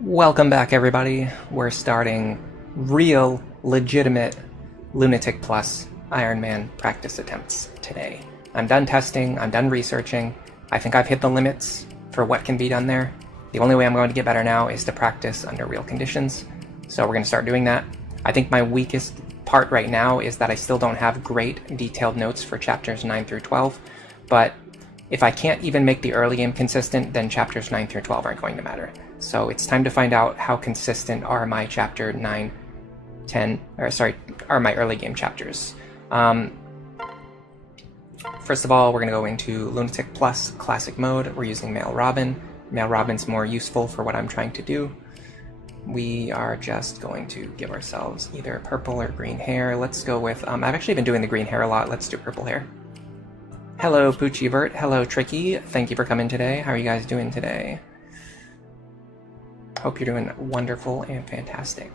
Welcome back, everybody. We're starting real, legitimate Lunatic Plus Iron Man practice attempts today. I'm done testing, I'm done researching. I think I've hit the limits for what can be done there. The only way I'm going to get better now is to practice under real conditions. So we're going to start doing that. I think my weakest part right now is that I still don't have great detailed notes for chapters 9 through 12, but if I can't even make the early game consistent, then chapters 9 through 12 aren't going to matter. So it's time to find out how consistent are my chapter 9, 10, are my early game chapters. First of all, we're going to go into Lunatic Plus Classic Mode. We're using Male Robin. Male Robin's more useful for what I'm trying to do. We are just going to give ourselves either purple or green hair. Let's go with, I've actually been doing the green hair a lot. Let's do purple hair. Hello, Poochievert. Hello, Tricky. Thank you for coming today. How are you guys doing today? Hope you're doing wonderful and fantastic.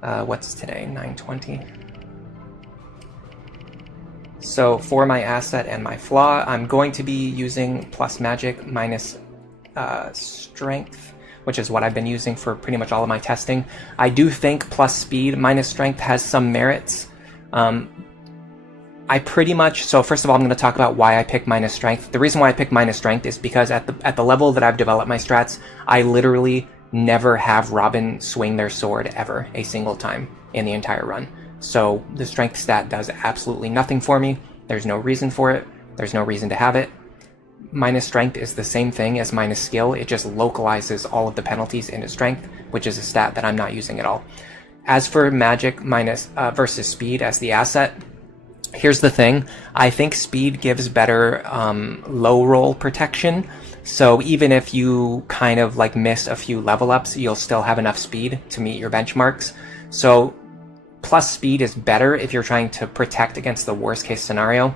What's today? 9/20. So for my asset and my flaw, I'm going to be using plus magic minus strength, which is what I've been using for pretty much all of my testing. I do think plus speed minus strength has some merits. I pretty much, so first of all, I'm going to talk about why I pick minus strength. The reason why I pick minus strength is because at the level that I've developed my strats, I literally never have Robin swing their sword ever, a single time in the entire run. So the strength stat does absolutely nothing for me. There's no reason for it. There's no reason to have it. Minus strength is the same thing as minus skill. It just localizes all of the penalties into strength, which is a stat that I'm not using at all. As for magic minus versus speed as the asset, here's the thing. I think speed gives better low roll protection. So even if you kind of like miss a few level ups, you'll still have enough speed to meet your benchmarks. So plus speed is better if you're trying to protect against the worst case scenario.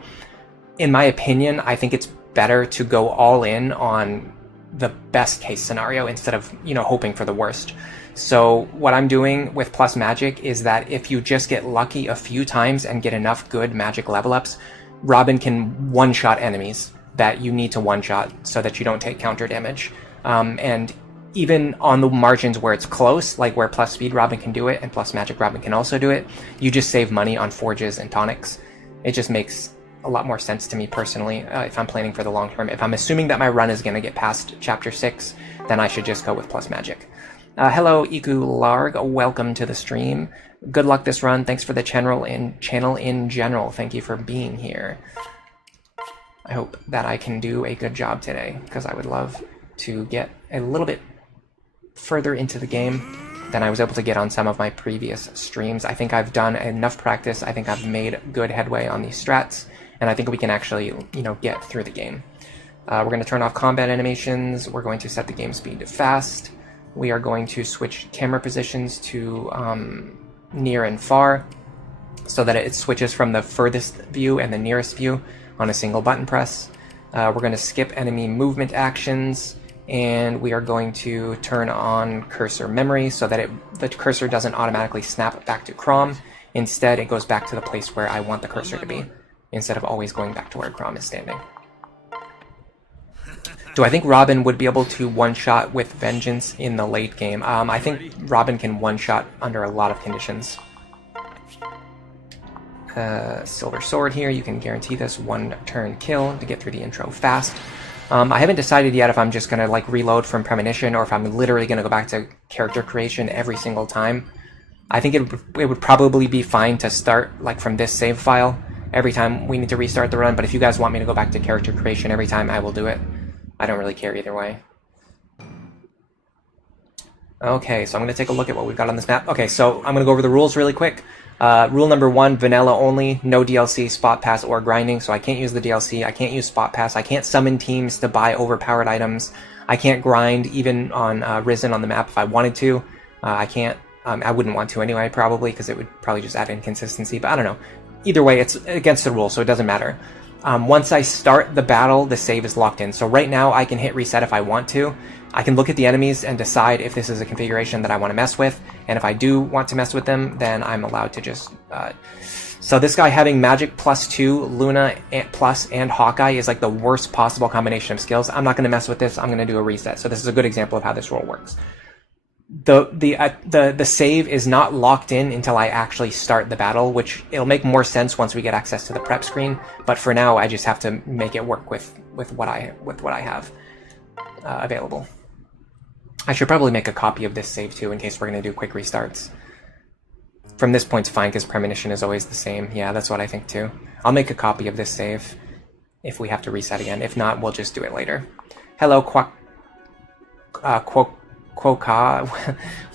In my opinion, I think it's better to go all in on the best case scenario instead of, hoping for the worst. So what I'm doing with plus magic is that if you just get lucky a few times and get enough good magic level ups, Robin can one-shot enemies that you need to one-shot so that you don't take counter damage. And even on the margins where it's close, like where plus speed Robin can do it and plus magic Robin can also do it, you just save money on forges and tonics. It just makes a lot more sense to me personally if I'm planning for the long term. If I'm assuming that my run is going to get past chapter 6, then I should just go with plus magic. Hello, Iku Larg. Welcome to the stream. Good luck this run. Thanks for the channel in general. Thank you for being here. I hope that I can do a good job today, because I would love to get a little bit further into the game than I was able to get on some of my previous streams. I think I've done enough practice. I think I've made good headway on these strats, and I think we can actually, get through the game. We're going to turn off combat animations. We're going to set the game speed to fast. We are going to switch camera positions to near and far so that it switches from the furthest view and the nearest view on a single button press. We're going to skip enemy movement actions, and we are going to turn on cursor memory so that the cursor doesn't automatically snap back to Crom. Instead, it goes back to the place where I want the cursor to be, instead of always going back to where Crom is standing. Do I think Robin would be able to one-shot with Vengeance in the late game? I think Robin can one-shot under a lot of conditions. Silver Sword here, you can guarantee this one-turn kill to get through the intro fast. I haven't decided yet if I'm just going to reload from Premonition or if I'm literally going to go back to character creation every single time. I think it would probably be fine to start from this save file every time we need to restart the run, but if you guys want me to go back to character creation every time, I will do it. I don't really care either way. Okay, so I'm going to take a look at what we've got on this map. Okay, so I'm going to go over the rules really quick. Rule number 1, vanilla only, no DLC, spot pass, or grinding, so I can't use the DLC, I can't use spot pass, I can't summon teams to buy overpowered items, I can't grind even on Risen on the map if I wanted to. I can't, I wouldn't want to anyway, probably, because it would probably just add inconsistency, but I don't know. Either way, it's against the rules, so it doesn't matter. Once I start the battle, the save is locked in. So right now, I can hit reset if I want to. I can look at the enemies and decide if this is a configuration that I want to mess with. And if I do want to mess with them, then I'm allowed to just So this guy having Magic +2, Luna plus, and Hawkeye is like the worst possible combination of skills. I'm not going to mess with this. I'm going to do a reset. So this is a good example of how this roll works. The save is not locked in until I actually start the battle, which it'll make more sense once we get access to the prep screen. But for now, I just have to make it work with what I have available. I should probably make a copy of this save too, in case we're going to do quick restarts. From this point's fine, because premonition is always the same. Yeah, that's what I think too. I'll make a copy of this save if we have to reset again. If not, we'll just do it later. Hello, Quokka.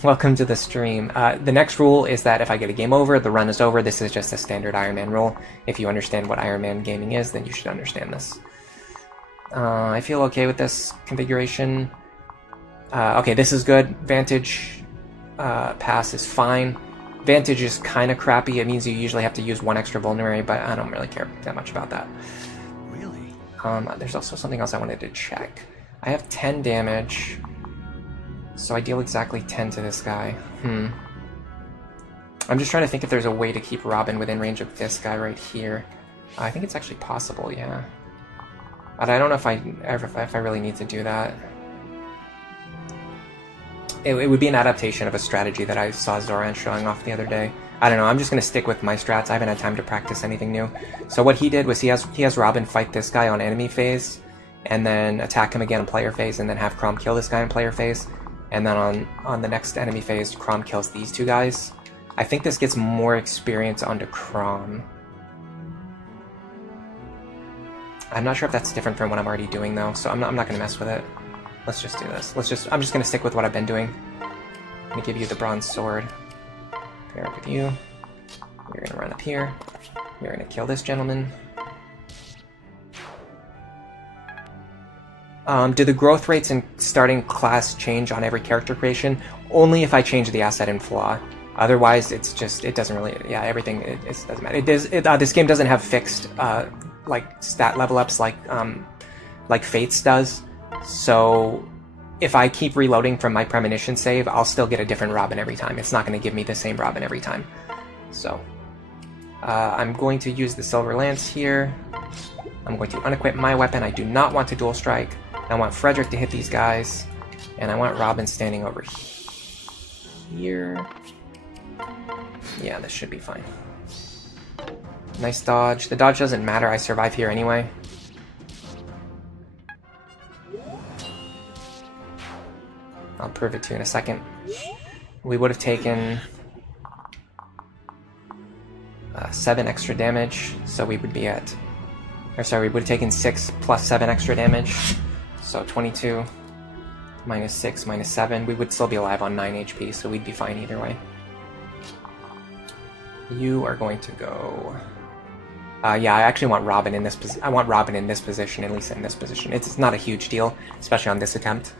Welcome to the stream. The next rule is that if I get a game over, the run is over. This is just a standard Iron Man rule. If you understand what Iron Man gaming is, then you should understand this. I feel okay with this configuration. Okay, this is good. Vantage pass is fine. Vantage is kind of crappy. It means you usually have to use one extra vulnerary, but I don't really care that much about that. Really? There's also something else I wanted to check. I have 10 damage, so I deal exactly 10 to this guy. I'm just trying to think if there's a way to keep Robin within range of this guy right here. I think it's actually possible, yeah. But I don't know if I really need to do that. It would be an adaptation of a strategy that I saw Zoran showing off the other day. I don't know, I'm just going to stick with my strats. I haven't had time to practice anything new. So what he did was he has Robin fight this guy on enemy phase, and then attack him again in player phase, and then have Chrom kill this guy in player phase. And then on the next enemy phase, Chrom kills these two guys. I think this gets more experience onto Chrom. I'm not sure if that's different from what I'm already doing though, so I'm not going to mess with it. Let's just do this. I'm just going to stick with what I've been doing. I'm going to give you the bronze sword. Pair up with you. You're going to run up here. You're going to kill this gentleman. Do the growth rates in starting class change on every character creation? Only if I change the asset and flaw. Otherwise, it's just, it doesn't really, yeah, everything, it doesn't matter. This game doesn't have fixed, like, stat level ups like Fates does. So if I keep reloading from my premonition save, I'll still get a different Robin every time. It's not going to give me the same Robin every time. So I'm going to use the Silver Lance here. I'm going to unequip my weapon. I do not want to dual strike. I want Frederick to hit these guys. And I want Robin standing over here. Yeah, this should be fine. Nice dodge. The dodge doesn't matter. I survive here anyway. I'll prove it to you in a second. We would have taken 7 extra damage, so we would be at... Or sorry, we would have taken 6 plus 7 extra damage. So 22 minus 6 minus 7. We would still be alive on 9 HP, so we'd be fine either way. You are going to go... yeah, I actually want Robin in this position. I want Robin in this position, at least in this position. It's not a huge deal, especially on this attempt.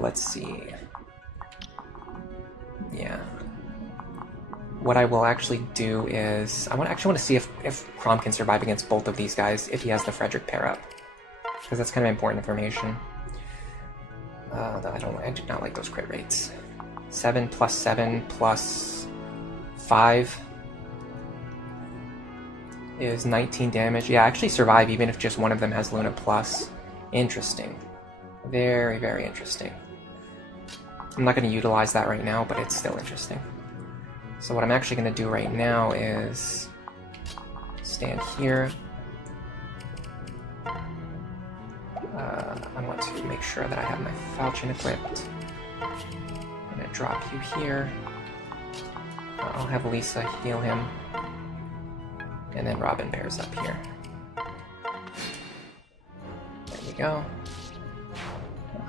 Let's see. Yeah. What I will actually do is... I actually want to see if Chrom can survive against both of these guys if he has the Frederick pair up. Because that's kind of important information. I do not like those crit rates. 7 plus 7 plus 5 is 19 damage. Yeah, actually survive even if just one of them has Luna plus. Interesting. Very, very interesting. I'm not going to utilize that right now, but it's still interesting. So what I'm actually going to do right now is stand here. I want to make sure that I have my falchion equipped. I'm going to drop you here. I'll have Lisa heal him. And then Robin pairs up here. There we go.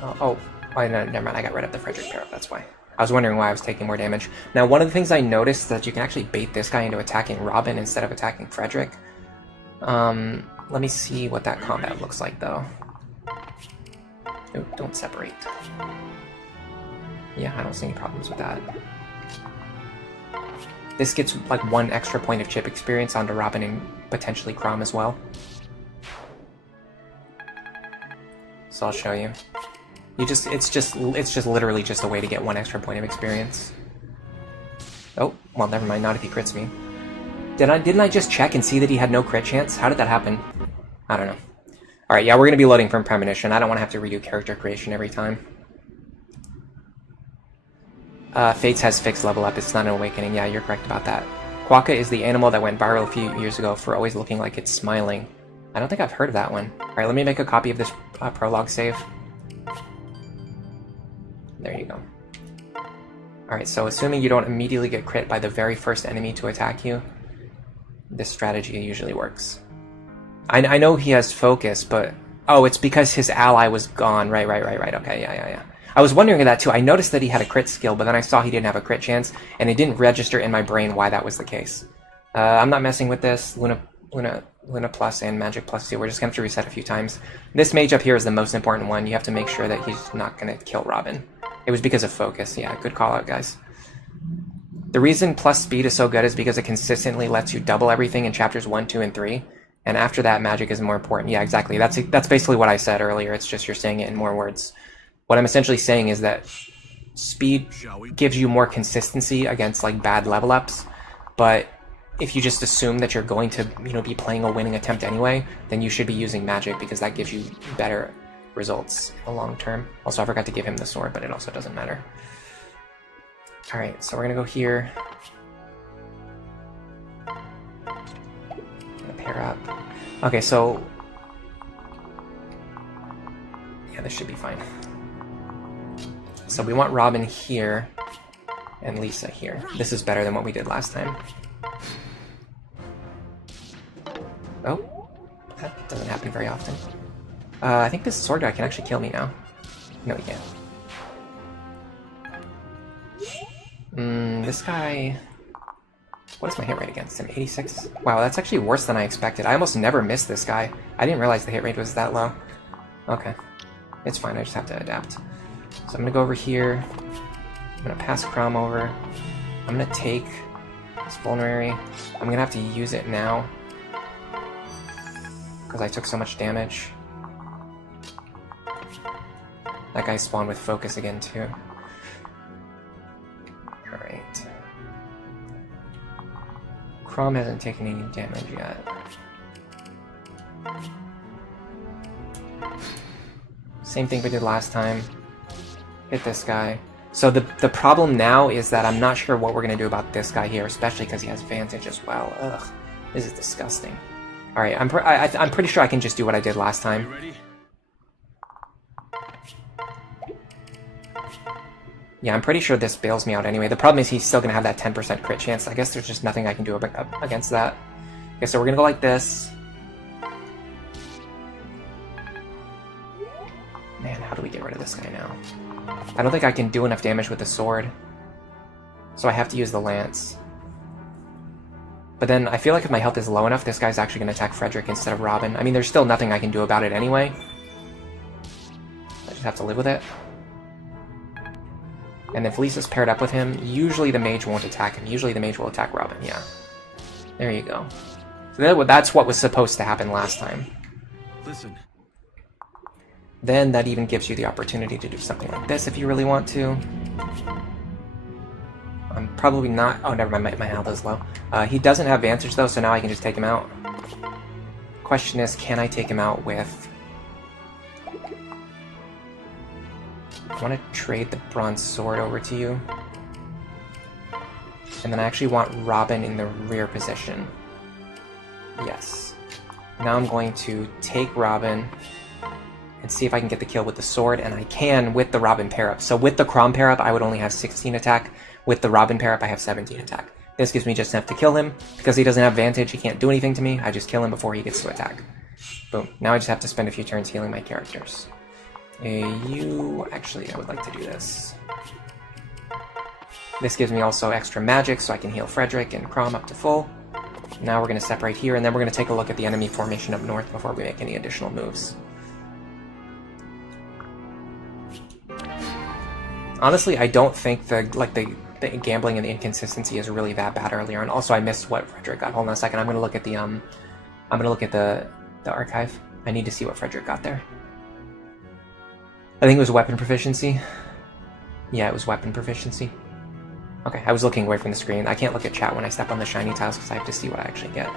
Oh, no, never mind. I got rid of the Frederick pair up, that's why. I was wondering why I was taking more damage. Now, one of the things I noticed is that you can actually bait this guy into attacking Robin instead of attacking Frederick. Let me see what that combat looks like, though. Oh, don't separate. Yeah, I don't see any problems with that. This gets, like, 1 extra point of chip experience onto Robin and potentially Chrom as well. So I'll show you. It's just literally just a way to get 1 extra point of experience. Oh, well, never mind, not if he crits me. Didn't I just check and see that he had no crit chance? How did that happen? I don't know. Alright, yeah, we're going to be loading from Premonition. I don't want to have to redo character creation every time. Fates has fixed level up. It's not an awakening. Yeah, you're correct about that. Quokka is the animal that went viral a few years ago for always looking like it's smiling. I don't think I've heard of that one. Alright, let me make a copy of this prologue save. There you go. Alright, so assuming you don't immediately get crit by the very first enemy to attack you, this strategy usually works. I know he has focus, but... Oh, it's because his ally was gone. Right. Okay, yeah. I was wondering that too. I noticed that he had a crit skill, but then I saw he didn't have a crit chance, and it didn't register in my brain why that was the case. I'm not messing with this. Luna Plus and Magic Plus 2. We're just going to have to reset a few times. This mage up here is the most important one. You have to make sure that he's not going to kill Robin. It was because of focus. Yeah, good call out, guys. The reason plus speed is so good is because it consistently lets you double everything in chapters 1, 2, and 3. And after that, magic is more important. Yeah, exactly. That's basically what I said earlier. It's just you're saying it in more words. What I'm essentially saying is that speed gives you more consistency against like bad level ups, but if you just assume that you're going to, be playing a winning attempt anyway, then you should be using magic because that gives you better results in the long term. Also, I forgot to give him the sword, but it also doesn't matter. All right, so we're gonna go here. Pair up. Okay, so yeah, this should be fine. So we want Robin here and Lisa here. This is better than what we did last time. Oh, that doesn't happen very often. I think this sword guy can actually kill me now. No, he can't. This guy... What is my hit rate against him? 86? Wow, that's actually worse than I expected. I almost never miss this guy. I didn't realize the hit rate was that low. Okay. It's fine, I just have to adapt. So I'm gonna go over here. I'm gonna pass Crom over. I'm gonna take this Vulnerary. I'm gonna have to use it now, because I took so much damage. That guy spawned with focus again, too. Alright. Crom hasn't taken any damage yet. Same thing we did last time. Hit this guy. So the problem now is that I'm not sure what we're going to do about this guy here, especially because he has Vantage as well. Ugh, this is disgusting. Alright, I'm pretty sure I can just do what I did last time. Yeah, I'm pretty sure this bails me out anyway. The problem is he's still going to have that 10% crit chance. I guess there's just nothing I can do against that. Okay, so we're going to go like this. Man, how do we get rid of this guy now? I don't think I can do enough damage with the sword. So I have to use the lance. But then I feel like if my health is low enough, this guy's actually going to attack Frederick instead of Robin. I mean, there's still nothing I can do about it anyway. I just have to live with it. And if Lisa's paired up with him, usually the mage won't attack him. Usually the mage will attack Robin, yeah. There you go. So that's what was supposed to happen last time. Listen. Then that even gives you the opportunity to do something like this if you really want to. I'm probably not... Oh, never mind, my health is low. He doesn't have Vantage though, so now I can just take him out. Question is, can I take him out with... I want to trade the bronze sword over to you. And then I actually want Robin in the rear position. Yes. Now I'm going to take Robin and see if I can get the kill with the sword, and I can with the Robin pair-up. So with the Crom pair-up, I would only have 16 attack. With the Robin pair-up, I have 17 attack. This gives me just enough to kill him. Because he doesn't have Vantage, he can't do anything to me. I just kill him before he gets to attack. Boom. Now I just have to spend a few turns healing my characters. Actually, I would like to do this. This gives me also extra magic, so I can heal Frederick and Crom up to full. Now we're going to separate here, and then we're going to take a look at the enemy formation up north before we make any additional moves. Honestly, I don't think the gambling and the inconsistency is really that bad earlier. And also, I missed what Frederick got. Hold on a second. I'm going to look at the archive. I need to see what Frederick got there. I think it was weapon proficiency. Yeah, it was weapon proficiency. Okay, I was looking away from the screen. I can't look at chat when I step on the shiny tiles because I have to see what I actually get.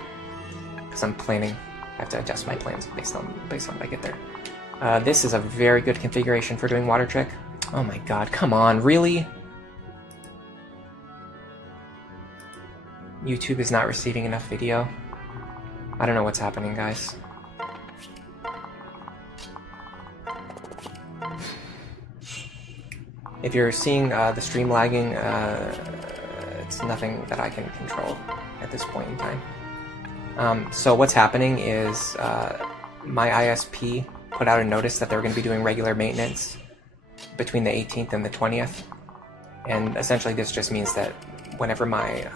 Because I'm planning. I have to adjust my plans based on what I get there. This is a very good configuration for doing water trick. Oh my god, come on, really? YouTube is not receiving enough video. I don't know what's happening, guys. If you're seeing the stream lagging, it's nothing that I can control at this point in time. So what's happening is my ISP put out a notice that they're going to be doing regular maintenance between the 18th and the 20th. And essentially this just means that whenever my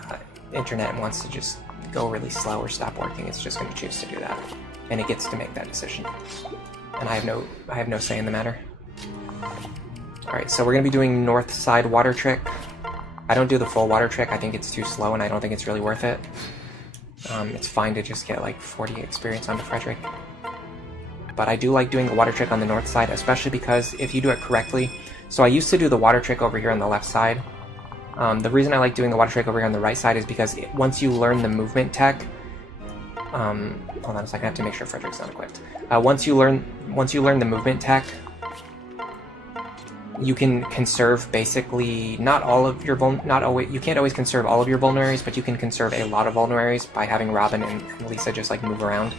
internet wants to just go really slow or stop working, it's just going to choose to do that. And it gets to make that decision. And I have no say in the matter. Alright, so we're going to be doing north side water trick. I don't do the full water trick, I think it's too slow and I don't think it's really worth it. It's fine to just get like 40 experience onto Frederick. But I do like doing the water trick on the north side, especially because if you do it correctly... So I used to do the water trick over here on the left side. The reason I like doing the water trick over here on the right side is because once you learn the movement tech... hold on a second, I have to make sure Frederick's not equipped. Once you learn the movement tech, you can conserve basically not all of your you can't always conserve all of your vulneraries, but you can conserve a lot of vulneraries by having Robin and Lisa just like move around.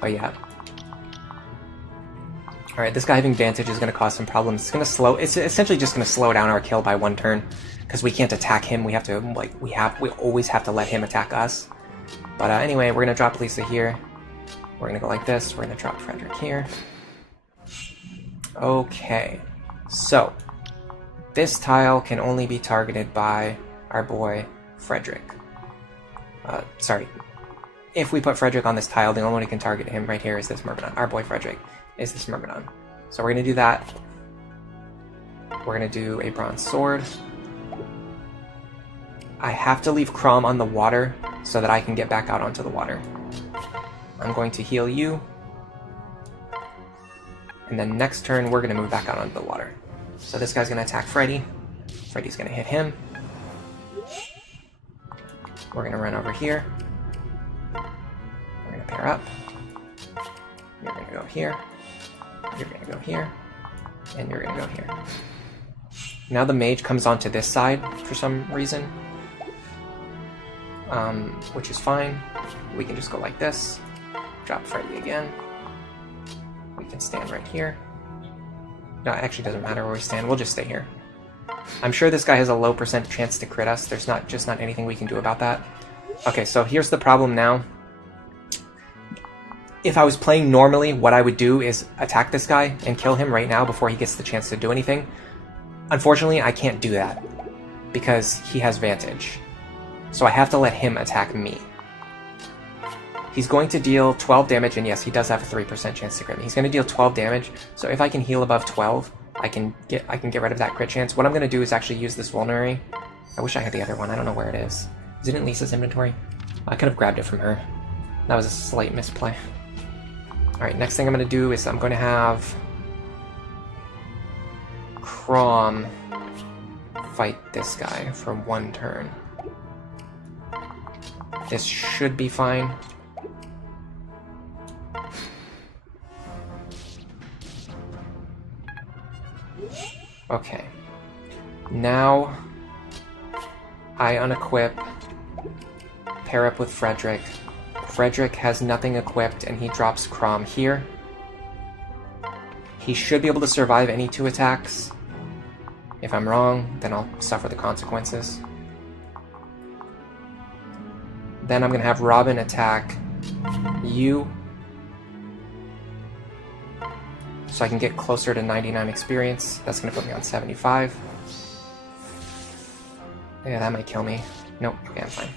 But yeah. Alright, this guy having Vantage is going to cause some problems. It's essentially just going to slow down our kill by one turn, because we can't attack him. We have to, like, we always have to let him attack us. But anyway, we're going to drop Lisa here. We're going to go like this. We're going to drop Frederick here. Okay. So, this tile can only be targeted by our boy Frederick. Sorry. If we put Frederick on this tile, the only one who can target him right here is this Myrmidon. Our boy Frederick is this Myrmidon. So we're going to do that. We're going to do a bronze sword. I have to leave Crom on the water so that I can get back out onto the water. I'm going to heal you. And then next turn, we're going to move back out onto the water. So this guy's going to attack Freddy. Freddy's going to hit him. We're going to run over here. We're going to pair up. You're going to go here. You're going to go here. And you're going to go here. Now the mage comes onto this side for some reason. Which is fine. We can just go like this. Drop Freddy again. We can stand right here. No, it actually doesn't matter where we stand. We'll just stay here. I'm sure this guy has a low % chance to crit us. There's just not anything we can do about that. Okay, so here's the problem now. If I was playing normally, what I would do is attack this guy and kill him right now before he gets the chance to do anything. Unfortunately, I can't do that because he has Vantage. So I have to let him attack me. He's going to deal 12 damage, and yes, he does have a 3% chance to crit me. He's going to deal 12 damage, so if I can heal above 12, I can get rid of that crit chance. What I'm going to do is actually use this vulnerary. I wish I had the other one. I don't know where it is. Is it in Lisa's inventory? I could have grabbed it from her. That was a slight misplay. Alright, next thing I'm going to do is I'm going to have Crom fight this guy for one turn. This should be fine. Okay. Now I unequip, pair up with Frederick. Frederick has nothing equipped and he drops Crom here. He should be able to survive any 2 attacks. If I'm wrong, then I'll suffer the consequences. Then I'm going to have Robin attack you, so I can get closer to 99 experience. That's going to put me on 75. Yeah, that might kill me. Nope, okay, I'm fine.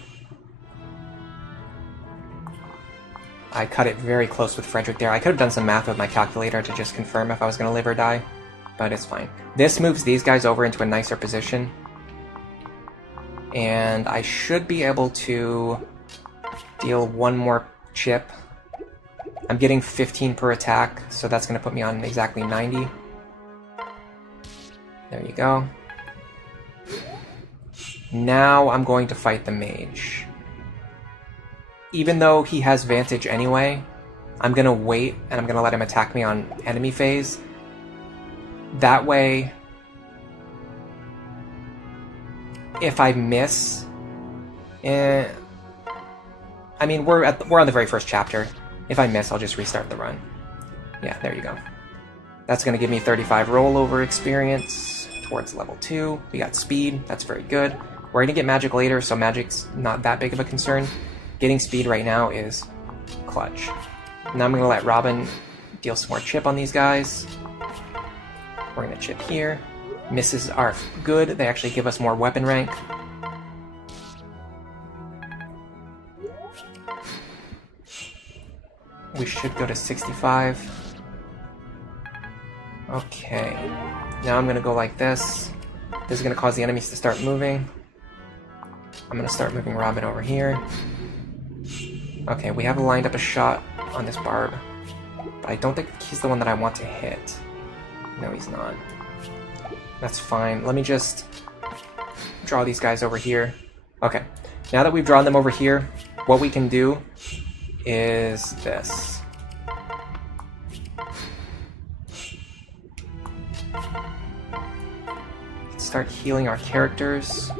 I cut it very close with Frederick there. I could have done some math with my calculator to just confirm if I was going to live or die, but it's fine. This moves these guys over into a nicer position, and I should be able to deal 1 more chip. I'm getting 15 per attack, so that's going to put me on exactly 90. There you go. Now I'm going to fight the mage. Even though he has Vantage anyway, I'm going to wait and I'm going to let him attack me on enemy phase. That way, if I miss... I mean, we're on the very first chapter. If I miss, I'll just restart the run. Yeah, there you go. That's going to give me 35 rollover experience towards level 2. We got speed. That's very good. We're going to get magic later, so magic's not that big of a concern. Getting speed right now is clutch. Now I'm going to let Robin deal some more chip on these guys. We're going to chip here. Misses are good. They actually give us more weapon rank. We should go to 65. Okay. Now I'm going to go like this. This is going to cause the enemies to start moving. I'm going to start moving Robin over here. Okay, we have lined up a shot on this barb. But I don't think he's the one that I want to hit. No, he's not. That's fine. Let me just draw these guys over here. Okay. Now that we've drawn them over here, what we can do is this. Start healing our characters.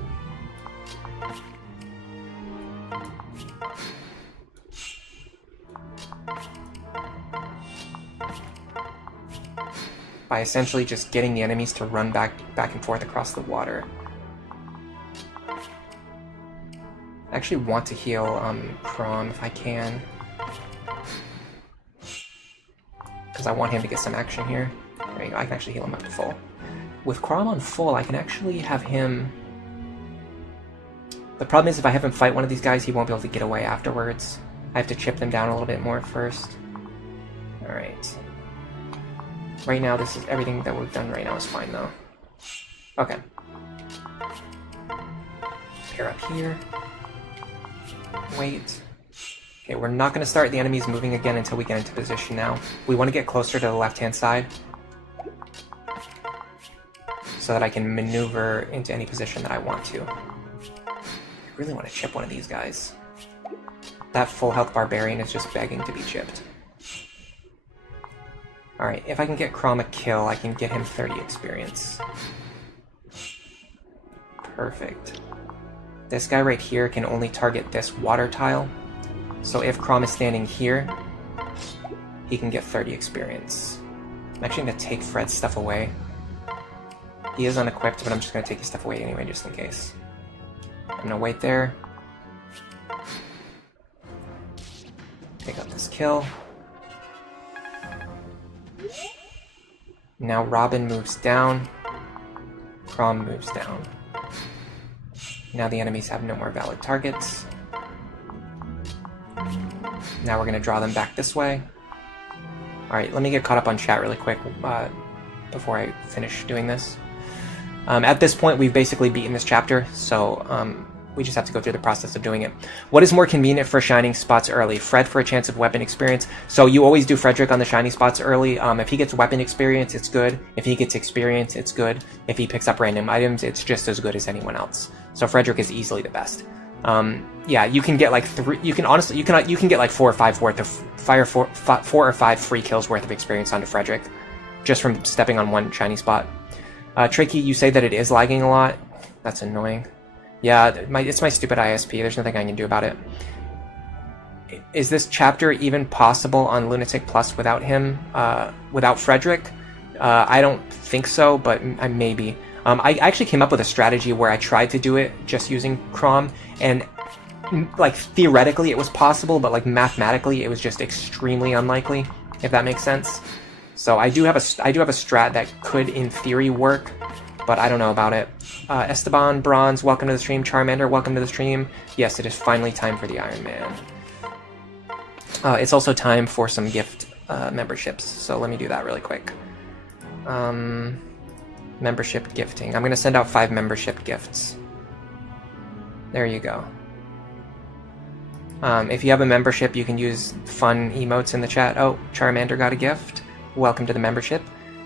By essentially just getting the enemies to run back and forth across the water. I actually want to heal Krom if I can. Because I want him to get some action here. There you go, I can actually heal him up to full. With Krom on full, I can actually have him... The problem is if I have him fight one of these guys, he won't be able to get away afterwards. I have to chip them down a little bit more first. Alright. Right now, this is everything that we've done right now is fine, though. Okay. Pair up here. Wait. Okay, we're not going to start the enemies moving again until we get into position now. We want to get closer to the left-hand side so that I can maneuver into any position that I want to. I really want to chip one of these guys. That full health barbarian is just begging to be chipped. Alright, if I can get Krom a kill, I can get him 30 experience. Perfect. This guy right here can only target this water tile. So if Krom is standing here, he can get 30 experience. I'm actually going to take Fred's stuff away. He is unequipped, but I'm just going to take his stuff away anyway, just in case. I'm going to wait there. Pick up this kill. Now Robin moves down. Krom moves down. Now the enemies have no more valid targets. Now we're going to draw them back this way. Alright, let me get caught up on chat really quick before I finish doing this. At this point, we've basically beaten this chapter, so we just have to go through the process of doing it. What is more convenient for shining spots early? Fred for a chance of weapon experience. So you always do Frederick on the shiny spots early. If he gets weapon experience, it's good. If he gets experience, it's good. If he picks up random items, it's just as good as anyone else. So Frederick is easily the best. Yeah, you can get like you can get like 4 or 5 worth of 4 or 5 free kills worth of experience onto Frederick just from stepping on one shiny spot. Tricky, you say that it is lagging a lot. That's annoying. Yeah, it's my stupid ISP. There's nothing I can do about it. Is this chapter even possible on Lunatic Plus without him, without Frederick? I don't think so, but maybe. I actually came up with a strategy where I tried to do it just using Krom, and like theoretically it was possible, but like mathematically it was just extremely unlikely, if that makes sense. So I do have a strat that could in theory work, but I don't know about it. Esteban, Bronze, welcome to the stream. Charmander, welcome to the stream. Yes, it is finally time for the Iron Man. It's also time for some gift memberships, so let me do that really quick. Membership gifting. I'm going to send out 5 membership gifts. There you go. If you have a membership, you can use fun emotes in the chat. Oh, Charmander got a gift. Welcome to the membership.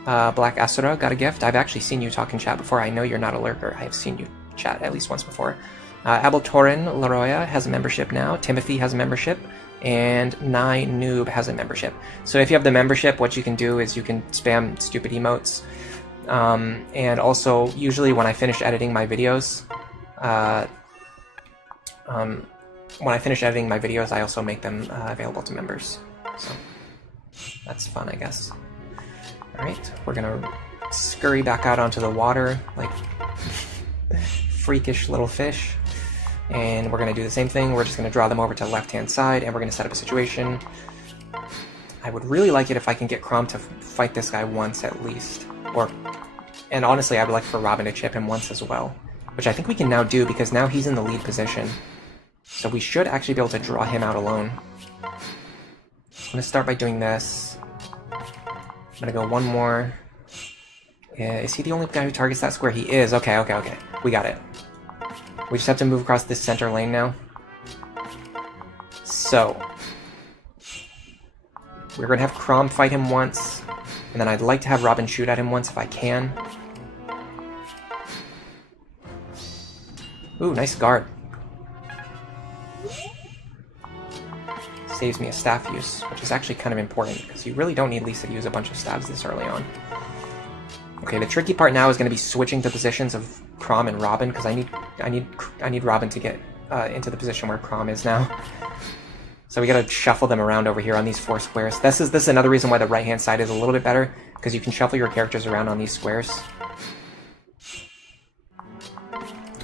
Black Asura got a gift. I've actually seen you talk in chat before. I know you're not a lurker. I have seen you chat at least once before. Abeltorin Laroya has a membership now. Timothy has a membership. And Nye Noob has a membership. So if you have the membership, what you can do is you can spam stupid emotes. And also, usually when I finish editing my videos, I also make them available to members. So that's fun, I guess. Alright, we're gonna scurry back out onto the water like freakish little fish. And we're going to do the same thing. We're just going to draw them over to the left-hand side, and we're going to set up a situation. I would really like it if I can get Chrom to fight this guy once at least. And honestly, I would like for Robin to chip him once as well. Which I think we can now do, because now he's in the lead position. So we should actually be able to draw him out alone. I'm going to start by doing this. I'm going to go one more. Is he the only guy who targets that square? He is. Okay. We got it. We just have to move across this center lane now. So, we're going to have Chrom fight him once, and then I'd like to have Robin shoot at him once if I can. Ooh, nice guard. Saves me a staff use, which is actually kind of important, because you really don't need Lisa to use a bunch of stabs this early on. Okay, the tricky part now is going to be switching the positions of Chrom and Robin, because I need Robin to get into the position where Chrom is now. So we got to shuffle them around over here on these 4 squares. This is another reason why the right-hand side is a little bit better, because you can shuffle your characters around on these squares.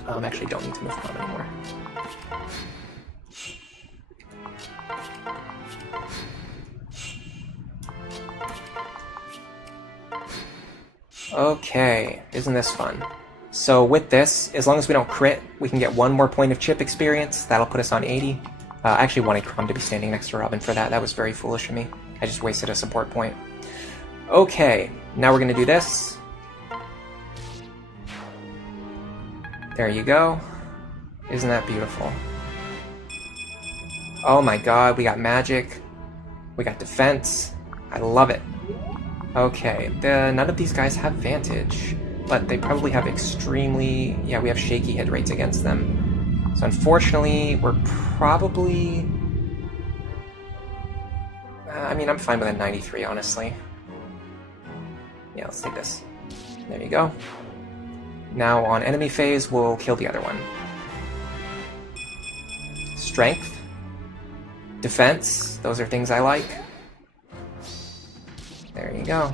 Actually, don't need to move Chrom anymore. Okay, isn't this fun? So with this, as long as we don't crit, we can get 1 more point of chip experience. That'll put us on 80. I actually wanted Chrom to be standing next to Robin for that. That was very foolish of me. I just wasted a support point. Okay, now we're going to do this. There you go. Isn't that beautiful? Oh my god, we got magic. We got defense. I love it. Okay, none of these guys have Vantage, but they probably have extremely... Yeah, we have shaky hit rates against them. So unfortunately, we're probably... I mean, I'm fine with a 93, honestly. Yeah, let's take this. There you go. Now on enemy phase, we'll kill the other one. Strength. Defense. Those are things I like. There you go.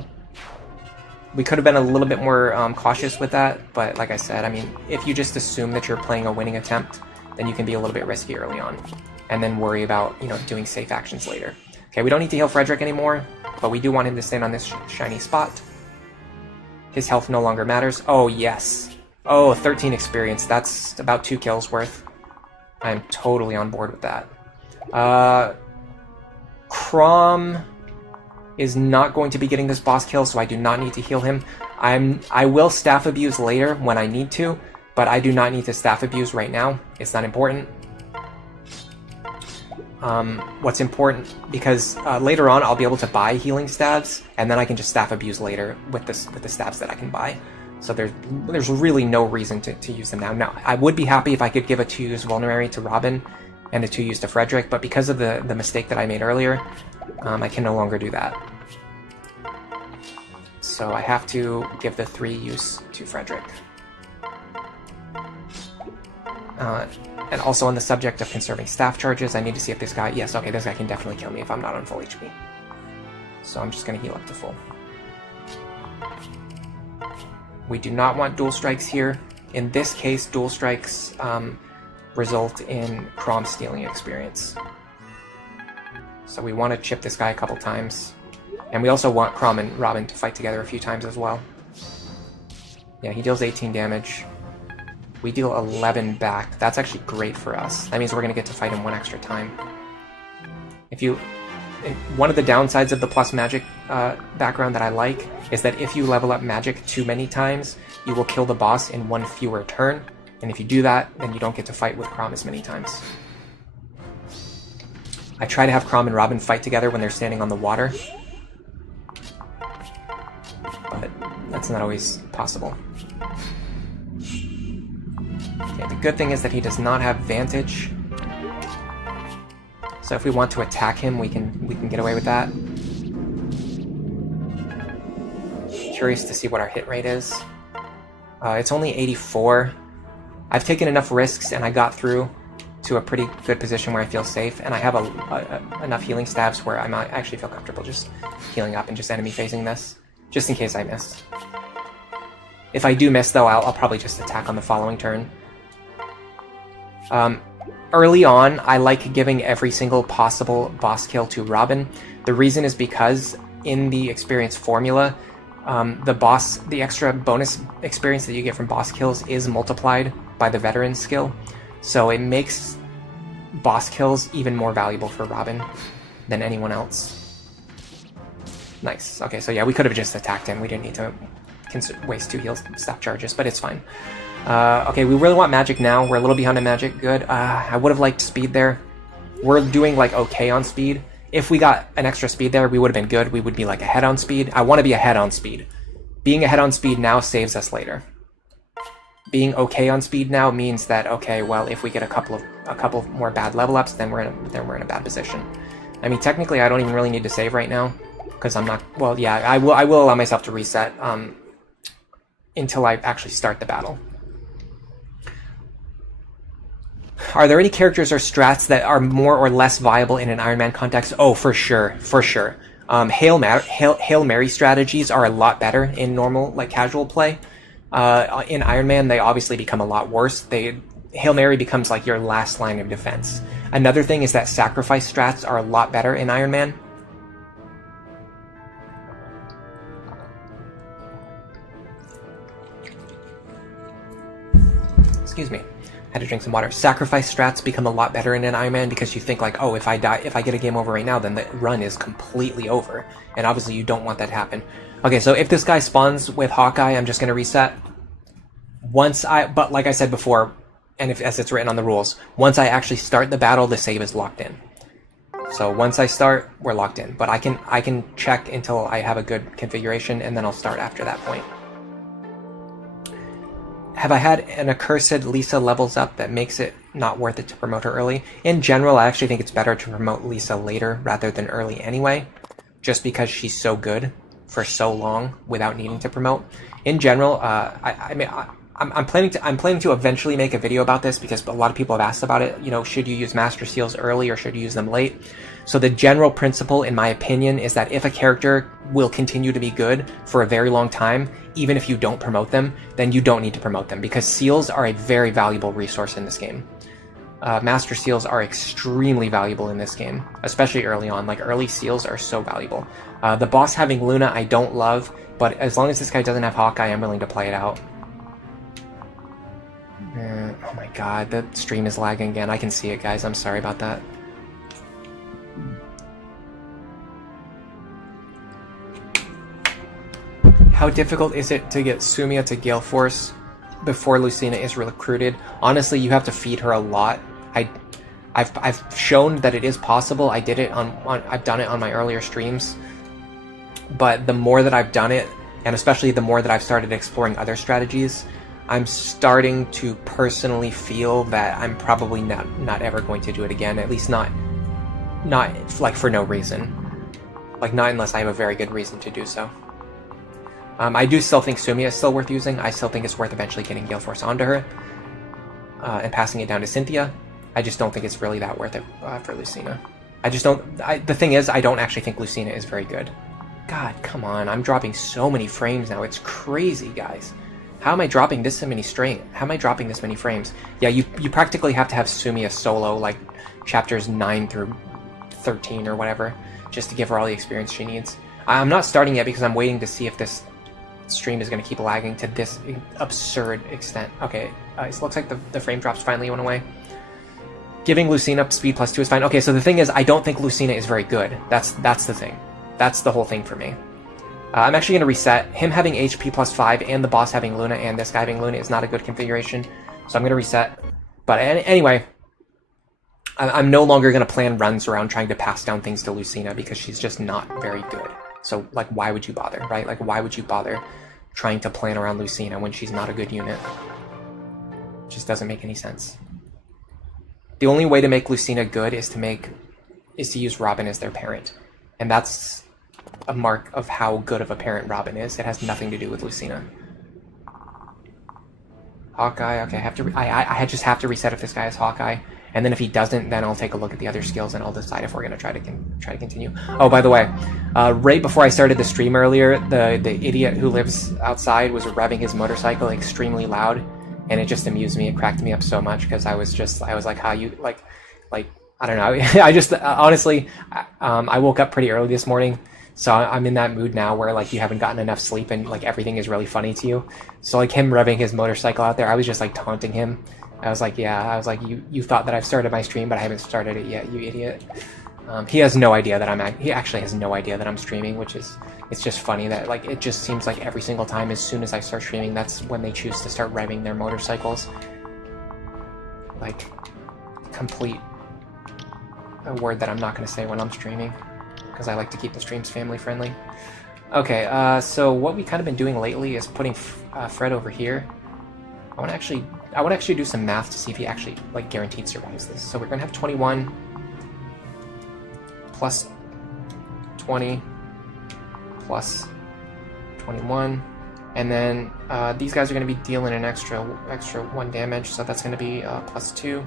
We could have been a little bit more cautious with that, but like I said, I mean, if you just assume that you're playing a winning attempt, then you can be a little bit risky early on, and then worry about, you know, doing safe actions later. Okay, we don't need to heal Frederick anymore, but we do want him to stand on this shiny spot. His health no longer matters. Oh, yes. Oh, 13 experience. That's about 2 kills worth. I am totally on board with that. Chrom is not going to be getting this boss kill, so I do not need to heal him. I will staff abuse later when I need to, but I do not need to staff abuse right now. It's not important. What's important, because later on I'll be able to buy healing stabs, and then I can just staff abuse later with the stabs that I can buy. So there's really no reason to use them now. Now, I would be happy if I could give a 2-use vulnerary to Robin and a 2-use to Frederick, but because of the mistake that I made earlier, I can no longer do that. So I have to give the 3-use to Frederick. And also on the subject of conserving staff charges, I need to see if this guy... Yes, okay, this guy can definitely kill me if I'm not on full HP. So I'm just going to heal up to full. We do not want dual strikes here. In this case, dual strikes result in Chrom stealing experience. So we want to chip this guy a couple times. And we also want Chrom and Robin to fight together a few times as well. Yeah, he deals 18 damage. We deal 11 back. That's actually great for us. That means we're going to get to fight him 1 extra time. One of the downsides of the plus magic background that I like is that if you level up magic too many times, you will kill the boss in 1 fewer turn. And if you do that, then you don't get to fight with Chrom as many times. I try to have Chrom and Robin fight together when they're standing on the water, but that's not always possible. Okay, the good thing is that he does not have Vantage. So if we want to attack him, we can get away with that. Curious to see what our hit rate is. It's only 84. I've taken enough risks and I got through to a pretty good position where I feel safe, and I have enough healing stabs where I actually feel comfortable just healing up and just enemy phasing this, just in case I miss. If I do miss, though, I'll probably just attack on the following turn. Early on, I like giving every single possible boss kill to Robin. The reason is because in the experience formula, the extra bonus experience that you get from boss kills is multiplied by the veteran skill. So it makes boss kills even more valuable for Robin than anyone else. Nice. Okay, so yeah, we could have just attacked him. We didn't need to waste 2 heal staff charges, but it's fine. Okay, we really want magic now. We're a little behind on magic. Good. I would have liked speed there. We're doing like okay on speed. If we got an extra speed there, we would have been good. We would be like ahead on speed. I want to be ahead on speed. Being ahead on speed now saves us later. Being okay on speed now means that, okay, well, if we get a couple more bad level ups, then we're in a bad position. I mean, technically, I don't even really need to save right now because I'm not. Well, yeah, I will allow myself to reset until I actually start the battle. Are there any characters or strats that are more or less viable in an Iron Man context? Oh, for sure, for sure. Hail Mary strategies are a lot better in normal, like casual play. In Iron Man, they obviously become a lot worse. Hail Mary becomes like your last line of defense. Another thing is that sacrifice strats are a lot better in Iron Man. Excuse me. I had to drink some water. Sacrifice strats become a lot better in an Iron Man because you think like, oh, if I get a game over right now, then the run is completely over. And obviously you don't want that to happen. Okay, so if this guy spawns with Hawkeye, I'm just going to reset. But like I said before, and as it's written on the rules, once I actually start the battle, the save is locked in. So once I start, we're locked in. But I can check until I have a good configuration, and then I'll start after that point. Have I had an accursed Lisa levels up that makes it not worth it to promote her early? In general, I actually think it's better to promote Lisa later rather than early anyway, just because she's so good for so long without needing to promote. In general, I'm planning to eventually make a video about this because a lot of people have asked about it. You know, should you use Master Seals early or should you use them late? So the general principle, in my opinion, is that if a character will continue to be good for a very long time, even if you don't promote them, then you don't need to promote them because seals are a very valuable resource in this game. Master Seals are extremely valuable in this game, especially early on. Like, early seals are so valuable. The boss having Luna I don't love, but as long as this guy doesn't have Hawkeye, I'm willing to play it out. Oh my god, the stream is lagging again. I can see it, guys. I'm sorry about that. How difficult is it to get Sumia to Gale Force before Lucina is recruited? Honestly, you have to feed her a lot. I've shown that it is possible. I did it I've done it on my earlier streams. But the more that I've done it, and especially the more that I've started exploring other strategies, I'm starting to personally feel that I'm probably not ever going to do it again. At least not like for no reason. Like, not unless I have a very good reason to do so. I do still think Sumia is still worth using. I still think it's worth eventually getting Gale Force onto her and passing it down to Cynthia. I just don't think it's really that worth it for Lucina. I just don't... the thing is, I don't actually think Lucina is very good. God, come on. I'm dropping so many frames now. It's crazy, guys. How am I dropping this many frames? Yeah, you practically have to have Sumia solo, like, chapters 9 through 13 or whatever, just to give her all the experience she needs. I'm not starting yet because I'm waiting to see if this stream is going to keep lagging to this absurd extent. Okay, it looks like the frame drops finally went away. Giving Lucina speed +2 is fine. Okay, so the thing is, I don't think Lucina is very good. That's the thing. That's the whole thing for me. I'm actually going to reset. Him having HP +5 and the boss having Luna and this guy having Luna is not a good configuration. So I'm going to reset. But anyway, I'm no longer going to plan runs around trying to pass down things to Lucina because she's just not very good. So, like, why would you bother, right? Like, why would you bother trying to plan around Lucina when she's not a good unit? Just doesn't make any sense. The only way to make Lucina good is to use Robin as their parent. And that's a mark of how good of a parent Robin is. It has nothing to do with Lucina. Hawkeye, okay, I just have to reset if this guy is Hawkeye. And then if he doesn't, then I'll take a look at the other skills and I'll decide if we're gonna try to continue. Oh, by the way, right before I started the stream earlier, the idiot who lives outside was revving his motorcycle extremely loud, and it just amused me. It cracked me up so much because I was like, how you like I don't know. I just honestly, I woke up pretty early this morning. So I'm in that mood now where like you haven't gotten enough sleep and like everything is really funny to you. So like him revving his motorcycle out there, I was just like taunting him. I was like, you thought that I've started my stream, but I haven't started it yet, you idiot. He has no idea that he actually has no idea that I'm streaming, which is, it's just funny that like, it just seems like every single time as soon as I start streaming, that's when they choose to start revving their motorcycles. Like, complete a word that I'm not going to say when I'm streaming, because I like to keep the streams family friendly. Okay, so what we've kind of been doing lately is putting Fred over here. I want to actually do some math to see if he actually like guaranteed survives this. So we're gonna have 21 plus 20 plus 21, and then these guys are gonna be dealing an extra 1 damage, so that's gonna be plus 2,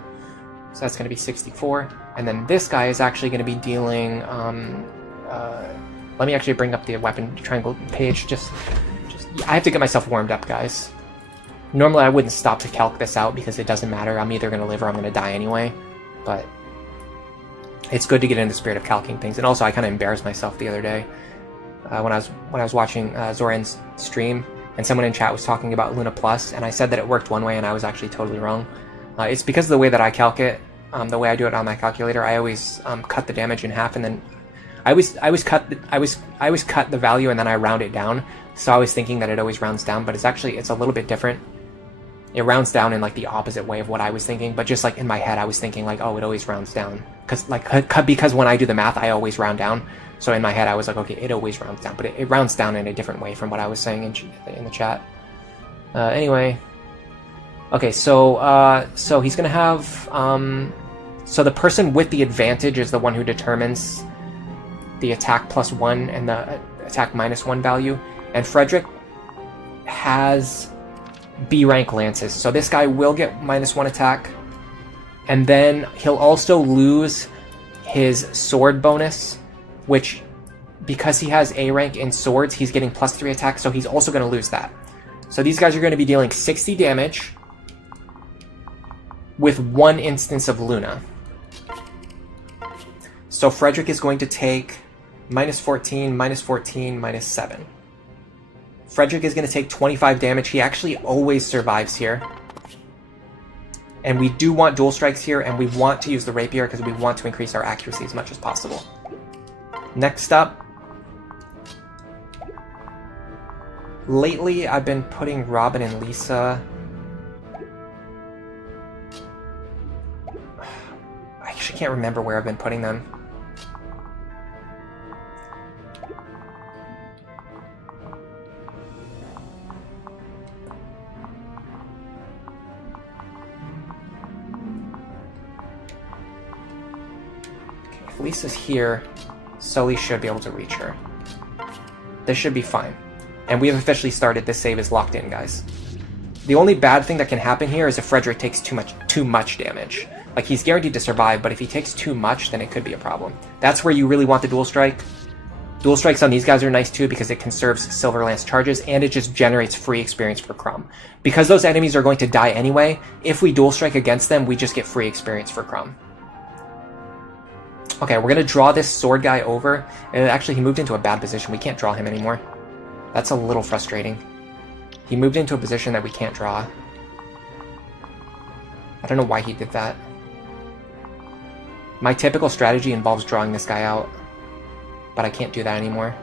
so that's gonna be 64, and then this guy is actually gonna be dealing. Let me actually bring up the weapon triangle page. Just I have to get myself warmed up, guys. Normally I wouldn't stop to calc this out because it doesn't matter. I'm either going to live or I'm going to die anyway. But it's good to get in the spirit of calcing things. And also I kind of embarrassed myself the other day when I was watching Zoran's stream, and someone in chat was talking about Luna Plus, and I said that it worked one way and I was actually totally wrong. It's because of the way that I calc it, the way I do it on my calculator. I always cut the damage in half, and then I always cut the value and then I round it down. So I was thinking that it always rounds down, but it's a little bit different. It rounds down in like the opposite way of what I was thinking, but just like in my head I was thinking like, oh, it always rounds down, because when I do the math I always round down. So in my head I was like, okay, it always rounds down, but it rounds down in a different way from what I was saying in the chat. Anyway, okay, so he's gonna have so the person with the advantage is the one who determines the attack +1 and the attack -1 value, and Frederick has B rank lances, so this guy will get -1 attack, and then he'll also lose his sword bonus, which, because he has A rank in swords, he's getting +3 attack, so he's also going to lose that. So these guys are going to be dealing 60 damage with 1 instance of Luna. So Frederick is going to take -14, -14, -7. Frederick is going to take 25 damage. He actually always survives here. And we do want dual strikes here, and we want to use the rapier because we want to increase our accuracy as much as possible. Next up, lately I've been putting Robin and Lisa. I actually can't remember where I've been putting them. Lisa's here, Sully should be able to reach her. This should be fine. And we have officially started. This save is locked in, guys. The only bad thing that can happen here is if Frederick takes too much damage. Like, he's guaranteed to survive, but if he takes too much, then it could be a problem. That's where you really want the dual strike. Dual strikes on these guys are nice too because it conserves Silver Lance charges, and it just generates free experience for Crumb. Because those enemies are going to die anyway, if we dual strike against them, we just get free experience for Crumb. Okay, we're going to draw this sword guy over. Actually, he moved into a bad position. We can't draw him anymore. That's a little frustrating. He moved into a position that we can't draw. I don't know why he did that. My typical strategy involves drawing this guy out, but I can't do that anymore.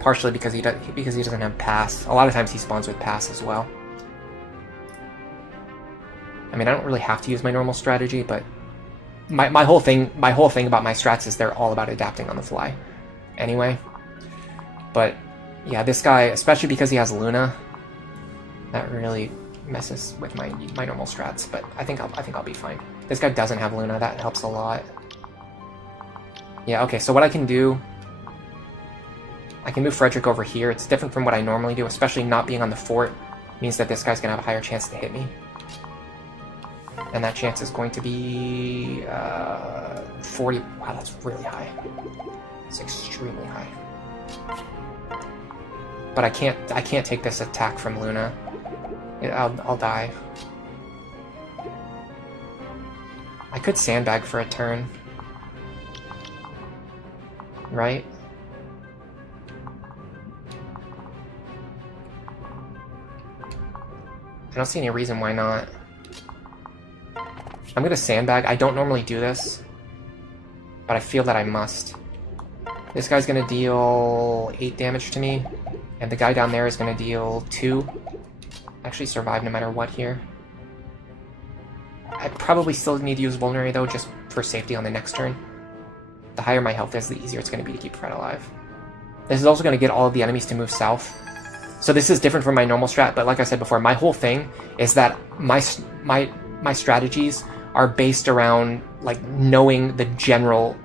Partially because he doesn't have pass. A lot of times he spawns with pass as well. I mean, I don't really have to use my normal strategy, but my whole thing about my strats is they're all about adapting on the fly. Anyway, but yeah, this guy, especially because he has Luna, That really messes with my normal strats, but I think I'll be fine. This guy doesn't have Luna, that helps a lot. Yeah, okay, so what I can do, I can move Frederick over here. It's different from what I normally do, especially not being on the fort means that this guy's gonna have a higher chance to hit me. And that chance is going to be 40. Wow, that's really high. It's extremely high. But I can't take this attack from Luna. I'll die. I could sandbag for a turn. Right? I don't see any reason why not. I'm gonna sandbag. I don't normally do this, but I feel that I must. This guy's gonna deal 8 damage to me, and the guy down there is gonna deal 2. Actually survive no matter what here. I probably still need to use Vulnerary though, just for safety on the next turn. The higher my health is, the easier it's gonna be to keep Fred alive. This is also gonna get all of the enemies to move south. So this is different from my normal strat, but like I said before, my whole thing is that my strategies are based around like knowing the general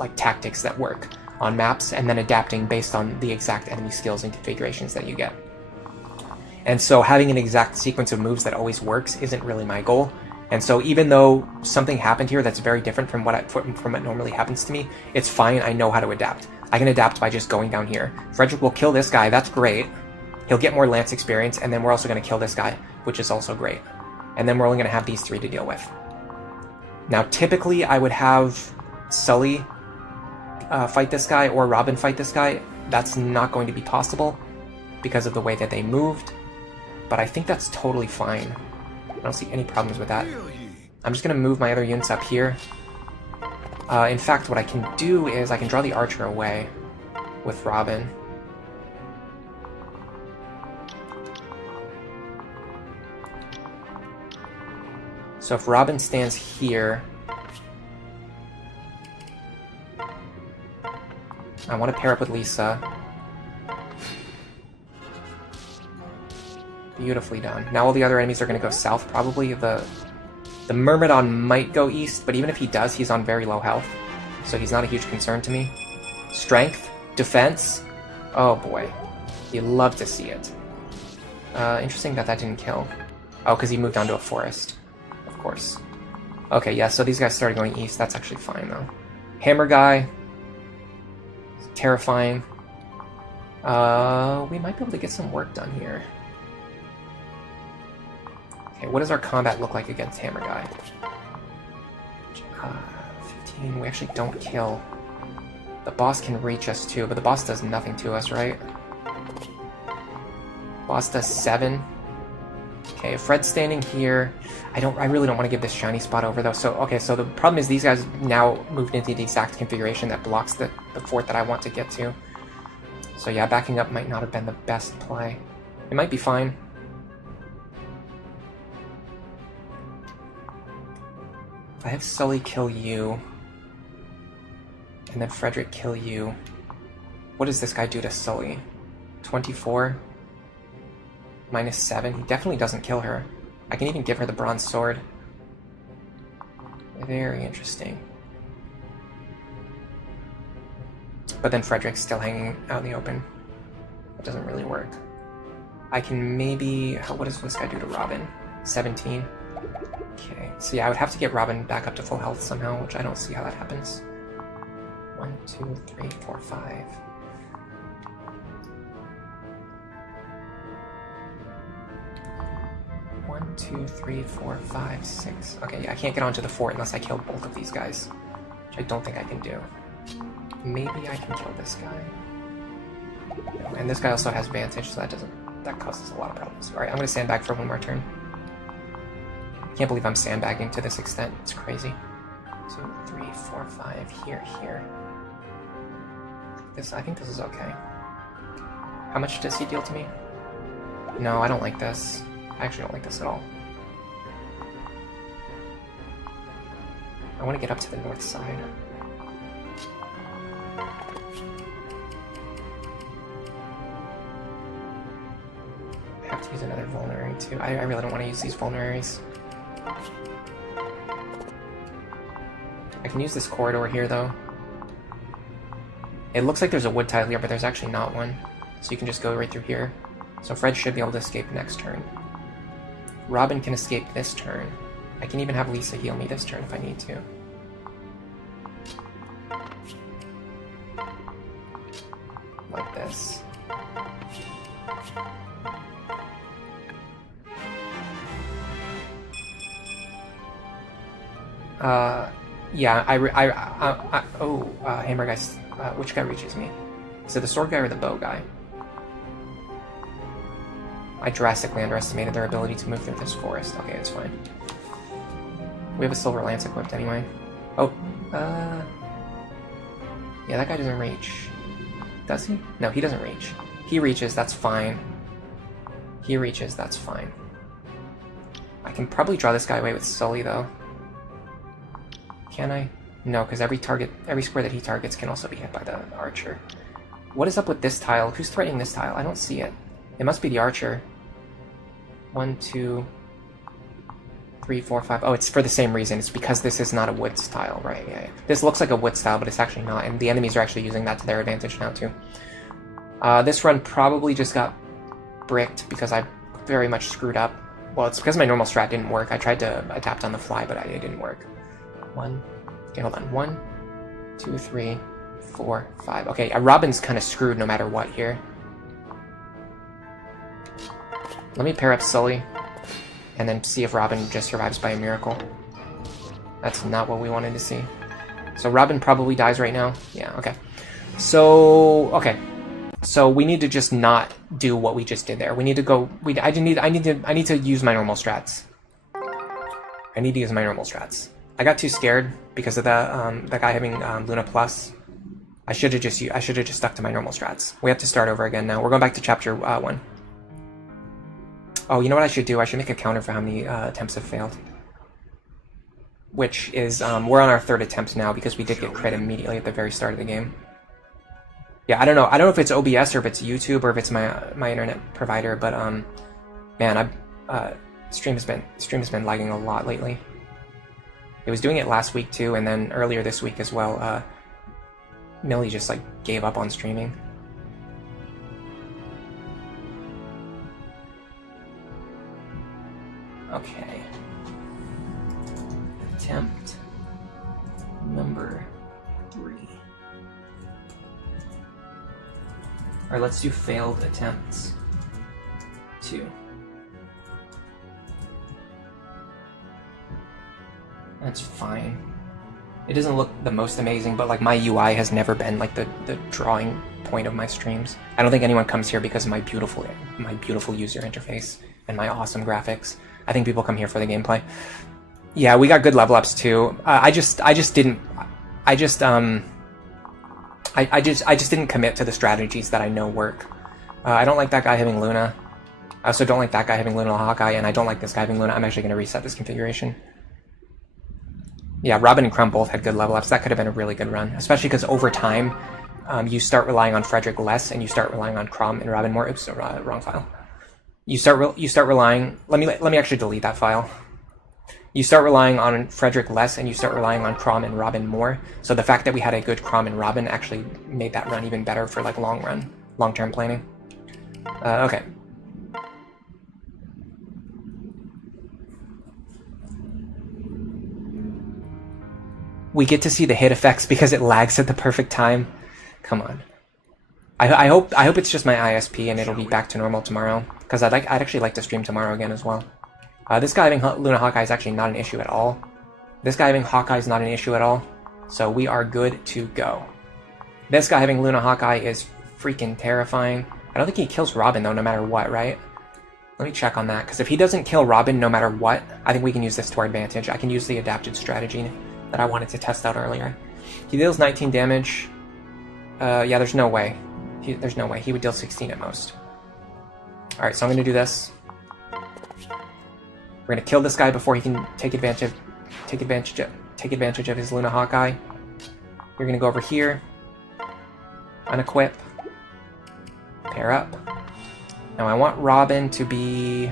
like tactics that work on maps and then adapting based on the exact enemy skills and configurations that you get. And so having an exact sequence of moves that always works isn't really my goal. And so even though something happened here that's very different from what normally happens to me, it's fine. I know how to adapt. I can adapt by just going down here. Frederick will kill this guy. That's great. He'll get more lance experience, and then we're also going to kill this guy, which is also great. And then we're only going to have these 3 to deal with. Now, typically, I would have Sully fight this guy or Robin fight this guy. That's not going to be possible because of the way that they moved, but I think that's totally fine. I don't see any problems with that. I'm just going to move my other units up here. In fact, what I can do is I can draw the archer away with Robin. So if Robin stands here, I want to pair up with Lisa. Beautifully done. Now all the other enemies are going to go south, probably. The Myrmidon might go east, but even if he does, he's on very low health. So he's not a huge concern to me. Strength, defense. Oh boy. You love to see it. Interesting that didn't kill. Oh, because he moved on to a forest. Of course. Okay, yeah, so these guys started going east. That's actually fine, though. Hammer guy. Terrifying. We might be able to get some work done here. Okay, what does our combat look like against Hammer guy? 15. We actually don't kill. The boss can reach us, too, but the boss does nothing to us, right? Boss does 7. Okay, if Fred's standing here, I really don't want to give this shiny spot over though. So okay, so the problem is these guys now moved into the exact configuration that blocks the fort that I want to get to. So yeah, backing up might not have been the best play. It might be fine. If I have Sully kill you, and then Frederick kill you, what does this guy do to Sully? 24? Minus 7. He definitely doesn't kill her. I can even give her the bronze sword. Very interesting. But then Frederick's still hanging out in the open. It doesn't really work. I can maybe... What does this guy do to Robin? 17. Okay, so yeah, I would have to get Robin back up to full health somehow, which I don't see how that happens. 1, 2, 3, 4, 5... 1, 2, 3, 4, 5, 6. Okay, yeah, I can't get onto the fort unless I kill both of these guys, which I don't think I can do. Maybe I can kill this guy. No, and this guy also has Vantage, so that causes a lot of problems. Alright, I'm gonna sandbag for one more turn. I can't believe I'm sandbagging to this extent. It's crazy. 2, 3, 4, 5, here. I think this is okay. How much does he deal to me? No, I don't like this. I actually don't like this at all. I want to get up to the north side. I have Let's use another vulnerary too. I really don't want to use these vulneraries. I can use this corridor here though. It looks like there's a wood tile here, but there's actually not one. So you can just go right through here. So Fred should be able to escape next turn. Robin can escape this turn. I can even have Lisa heal me this turn if I need to. Like this. Yeah, Hammer guy, which guy reaches me? Is it the sword guy or the bow guy? I drastically underestimated their ability to move through this forest. Okay, it's fine. We have a silver lance equipped anyway. Oh, yeah, that guy doesn't reach. Does he? No, he doesn't reach. He reaches, that's fine. He reaches, that's fine. I can probably draw this guy away with Sully, though. Can I? No, because every square that he targets can also be hit by the archer. What is up with this tile? Who's threatening this tile? I don't see it. It must be the archer. 1, 2, 3, 4, 5. Oh, it's for the same reason. It's because this is not a wood style, right? Yeah. This looks like a wood style, but it's actually not. And the enemies are actually using that to their advantage now, too. This run probably just got bricked because I very much screwed up. Well, it's because my normal strat didn't work. I tried to adapt on the fly, but it didn't work. Okay, hold on. 1, 2, 3, 4, 5. Okay, Robin's kind of screwed no matter what here. Let me pair up Sully, and then see if Robin just survives by a miracle. That's not what we wanted to see. So Robin probably dies right now. Yeah, okay. So, okay. So we need to just not do what we just did there. We need to go. I need to use my normal strats. I need to use my normal strats. I got too scared because of the guy having Luna Plus. I should have just stuck to my normal strats. We have to start over again now. We're going back to chapter 1. Oh, you know what I should do? I should make a counter for how many attempts have failed. Which is, we're on our 3rd attempt now because we did get crit immediately at the very start of the game. Yeah, I don't know. I don't know if it's OBS or if it's YouTube or if it's my internet provider, but man, stream has been lagging a lot lately. It was doing it last week too, and then earlier this week as well. Millie just like gave up on streaming. Okay. Attempt number 3. Alright, let's do failed attempts 2. That's fine. It doesn't look the most amazing, but like my UI has never been like the drawing point of my streams. I don't think anyone comes here because of my beautiful user interface and my awesome graphics. I think people come here for the gameplay. Yeah, we got good level ups too. I just didn't commit to the strategies that I know work. I don't like that guy having Luna. I also don't like that guy having Luna Hawkeye, and I don't like this guy having Luna. I'm actually going to reset this configuration. Yeah, Robin and Crumb both had good level ups. That could have been a really good run, especially because over time, you start relying on Frederick less, and you start relying on Crumb and Robin more. Oops, wrong file. You start relying. Let me actually delete that file. You start relying on Frederick less, and you start relying on Crom and Robin more. So the fact that we had a good Crom and Robin actually made that run even better for like long-term planning. Okay. We get to see the hit effects because it lags at the perfect time. Come on. I hope it's just my ISP and it'll be back to normal tomorrow. Because I'd actually like to stream tomorrow again as well. This guy having Luna Hawkeye is actually not an issue at all. This guy having Hawkeye is not an issue at all. So we are good to go. This guy having Luna Hawkeye is freaking terrifying. I don't think he kills Robin though, no matter what, right? Let me check on that, because if he doesn't kill Robin no matter what, I think we can use this to our advantage. I can use the adapted strategy that I wanted to test out earlier. He deals 19 damage. Yeah, there's no way. There's no way. He would deal 16 at most. Alright, so I'm going to do this. We're going to kill this guy before he can take advantage of his Luna Hawkeye. You're going to go over here. Unequip. Pair up. Now I want Robin to be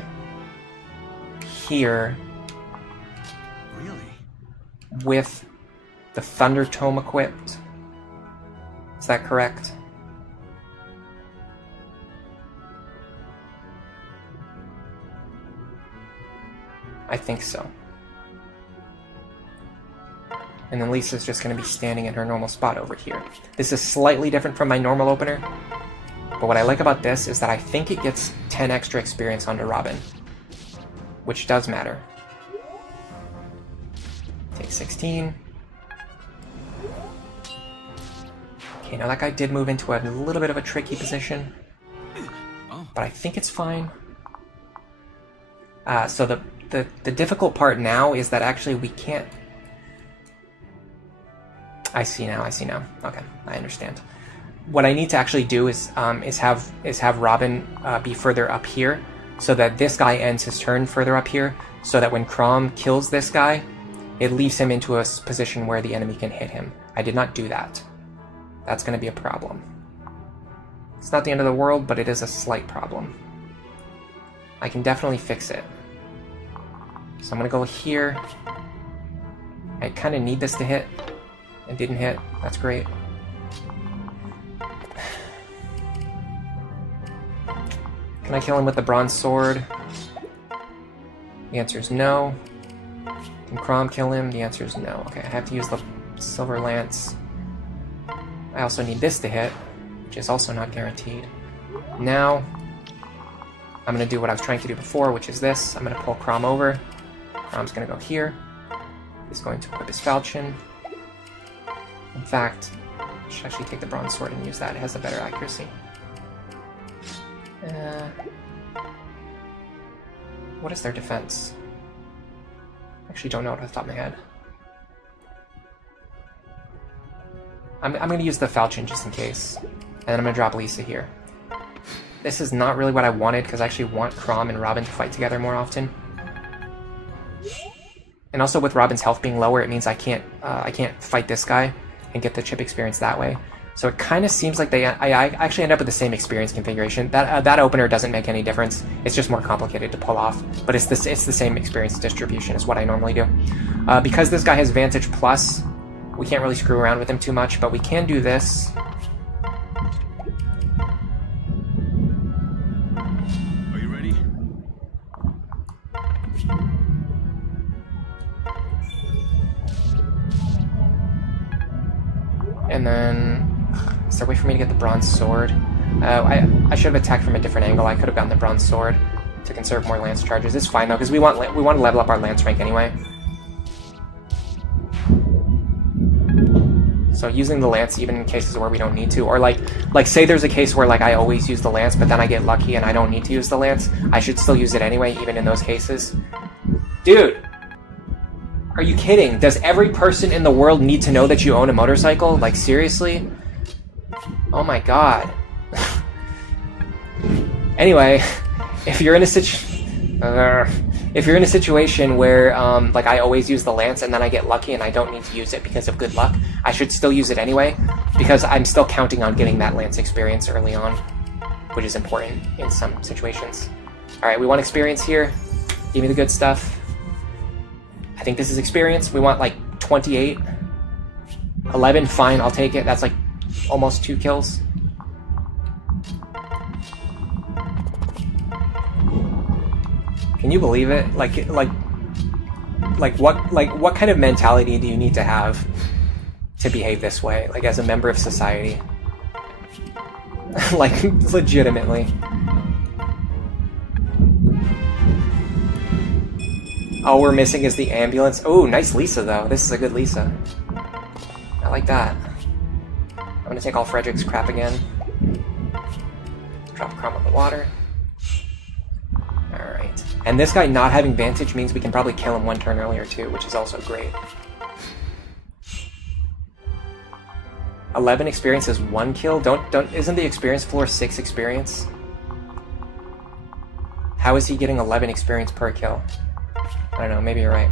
here. Really? With the Thunder Tome equipped. Is that correct? I think so. And then Lisa's just going to be standing in her normal spot over here. This is slightly different from my normal opener, but what I like about this is that I think it gets 10 extra experience onto Robin, which does matter. Take 16. Okay, now that guy did move into a little bit of a tricky position, but I think it's fine. So the difficult part now is that actually we can't... I see now. Okay, I understand. What I need to actually do is have Robin be further up here, so that this guy ends his turn further up here, so that when Crom kills this guy, it leaves him into a position where the enemy can hit him. I did not do that. That's going to be a problem. It's not the end of the world, but it is a slight problem. I can definitely fix it. So I'm going to go here. I kind of need this to hit. It didn't hit. That's great. Can I kill him with the bronze sword? The answer is no. Can Crom kill him? The answer is no. Okay, I have to use the silver lance. I also need this to hit, which is also not guaranteed. Now, I'm going to do what I was trying to do before, which is this. I'm going to pull Crom over. Crom's going to go here. He's going to equip his falchion. In fact, I should actually take the bronze sword and use that. It has a better accuracy. What is their defense? I actually don't know it off the top of my head. I'm going to use the falchion just in case. And then I'm going to drop Lisa here. This is not really what I wanted, because I actually want Crom and Robin to fight together more often. And also with Robin's health being lower, it means I can't fight this guy and get the chip experience that way. So it kind of seems like I actually end up with the same experience configuration. That opener doesn't make any difference. It's just more complicated to pull off. But it's the same experience distribution as what I normally do. Because this guy has Vantage Plus, we can't really screw around with him too much, but we can do this. Are you ready? And then... Is there a way for me to get the bronze sword? I should have attacked from a different angle. I could have gotten the bronze sword to conserve more lance charges. It's fine though, because we want to level up our lance rank anyway. So using the lance even in cases where we don't need to, or like say there's a case where like I always use the lance, but then I get lucky and I don't need to use the lance, I should still use it anyway, even in those cases. Dude! Are you kidding? Does every person in the world need to know that you own a motorcycle? Like, seriously? Oh my god. Anyway, if you're in a situation where like I always use the lance and then I get lucky and I don't need to use it because of good luck, I should still use it anyway, because I'm still counting on getting that lance experience early on, which is important in some situations. Alright, we want experience here. Give me the good stuff. I think this is experience. We want like 28. 11, fine, I'll take it. That's like almost 2 kills. Can you believe it? What kind of mentality do you need to have to behave this way? Like, as a member of society? Like, legitimately. All we're missing is the ambulance. Oh, nice Lisa, though. This is a good Lisa. I like that. I'm gonna take all Frederick's crap again. Drop Crom on the water. Alright. And this guy not having Vantage means we can probably kill him 1 turn earlier, too, which is also great. 11 experience is 1 kill? Isn't the experience floor 6 experience? How is he getting 11 experience per kill? I don't know, maybe you're right.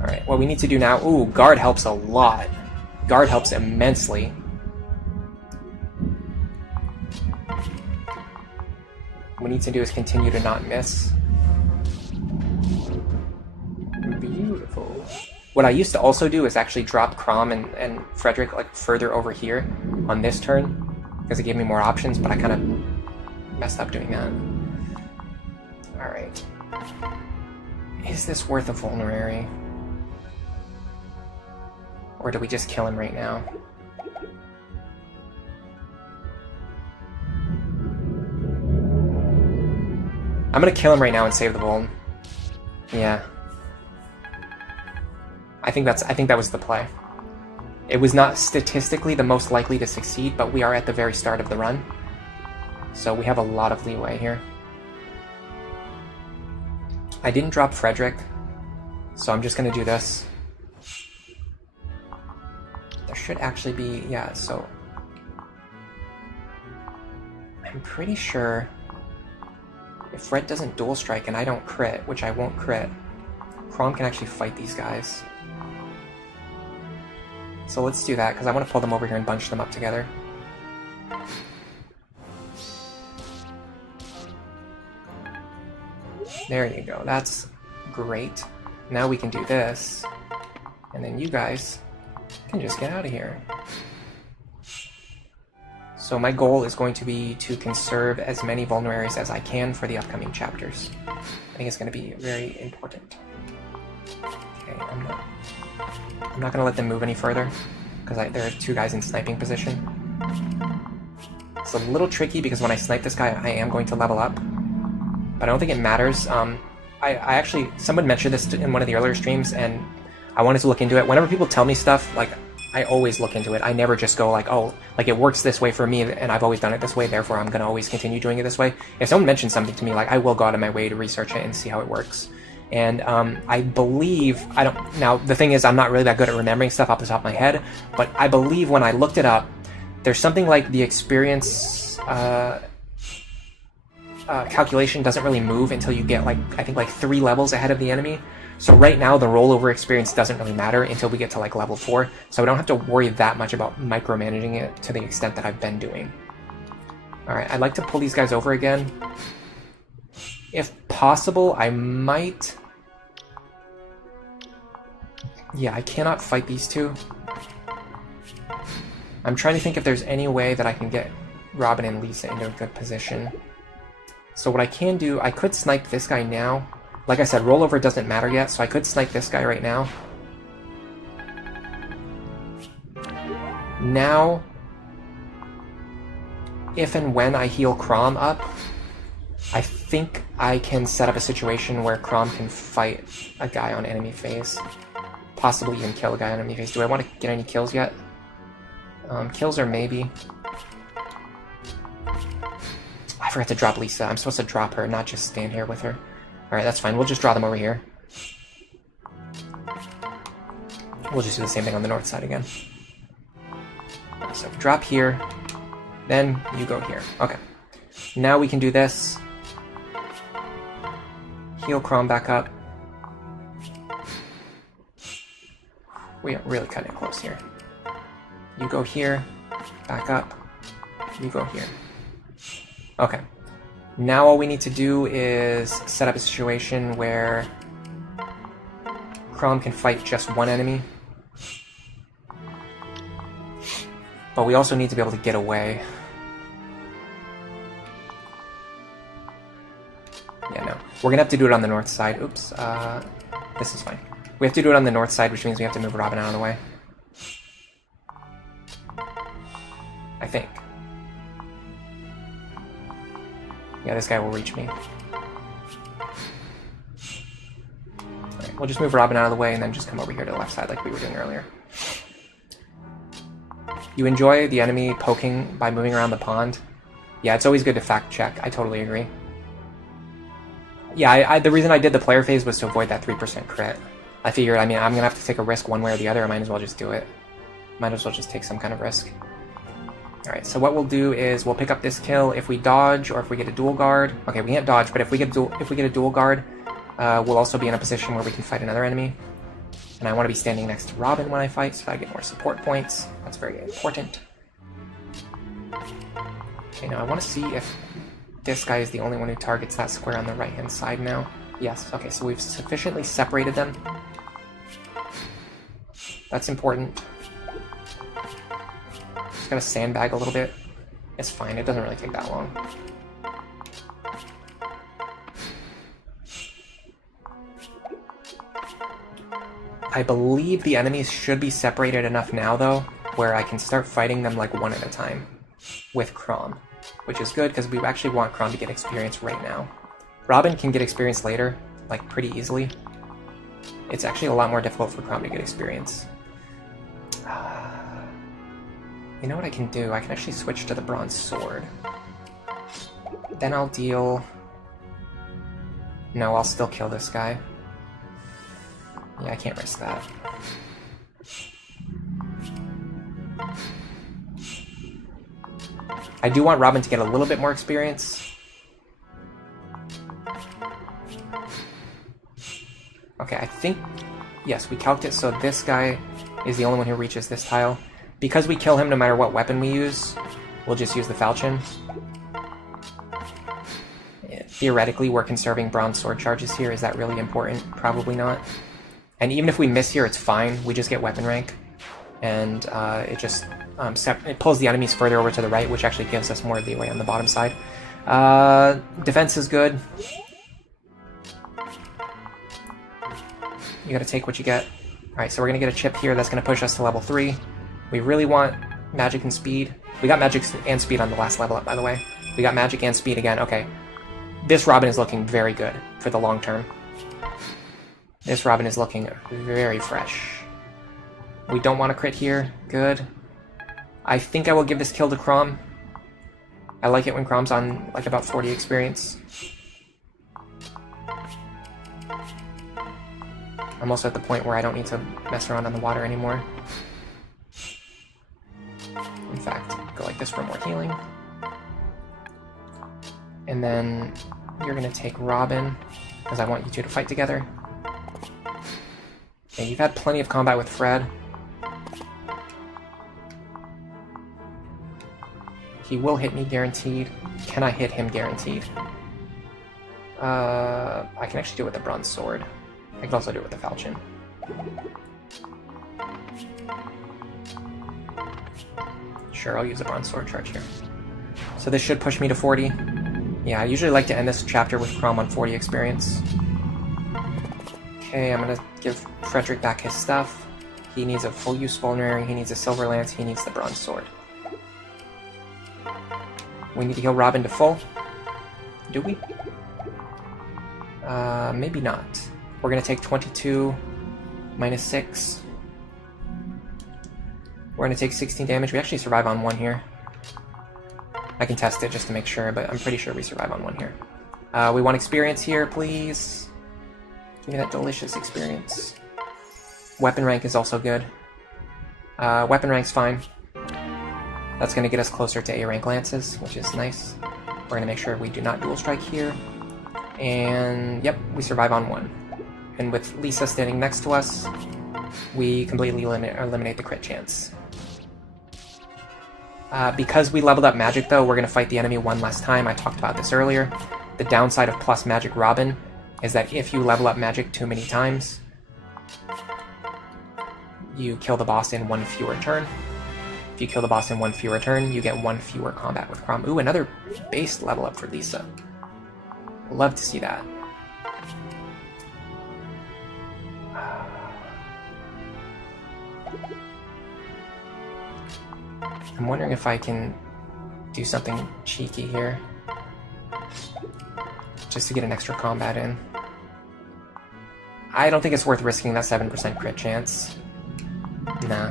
Alright, what we need to do now... Ooh, guard helps a lot. Guard helps immensely. What we need to do is continue to not miss. Beautiful. What I used to also do is actually drop Crom and Frederick like further over here on this turn, because it gave me more options, but I kind of messed up doing that. Alright. Is this worth a vulnerary? Or do we just kill him right now? I'm gonna kill him right now and save the Vuln. Yeah. I think that was the play. It was not statistically the most likely to succeed, but we are at the very start of the run. So we have a lot of leeway here. I didn't drop Frederick, so I'm just gonna do this. There should actually be, yeah, so... I'm pretty sure if Fred doesn't dual strike and I don't crit, which I won't crit, Crom can actually fight these guys. So let's do that, because I want to pull them over here and bunch them up together. There you go, that's great. Now we can do this, and then you guys can just get out of here. So my goal is going to be to conserve as many vulneraries as I can for the upcoming chapters. I think it's going to be very important. Okay, I'm not going to let them move any further, because there are two guys in sniping position. It's a little tricky, because when I snipe this guy, I am going to level up. But I don't think it matters. I actually, someone mentioned this in one of the earlier streams, and I wanted to look into it. Whenever people tell me stuff, like, I always look into it. I never just go like, oh, like it works this way for me, and I've always done it this way, therefore I'm going to always continue doing it this way. If someone mentions something to me, like, I will go out of my way to research it and see how it works. And I believe, now the thing is, I'm not really that good at remembering stuff off the top of my head, but I believe when I looked it up, there's something like the experience calculation doesn't really move until you get, like, I think like 3 levels ahead of the enemy. So right now the rollover experience doesn't really matter until we get to like level 4, so I don't have to worry that much about micromanaging it to the extent that I've been doing. Alright, I'd like to pull these guys over again. If possible, I might... Yeah, I cannot fight these two. I'm trying to think if there's any way that I can get Robin and Lisa into a good position. So what I can do, I could snipe this guy now. Like I said, rollover doesn't matter yet, so I could snipe this guy right now. Now, if and when I heal Crom up, I think I can set up a situation where Crom can fight a guy on enemy phase. Possibly even kill a guy on enemy phase. Do I want to get any kills yet? Kills or maybe. I forgot to drop Lisa. I'm supposed to drop her, not just stand here with her. Alright, that's fine. We'll just draw them over here. We'll just do the same thing on the north side again. So drop here, then you go here. Okay. Now we can do this. Heal Crom back up. We are really cutting it close here. You go here, back up, you go here. Okay. Now all we need to do is set up a situation where Crom can fight just one enemy. But we also need to be able to get away. Yeah, no. We're gonna have to do it on the north side. Oops. This is fine. We have to do it on the north side, which means we have to move Robin out of the way. I think. Yeah, this guy will reach me. Alright, we'll just move Robin out of the way and then just come over here to the left side like we were doing earlier. You enjoy the enemy poking by moving around the pond? Yeah, it's always good to fact check. I totally agree. Yeah, the reason I did the player phase was to avoid that 3% crit. I figured, I mean, I'm going to have to take a risk one way or the other. I might as well just do it. Might as well just take some kind of risk. Alright, so what we'll do is we'll pick up this kill. If we dodge or if we get a dual guard... Okay, we can't dodge, but if we get a dual guard, we'll also be in a position where we can fight another enemy. And I want to be standing next to Robin when I fight, so I get more support points. That's very important. Okay, now I want to see if this guy is the only one who targets that square on the right-hand side now. Yes, okay, so we've sufficiently separated them. That's important. Just gotta sandbag a little bit. It's fine, it doesn't really take that long. I believe the enemies should be separated enough now, though, where I can start fighting them like one at a time with Chrom, which is good because we actually want Chrom to get experience right now. Robin can get experience later, like pretty easily. It's actually a lot more difficult for Chrom to get experience. You know what I can do? I can actually switch to the bronze sword. Then I'll deal... No, I'll still kill this guy. Yeah, I can't risk that. I do want Robin to get a little bit more experience. Okay, I think... Yes, we calced it, so this guy is the only one who reaches this tile. Because we kill him no matter what weapon we use, we'll just use the falchion. Theoretically, we're conserving bronze sword charges here. Is that really important? Probably not. And even if we miss here, it's fine. We just get weapon rank. And it just it pulls the enemies further over to the right, which actually gives us more leeway on the bottom side. Defense is good. You gotta take what you get. Alright, so we're gonna get a chip here that's gonna push us to level 3. We really want magic and speed. We got magic and speed on the last level up, by the way. We got magic and speed again. Okay. This Robin is looking very good for the long term. This Robin is looking very fresh. We don't want to crit here. Good. I think I will give this kill to Chrom. I like it when Chrom's on like about 40 experience. I'm also at the point where I don't need to mess around on the water anymore. In fact, go like this for more healing. And then you're going to take Robin, because I want you two to fight together. And you've had plenty of combat with Fred. He will hit me guaranteed. Can I hit him guaranteed? I can actually do it with the bronze sword. I can also do it with the falchion. Sure, I'll use a bronze sword charge here. So this should push me to 40. Yeah, I usually like to end this chapter with Chrom on 40 experience. Okay, I'm gonna give Frederick back his stuff. He needs a full use vulnerary, he needs a silver lance, he needs the bronze sword. We need to heal Robin to full. Do we? Maybe not. We're gonna take 22 minus 6. We're gonna take 16 damage. We actually survive on 1 here. I can test it just to make sure, but I'm pretty sure we survive on 1 here. We want experience here, please. Give me that delicious experience. Weapon rank is also good. Weapon rank's fine. That's going to get us closer to A rank lances, which is nice. We're going to make sure we do not dual strike here. And yep, we survive on 1. And with Lisa standing next to us, we completely eliminate the crit chance. Because we leveled up magic, though, we're going to fight the enemy one last time. I talked about this earlier. The downside of plus magic Robin is that if you level up magic too many times, you kill the boss in 1 fewer turn. If you kill the boss in 1 fewer turn, you get 1 fewer combat with Chrom. Ooh, another base level up for Lisa. Love to see that. I'm wondering if I can do something cheeky here. Just to get an extra combat in. I don't think it's worth risking that 7% crit chance. Nah.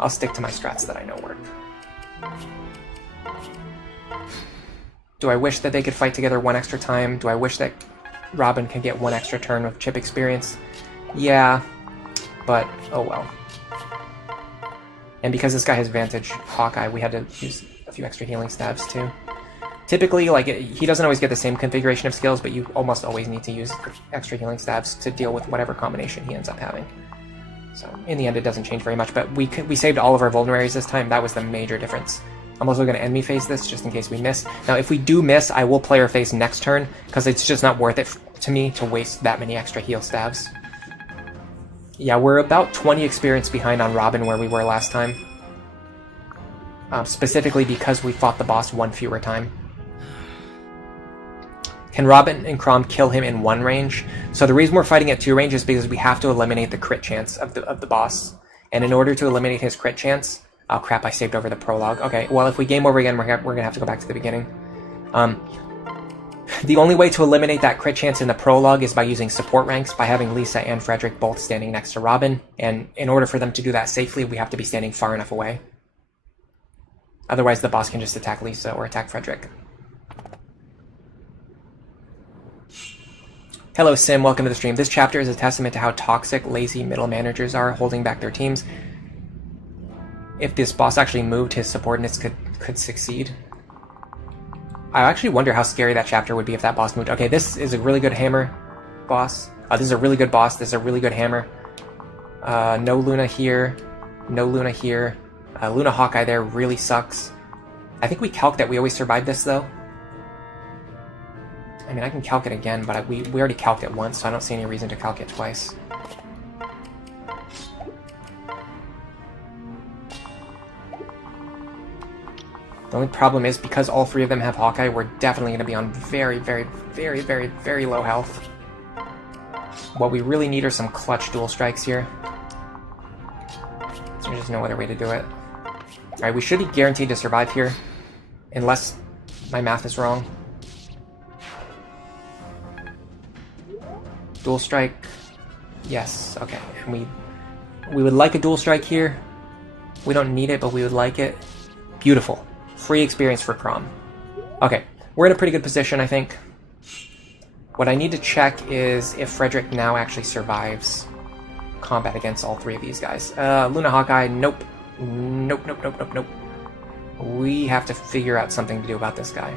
I'll stick to my strats that I know work. Do I wish that they could fight together 1 extra time? Do I wish that Robin could get 1 extra turn of chip experience? Yeah, but oh well. And because this guy has Vantage Hawkeye, we had to use a few extra healing stabs too. Typically, like, he doesn't always get the same configuration of skills, but you almost always need to use extra healing stabs to deal with whatever combination he ends up having. So, in the end, it doesn't change very much, but we saved all of our vulneraries this time. That was the major difference. I'm also going to enemy phase this just in case we miss. Now, if we do miss, I will player phase next turn, because it's just not worth it to me to waste that many extra heal stabs. Yeah, we're about 20 experience behind on Robin where we were last time. Specifically because we fought the boss one fewer time. Can Robin and Chrom kill him in one range? So the reason we're fighting at 2 range is because we have to eliminate the crit chance of the boss. And in order to eliminate his crit chance... Oh crap, I saved over the prologue. Okay, well if we game over again, we're going to have to go back to the beginning. The only way to eliminate that crit chance in the prologue is by using support ranks, by having Lisa and Frederick both standing next to Robin. And in order for them to do that safely, we have to be standing far enough away. Otherwise the boss can just attack Lisa or attack Frederick. Hello Sim, welcome to the stream. This chapter is a testament to how toxic, lazy middle managers are, holding back their teams. If this boss actually moved, his subordinates could succeed. I actually wonder how scary that chapter would be if that boss moved. Okay, this is a really good hammer boss. This is a really good boss. This is a really good hammer. No Luna here. No Luna here. Luna Hawkeye there really sucks. I think we calc that we always survive this though. I mean, I can calc it again, but we already calced it once, so I don't see any reason to calc it twice. The only problem is, because all 3 of them have Hawkeye, we're definitely going to be on very, very, very, very, very low health. What we really need are some clutch dual strikes here. So there's just no other way to do it. Alright, we should be guaranteed to survive here. Unless my math is wrong. Dual strike. Yes, okay. And we would like a dual strike here. We don't need it, but we would like it. Beautiful. Free experience for Chrom. Okay, we're in a pretty good position, I think. What I need to check is if Frederick now actually survives combat against all 3 of these guys. Luna Hawkeye, nope. Nope, nope, nope, nope, nope. We have to figure out something to do about this guy.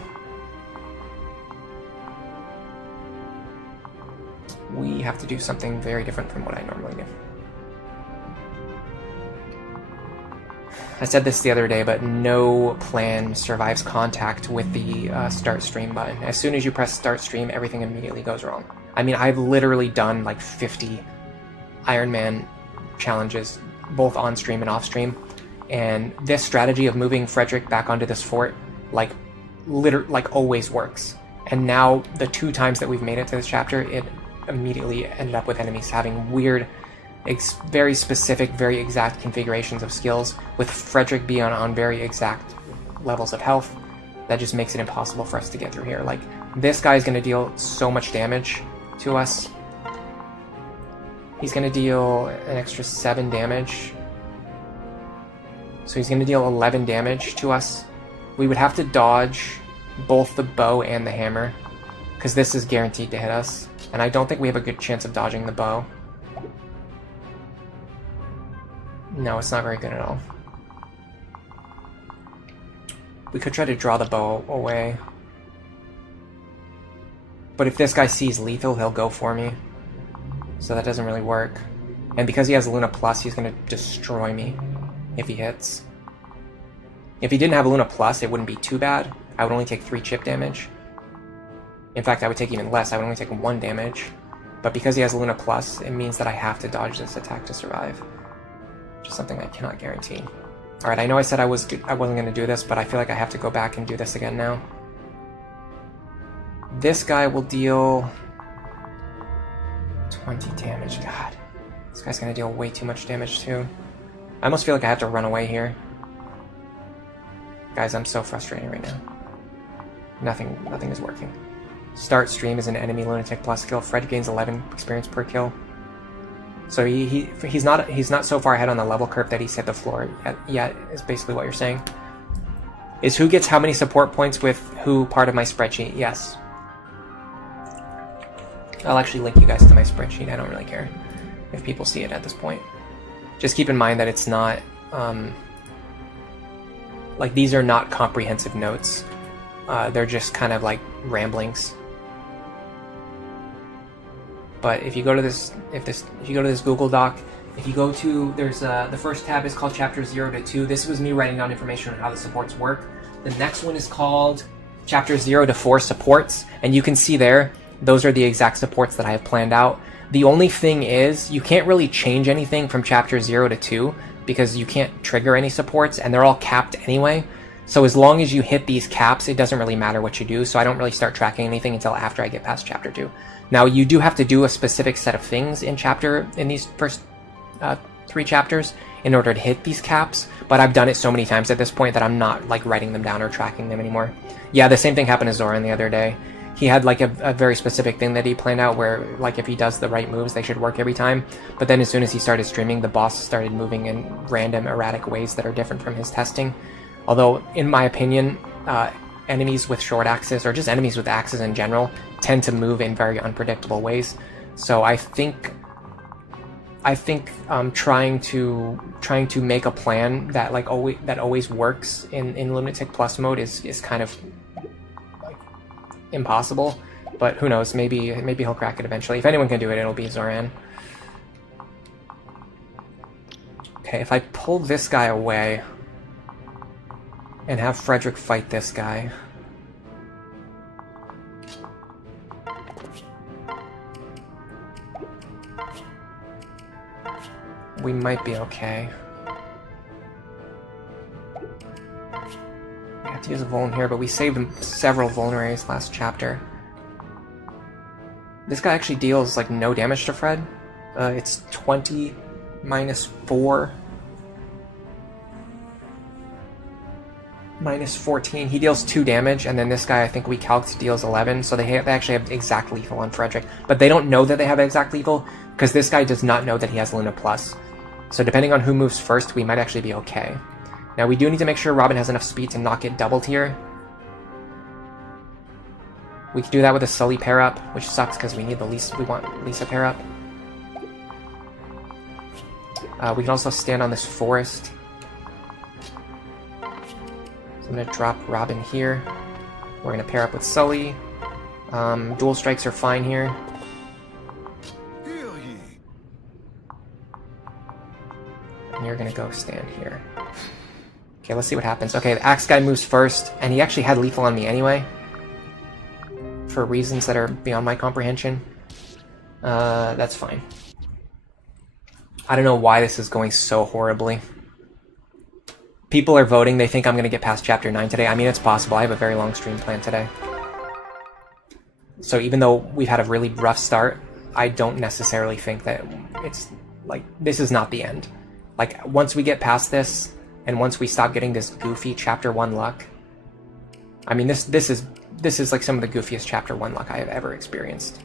We have to do something very different from what I normally do. I said this the other day, but no plan survives contact with the start stream button. As soon as you press start stream, everything immediately goes wrong. I mean, I've literally done like 50 Iron Man challenges, both on stream and off stream, and this strategy of moving Frederick back onto this fort, like always works. And now the 2 times that we've made it to this chapter, it immediately ended up with enemies having weird, very specific, very exact configurations of skills, with Frederick being on very exact levels of health. That just makes it impossible for us to get through here. Like, this guy is going to deal so much damage to us. He's going to deal an extra 7 damage. So he's going to deal 11 damage to us. We would have to dodge both the bow and the hammer, because this is guaranteed to hit us. And I don't think we have a good chance of dodging the bow. No, it's not very good at all. We could try to draw the bow away. But if this guy sees lethal, he'll go for me. So that doesn't really work. And because he has Luna Plus, he's going to destroy me if he hits. If he didn't have Luna Plus, it wouldn't be too bad. I would only take 3 chip damage. In fact, I would take even less. I would only take 1 damage. But because he has Luna Plus, it means that I have to dodge this attack to survive. Which is something I cannot guarantee. Alright, I know I said I wasn't going to do this, but I feel like I have to go back and do this again now. This guy will deal 20 damage. God. This guy's going to deal way too much damage too. I almost feel like I have to run away here. Guys, I'm so frustrated right now. Nothing is working. Start stream is an enemy lunatic plus kill. Fred gains 11 experience per kill. So he's not so far ahead on the level curve that he's hit the floor yet, is basically what you're saying. Is who gets how many support points with who part of my spreadsheet? Yes. I'll actually link you guys to my spreadsheet. I don't really care if people see it at this point. Just keep in mind that it's not, like, these are not comprehensive notes. They're just kind of like ramblings. But if you go to this, if you go to this Google Doc, If you go to, there's the first tab is called Chapter 0 to 2. This was me writing down information on how the supports work. The next one is called Chapter 0 to 4 supports, and you can see there, those are the exact supports that I have planned out. The only thing is, you can't really change anything from Chapter 0 to 2, because you can't trigger any supports, and they're all capped anyway. So as long as you hit these caps, it doesn't really matter what you do, so I don't really start tracking anything until after I get past Chapter 2. Now, you do have to do a specific set of things in these first 3 chapters in order to hit these caps, but I've done it so many times at this point that I'm not like writing them down or tracking them anymore. Yeah, the same thing happened to Zoran the other day. He had like a very specific thing that he planned out where like if he does the right moves, they should work every time. But then as soon as he started streaming, the boss started moving in random erratic ways that are different from his testing. Although, in my opinion, enemies with short axes, or just enemies with axes in general, tend to move in very unpredictable ways. So I think trying to make a plan that like always works in Lunatic Plus mode is kind of like impossible. But who knows? Maybe he'll crack it eventually. If anyone can do it, it'll be Zoran. Okay, if I pull this guy away and have Frederick fight this guy. We might be okay. We have to use a vuln here, but we saved several vulneraries last chapter. This guy actually deals like no damage to Fred. It's 20 minus 4. Minus 14. He deals 2 damage, and then this guy I think we calced deals 11, so they actually have exact lethal on Frederick. But they don't know that they have exact lethal, because this guy does not know that he has Luna Plus. So depending on who moves first, we might actually be okay. Now we do need to make sure Robin has enough speed to not get doubled here. We can do that with a Sully pair up, which sucks because we want Lisa pair up. We can also stand on this forest. So I'm going to drop Robin here. We're going to pair up with Sully. Dual strikes are fine here. And you're going to go stand here. Okay, let's see what happens. Okay, the axe guy moves first, and he actually had lethal on me anyway. For reasons that are beyond my comprehension. That's fine. I don't know why this is going so horribly. People are voting, they think I'm going to get past Chapter 9 today. I mean, it's possible. I have a very long stream planned today. So even though we've had a really rough start, I don't necessarily think that it's, like, this is not the end. Like, once we get past this, and once we stop getting this goofy Chapter 1 luck, I mean, this is like some of the goofiest Chapter 1 luck I have ever experienced.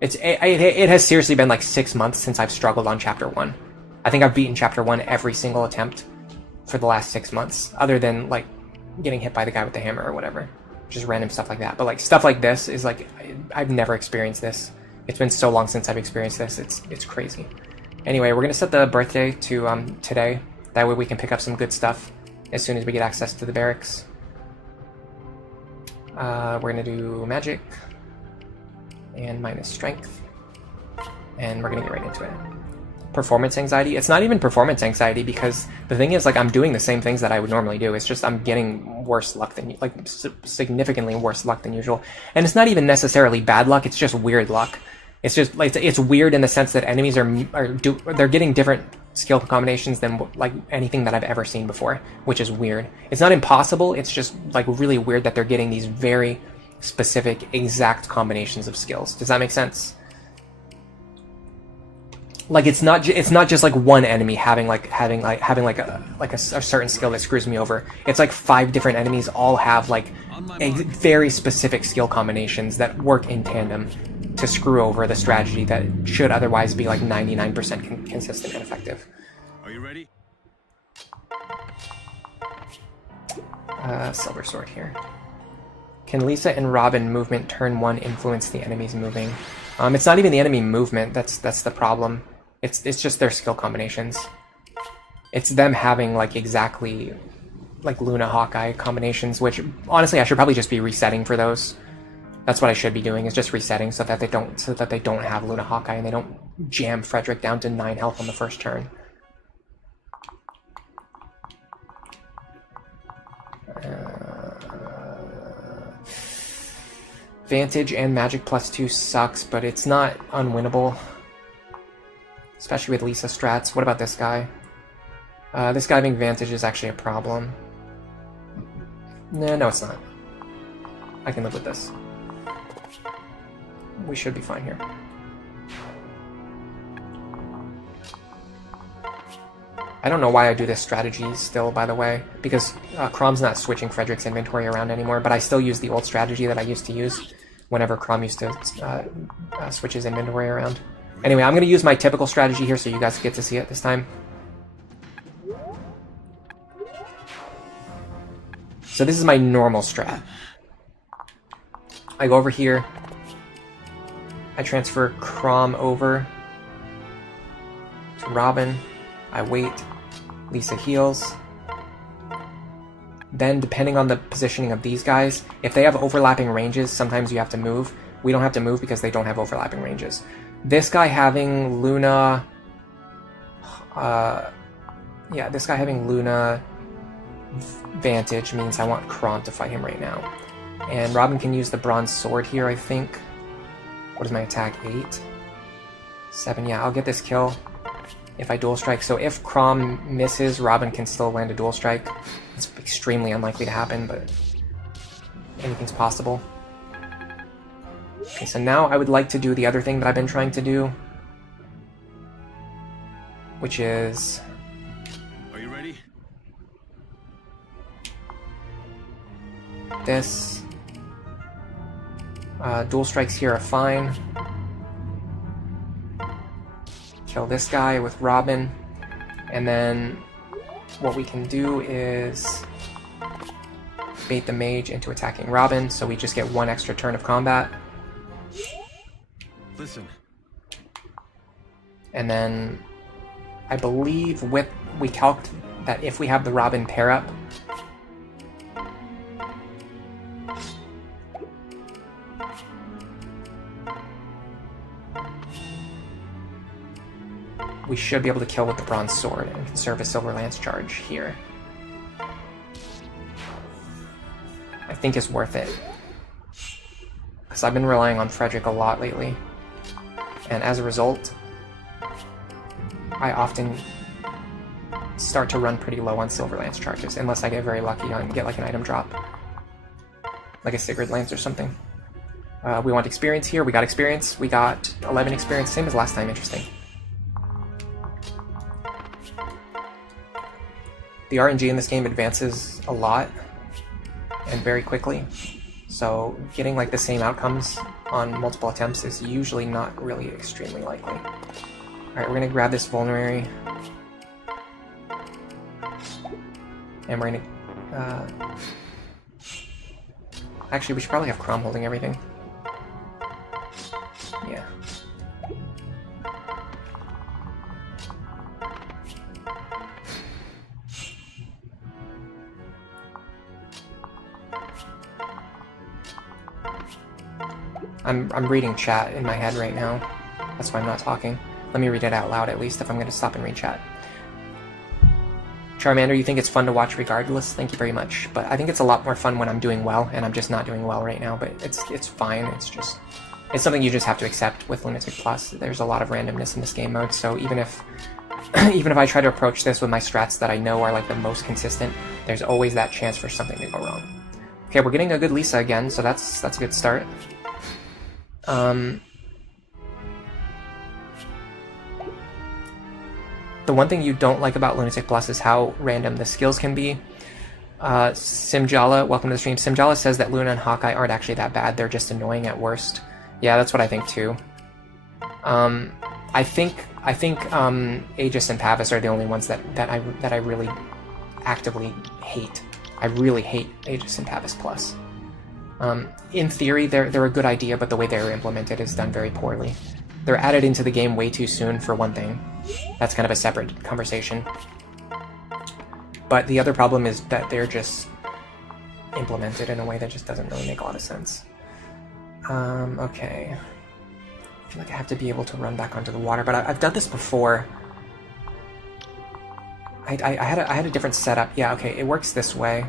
It has seriously been like 6 months since I've struggled on Chapter 1. I think I've beaten Chapter 1 every single attempt for the last 6 months, other than like getting hit by the guy with the hammer or whatever. Just random stuff like that. But like stuff like this is like, I've never experienced this. It's been so long since I've experienced this, it's crazy. Anyway, we're gonna set the birthday to today. That way we can pick up some good stuff as soon as we get access to the barracks. We're gonna do magic and minus strength, and we're gonna get right into it. Performance anxiety. It's not even performance anxiety, because the thing is, like, I'm doing the same things that I would normally do. It's just I'm getting worse luck than, like, significantly worse luck than usual. And it's not even necessarily bad luck. It's just weird luck. It's just like it's weird in the sense that enemies they're getting different skill combinations than like anything that I've ever seen before, which is weird. It's not impossible. It's just like really weird that they're getting these very specific, exact combinations of skills. Does that make sense? Like it's not just like one enemy having a certain skill that screws me over. It's like 5 different enemies all have like very specific skill combinations that work in tandem to screw over the strategy that should otherwise be like 99% consistent and effective. Are you ready? Silver sword here. Can Lisa and Robin movement turn 1 influence the enemy's moving? It's not even the enemy movement that's the problem. It's just their skill combinations. It's them having like exactly like Luna Hawkeye combinations, which honestly I should probably just be resetting for those. That's what I should be doing, is just resetting so that they don't have Luna Hawkeye and they don't jam Frederick down to 9 health on the first turn. Vantage and Magic +2 sucks, but it's not unwinnable. Especially with Lisa strats. What about this guy? This guy having Vantage is actually a problem. No, it's not. I can live with this. We should be fine here. I don't know why I do this strategy still, by the way, because Crom's not switching Frederick's inventory around anymore, but I still use the old strategy that I used to use whenever Crom used to switch his inventory around. Anyway, I'm going to use my typical strategy here so you guys get to see it this time. So this is my normal strat. I go over here. I transfer Crom over to Robin. I wait. Lisa heals. Then, depending on the positioning of these guys, if they have overlapping ranges, sometimes you have to move. We don't have to move because they don't have overlapping ranges. This guy having Luna... this guy having Luna Vantage means I want Crom to fight him right now. And Robin can use the Bronze Sword here, I think. What is my attack? 8? 7, yeah, I'll get this kill if I dual strike. So if Crom misses, Robin can still land a dual strike. It's extremely unlikely to happen, but anything's possible. Okay, so now I would like to do the other thing that I've been trying to do, which is... Are you ready? This. Dual strikes here are fine. Kill this guy with Robin. And then what we can do is bait the mage into attacking Robin, so we just get 1 extra turn of combat. Listen. And then I believe we calced that if we have the Robin pair up, we should be able to kill with the Bronze Sword and conserve a Silver Lance charge here. I think it's worth it, because I've been relying on Frederick a lot lately, and as a result, I often start to run pretty low on Silver Lance charges, unless I get very lucky and get like an item drop, like a Sigurd Lance or something. We want experience here. We got experience. We got 11 experience, same as last time. Interesting. The RNG in this game advances a lot and very quickly, so getting like the same outcomes on multiple attempts is usually not really extremely likely. Alright, we're gonna grab this Vulnerary, and we're gonna... Actually, we should probably have Crom holding everything. Yeah. I'm reading chat in my head right now. That's why I'm not talking. Let me read it out loud at least if I'm going to stop and read chat. Charmander, you think it's fun to watch regardless? Thank you very much. But I think it's a lot more fun when I'm doing well, and I'm just not doing well right now. But it's fine. It's something you just have to accept with Lunatic Plus. There's a lot of randomness in this game mode, so even if I try to approach this with my strats that I know are like the most consistent, there's always that chance for something to go wrong. Okay, we're getting a good Lisa again, so that's a good start. The one thing you don't like about Lunatic Plus is how random the skills can be. Simjala, welcome to the stream. Simjala says that Luna and Hawkeye aren't actually that bad, they're just annoying at worst. Yeah, that's what I think too. I think Aegis and Pavis are the only ones that I really actively hate. I really hate Aegis and Pavis Plus. In theory, they're a good idea, but the way they're implemented is done very poorly. They're added into the game way too soon, for one thing. That's kind of a separate conversation. But the other problem is that they're just implemented in a way that just doesn't really make a lot of sense. Okay. I feel like I have to be able to run back onto the water, but I've done this before. I had a different setup. Yeah, okay, it works this way.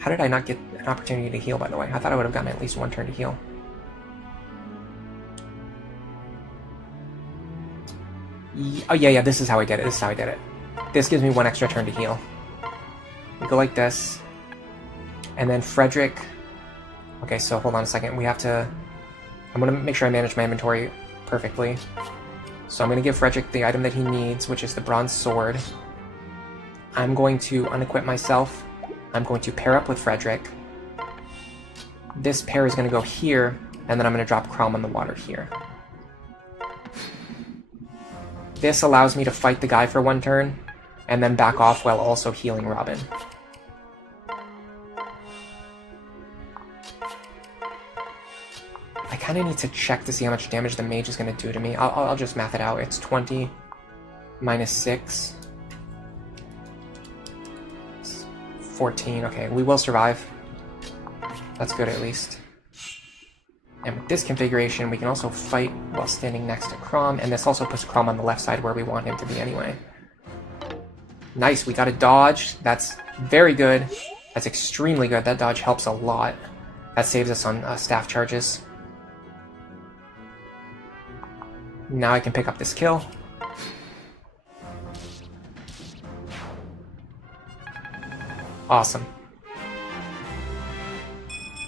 How did I not get an opportunity to heal, by the way? I thought I would have gotten at least one turn to heal. Oh, yeah, this is how I did it. This is how I did it. This gives me one extra turn to heal. We go like this. And then Frederick... Okay, so hold on a second. We have to... I'm going to make sure I manage my inventory perfectly. So I'm going to give Frederick the item that he needs, which is the bronze sword. I'm going to unequip myself. I'm going to pair up with Frederick. This pair is going to go here, and then I'm going to drop Crom on the water here. This allows me to fight the guy for one turn, and then back off while also healing Robin. I kind of need to check to see how much damage the mage is going to do to me. I'll just math it out. It's 20 minus 6. 14. Okay, we will survive. That's good at least. And with this configuration, we can also fight while standing next to Crom, and this also puts Crom on the left side where we want him to be anyway. Nice, we got a dodge. That's very good. That's extremely good. That dodge helps a lot. That saves us on staff charges. Now I can pick up this kill. Awesome.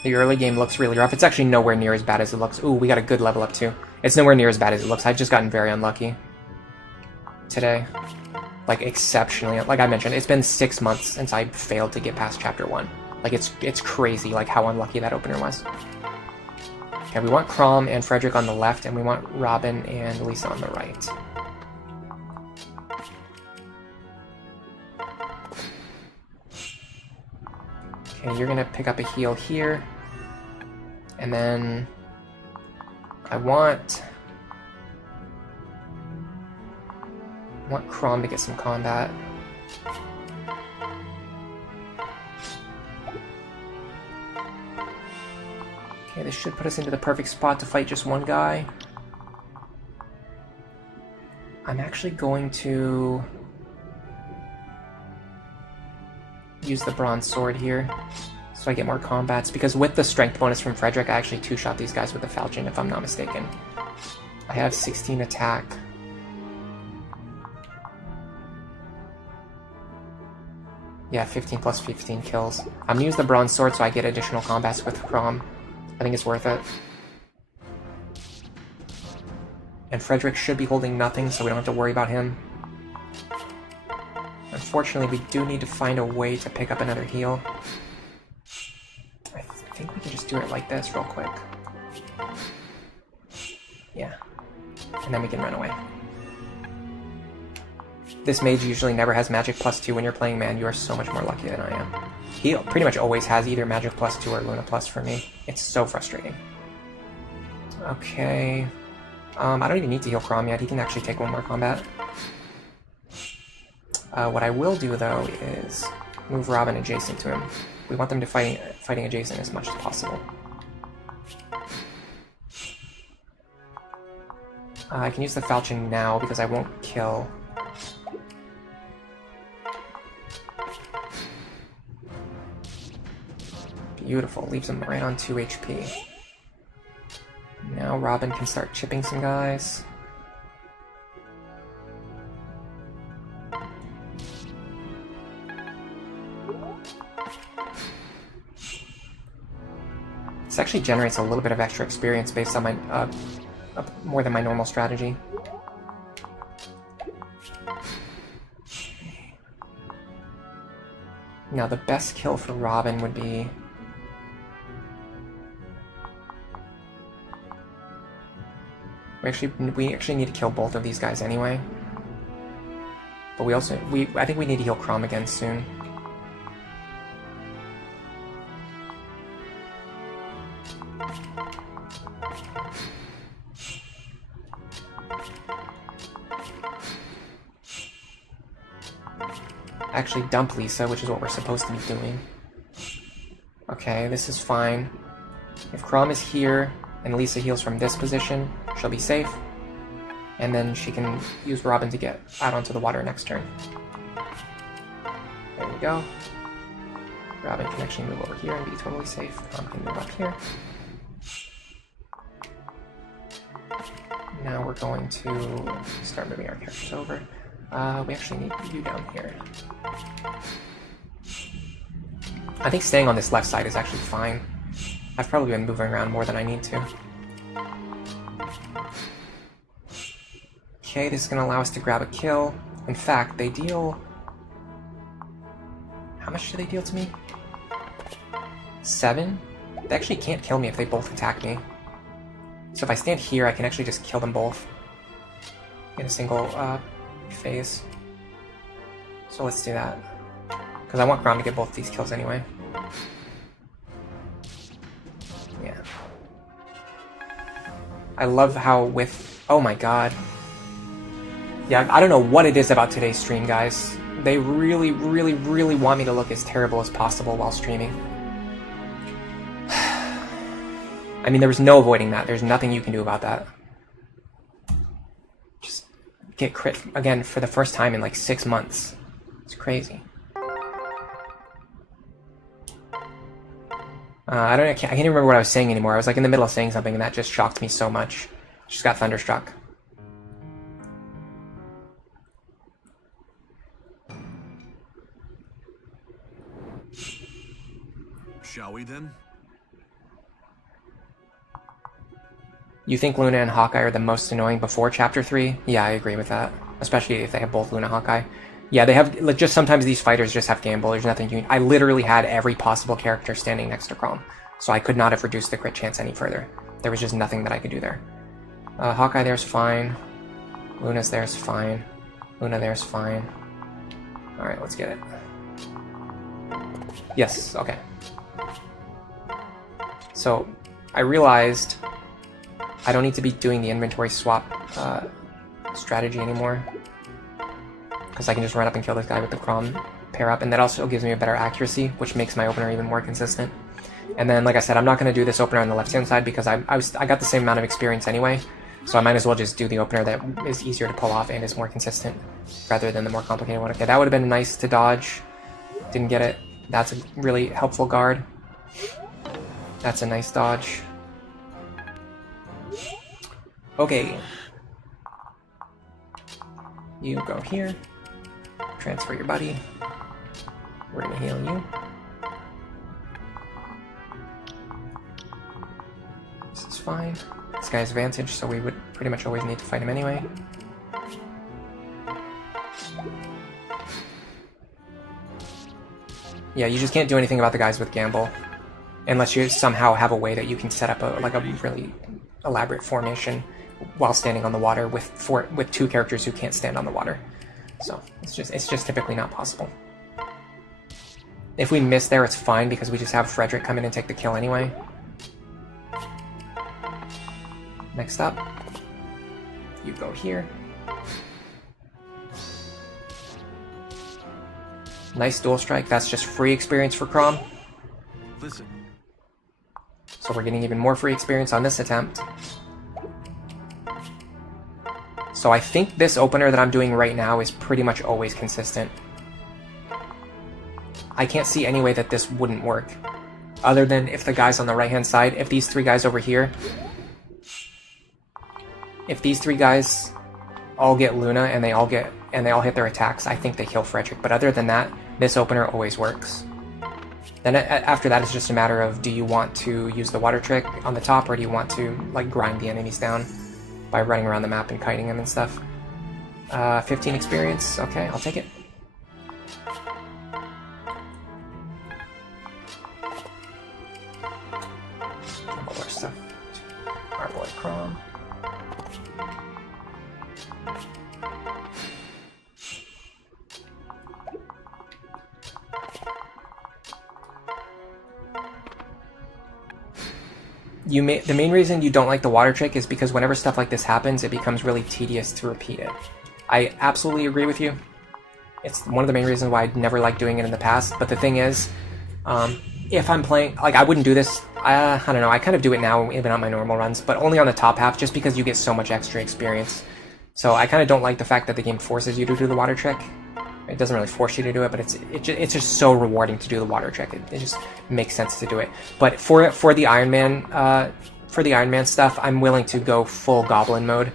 The early game looks really rough. It's actually nowhere near as bad as it looks. Ooh, we got a good level up too. It's nowhere near as bad as it looks. I've just gotten very unlucky today. Like, exceptionally. Like I mentioned, it's been 6 months since I failed to get past Chapter 1. Like, it's crazy, like, how unlucky that opener was. Okay, we want Crom and Frederick on the left, and we want Robin and Lisa on the right. Okay, you're gonna pick up a heal here. And then I want Crom to get some combat. Okay, this should put us into the perfect spot to fight just one guy. I'm actually going to use the bronze sword here so I get more combats, because with the strength bonus from Frederick, I actually two-shot these guys with the falchion, if I'm not mistaken. I have 16 attack. Yeah, 15 plus 15 kills. I'm gonna use the bronze sword so I get additional combats with Crom. I think it's worth it. And Frederick should be holding nothing, so we don't have to worry about him. Unfortunately, we do need to find a way to pick up another heal. I think we can just do it like this real quick. Yeah. And then we can run away. This mage usually never has magic +2 when you're playing, man. You are so much more lucky than I am. He pretty much always has either magic +2 or Luna Plus for me. It's so frustrating. Okay. I don't even need to heal Crom yet. He can actually take one more combat. What I will do, though, is move Robin adjacent to him. We want them to fighting adjacent as much as possible. I can use the falchion now because I won't kill. Beautiful, leaves him right on 2 HP. Now Robin can start chipping some guys. This actually generates a little bit of extra experience based on my, more than my normal strategy. Now the best kill for Robin would be... We actually need to kill both of these guys anyway. But we also... I think we need to heal Crom again soon. Actually dump Lisa, which is what we're supposed to be doing. Okay, this is fine. If Chrom is here and Lisa heals from this position, she'll be safe. And then she can use Robin to get out onto the water next turn. There we go. Robin can actually move over here and be totally safe. Chrom can move up here. Now we're going to start moving our characters over. We actually need you down here. I think staying on this left side is actually fine. I've probably been moving around more than I need to. Okay, this is going to allow us to grab a kill. In fact, they deal... How much do they deal to me? 7? They actually can't kill me if they both attack me. So if I stand here, I can actually just kill them both in a single phase. So let's do that. Because I want Chrom to get both these kills anyway. Yeah. I love how with... Oh my god. Yeah, I don't know what it is about today's stream, guys. They really, really, really want me to look as terrible as possible while streaming. I mean, there was no avoiding that. There's nothing you can do about that. Just get crit again for the first time in like 6 months. It's crazy. I can't even remember what I was saying anymore. I was like in the middle of saying something and that just shocked me so much. Just got thunderstruck. Shall we then? You think Luna and Hawkeye are the most annoying before Chapter 3? Yeah, I agree with that. Especially if they have both Luna and Hawkeye. Yeah, they have, like, just sometimes these fighters just have gamble. There's nothing you can... I literally had every possible character standing next to Chrom. So I could not have reduced the crit chance any further. There was just nothing that I could do there. Hawkeye there's fine. Luna's there's fine. Luna there's fine. Alright, let's get it. Yes, okay. So, I realized I don't need to be doing the inventory swap strategy anymore. Because I can just run up and kill this guy with the Chrom pair up, and that also gives me a better accuracy, which makes my opener even more consistent. And then, like I said, I'm not going to do this opener on the left-hand side because I got the same amount of experience anyway, so I might as well just do the opener that is easier to pull off and is more consistent, rather than the more complicated one. Okay, that would have been nice to dodge. Didn't get it. That's a really helpful guard. That's a nice dodge. Okay. You go here. Transfer your buddy. We're gonna heal you. This is fine. This guy's advantage, so we would pretty much always need to fight him anyway. Yeah, you just can't do anything about the guys with gamble. Unless you somehow have a way that you can set up a really elaborate formation while standing on the water with two characters who can't stand on the water. So it's just typically not possible. If we miss there, it's fine because we just have Frederick come in and take the kill anyway. Next up, you go here. Nice dual strike. That's just free experience for Chrom. Listen. So we're getting even more free experience on this attempt. So I think this opener that I'm doing right now is pretty much always consistent. I can't see any way that this wouldn't work. Other than if the guys on the right-hand side, if these three guys over here, if these three guys all get Luna and they all hit their attacks, I think they kill Frederick. But other than that, this opener always works. Then after that, it's just a matter of, do you want to use the water trick on the top, or do you want to like grind the enemies down by running around the map and kiting them and stuff? 15 experience. Okay, I'll take it. All our stuff. Our boy Chrom. The main reason you don't like the water trick is because whenever stuff like this happens, it becomes really tedious to repeat it. I absolutely agree with you. It's one of the main reasons why I'd never liked doing it in the past, but the thing is, if I'm playing, like I wouldn't do this, I don't know, I kind of do it now even on my normal runs, but only on the top half just because you get so much extra experience. So I kind of don't like the fact that the game forces you to do the water trick. It doesn't really force you to do it, but it's just so rewarding to do the water trick. It just makes sense to do it. But for the Iron Man stuff, I'm willing to go full goblin mode.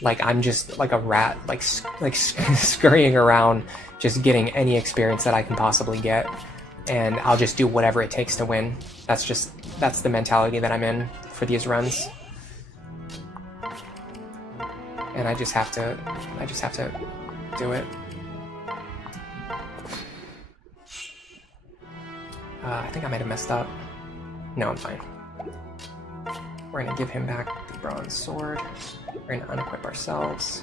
Like I'm just like a rat, like scurrying around, just getting any experience that I can possibly get, and I'll just do whatever it takes to win. That's the mentality that I'm in for these runs. And I just have to do it. I think I might have messed up. No, I'm fine. We're gonna give him back the bronze sword. We're gonna unequip ourselves.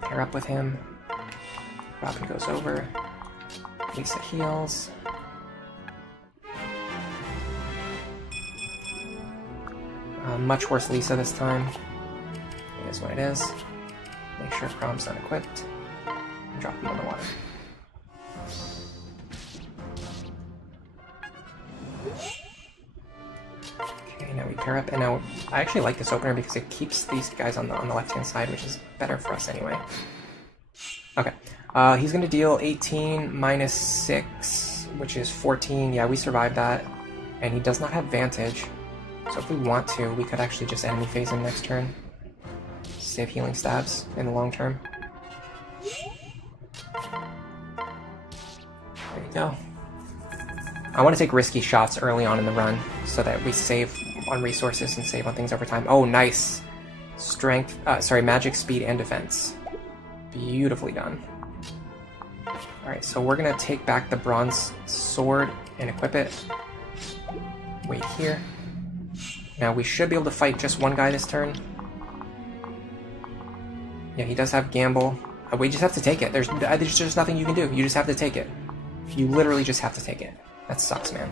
Pair up with him. Robin goes over. Lisa heals. Much worse Lisa this time. It is what it is. Make sure Crom's unequipped. And drop him on the water. Okay, now we pair up, and now I actually like this opener because it keeps these guys on the left-hand side, which is better for us anyway. Okay, he's going to deal 18 minus 6, which is 14. Yeah, we survived that, and he does not have Vantage. So if we want to, we could actually just enemy phase him next turn. Save healing stabs in the long term. There you go. I want to take risky shots early on in the run so that we save on resources and save on things over time. Oh, nice. Strength, magic, speed, and defense. Beautifully done. Alright, so we're going to take back the bronze sword and equip it. Wait here. Now we should be able to fight just one guy this turn. Yeah, he does have gamble. We just have to take it. There's just nothing you can do. You just have to take it. You literally just have to take it. That sucks, man.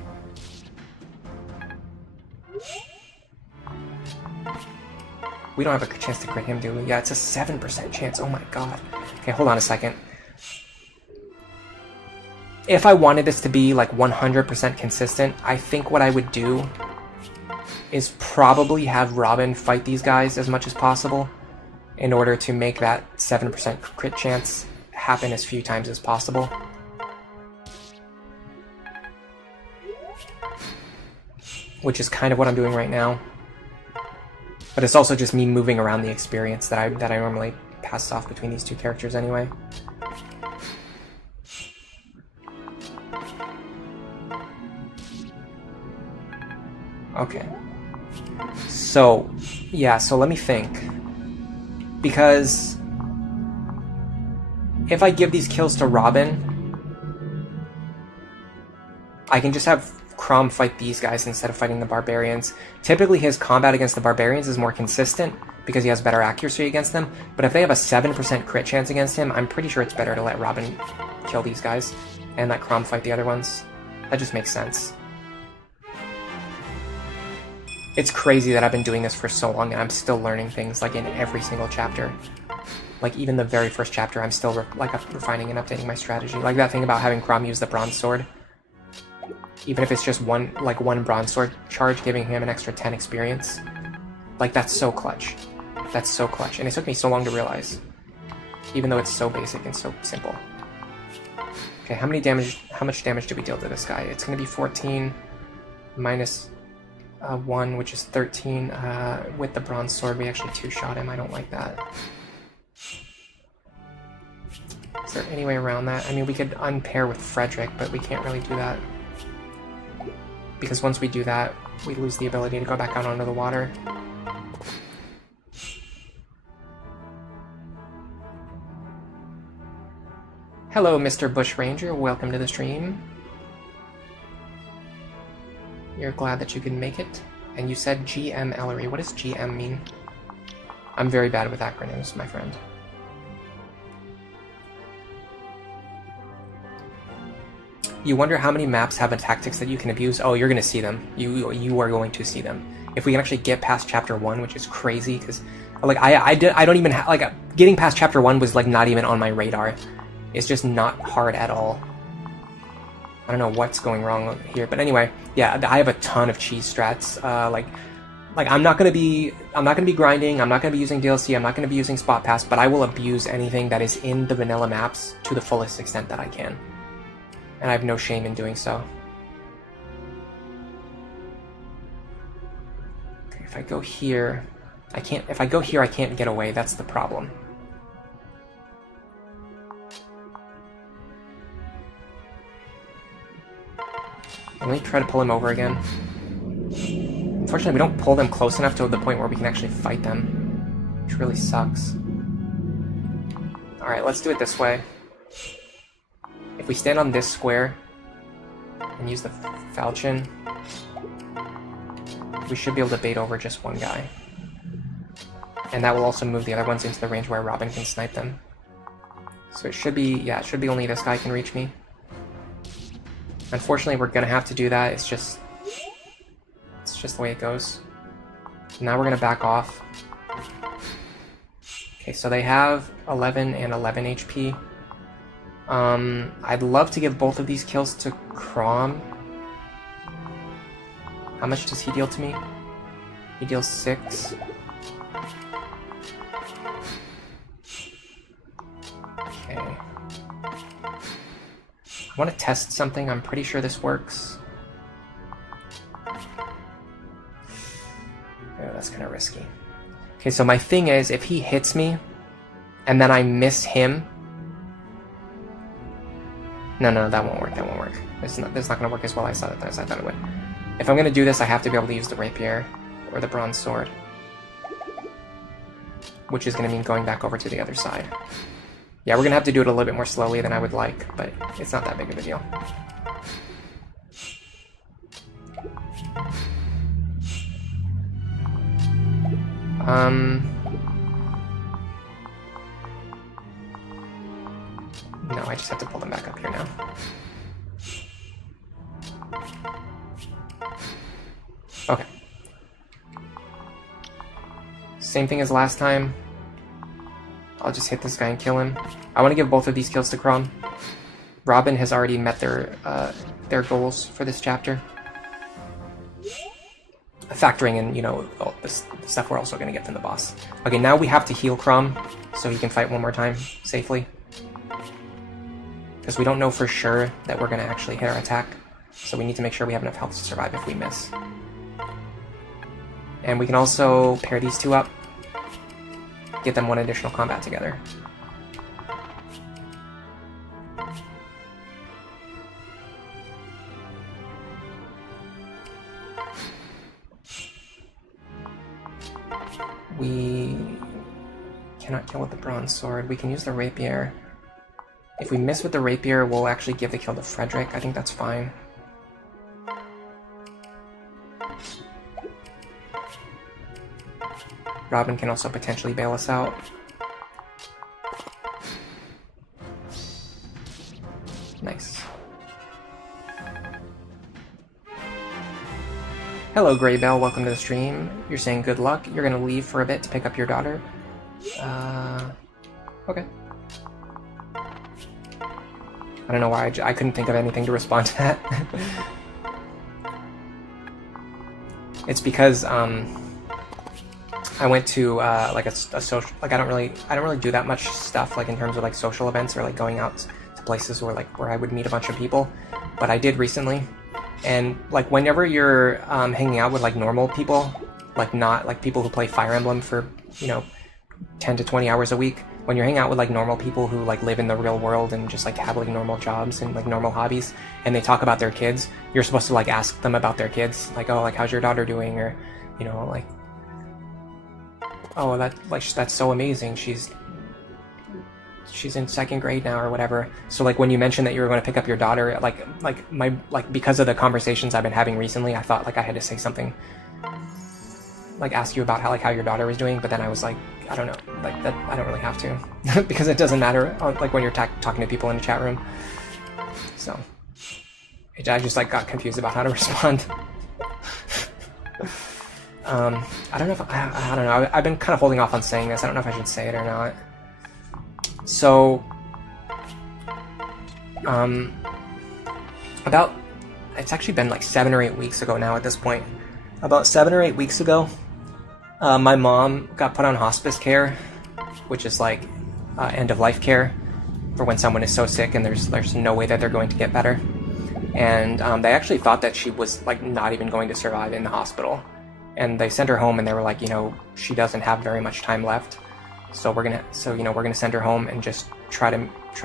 We don't have a chance to crit him, do we? Yeah, it's a 7% chance. Oh my god. Okay, hold on a second. If I wanted this to be like 100% consistent, I think what I would do is probably have Robin fight these guys as much as possible in order to make that 7% crit chance happen as few times as possible. Which is kind of what I'm doing right now. But it's also just me moving around the experience that I normally pass off between these two characters anyway. Okay. So, yeah, so let me think. Because if I give these kills to Robin, I can just have Crom fight these guys instead of fighting the barbarians. Typically his combat against the barbarians is more consistent because he has better accuracy against them, but if they have a 7% crit chance against him, I'm pretty sure it's better to let Robin kill these guys and let Crom fight the other ones. That just makes sense. It's crazy that I've been doing this for so long and I'm still learning things like in every single chapter. Like even the very first chapter, I'm still refining and updating my strategy. Like that thing about having Crom use the bronze sword. Even if it's just one bronze sword charge, giving him an extra 10 experience. Like that's so clutch. That's so clutch. And it took me so long to realize. Even though it's so basic and so simple. Okay, how much damage did we deal to this guy? It's gonna be 14 minus 1, which is 13. With the bronze sword, we actually two-shot him. I don't like that. Is there any way around that? I mean, we could unpair with Frederick, but we can't really do that. Because once we do that, we lose the ability to go back out onto the water. Hello, Mr. Bushranger. Welcome to the stream. You're glad that you can make it. And you said GM Ellery. What does GM mean? I'm very bad with acronyms, my friend. You wonder how many maps have tactics that you can abuse? Oh, you're going to see them. You are going to see them. If we can actually get past chapter 1, which is crazy, because like I don't even like getting past chapter 1 was like not even on my radar. It's just not hard at all. I don't know what's going wrong here, but anyway, yeah, I have a ton of cheese strats. Like I'm not gonna be grinding. I'm not gonna be using DLC. I'm not gonna be using Spot Pass, but I will abuse anything that is in the vanilla maps to the fullest extent that I can, and I have no shame in doing so. Okay, if I go here, I can't. If I go here, I can't get away. That's the problem. Let me try to pull him over again. Unfortunately, we don't pull them close enough to the point where we can actually fight them, which really sucks. Alright, let's do it this way. If we stand on this square and use the falchion, we should be able to bait over just one guy. And that will also move the other ones into the range where Robin can snipe them. So it should be, yeah, it should be only this guy can reach me. Unfortunately, we're gonna have to do that. It's just the way it goes. Now we're gonna back off. Okay, so they have 11 and 11 HP. I'd love to give both of these kills to Crom. How much does he deal to me? He deals 6. Okay. I want to test something. I'm pretty sure this works. Oh, that's kind of risky. Okay, so my thing is, if he hits me, and then I miss him... No, that won't work, that won't work. This is not going to work as well as I thought it would. If I'm going to do this, I have to be able to use the rapier, or the bronze sword. Which is going to mean going back over to the other side. Yeah, we're going to have to do it a little bit more slowly than I would like, but it's not that big of a deal. No, I just have to pull them back up here now. Okay. Same thing as last time. I'll just hit this guy and kill him. I want to give both of these kills to Crom. Robin has already met their goals for this chapter. Factoring in, you know, all this stuff we're also going to get from the boss. Okay, now we have to heal Crom so he can fight one more time safely. Because we don't know for sure that we're going to actually hit our attack. So we need to make sure we have enough health to survive if we miss. And we can also pair these two up. Get them one additional combat together. We cannot kill with the bronze sword. We can use the rapier. If we miss with the rapier, we'll actually give the kill to Frederick. I think that's fine. Robin can also potentially bail us out. Nice. Hello, Greybell. Welcome to the stream. You're saying good luck. You're going to leave for a bit to pick up your daughter. Okay. I don't know why I couldn't think of anything to respond to that. It's because I went to like a social, like I don't really do that much stuff like in terms of like social events or like going out to places where I would meet a bunch of people, but I did recently. And like whenever you're hanging out with like normal people, like not like people who play Fire Emblem for, you know, 10 to 20 hours a week, when you're hanging out with like normal people who like live in the real world and just like have like normal jobs and like normal hobbies, and they talk about their kids, you're supposed to like ask them about their kids, like, oh, like how's your daughter doing, or, you know, like, oh, that's so amazing, she's in 2nd grade now or whatever. So like when you mentioned that you were going to pick up your daughter, like because of the conversations I've been having recently, I thought like I had to say something, like ask you about how your daughter was doing, but then I was like, I don't know, like that I don't really have to because it doesn't matter like when you're talking to people in the chat room. So I just like got confused about how to respond. I don't know if I don't know. I've been kind of holding off on saying this. I don't know if I should say it or not. So, about, it's actually been like 7 or 8 weeks ago now at this point. About 7 or 8 weeks ago, my mom got put on hospice care, which is like end-of-life care for when someone is so sick and there's no way that they're going to get better. And they actually thought that she was like not even going to survive in the hospital. And they sent her home, and they were like, you know, she doesn't have very much time left, so we're gonna send her home and just try to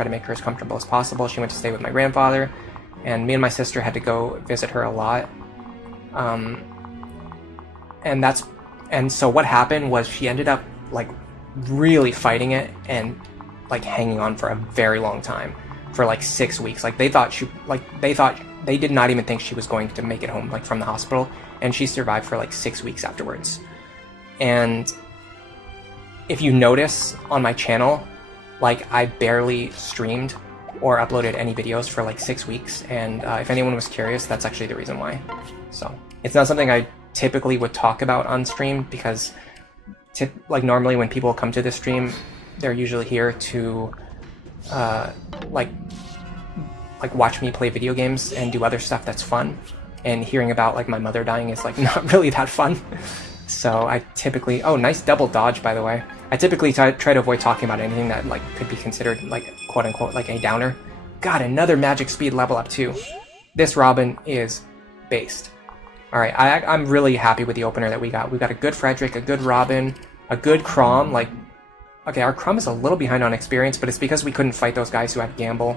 make her as comfortable as possible. She went to stay with my grandfather, and me and my sister had to go visit her a lot. And so what happened was she ended up like really fighting it and like hanging on for a very long time, for like 6 weeks. Like they did not even think she was going to make it home like from the hospital, and she survived for like 6 weeks afterwards. And if you notice on my channel, like I barely streamed or uploaded any videos for like 6 weeks, and if anyone was curious, that's actually the reason why. So it's not something I typically would talk about on stream, because like normally when people come to the stream, they're usually here to like watch me play video games and do other stuff that's fun, and hearing about like my mother dying is like not really that fun. So I typically, oh, nice double dodge, by the way. I typically try to avoid talking about anything that like could be considered like quote unquote like a downer. God, another magic speed level up too. This Robin is based. All right, I'm really happy with the opener that we got. We got a good Frederick, a good Robin, a good Crom. Like, okay, our Crom is a little behind on experience, but it's because we couldn't fight those guys who have Gamble.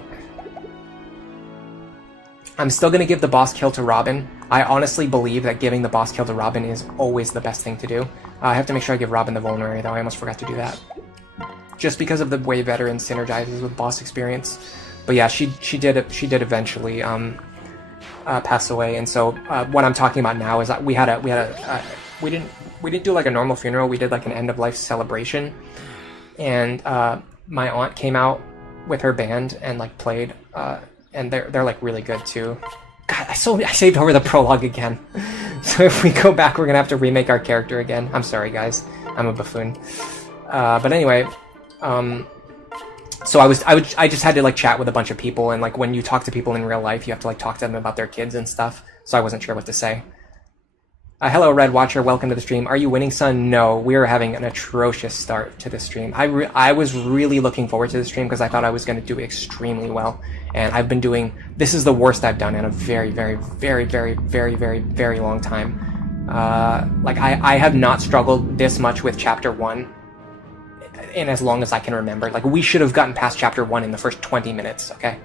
I'm still going to give the boss kill to Robin. I honestly believe that giving the boss kill to Robin is always the best thing to do. I have to make sure I give Robin the vulnerary, though. I almost forgot to do that. Just because of the way Veteran synergizes with boss experience. But yeah, she did eventually pass away, and so what I'm talking about now is that we didn't do like a normal funeral. We did like an end-of-life celebration, and my aunt came out with her band and like played. And they're like really good too. God, I saved over the prologue again. So if we go back, we're gonna have to remake our character again. I'm sorry, guys. I'm a buffoon. But anyway, so I just had to like chat with a bunch of people, and like when you talk to people in real life, you have to like talk to them about their kids and stuff. So I wasn't sure what to say. Hello, Red Watcher. Welcome to the stream. Are you winning, son? No, we are having an atrocious start to the stream. I was really looking forward to the stream because I thought I was going to do extremely well. And I've been doing... This is the worst I've done in a very, very, very, very, very, very, very long time. Like, I have not struggled this much with Chapter 1 in as long as I can remember. Like, we should have gotten past Chapter 1 in the first 20 minutes, okay?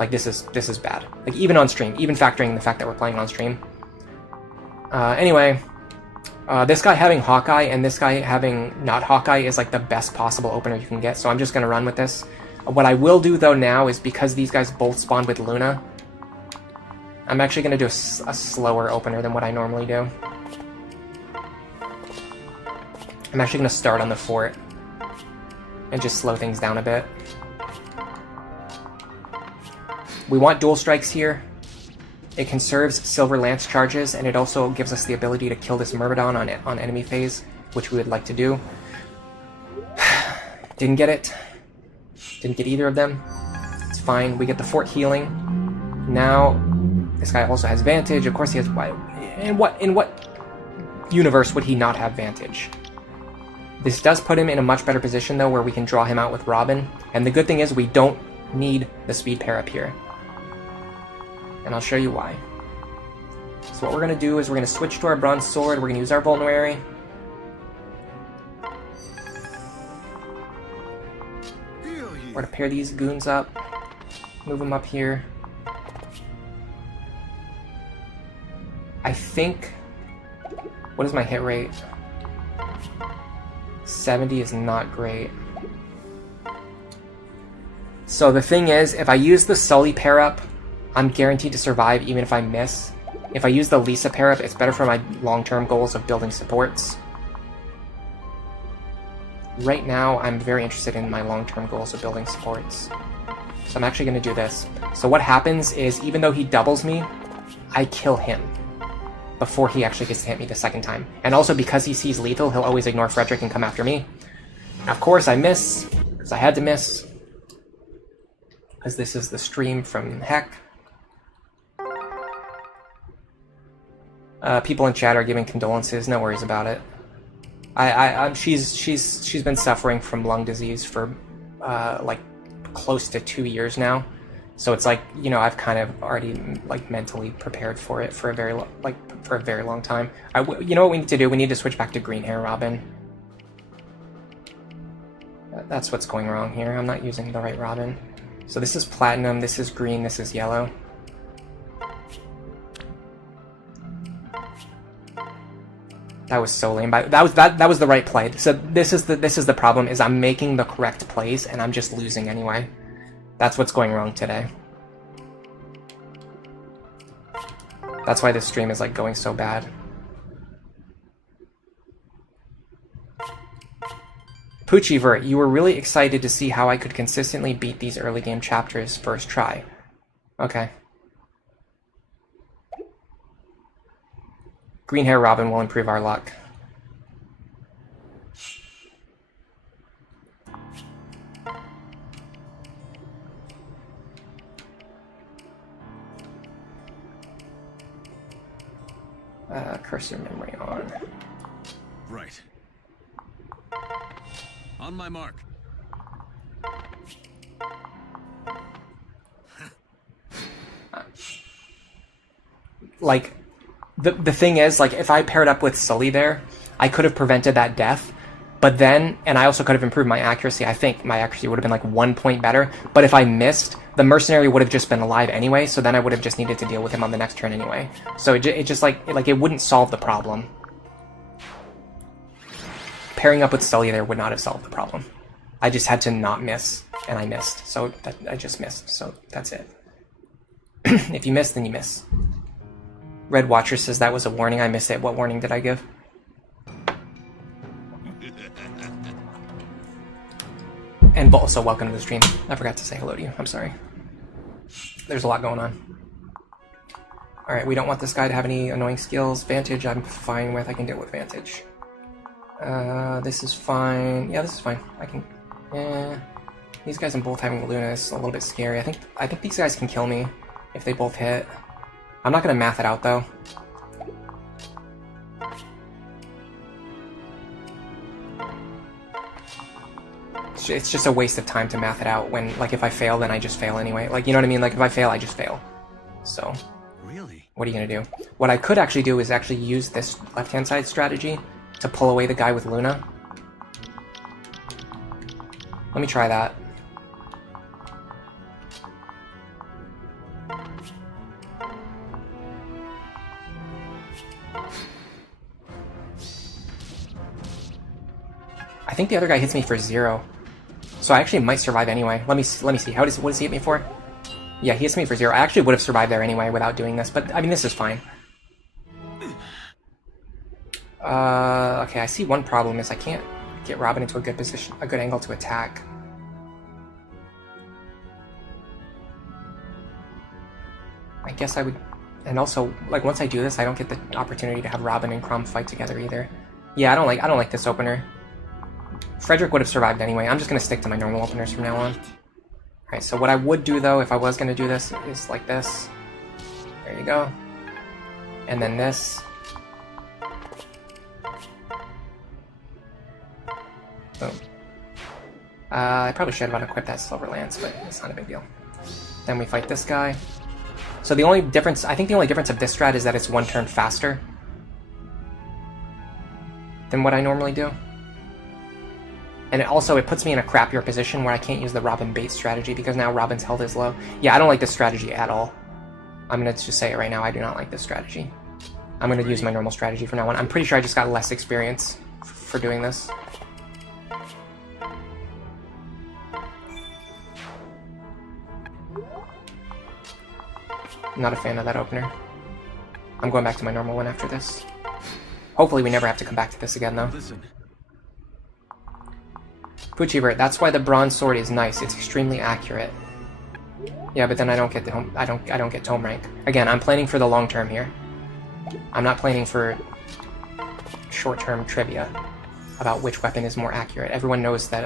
Like, this is bad. Like, even on stream, even factoring the fact that we're playing on stream. Anyway, this guy having Hawkeye and this guy having not Hawkeye is like the best possible opener you can get, so I'm just going to run with this. What I will do though now is, because these guys both spawned with Luna, I'm actually going to do a slower opener than what I normally do. I'm actually going to start on the fort and just slow things down a bit. We want dual strikes here. It conserves Silver Lance charges, and it also gives us the ability to kill this Myrmidon on enemy phase, which we would like to do. Didn't get it. Didn't get either of them. It's fine. We get the fort healing. Now, this guy also has Vantage. Of course he has... In what universe would he not have Vantage? This does put him in a much better position, though, where we can draw him out with Robin. And the good thing is we don't need the speed pair up here. And I'll show you why. So what we're going to do is we're going to switch to our Bronze Sword. We're going to use our Vulnerary. We're going to pair these goons up. Move them up here. I think... What is my hit rate? 70 is not great. So the thing is, if I use the Sully pair up, I'm guaranteed to survive even if I miss. If I use the Lisa pair up, it's better for my long-term goals of building supports. Right now, I'm very interested in my long-term goals of building supports. So I'm actually going to do this. So what happens is, even though he doubles me, I kill him before he actually gets to hit me the second time. And also, because he sees lethal, he'll always ignore Frederick and come after me. And of course, I miss, because I had to miss. Because this is the stream from Heck. People in chat are giving condolences. No worries about it. She's been suffering from lung disease for like close to 2 years now, so it's like, you know, I've kind of already like mentally prepared for it for a very long time. You know what we need to do? We need to switch back to green hair Robin. That's what's going wrong here. I'm not using the right Robin. So this is platinum. This is green. This is yellow. That was so lame. That was the right play. So this is the problem, is I'm making the correct plays and I'm just losing anyway. That's what's going wrong today. That's why this stream is like going so bad. Poochievert, you were really excited to see how I could consistently beat these early game chapters first try. Okay. Green hair Robin will improve our luck. Cursor memory on. Right. On my mark. Like, the thing is, like, if I paired up with Sully there, I could have prevented that death, but then, and I also could have improved my accuracy. I think my accuracy would have been like 1 point better, but if I missed, the mercenary would have just been alive anyway, so then I would have just needed to deal with him on the next turn anyway. So it just like it wouldn't solve the problem. Pairing up with Sully there would not have solved the problem. I just had to not miss, and I missed, so I just missed, so that's it. If you miss, then you miss. Red Watcher says that was a warning. I missed it. What warning did I give? And also, welcome to the stream. I forgot to say hello to you. I'm sorry. There's a lot going on. Alright, we don't want this guy to have any annoying skills. Vantage, I'm fine with. I can deal with Vantage. This is fine. Yeah, this is fine. I can... Yeah. These guys and both having Luna is a little bit scary. I think these guys can kill me if they both hit. I'm not gonna math it out though. It's just a waste of time to math it out when, like, if I fail, then I just fail anyway. Like, you know what I mean? Like, if I fail, I just fail. So, really? What are you gonna do? What I could actually do is actually use this left-hand side strategy to pull away the guy with Luna. Let me try that. I think the other guy hits me for 0. So I actually might survive anyway. Let me see. What does he hit me for? Yeah, he hits me for 0. I actually would have survived there anyway without doing this, but I mean, this is fine. Okay, I see one problem is I can't get Robin into a good position, a good angle to attack. I guess I would, and also, like, once I do this, I don't get the opportunity to have Robin and Crom fight together either. Yeah, I don't like this opener. Frederick would have survived anyway. I'm just going to stick to my normal openers from now on. Alright, so what I would do, though, if I was going to do this, is like this. There you go. And then this. Boom. I probably should have unequipped that Silver Lance, but it's not a big deal. Then we fight this guy. So the only difference, I think the only difference of this strat is that it's 1 turn faster than what I normally do. And it puts me in a crappier position where I can't use the Robin bait strategy because now Robin's health is low. Yeah, I don't like this strategy at all. I'm going to just say it right now, I do not like this strategy. I'm going to use my normal strategy from now on. I'm pretty sure I just got less experience for doing this. I'm not a fan of that opener. I'm going back to my normal one after this. Hopefully we never have to come back to this again, though. Poochievert, that's why the bronze sword is nice. It's extremely accurate. Yeah, but then I don't get the home. I don't get tome rank. Again, I'm planning for the long term here. I'm not planning for short-term trivia about which weapon is more accurate. Everyone knows that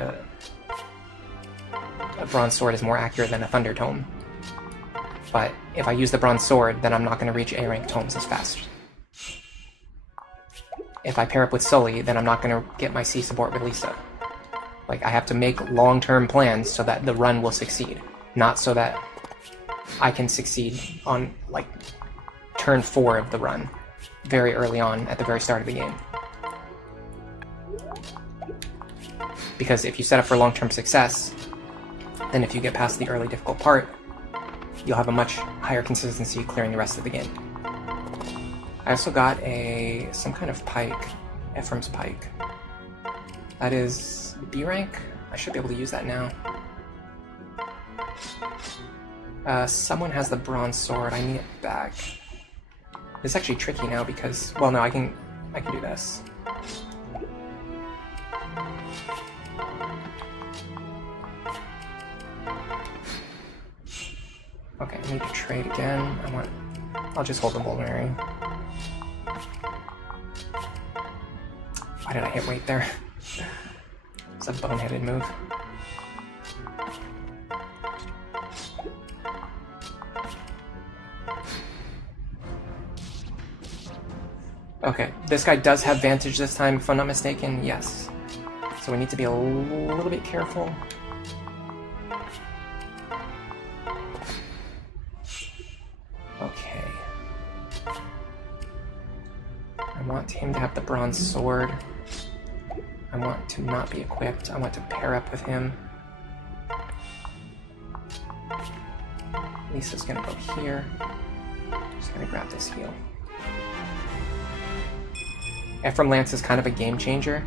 a bronze sword is more accurate than a thunder tome. But if I use the bronze sword, then I'm not going to reach A rank tomes as fast. if I pair up with Sully, then I'm not going to get my C support with Lisa. Like, I have to make long-term plans so that the run will succeed, not so that I can succeed on, like, turn 4 of the run, very early on at the very start of the game. Because if you set up for long-term success, then if you get past the early difficult part, you'll have a much higher consistency clearing the rest of the game. I also got some kind of pike, Ephraim's pike. That is B rank? I should be able to use that now. Someone has the bronze sword. I need it back. It's actually tricky now because, well, no, I can do this. Okay, I need to trade again. I'll just hold the vulnerary. Why did I hit weight there? It's a boneheaded move. Okay, this guy does have Vantage this time, if I'm not mistaken, yes. So we need to be a little bit careful. Okay. I want him to have the bronze sword. I want to not be equipped. I want to pair up with him. Lisa's gonna go here. Just gonna grab this heal. Ephraim Lance is kind of a game changer.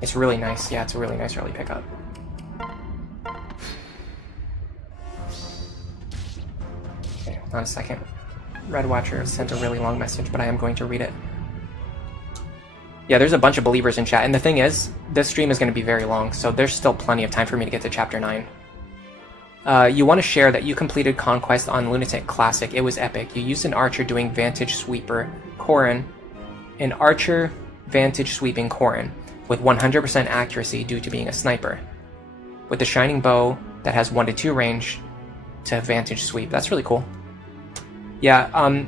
It's really nice. Yeah, it's a really nice early pickup. Okay, hold on a second. Red Watcher sent a really long message, but I am going to read it. Yeah, there's a bunch of believers in chat, and the thing is, this stream is going to be very long, so there's still plenty of time for me to get to Chapter 9. You want to share that you completed Conquest on Lunatic Classic. It was epic. You used an archer doing Vantage Sweeper Corrin, an archer Vantage Sweeping Corrin, with 100% accuracy due to being a sniper, with the Shining Bow that has 1 to 2 range to Vantage Sweep. That's really cool. Yeah,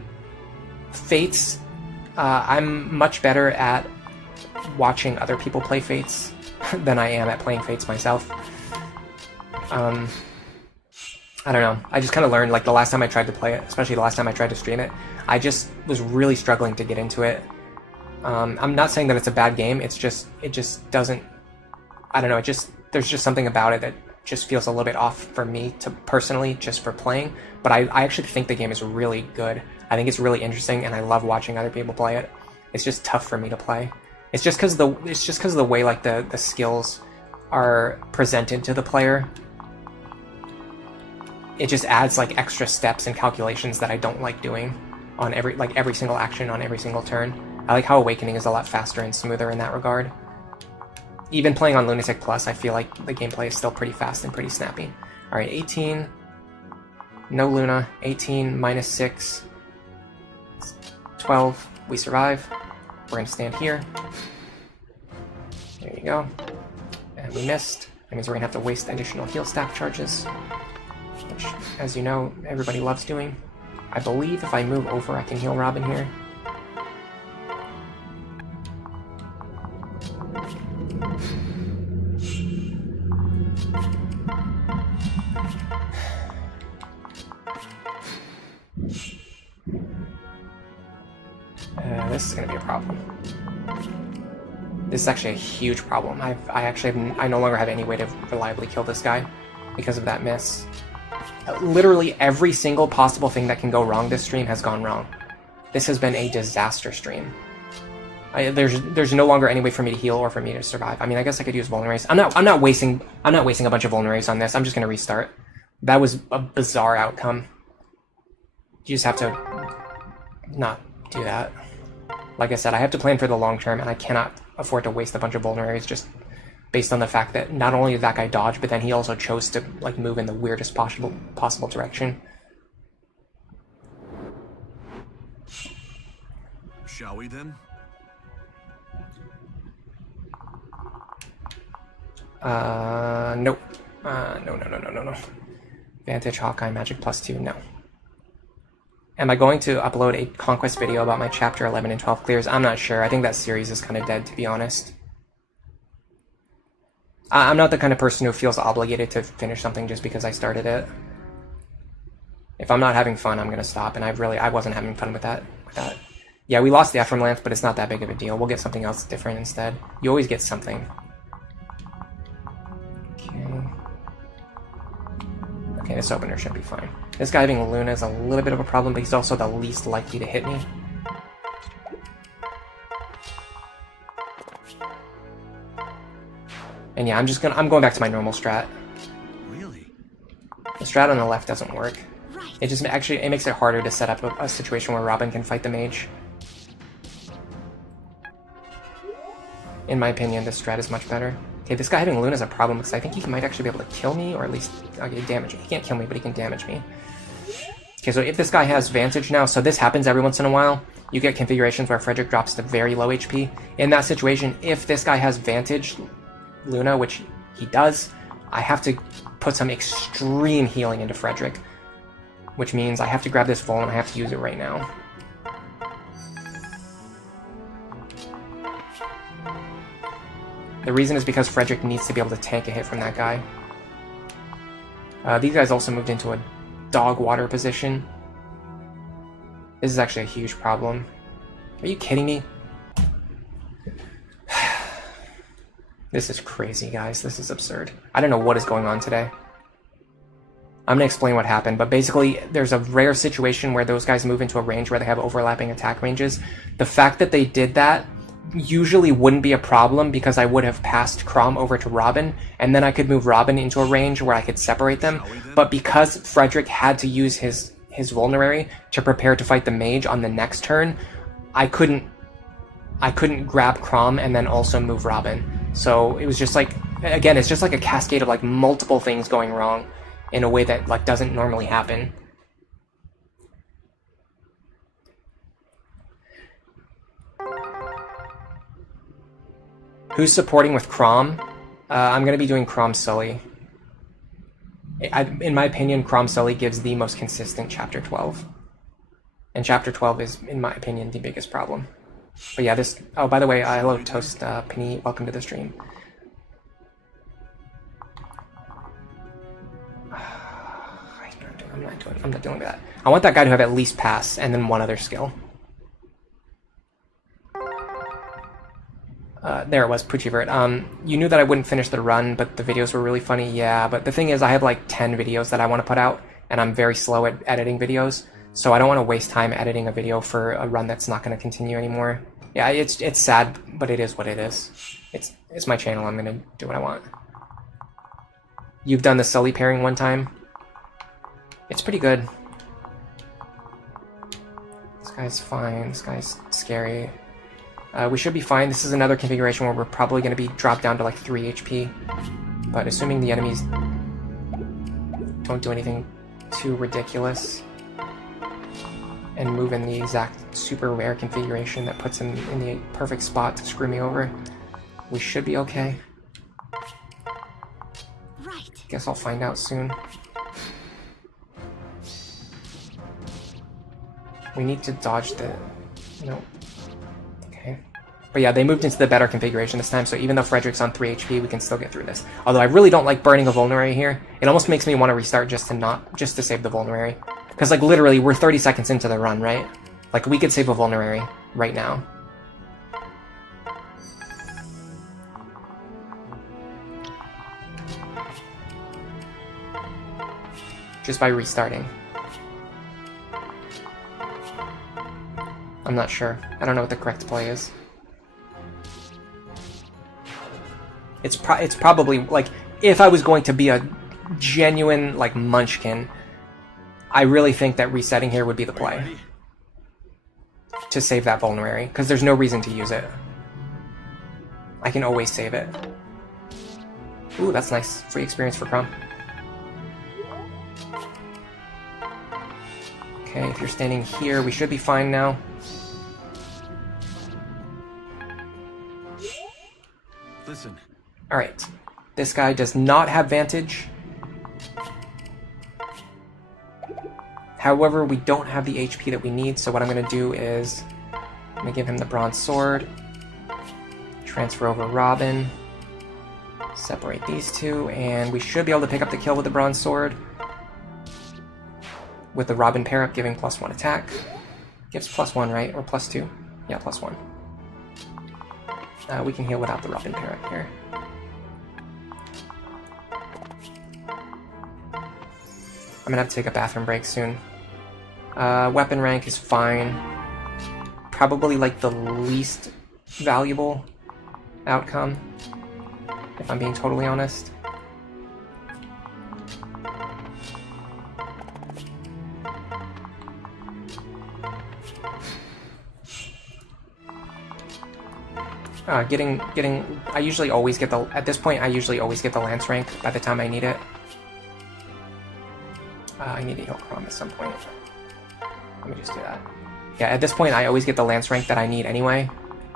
Fates, I'm much better at watching other people play Fates than I am at playing Fates myself. I don't know. I just kind of learned, like, the last time I tried to play it, especially the last time I tried to stream it, I just was really struggling to get into it. I'm not saying that it's a bad game, it just doesn't, I don't know, there's just something about it that just feels a little bit off for me, to personally, just for playing, but I actually think the game is really good. I think it's really interesting, and I love watching other people play it. It's just tough for me to play. It's just because of the way, like, the skills are presented to the player. It just adds, like, extra steps and calculations that I don't like doing on every single action on every single turn. I like how Awakening is a lot faster and smoother in that regard. Even playing on Lunatic Plus, I feel like the gameplay is still pretty fast and pretty snappy. Alright, 18. No Luna. 18 minus 6. 12. We survive. We're going to stand here. There you go. And we missed. That means we're going to have to waste additional heal stack charges, which, as you know, everybody loves doing. I believe if I move over, I can heal Robin here. This is going to be a problem. This is actually a huge problem. I no longer have any way to reliably kill this guy because of that miss. Literally every single possible thing that can go wrong this stream has gone wrong. This has been a disaster stream. There's no longer any way for me to heal or for me to survive. I mean, I guess I could use vulneraries. I'm not wasting a bunch of vulneraries on this. I'm just gonna restart. That was a bizarre outcome. You just have to not do that. Like I said, I have to plan for the long term, and I cannot afford to waste a bunch of vulneraries just based on the fact that not only did that guy dodge, but then he also chose to, like, move in the weirdest possible direction. Shall we then? Nope. No. Vantage, Hawkeye, Magic +2, no. Am I going to upload a Conquest video about my Chapter 11 and 12 clears? I'm not sure. I think that series is kind of dead, to be honest. I'm not the kind of person who feels obligated to finish something just because I started it. If I'm not having fun, I'm going to stop, and I wasn't having fun with that. Yeah, we lost the Ephraim Lance, but it's not that big of a deal. We'll get something else different instead. You always get something. Okay, this opener should be fine. This guy having Luna is a little bit of a problem, but he's also the least likely to hit me. And yeah, I'm going back to my normal strat. Really? The strat on the left doesn't work. It makes it harder to set up a situation where Robin can fight the mage. In my opinion, this strat is much better. Okay, this guy having Luna is a problem because I think he might actually be able to kill me, or at least damage me. He can't kill me, but he can damage me. Okay, so if this guy has Vantage now, so this happens every once in a while. You get configurations where Frederick drops to very low HP. In that situation, if this guy has Vantage Luna, which he does, I have to put some extreme healing into Frederick, which means I have to grab this Vol and I have to use it right now. The reason is because Frederick needs to be able to tank a hit from that guy. These guys also moved into a dog water position. This is actually a huge problem. Are you kidding me? This is crazy, guys. This is absurd. I don't know what is going on today. I'm going to explain what happened, but basically there's a rare situation where those guys move into a range where they have overlapping attack ranges. The fact that they did that usually wouldn't be a problem because I would have passed Crom over to Robin, and then I could move Robin into a range where I could separate them. But because Frederick had to use his vulnerary to prepare to fight the mage on the next turn, I couldn't grab Crom and then also move Robin. So it was just like, again, it's just like a cascade of like multiple things going wrong in a way that like doesn't normally happen. Who's supporting with Crom? I'm going to be doing Crom Sully. In my opinion, Crom Sully gives the most consistent Chapter 12. And Chapter 12 is, in my opinion, the biggest problem. But yeah, this... Oh, by the way, hello, Toast Penny. Welcome to the stream. I'm not dealing with that. I want that guy to have at least pass, and then one other skill. There it was, Puchivert. You knew that I wouldn't finish the run, but the videos were really funny. Yeah, but the thing is, I have like 10 videos that I want to put out, and I'm very slow at editing videos, so I don't want to waste time editing a video for a run that's not going to continue anymore. Yeah, it's sad, but it is what it is. It's my channel. I'm going to do what I want. You've done the Sully pairing one time. It's pretty good. This guy's fine. This guy's scary. We should be fine. This is another configuration where we're probably going to be dropped down to like 3 HP. But assuming the enemies don't do anything too ridiculous and move in the exact super rare configuration that puts him in the perfect spot to screw me over, we should be okay. Right. Guess I'll find out soon. We need to dodge the... No. Okay. But yeah, they moved into the better configuration this time, so even though Frederick's on 3 HP, we can still get through this. Although I really don't like burning a vulnerary here. It almost makes me want to restart just to save the vulnerary. Because like literally, we're 30 seconds into the run, right? Like we could save a vulnerary right now. Just by restarting. I'm not sure. I don't know what the correct play is. It's probably, like, if I was going to be a genuine, like, munchkin, I really think that resetting here would be the play. To save that vulnerary, because there's no reason to use it. I can always save it. Ooh, that's nice. Free experience for Crom. Okay, if you're standing here, we should be fine now. Listen. Alright. This guy does not have Vantage. However, we don't have the HP that we need, so what I'm going to do is I'm going to give him the bronze sword, transfer over Robin, separate these two, and we should be able to pick up the kill with the bronze sword. With the Robin pair-up giving +1 attack. Gives +1, right? Or +2? Yeah, +1. We can heal without the Robin pair-up here. I'm gonna have to take a bathroom break soon. Weapon rank is fine. Probably like the least valuable outcome, if I'm being totally honest. I usually always get at this point, I usually always get the Lance rank by the time I need it. I need to heal Chrom at some point. Let me just do that. Yeah, at this point, I always get the Lance rank that I need anyway.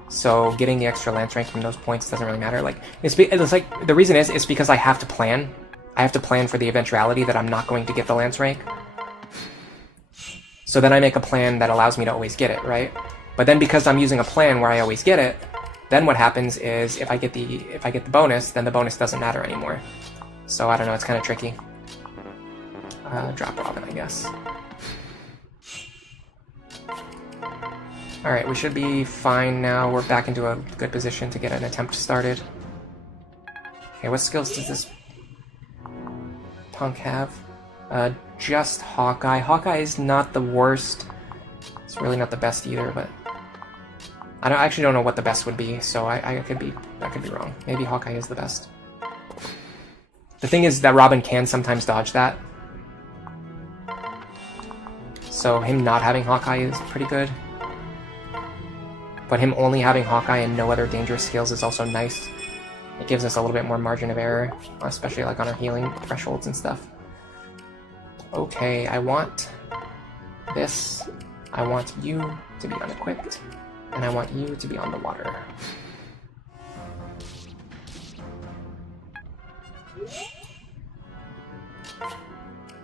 So getting the extra Lance rank from those points doesn't really matter. Like, it's like, the reason is because I have to plan. I have to plan for the eventuality that I'm not going to get the Lance rank. So then I make a plan that allows me to always get it, right? But then because I'm using a plan where I always get it, then what happens is if I get the bonus, then the bonus doesn't matter anymore. So I don't know, it's kind of tricky. Drop Robin, I guess. Alright, we should be fine now. We're back into a good position to get an attempt started. Okay, what skills does this punk have? Just Hawkeye. Hawkeye is not the worst. It's really not the best either, but I actually don't know what the best would be, so I could be wrong. Maybe Hawkeye is the best. The thing is that Robin can sometimes dodge that. So him not having Hawkeye is pretty good. But him only having Hawkeye and no other dangerous skills is also nice. It gives us a little bit more margin of error, especially like on our healing thresholds and stuff. Okay, I want this. I want you to be unequipped. And I want you to be on the water. I'm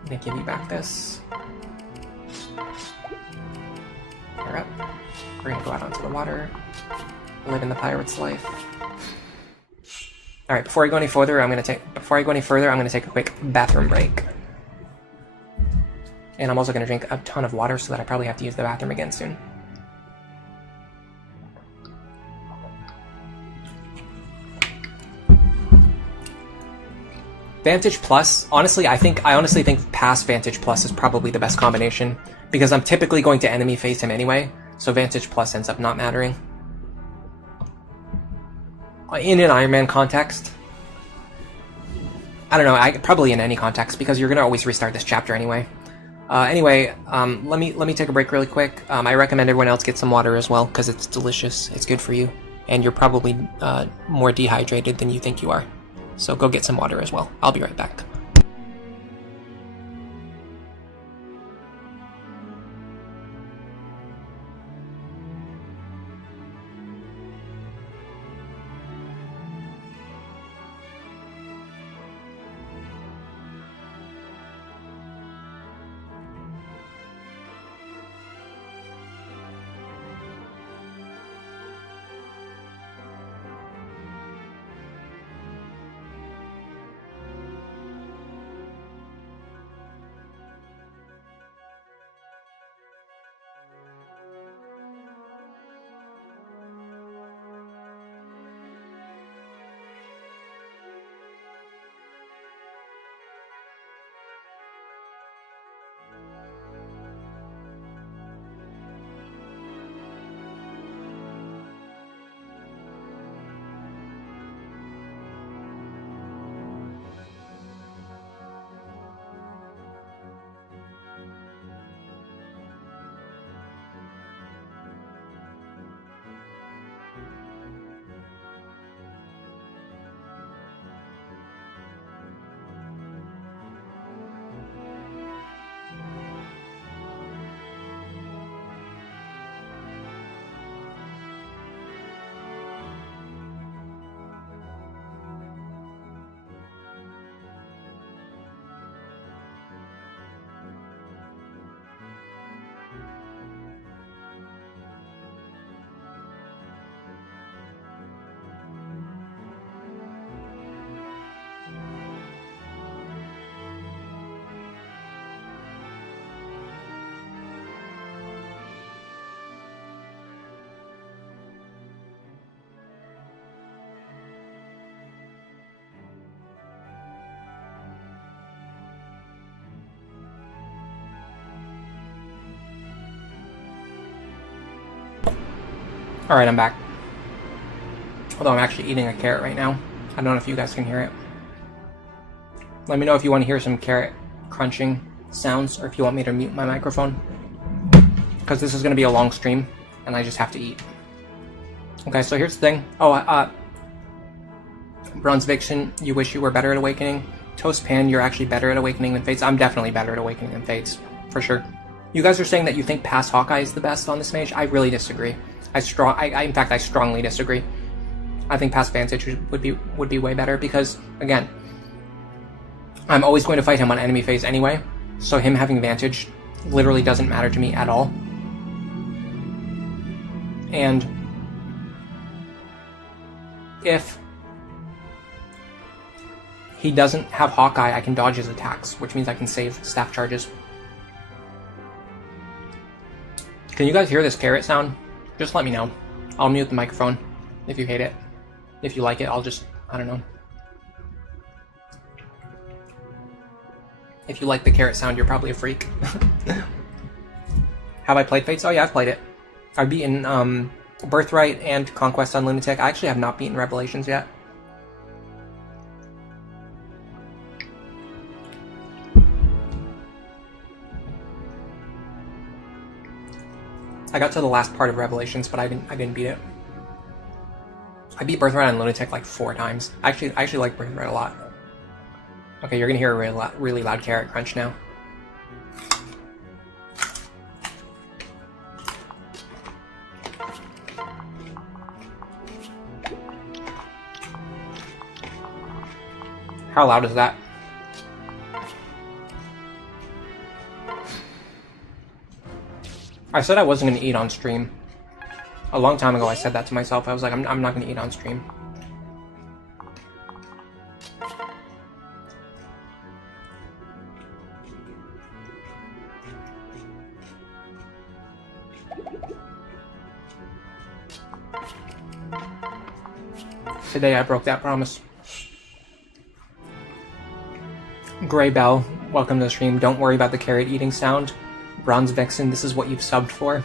gonna give you back this. You're up. We're gonna go out onto the water. Live in the pirate's life. Alright, before I go any further, I'm gonna take a quick bathroom break. And I'm also gonna drink a ton of water so that I probably have to use the bathroom again soon. Vantage Plus, honestly, I honestly think past Vantage Plus is probably the best combination, because I'm typically going to enemy face him anyway, so Vantage Plus ends up not mattering. In an Iron Man context, I don't know, probably in any context, because you're going to always restart this chapter anyway. Let me take a break really quick. I recommend everyone else get some water as well, because it's delicious, it's good for you, and you're probably more dehydrated than you think you are. So go get some water as well. I'll be right back. Alright, I'm back. Although I'm actually eating a carrot right now. I don't know if you guys can hear it. Let me know if you want to hear some carrot crunching sounds, or if you want me to mute my microphone. Because this is going to be a long stream, and I just have to eat. Okay, so here's the thing. Oh, Bronze Vixen, you wish you were better at Awakening. Toast Pan, you're actually better at Awakening than Fates. I'm definitely better at Awakening than Fates, for sure. You guys are saying that you think past Hawkeye is the best on this mage. I really disagree. In fact, I strongly disagree. I think past Vantage would be way better because, again, I'm always going to fight him on enemy phase anyway, so him having Vantage literally doesn't matter to me at all. And if he doesn't have Hawkeye, I can dodge his attacks, which means I can save staff charges. Can you guys hear this carrot sound? Just let me know. I'll mute the microphone if you hate it. If you like it, I'll just, I don't know. If you like the carrot sound, you're probably a freak. Have I played Fates? Oh yeah, I've played it. I've beaten Birthright and Conquest on Lunatic. I actually have not beaten Revelations yet. I got to the last part of Revelations, but I didn't beat it. I beat Birthright on Lunatic like 4 times. I actually like Birthright a lot. Okay, you're gonna hear a really loud carrot crunch now. How loud is that? I said I wasn't going to eat on stream. A long time ago I said that to myself. I was like, I'm not going to eat on stream. Today I broke that promise. Grey Bell, welcome to the stream. Don't worry about the carrot eating sound. Bronze Vixen, this is what you've subbed for.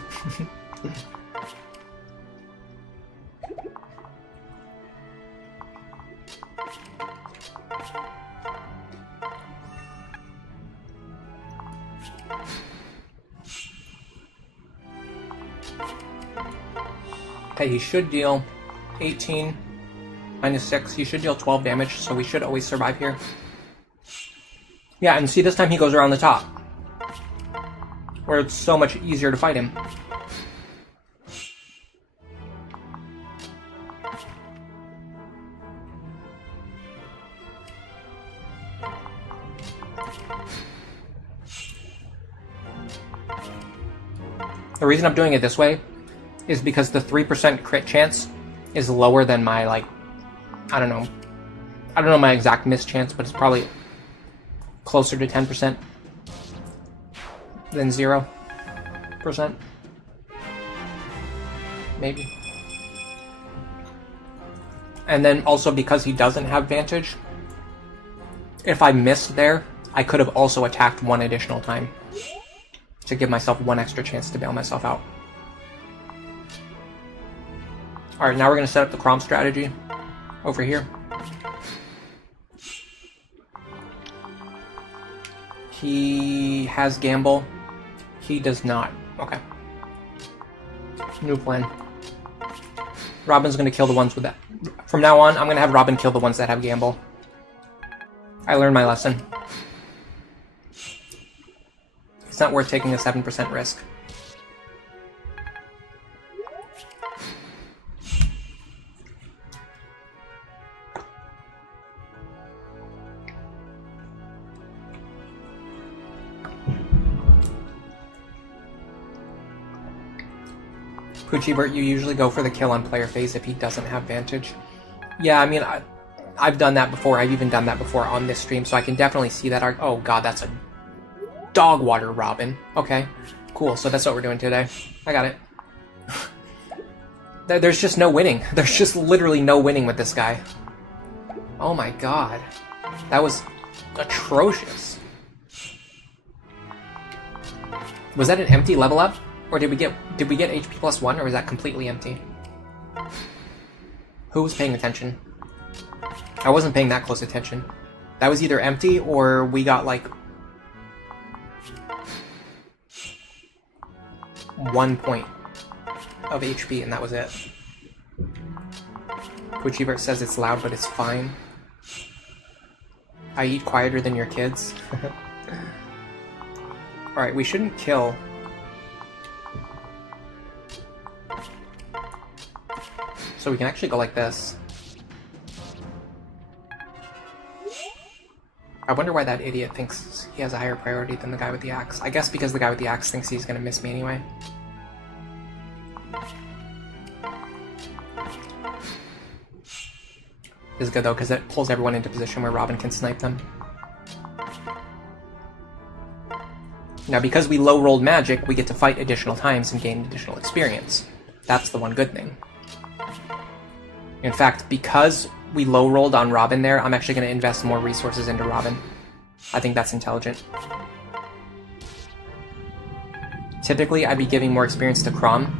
Okay, he should deal 18 minus 6. He should deal 12 damage, so we should always survive here. Yeah, and see, this time he goes around the top, where it's so much easier to fight him. The reason I'm doing it this way is because the 3% crit chance is lower than my, like, I don't know my exact miss chance, but it's probably closer to 10% than 0%. Maybe. And then also because he doesn't have Vantage, if I missed there, I could have also attacked 1 additional time to give myself 1 extra chance to bail myself out. Alright, now we're going to set up the Crom strategy over here. He has Gamble. He does not. Okay. New plan. Robin's going to kill the ones with that. From now on, I'm going to have Robin kill the ones that have Gamble. I learned my lesson. It's not worth taking a 7% risk. Poochiebert, you usually go for the kill on player phase if he doesn't have Vantage. Yeah, I mean, I've done that before. I've even done that before on this stream, so I can definitely see that. Oh god, that's a dog water Robin. Okay, cool. So that's what we're doing today. I got it. There's just no winning. There's just literally no winning with this guy. Oh my god. That was atrocious. Was that an empty level up? Or did we get HP +1, or was that completely empty? Who was paying attention? I wasn't paying that close attention. That was either empty or we got like 1 point of HP and that was it. Kuchibert says it's loud but it's fine. I eat quieter than your kids. Alright, we shouldn't kill. So we can actually go like this. I wonder why that idiot thinks he has a higher priority than the guy with the axe. I guess because the guy with the axe thinks he's gonna miss me anyway. This is good though, because it pulls everyone into a position where Robin can snipe them. Now because we low-rolled magic, we get to fight additional times and gain additional experience. That's the one good thing. In fact, because we low-rolled on Robin there, I'm actually going to invest more resources into Robin. I think that's intelligent. Typically, I'd be giving more experience to Crom.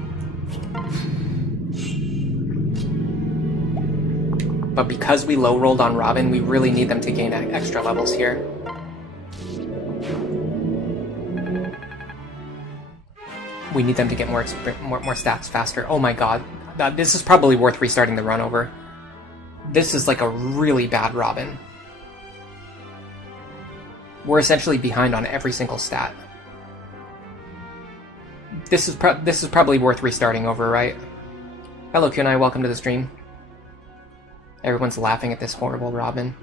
But because we low-rolled on Robin, we really need them to gain extra levels here. We need them to get more stats faster. Oh my god. This is probably worth restarting the run over. This is like a really bad Robin. We're essentially behind on every single stat. This is probably worth restarting over, right? Hello Kunai, welcome to the stream. Everyone's laughing at this horrible Robin.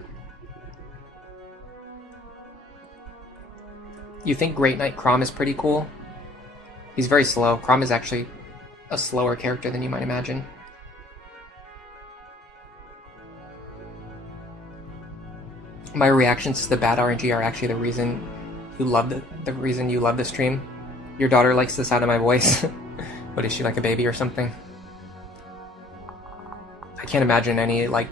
You think Great Knight Crom is pretty cool? He's very slow. Crom is actually a slower character than you might imagine. My reactions to the bad RNG are actually the reason you love the reason you love the stream. Your daughter likes the sound of my voice. What is she, like a baby or something? I can't imagine any like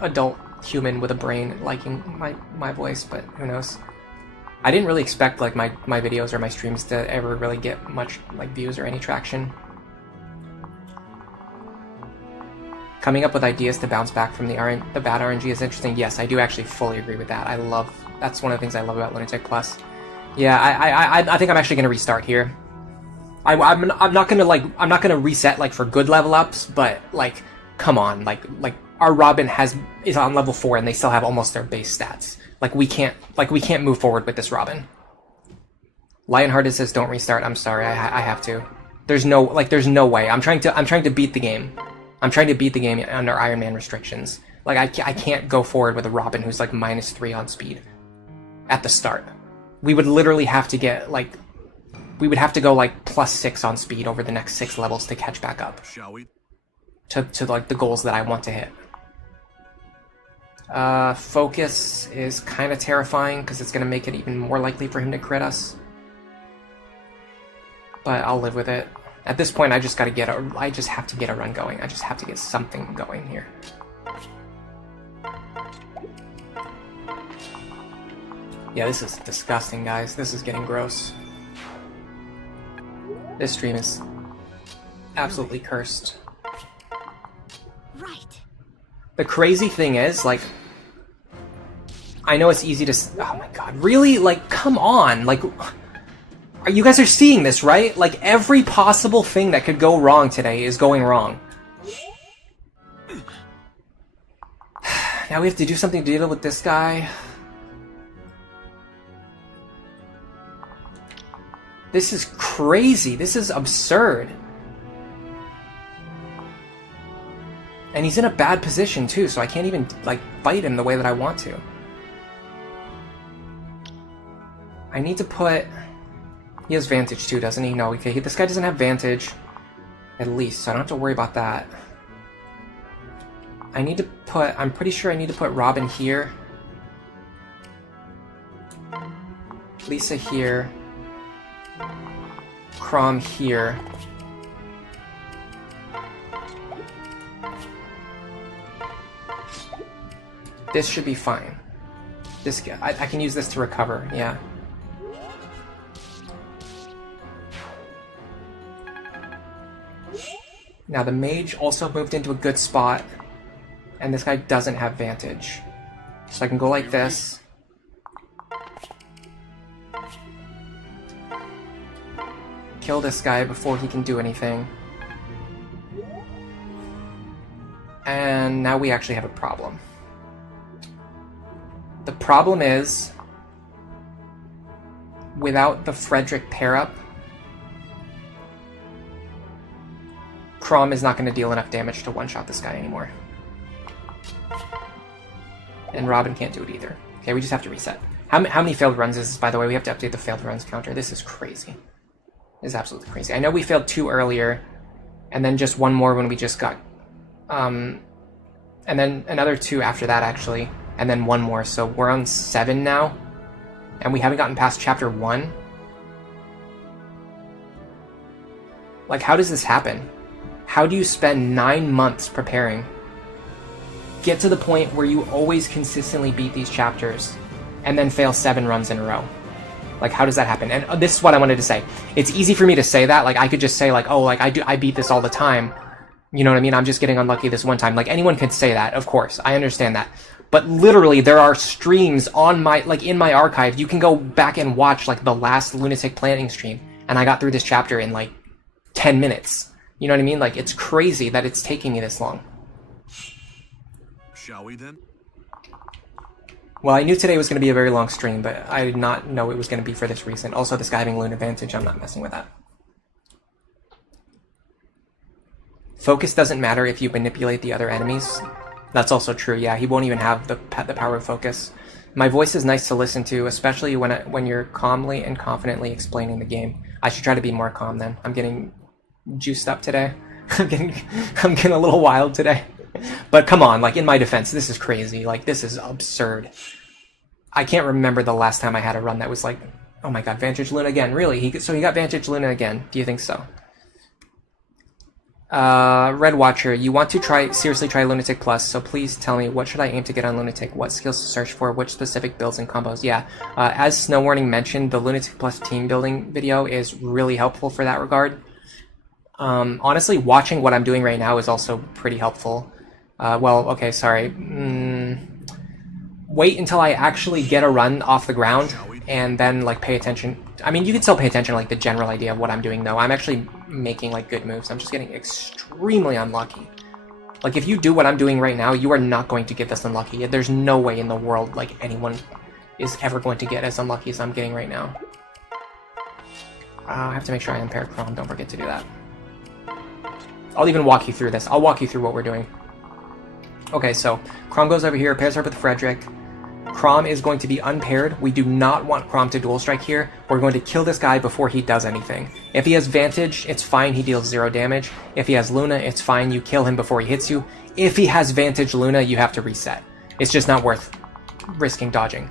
adult human with a brain liking my voice, but who knows? I didn't really expect like my videos or my streams to ever really get much like views or any traction. Coming up with ideas to bounce back from the bad RNG is interesting. Yes, I do actually fully agree with that. That's one of the things I love about Lunatic Plus. Yeah, I think I'm actually gonna restart here. I'm not gonna reset like for good level ups, but like come on, like our Robin is on level 4 and they still have almost their base stats. We can't move forward with this Robin. Lionhearted says don't restart. I'm sorry, I have to. There's no way. I'm trying to beat the game. I'm trying to beat the game under Iron Man restrictions. I can't go forward with a Robin who's like -3 on speed at the start. We would literally have to get we would have to go like +6 on speed over the next 6 levels to catch back up. Shall we? To like the goals that I want to hit. Focus is kind of terrifying because it's going to make it even more likely for him to crit us. But I'll live with it. At this point, I just have to get a run going. I just have to get something going here. Yeah, this is disgusting, guys. This is getting gross. This stream is absolutely cursed. Right. The crazy thing is, I know it's easy to... Oh my god, really? Come on! You guys are seeing this, right? Every possible thing that could go wrong today is going wrong. Now we have to do something to deal with this guy. This is crazy. This is absurd. And he's in a bad position, too, so I can't even, fight him the way that I want to. I need to put... He has Vantage, too, doesn't he? No, okay, this guy doesn't have Vantage. At least, so I don't have to worry about that. I need to put... I'm pretty sure I need to put Robin here. Lisa here. Crom here. This should be fine. This guy, I can use this to recover, yeah. Now the mage also moved into a good spot, and this guy doesn't have Vantage. So I can go like this. Kill this guy before he can do anything. And now we actually have a problem. The problem is, without the Frederick pair-up, Chrom is not going to deal enough damage to one-shot this guy anymore. And Robin can't do it either. Okay, we just have to reset. How many failed runs is this, by the way? We have to update the failed runs counter. This is crazy. This is absolutely crazy. I know we failed 2 earlier, and then just 1 more when we just got... and then another 2 after that, actually. And then 1 more, so we're on 7 now. And we haven't gotten past chapter 1. Like, how does this happen? How do you spend 9 months preparing, get to the point where you always consistently beat these chapters, and then fail 7 runs in a row? Like, how does that happen? And this is what I wanted to say. It's easy for me to say that. Like, I could just say, like, oh, like, I beat this all the time. You know what I mean? I'm just getting unlucky this one time. Like, anyone could say that, of course. I understand that. But literally, there are streams on my, like, in my archive. You can go back and watch, like, the last Lunatic Planting stream. And I got through this chapter in, like, 10 minutes. You know what I mean? Like, it's crazy that it's taking me this long. Shall we then? Well, I knew today was going to be a very long stream, but I did not know it was going to be for this reason. Also, this guy having Luna Vantage, I'm not messing with that. Focus doesn't matter if you manipulate the other enemies. That's also true, yeah. He won't even have the power of focus. My voice is nice to listen to, especially when you're calmly and confidently explaining the game. I should try to be more calm then. I'm getting juiced up today. I'm getting a little wild today. But come on, like, in my defense, this is crazy. Like, this is absurd. I can't remember the last time I had a run that was like, oh my god, Vantage Luna again. Really? So he got Vantage Luna again. Do you think so? Red Watcher, you want to seriously try Lunatic Plus, so please tell me, what should I aim to get on Lunatic? What skills to search for? Which specific builds and combos? Yeah, as Snow Warning mentioned, the Lunatic Plus team building video is really helpful for that regard. Honestly, watching what I'm doing right now is also pretty helpful. Well, okay, sorry. Wait until I actually get a run off the ground, and then, like, pay attention. I mean, you can still pay attention to, like, the general idea of what I'm doing, though. I'm actually making, like, good moves. I'm just getting extremely unlucky. Like, if you do what I'm doing right now, you are not going to get this unlucky. There's no way in the world, like, anyone is ever going to get as unlucky as I'm getting right now. I have to make sure I impair Chrom. Don't forget to do that. I'll even walk you through this. I'll walk you through what we're doing. Okay, so Chrom goes over here, pairs up with Frederick. Chrom is going to be unpaired. We do not want Chrom to dual strike here. We're going to kill this guy before he does anything. If he has Vantage, it's fine, he deals 0 damage. If he has Luna, it's fine, you kill him before he hits you. If he has Vantage Luna, you have to reset. It's just not worth risking dodging.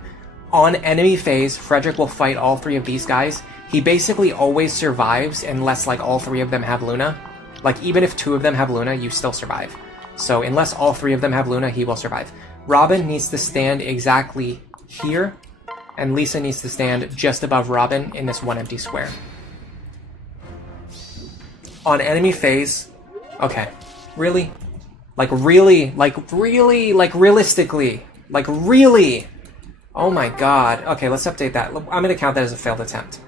On enemy phase, Frederick will fight all 3 of these guys. He basically always survives unless, like, all 3 of them have Luna. Like, even if 2 of them have Luna, you still survive. So unless all 3 of them have Luna, he will survive. Robin needs to stand exactly here, and Lisa needs to stand just above Robin in this 1 empty square. On enemy phase, okay, really? Like, really? Like, really? Like, realistically? Like, really? Oh my god. Okay, let's update that. I'm gonna count that as a failed attempt.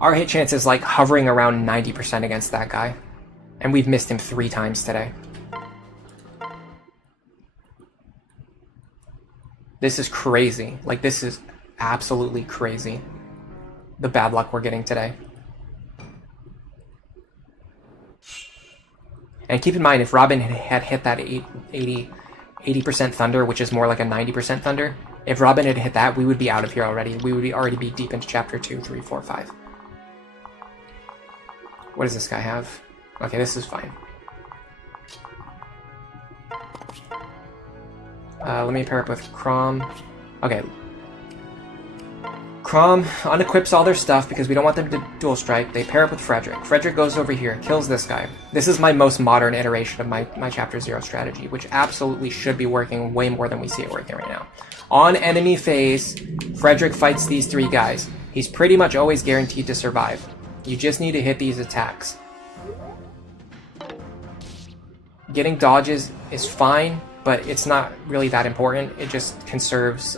Our hit chance is, like, hovering around 90% against that guy. And we've missed him 3 times today. This is crazy. Like, this is absolutely crazy. The bad luck we're getting today. And keep in mind, if Robin had hit that 80% Thunder, which is more like a 90% Thunder, if Robin had hit that, we would be out of here already. We would already be deep into chapter 2, 3, 4, 5. What does this guy have? Okay, this is fine. Let me pair up with Chrom. Okay. Crom unequips all their stuff because we don't want them to dual strike. They pair up with Frederick. Frederick goes over here, kills this guy. This is my most modern iteration of my Chapter 0 strategy, which absolutely should be working way more than we see it working right now. On enemy phase, Frederick fights these 3 guys. He's pretty much always guaranteed to survive. You just need to hit these attacks. Getting dodges is fine, but it's not really that important. It just conserves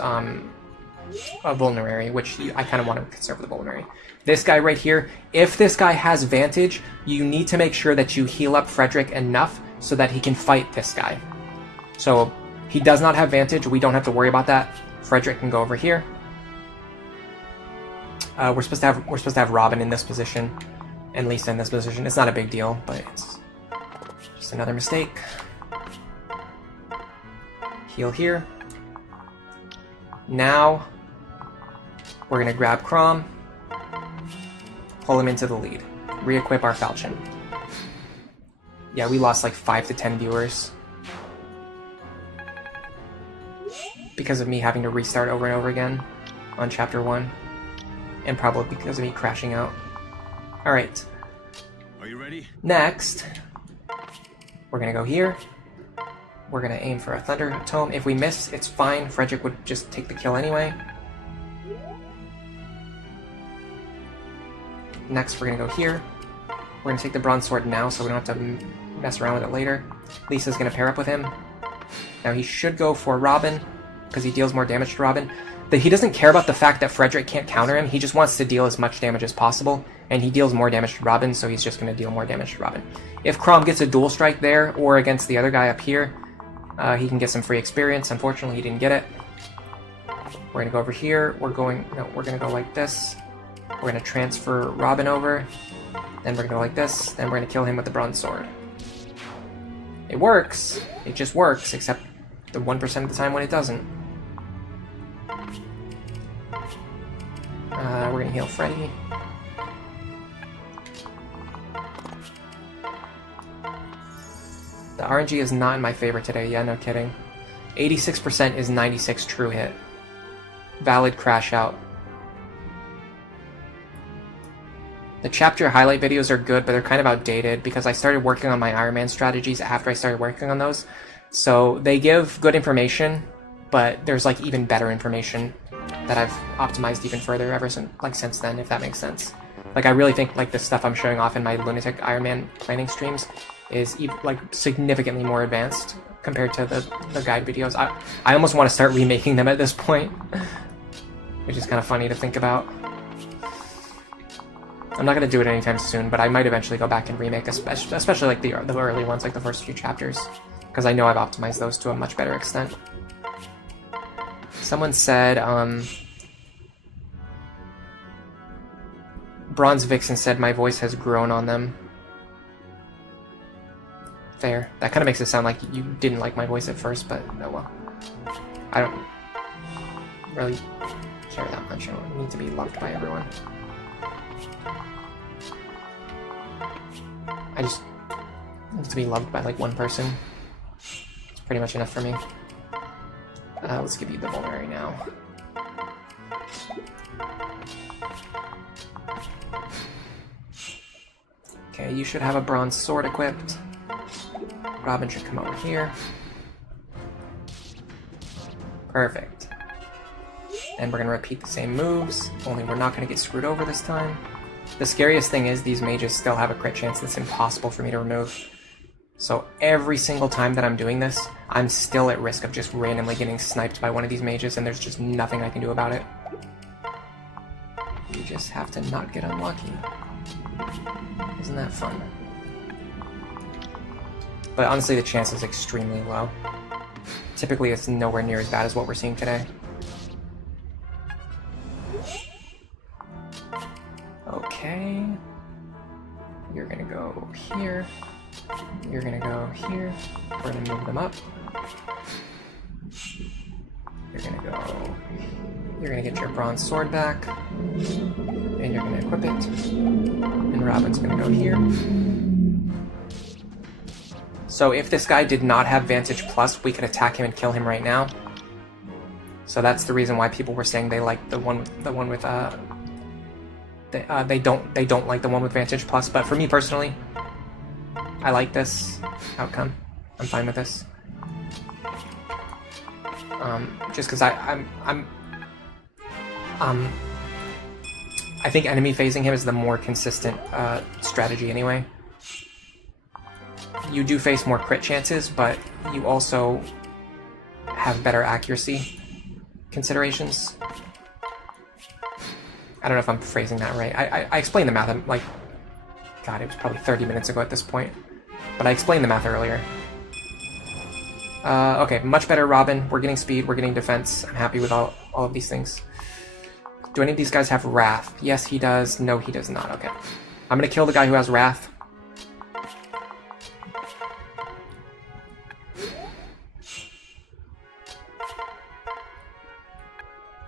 a vulnerary, which I kind of want to conserve the vulnerary. This guy right here, if this guy has Vantage, you need to make sure that you heal up Frederick enough so that he can fight this guy. So he does not have Vantage. We don't have to worry about that. Frederick can go over here. We're supposed to have Robin in this position and Lisa in this position. It's not a big deal, but it's just another mistake. Heal here. Now we're gonna grab Crom, pull him into the lead, re-equip our falchion. Yeah, we lost like 5 to 10 viewers because of me having to restart over and over again on Chapter 1, and probably because of me crashing out. Alright. Are you ready? Next, we're gonna go here. We're gonna aim for a Thunder Tome. If we miss, it's fine. Frederick would just take the kill anyway. Next, we're gonna go here. We're gonna take the Bronze Sword now, so we don't have to mess around with it later. Lisa's gonna pair up with him. Now he should go for Robin, because he deals more damage to Robin. But he doesn't care about the fact that Frederick can't counter him. He just wants to deal as much damage as possible, and he deals more damage to Robin, so he's just gonna deal more damage to Robin. If Crom gets a dual strike there, or against the other guy up here, he can get some free experience. Unfortunately, he didn't get it. We're gonna go over here. We're gonna go like this. We're gonna transfer Robin over. Then we're gonna go like this. Then we're gonna kill him with the Bronze Sword. It works. It just works, except the 1% of the time when it doesn't. We're gonna heal Freddy. The RNG is not in my favor today. Yeah, no kidding. 86% is 96 true hit. Valid crash out. The chapter highlight videos are good, but they're kind of outdated because I started working on my Iron Man strategies after I started working on those. So they give good information, but there's like even better information that I've optimized even further ever since then, if that makes sense. Like I really think like the stuff I'm showing off in my Lunatic Iron Man planning streams is like significantly more advanced compared to the guide videos. I almost want to start remaking them at this point, which is kind of funny to think about. I'm not going to do it anytime soon, but I might eventually go back and remake, especially like the early ones, like the first few chapters, because I know I've optimized those to a much better extent. Someone said, Bronze Vixen said my voice has grown on them. Fair. That kind of makes it sound like you didn't like my voice at first, but oh well. I don't really care that much. I don't need to be loved by everyone. I just need to be loved by like one person. It's pretty much enough for me. Let's give you the vulnerary now. Okay, you should have a Bronze Sword equipped. Robin should come over here. Perfect. And we're going to repeat the same moves, only we're not going to get screwed over this time. The scariest thing is these mages still have a crit chance that's impossible for me to remove. So every single time that I'm doing this, I'm still at risk of just randomly getting sniped by one of these mages, and there's just nothing I can do about it. You just have to not get unlucky. Isn't that fun? But honestly, the chance is extremely low. Typically, it's nowhere near as bad as what we're seeing today. Okay. You're gonna go here. You're gonna go here. We're gonna move them up. You're gonna go... You're gonna get your Bronze Sword back. And you're gonna equip it. And Robin's gonna go here. So if this guy did not have Vantage Plus, we could attack him and kill him right now. So that's the reason why people were saying they like the one with they don't like the one with Vantage Plus. But for me personally, I like this outcome. I'm fine with this. Just because I think enemy phasing him is the more consistent strategy anyway. You do face more crit chances, but you also have better accuracy considerations. I don't know if I'm phrasing that right. I explained the math, like, God, it was probably 30 minutes ago at this point. But I explained the math earlier. Okay, much better Robin. We're getting speed, we're getting defense. I'm happy with all of these things. Do any of these guys have Wrath? Yes, he does. No, he does not. Okay. I'm gonna kill the guy who has Wrath.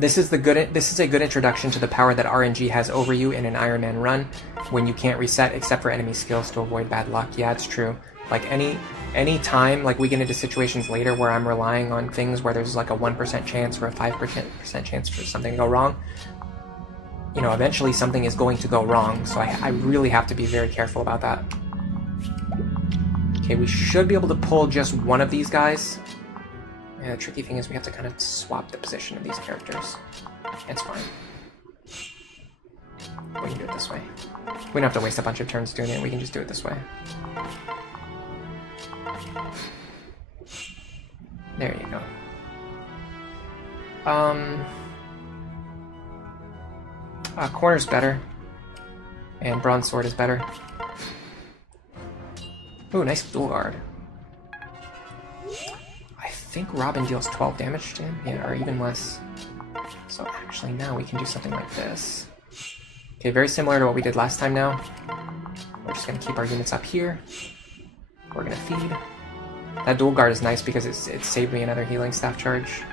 This is a good introduction to the power that RNG has over you in an Iron Man run, when you can't reset except for enemy skills to avoid bad luck. Yeah, it's true. Like any time, like we get into situations later where I'm relying on things where there's like a 1% chance or a 5% chance for something to go wrong, you know, eventually something is going to go wrong, so I really have to be very careful about that. Okay, we should be able to pull just one of these guys. Yeah, the tricky thing is we have to kind of swap the position of these characters. It's fine. We can do it this way. We don't have to waste a bunch of turns doing it, we can just do it this way. There you go. Corner's better. And Bronze Sword is better. Ooh, nice dual guard. I think Robin deals 12 damage to him, yeah, or even less. So actually now we can do something like this. Okay, very similar to what we did last time now. We're just going to keep our units up here. We're going to feed. That dual guard is nice because it saved me another healing staff charge.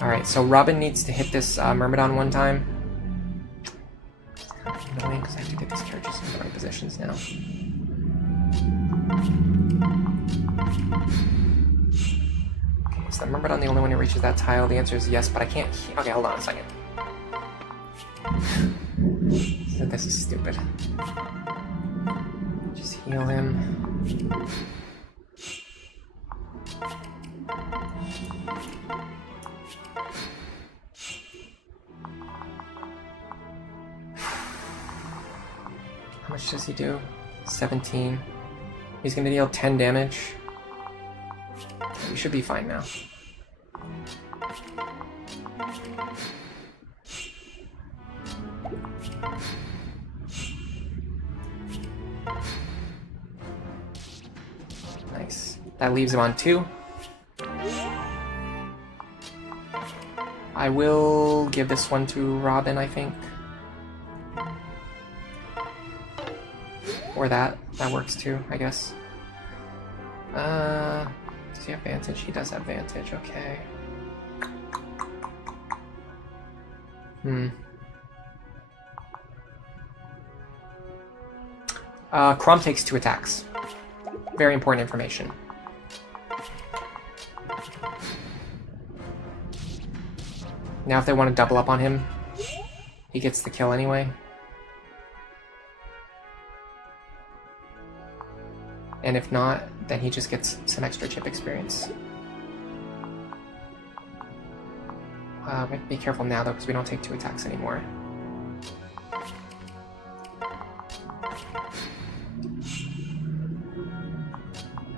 Alright, so Robin needs to hit this Myrmidon one time. It's kind of annoying because I have to get these characters in the right positions now. Okay, is the Myrmidon the only one who reaches that tile? The answer is yes, but I can't... Okay, hold on a second. This is stupid. Just heal him. How much does he do? 17. He's gonna deal 10 damage. We should be fine now. Nice. That leaves him on 2. I will give this one to Robin, I think. Or that. That works too, I guess. Does he have Vantage? He does have Vantage, okay. Crom takes 2 attacks. Very important information. Now if they want to double up on him, he gets the kill anyway. And if not, then he just gets some extra chip experience. We have to be careful now though, because we don't take 2 attacks anymore.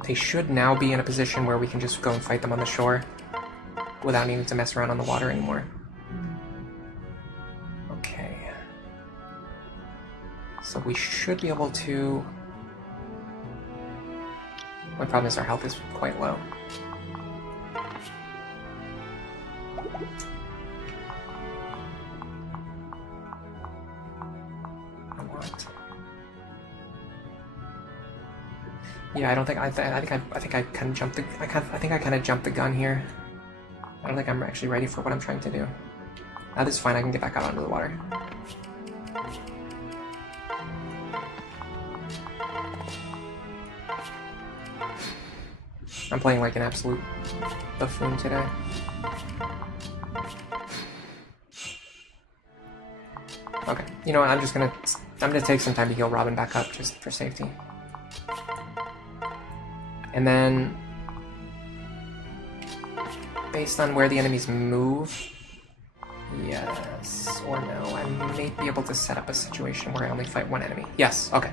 They should now be in a position where we can just go and fight them on the shore without needing to mess around on the water anymore. Okay. So we should be able to... My problem is our health is quite low. Yeah, I don't think I think I kind of jumped the I think I kind of jumped the gun here. I don't think I'm actually ready for what I'm trying to do. That is fine. I can get back out onto the water. I'm playing like an absolute buffoon today. You know what, I'm gonna take some time to heal Robin back up, just for safety. And then, based on where the enemies move, yes or no, I may be able to set up a situation where I only fight one enemy. Yes, okay.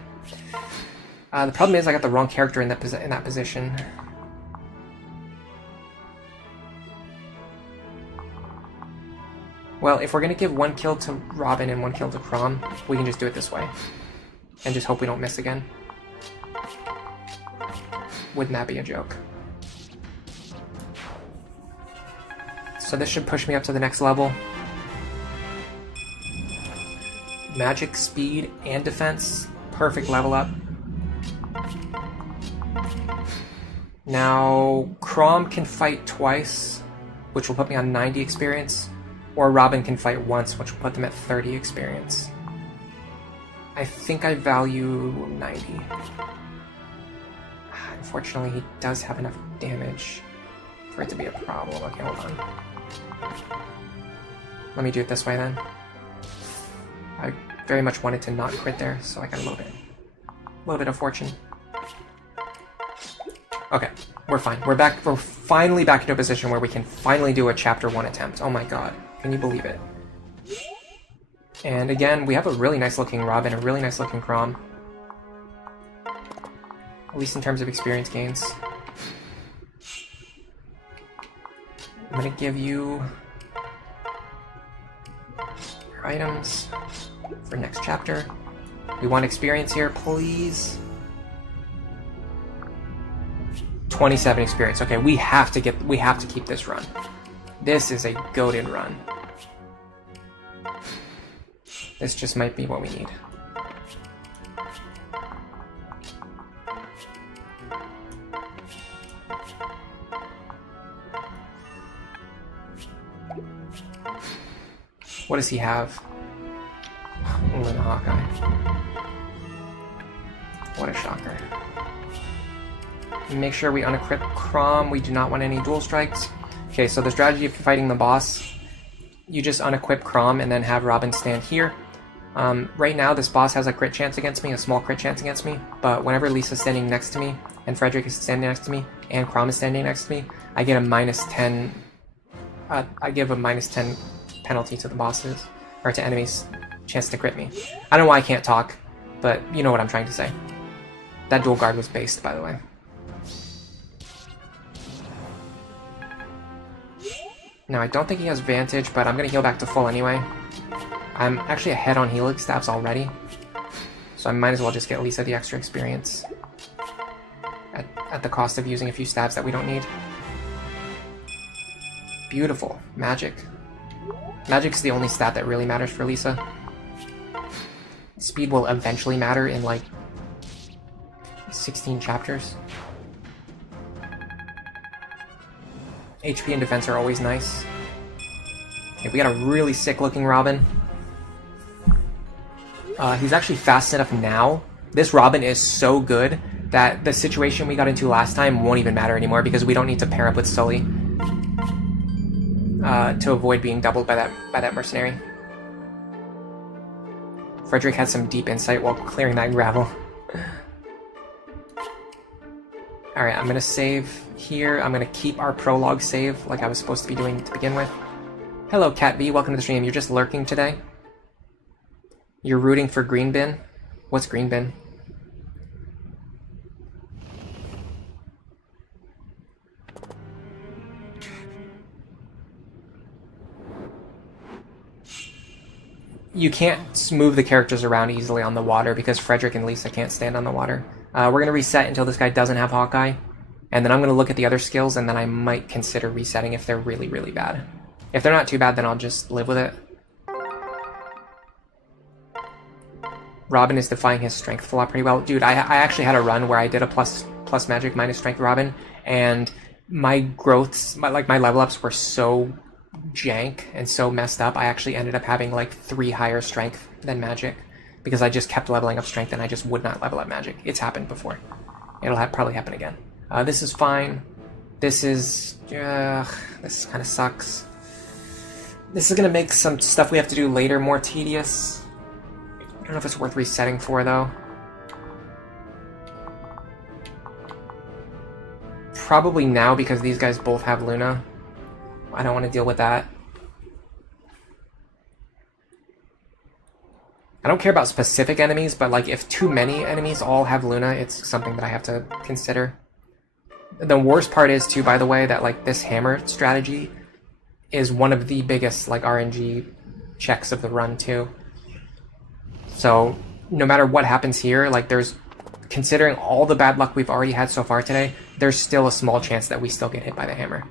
The problem is I got the wrong character in that position. Well, if we're gonna give one kill to Robin and one kill to Chrom, we can just do it this way. And just hope we don't miss again. Wouldn't that be a joke? So this should push me up to the next level. Magic, speed, and defense. Perfect level up. Now, Chrom can fight twice, which will put me on 90 experience. Or Robin can fight once, which will put them at 30 experience. I think I value 90. Unfortunately, he does have enough damage for it to be a problem. Okay, hold on. Let me do it this way then. I very much wanted to not crit there, so I got a little bit of fortune. Okay, we're fine. We're back. We're finally back into a position where we can finally do a chapter 1 attempt. Oh my god. Can you believe it? And again, we have a really nice looking Robin, a really nice looking Chrom. At least in terms of experience gains. I'm gonna give you your items for next chapter. We want experience here, please. 27 experience. Okay, we have to keep this run. This is a goated run. This just might be what we need. What does he have? Luna Hawkeye. What a shocker. Make sure we unequip Chrom. We do not want any dual strikes. Okay, so the strategy of fighting the boss, you just unequip Chrom and then have Robin stand here. Right now, this boss has a crit chance against me, a small crit chance against me, but whenever Lisa's standing next to me, and Frederick is standing next to me, and Chrom is standing next to me, I get a -10... I give a -10 penalty to the bosses, or to enemies, chance to crit me. I don't know why I can't talk, but you know what I'm trying to say. That dual guard was based, by the way. Now, I don't think he has Vantage, but I'm going to heal back to full anyway. I'm actually ahead on healing stats already, so I might as well just get Lisa the extra experience at the cost of using a few stabs that we don't need. Beautiful. Magic. Magic's the only stat that really matters for Lisa. Speed will eventually matter in, like, 16 chapters. HP and defense are always nice. Okay, we got a really sick-looking Robin. He's actually fast enough now. This Robin is so good that the situation we got into last time won't even matter anymore because we don't need to pair up with Sully to avoid being doubled by that mercenary. Frederick had some deep insight while clearing that gravel. Alright, I'm gonna save here. I'm gonna keep our prologue save like I was supposed to be doing to begin with. Hello, Cat V. Welcome to the stream. You're just lurking today? You're rooting for Green Bin? What's Green Bin? You can't move the characters around easily on the water because Frederick and Lisa can't stand on the water. We're going to reset until this guy doesn't have Hawkeye, and then I'm going to look at the other skills, and then I might consider resetting if they're really, really bad. If they're not too bad, then I'll just live with it. Robin is defying his strength flaw pretty well. Dude, I actually had a run where I did a plus magic minus strength Robin, and my growths, my level ups were so jank and so messed up, I actually ended up having like 3 higher strength than magic because I just kept leveling up strength and I just would not level up magic. It's happened before. It'll probably happen again. This is fine. This is... this kind of sucks. This is going to make some stuff we have to do later more tedious. don't know if it's worth resetting for, though. Probably now, because these guys both have Luna. I don't want to deal with that. I don't care about specific enemies, but like if too many enemies all have Luna, it's something that I have to consider. The worst part is, too, by the way, that like this hammer strategy is one of the biggest like RNG checks of the run, too. So no matter what happens here, like there's, considering all the bad luck we've already had so far today, there's still a small chance that we still get hit by the hammer.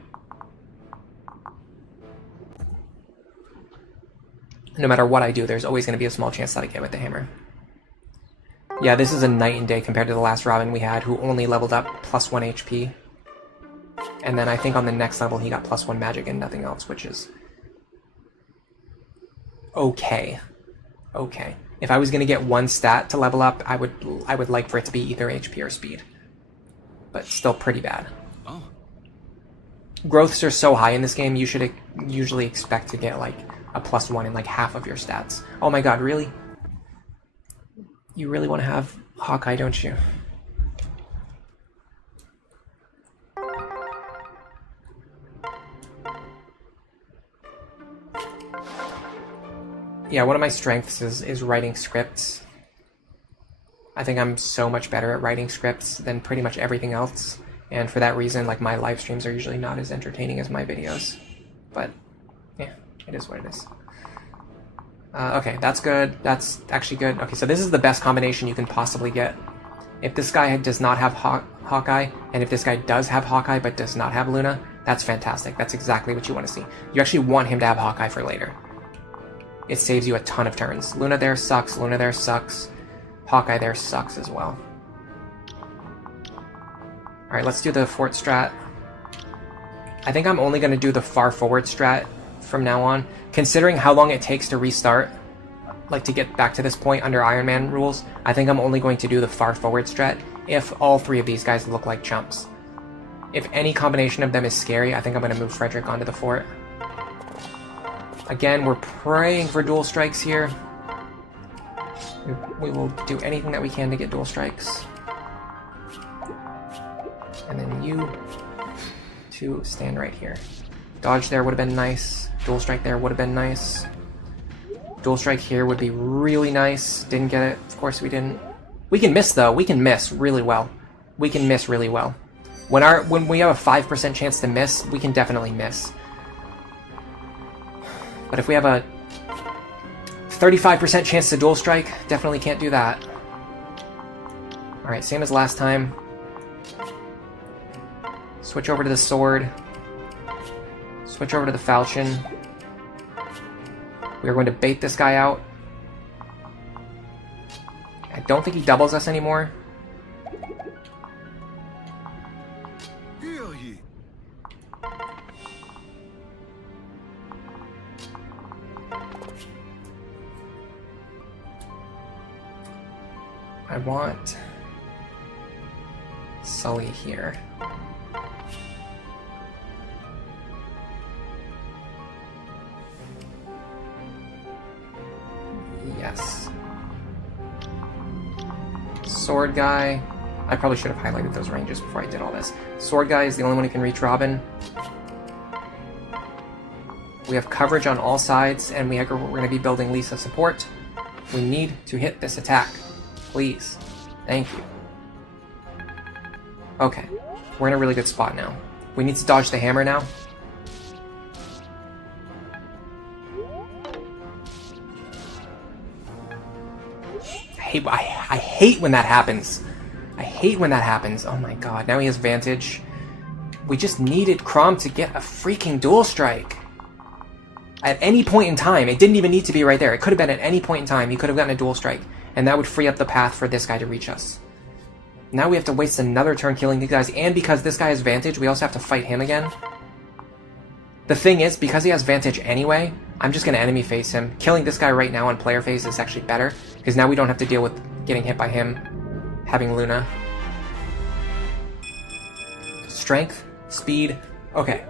No matter what I do, there's always going to be a small chance that I get with the hammer. Yeah, this is a night and day compared to the last Robin we had, who only leveled up +1 HP. And then I think on the next level he got +1 magic and nothing else, which is okay. Okay. If I was going to get one stat to level up, I would like for it to be either HP or speed. But still pretty bad. Oh. Growths are so high in this game, you should usually expect to get like a +1 in like half of your stats. Oh my god, really? You really want to have Hawkeye, don't you? Yeah, one of my strengths is writing scripts. I think I'm so much better at writing scripts than pretty much everything else. And for that reason, like my live streams are usually not as entertaining as my videos. But yeah, it is what it is. Okay, that's good. That's actually good. Okay, so this is the best combination you can possibly get. If this guy does not have Hawkeye, and if this guy does have Hawkeye but does not have Luna, that's fantastic. That's exactly what you want to see. You actually want him to have Hawkeye for later. It saves you a ton of turns. Luna there sucks, Luna there sucks. Hawkeye there sucks as well. Alright, let's do the fort strat. I think I'm only going to do the far forward strat from now on. Considering how long it takes to restart, like to get back to this point under Iron Man rules, I think I'm only going to do the far forward strat if all three of these guys look like chumps. If any combination of them is scary, I think I'm going to move Frederick onto the fort. Again, we're praying for dual strikes here. We will do anything that we can to get dual strikes. And then you two stand right here. Dodge there would have been nice. Dual strike there would have been nice. Dual strike here would be really nice. Didn't get it. Of course we didn't. We can miss, though. We can miss really well. We can miss really well. When we have a 5% chance to miss, we can definitely miss. But if we have a 35% chance to dual strike, definitely can't do that. Alright, same as last time. Switch over to the sword. Switch over to the falchion. We are going to bait this guy out. I don't think he doubles us anymore. I want Sully here. Yes. Sword guy. I probably should have highlighted those ranges before I did all this. Sword guy is the only one who can reach Robin. We have coverage on all sides, and we're going to be building Lisa support. We need to hit this attack. Please. Thank you. Okay. We're in a really good spot now. We need to dodge the hammer now. I hate when that happens. I hate when that happens. Oh my god. Now he has Vantage. We just needed Crom to get a freaking dual strike. At any point in time. It didn't even need to be right there. It could have been at any point in time. He could have gotten a dual strike. And that would free up the path for this guy to reach us. Now we have to waste another turn killing these guys, and because this guy has Vantage, we also have to fight him again. The thing is, because he has Vantage anyway, I'm just going to enemy face him. Killing this guy right now on player phase is actually better, because now we don't have to deal with getting hit by him having Luna. Strength, speed, okay.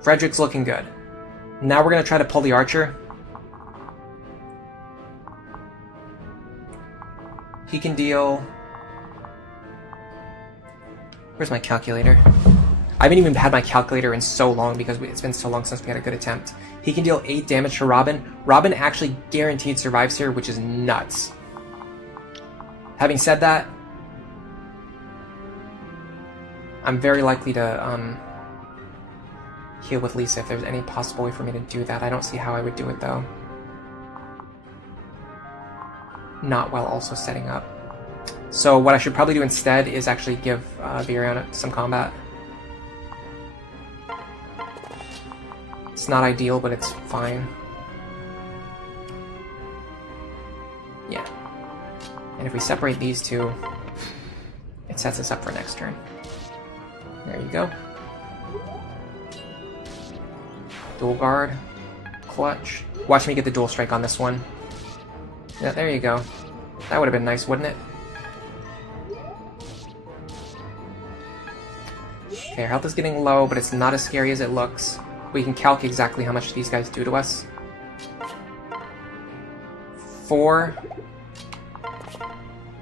Frederick's looking good. Now we're going to try to pull the archer. He can deal... Where's my calculator? I haven't even had my calculator in so long because it's been so long since we had a good attempt. He can deal 8 damage to Robin. Robin actually guaranteed survives here, which is nuts. Having said that, I'm very likely to heal with Lisa if there's any possible way for me to do that. I don't see how I would do it though. Not while also setting up. So what I should probably do instead is actually give Virion some combat. It's not ideal, but it's fine. Yeah. And if we separate these two, it sets us up for next turn. There you go. Dual guard. Clutch. Watch me get the dual strike on this one. Yeah, there you go. That would have been nice, wouldn't it? Okay, our health is getting low, but it's not as scary as it looks. We can calc exactly how much these guys do to us. 4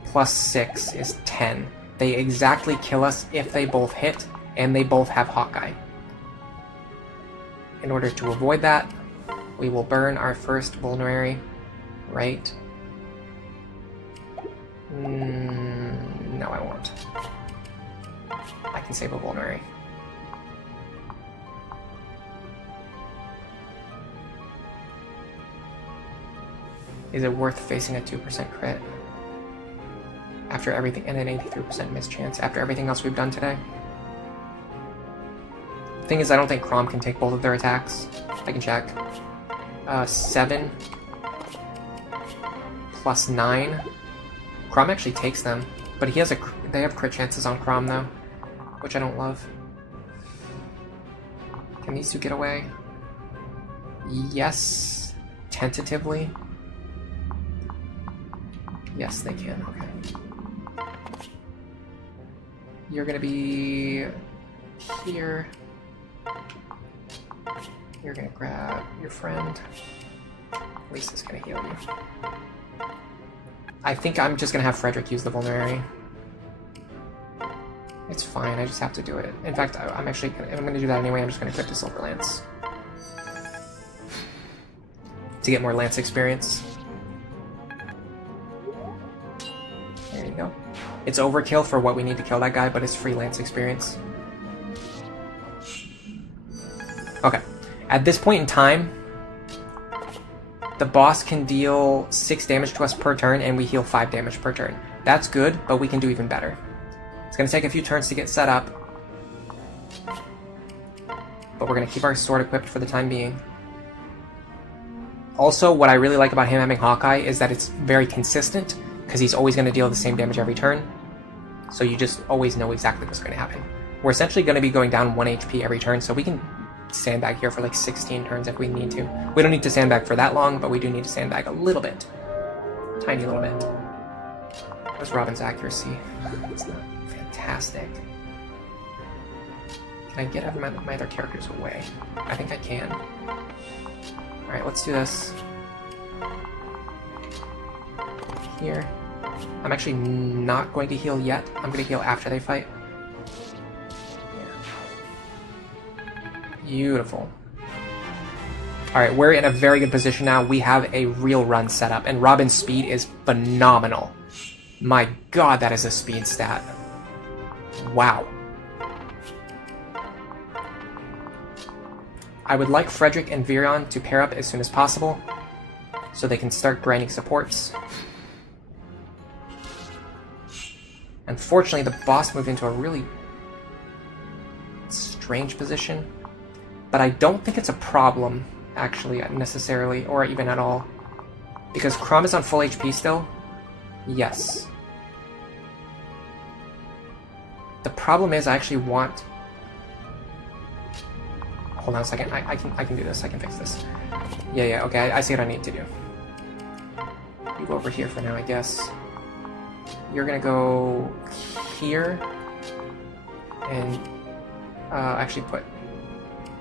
plus 6 is 10. They exactly kill us if they both hit, and they both have Hawkeye. In order to avoid that, we will burn our first vulnerary, right? No, I won't. I can save a vulnerary. Is it worth facing a 2% crit? After everything, and an 83% miss chance after everything else we've done today? The thing is, I don't think Chrom can take both of their attacks. I can check. 7 plus 9. Chrom actually takes them, but he has they have crit chances on Chrom though, which I don't love. Can these two get away? Yes, tentatively. Yes, they can. Okay. You're gonna be here. You're gonna grab your friend. Lisa's gonna heal you. I think I'm just gonna have Frederick use the vulnerary. It's fine, I just have to do it. In fact, I'm gonna do that anyway. I'm just gonna equip the Silver Lance to get more Lance experience. There you go. It's overkill for what we need to kill that guy, but it's free Lance experience. Okay. At this point in time, the boss can deal 6 damage to us per turn, and we heal 5 damage per turn. That's good, but we can do even better. It's going to take a few turns to get set up, but we're going to keep our sword equipped for the time being. Also, what I really like about him having Hawkeye is that it's very consistent, because he's always going to deal the same damage every turn, so you just always know exactly what's going to happen. We're essentially going to be going down 1 HP every turn, so we can sandbag here for like 16 turns if we need to. We don't need to sandbag for that long, but we do need to sandbag a little bit. Tiny little bit. What's Robin's accuracy? It's not fantastic. Can I get my other characters away? I think I can. Alright, let's do this. Here. I'm actually not going to heal yet. I'm going to heal after they fight. Beautiful. Alright, we're in a very good position now. We have a real run set up, and Robin's speed is phenomenal. My god, that is a speed stat. Wow. I would like Frederick and Virion to pair up as soon as possible, so they can start grinding supports. Unfortunately, the boss moved into a really strange position. But I don't think it's a problem, actually, necessarily, or even at all. Because Chrom is on full HP still? Yes. The problem is I actually want... Hold on a second, I can do this, I can fix this. Yeah, okay, I see what I need to do. You go over here for now, I guess. You're gonna go here, and actually put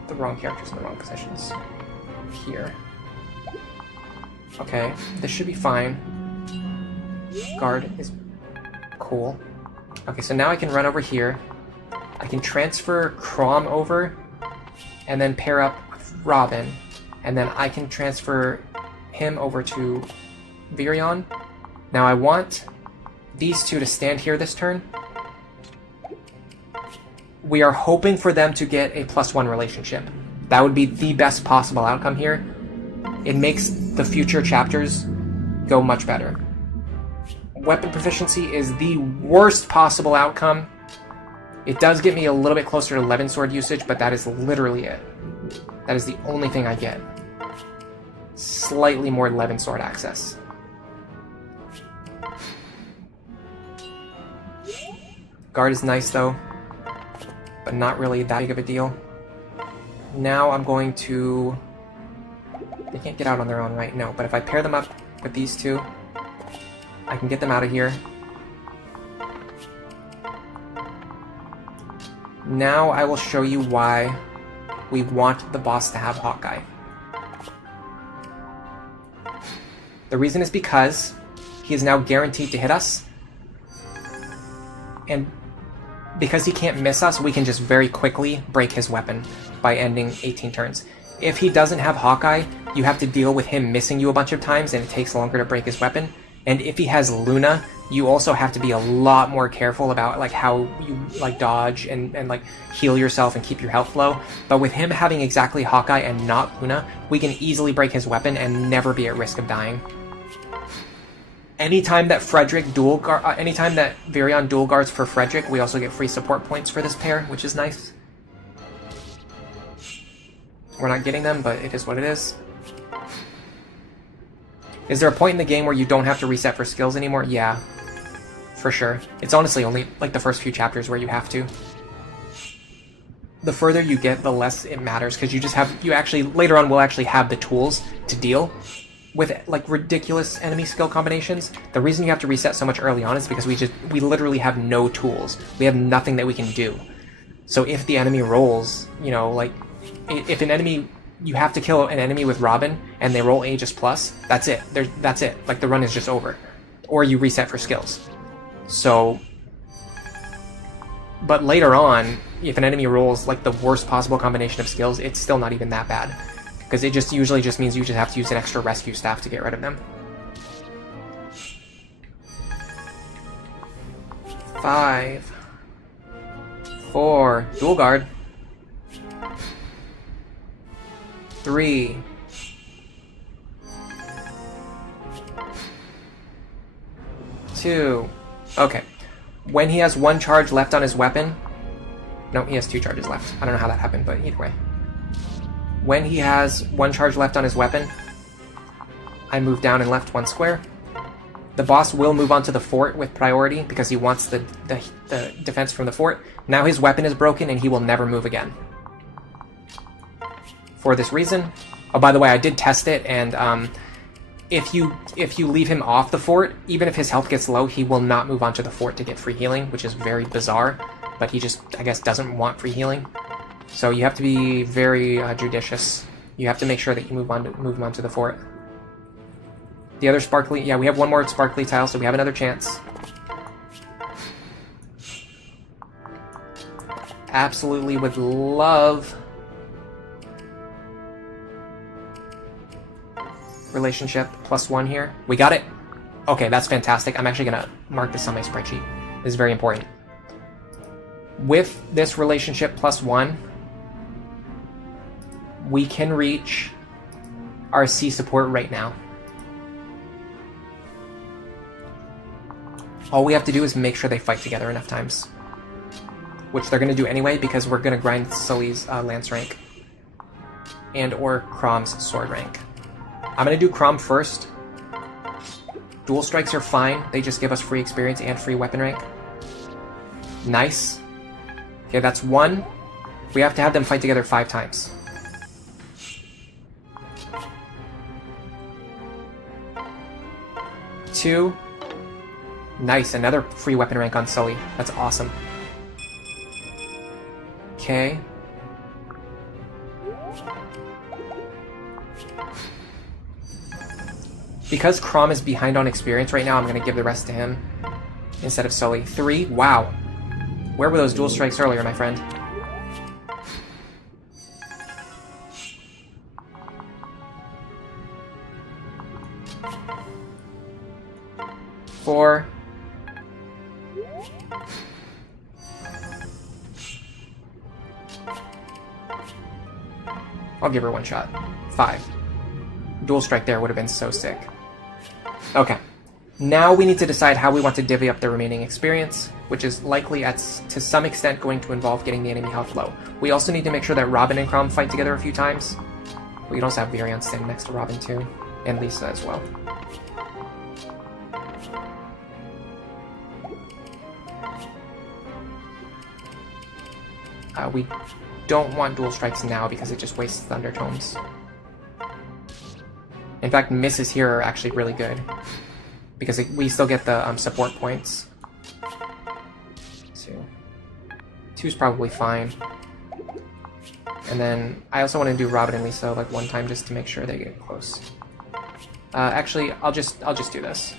the wrong characters in the wrong positions. Here. Okay, this should be fine. Guard is cool. Okay, so now I can run over here. I can transfer Crom over and then pair up with Robin. And then I can transfer him over to Virion. Now I want these two to stand here this turn. We are hoping for them to get a +1 relationship. That would be the best possible outcome here. It makes the future chapters go much better. Weapon proficiency is the worst possible outcome. It does get me a little bit closer to 11 sword usage, but that is literally it. That is the only thing I get. Slightly more 11 sword access. Guard is nice though, but not really that big of a deal. Now I'm going to... They can't get out on their own, right? No, but if I pair them up with these two, I can get them out of here. Now I will show you why we want the boss to have Hawkeye. The reason is because he is now guaranteed to hit us, and because he can't miss us, we can just very quickly break his weapon by ending 18 turns. If he doesn't have Hawkeye, you have to deal with him missing you a bunch of times, and it takes longer to break his weapon. And if he has Luna, you also have to be a lot more careful about like how you like dodge and like heal yourself and keep your health low. But with him having exactly Hawkeye and not Luna, we can easily break his weapon and never be at risk of dying. Anytime that anytime that Virion dual guards for Frederick, we also get free support points for this pair, which is nice. We're not getting them, but it is what it is. Is there a point in the game where you don't have to reset for skills anymore? Yeah, for sure. It's honestly only like the first few chapters where you have to. The further you get, the less it matters, because you actually later on will actually have the tools to deal with like ridiculous enemy skill combinations. The reason you have to reset so much early on is because we literally have no tools. We have nothing that we can do. So if the enemy rolls, you know, like if an enemy, you have to kill an enemy with Robin and they roll Aegis Plus, that's it. That's it. Like the run is just over. Or you reset for skills. So, but later on, if an enemy rolls like the worst possible combination of skills, it's still not even that bad. Because it just usually just means you just have to use an extra rescue staff to get rid of them. 5, 4, dual guard. 3, 2. Okay. When he has 1 charge left on his weapon... No, he has 2 charges left. I don't know how that happened, but either way. When he has 1 charge left on his weapon, I move down and left 1 square. The boss will move onto the fort with priority because he wants the defense from the fort. Now his weapon is broken and he will never move again. For this reason... Oh, by the way, I did test it, and if you leave him off the fort, even if his health gets low, he will not move onto the fort to get free healing, which is very bizarre. But he just, I guess, doesn't want free healing. So you have to be very judicious. You have to make sure that you move him onto the fort. The other sparkly... Yeah, we have 1 more sparkly tile, so we have another chance. Absolutely would love... relationship +1 here. We got it. Okay, that's fantastic. I'm actually gonna mark this on my spreadsheet. This is very important. With this relationship +1, we can reach our C support right now. All we have to do is make sure they fight together enough times. Which they're going to do anyway, because we're going to grind Sully's lance rank. And or Crom's sword rank. I'm going to do Crom first. Dual strikes are fine. They just give us free experience and free weapon rank. Nice. Okay, that's 1. We have to have them fight together 5 times. Two. Nice, another free weapon rank on Sully. That's awesome. Okay. Because Crom is behind on experience right now, I'm going to give the rest to him instead of Sully. 3? Wow. Where were those dual strikes earlier, my friend? Four. I'll give her one shot. 5. Dual strike there would have been so sick. Okay. Now we need to decide how we want to divvy up the remaining experience, which is likely to some extent going to involve getting the enemy health low. We also need to make sure that Robin and Crom fight together a few times. We can also have Virion standing next to Robin too, and Lisa as well. We don't want dual strikes now because it just wastes Thunder Tomes. In fact, misses here are actually really good because we still get the support points. 2. 2's probably fine. And then I also want to do Robin and Lisa like one time just to make sure they get close. Actually, I'll just do this.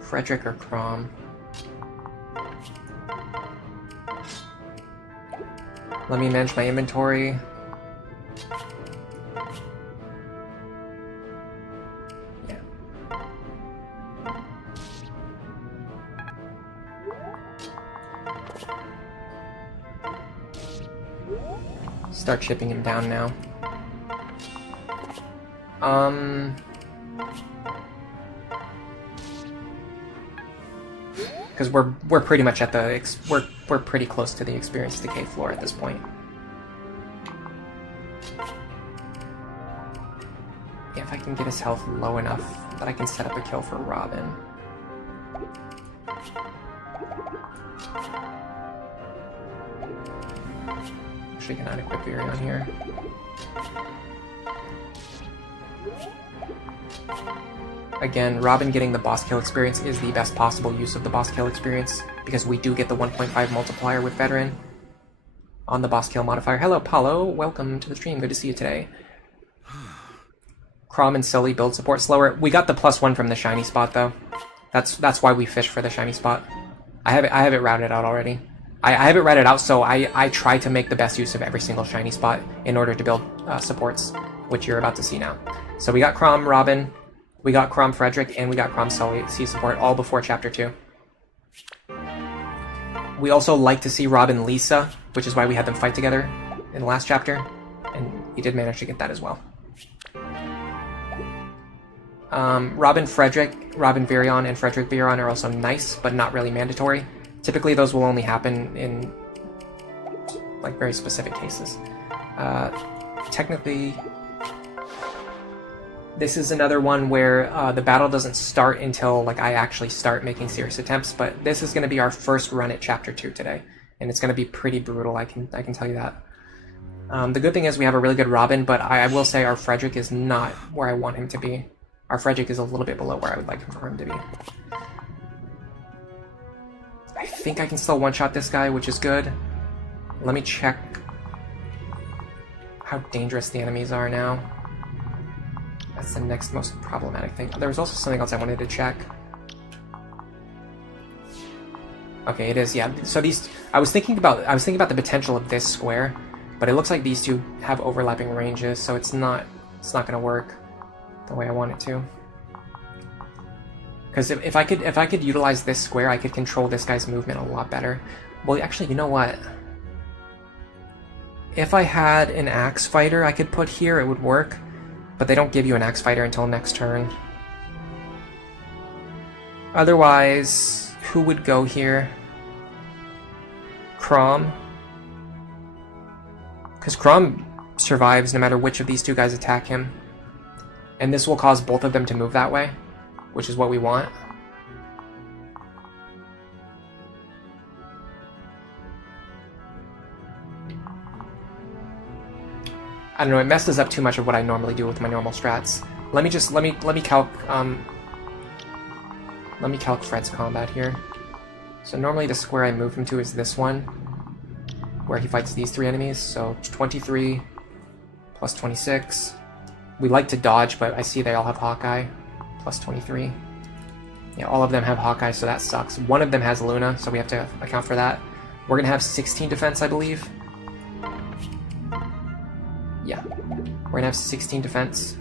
Frederick or Crom? Let me manage my inventory. Yeah. Start chipping him down now. Because we're pretty much at the we're pretty close to the experience decay floor at this point. Yeah, if I can get his health low enough that I can set up a kill for Robin. Actually, cannot equip Virion here. Again, Robin getting the boss kill experience is the best possible use of the boss kill experience, because we do get the 1.5 multiplier with Veteran on the boss kill modifier. Hello, Paulo. Welcome to the stream. Good to see you today. Crom and Sully build support slower. We got the +1 from the shiny spot, though. That's why we fish for the shiny spot. I have it routed out already. I have it routed out, so I try to make the best use of every single shiny spot in order to build supports, which you're about to see now. So we got Crom, Robin, we got Crom Frederick, and we got Crom Sully C support all before Chapter 2. We also like to see Robin Lisa, which is why we had them fight together in the last chapter, and we did manage to get that as well. Robin Frederick, Robin Virion, and Frederick Virion are also nice, but not really mandatory. Typically those will only happen in like very specific cases. Technically, this is another one where the battle doesn't start until like I actually start making serious attempts, but this is going to be our first run at Chapter 2 today, and it's going to be pretty brutal, I can tell you that. The good thing is we have a really good Robin, but I will say our Frederick is not where I want him to be. Our Frederick is a little bit below where I would like for him to be. I think I can still one-shot this guy, which is good. Let me check how dangerous the enemies are now. That's the next most problematic thing. There was also something else I wanted to check. Okay, it is, yeah. So these, I was thinking about the potential of this square, but it looks like these two have overlapping ranges, so it's not going to work the way I want it to. Because if I could utilize this square, I could control this guy's movement a lot better. Well, actually, you know what? If I had an axe fighter I could put here, it would work. But they don't give you an axe fighter until next turn. Otherwise, who would go here? Crom. Because Crom survives no matter which of these two guys attack him. And this will cause both of them to move that way, which is what we want. I don't know, it messes up too much of what I normally do with my normal strats. Let me calc Fred's combat here. So normally the square I move him to is this one, where he fights these three enemies. So 23, plus 26. We like to dodge, but I see they all have Hawkeye, plus 23. Yeah, all of them have Hawkeye, so that sucks. One of them has Luna, so we have to account for that. We're gonna have 16 defense, I believe. Yeah, we're gonna have 16 defense.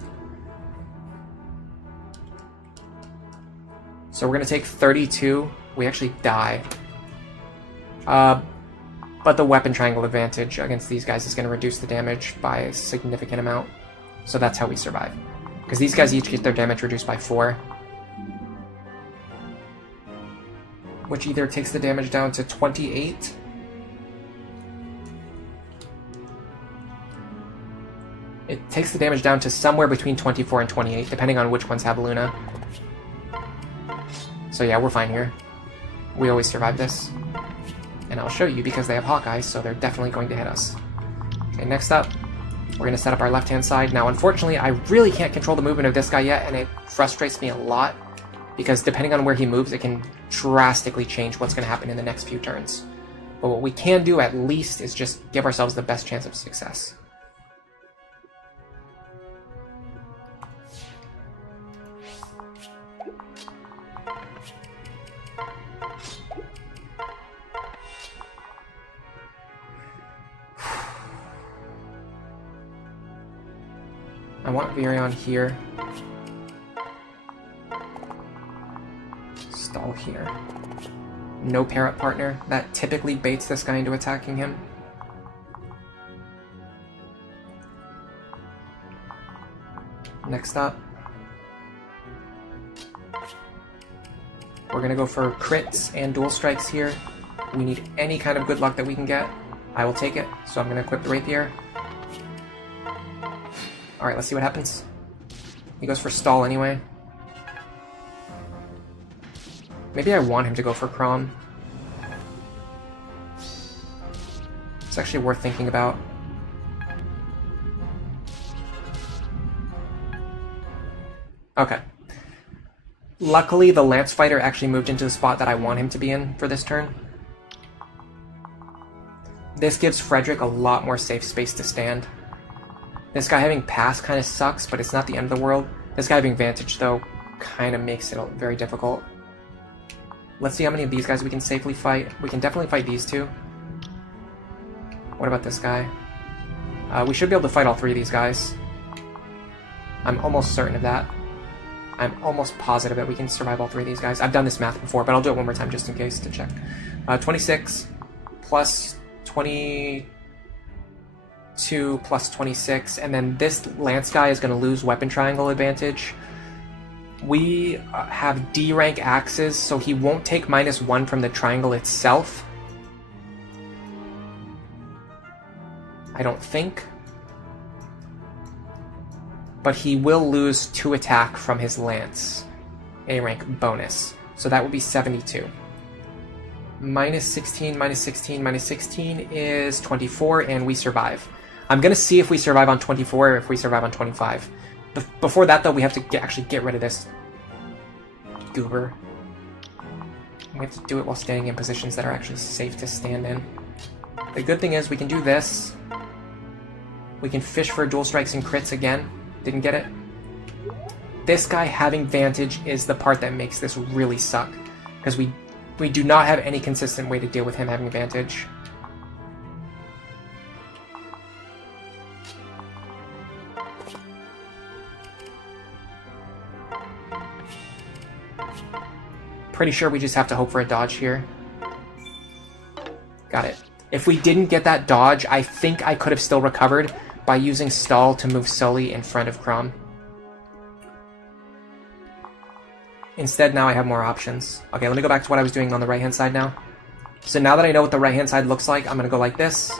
So we're gonna take 32. We actually die. But the weapon triangle advantage against these guys is gonna reduce the damage by a significant amount. So that's how we survive. Because these guys each get their damage reduced by 4. Which either takes the damage down to 28. It takes the damage down to somewhere between 24 and 28, depending on which ones have Luna. So yeah, we're fine here. We always survive this. And I'll show you because they have Hawkeye, so they're definitely going to hit us. Okay, next up, we're going to set up our left-hand side. Now, unfortunately, I really can't control the movement of this guy yet, and it frustrates me a lot. Because depending on where he moves, it can drastically change what's going to happen in the next few turns. But what we can do at least is just give ourselves the best chance of success. I want Virion here. Stall here. No pair-up partner. That typically baits this guy into attacking him. Next up, we're gonna go for crits and dual strikes here. We need any kind of good luck that we can get. I will take it, so I'm gonna equip the rapier. Alright, let's see what happens. He goes for stall anyway. Maybe I want him to go for Crom. It's actually worth thinking about. Okay. Luckily, the Lance Fighter actually moved into the spot that I want him to be in for this turn. This gives Frederick a lot more safe space to stand. This guy having pass kind of sucks, but it's not the end of the world. This guy having Vantage, though, kind of makes it very difficult. Let's see how many of these guys we can safely fight. We can definitely fight these two. What about this guy? We should be able to fight all 3 of these guys. I'm almost certain of that. I'm almost positive that we can survive all 3 of these guys. I've done this math before, but I'll do it one more time just in case to check. 26 plus 22 plus 26, and then this Lance guy is going to lose weapon triangle advantage. We have D rank axes, so he won't take -1 from the triangle itself. I don't think. But he will lose 2 attack from his lance. A rank bonus. So that would be 72. -16, -16, -16 is 24, and we survive. I'm going to see if we survive on 24 or if we survive on 25. Before that, though, we have to actually get rid of this goober. We have to do it while standing in positions that are actually safe to stand in. The good thing is we can do this. We can fish for dual strikes and crits again. Didn't get it. This guy having Vantage is the part that makes this really suck. Because we do not have any consistent way to deal with him having Vantage. Pretty sure we just have to hope for a dodge here. Got it. If we didn't get that dodge, I think I could have still recovered by using stall to move Sully in front of Crom. Instead, now I have more options. Okay, let me go back to what I was doing on the right-hand side now. So now that I know what the right-hand side looks like, I'm going to go like this.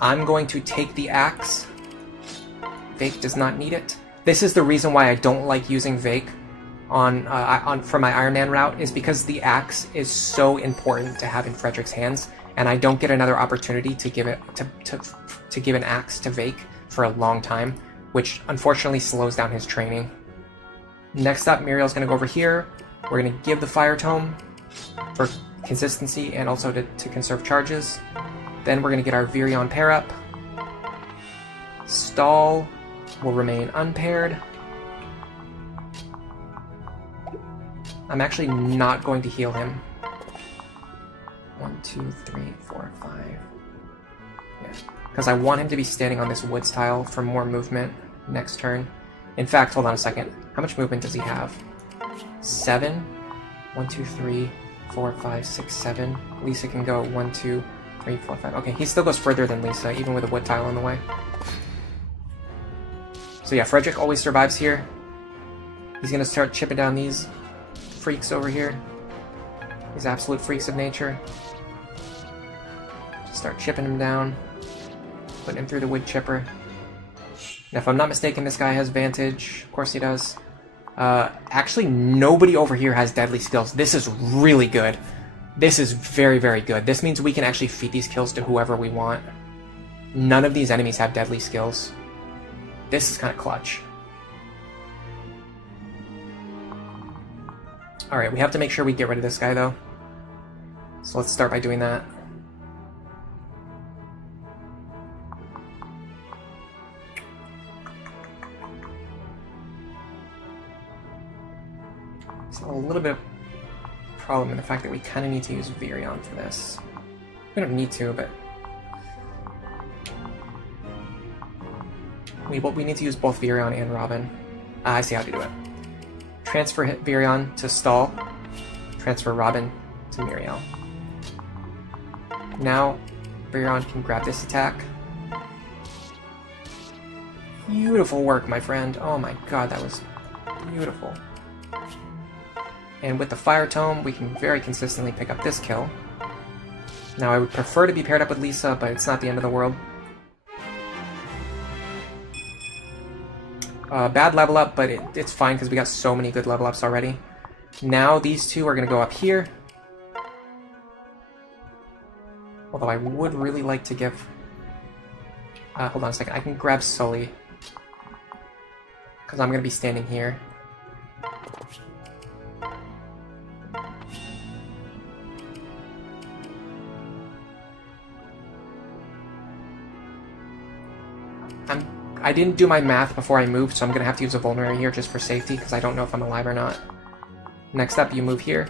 I'm going to take the axe. Vake does not need it. This is the reason why I don't like using Vake for my Iron Man route, is because the axe is so important to have in Frederick's hands, and I don't get another opportunity to give it to give an axe to Vake for a long time, which unfortunately slows down his training. Next up, Muriel's going to go over here. We're going to give the Fire Tome for consistency and also to conserve charges. Then we're going to get our Virion pair up. Stall will remain unpaired. I'm actually not going to heal him. 1, 2, 3, 4, 5. Yeah, because I want him to be standing on this woods tile for more movement next turn. In fact, hold on a second. How much movement does he have? 7? 1, 2, 3, 4, 5, 6, 7. Lisa can go 1, 2, 3, 4, 5. Okay, he still goes further than Lisa, even with a wood tile on the way. So yeah, Frederick always survives here. He's going to start chipping down these freaks over here. These absolute freaks of nature. Just start chipping him down. Putting him through the wood chipper. Now, if I'm not mistaken, this guy has Vantage. Of course he does. Actually, nobody over here has deadly skills. This is really good. This is very, very good. This means we can actually feed these kills to whoever we want. None of these enemies have deadly skills. This is kind of clutch. Alright, we have to make sure we get rid of this guy, though. So let's start by doing that. There's a little bit of problem in the fact that we kind of need to use Virion for this. We don't need to, but we need to use both Virion and Robin. I see how to do it. Transfer Virion to Stall. Transfer Robin to Muriel. Now, Virion can grab this attack. Beautiful work, my friend. Oh my god, that was beautiful. And with the Fire Tome, we can very consistently pick up this kill. Now, I would prefer to be paired up with Lisa, but it's not the end of the world. Bad level up, but it's fine because we got so many good level ups already. Now these two are going to go up here. Although I would really like to give... hold on a second. I can grab Sully. Because I'm going to be standing here. I didn't do my math before I moved, so I'm going to have to use a vulnerary here just for safety, because I don't know if I'm alive or not. Next up, you move here.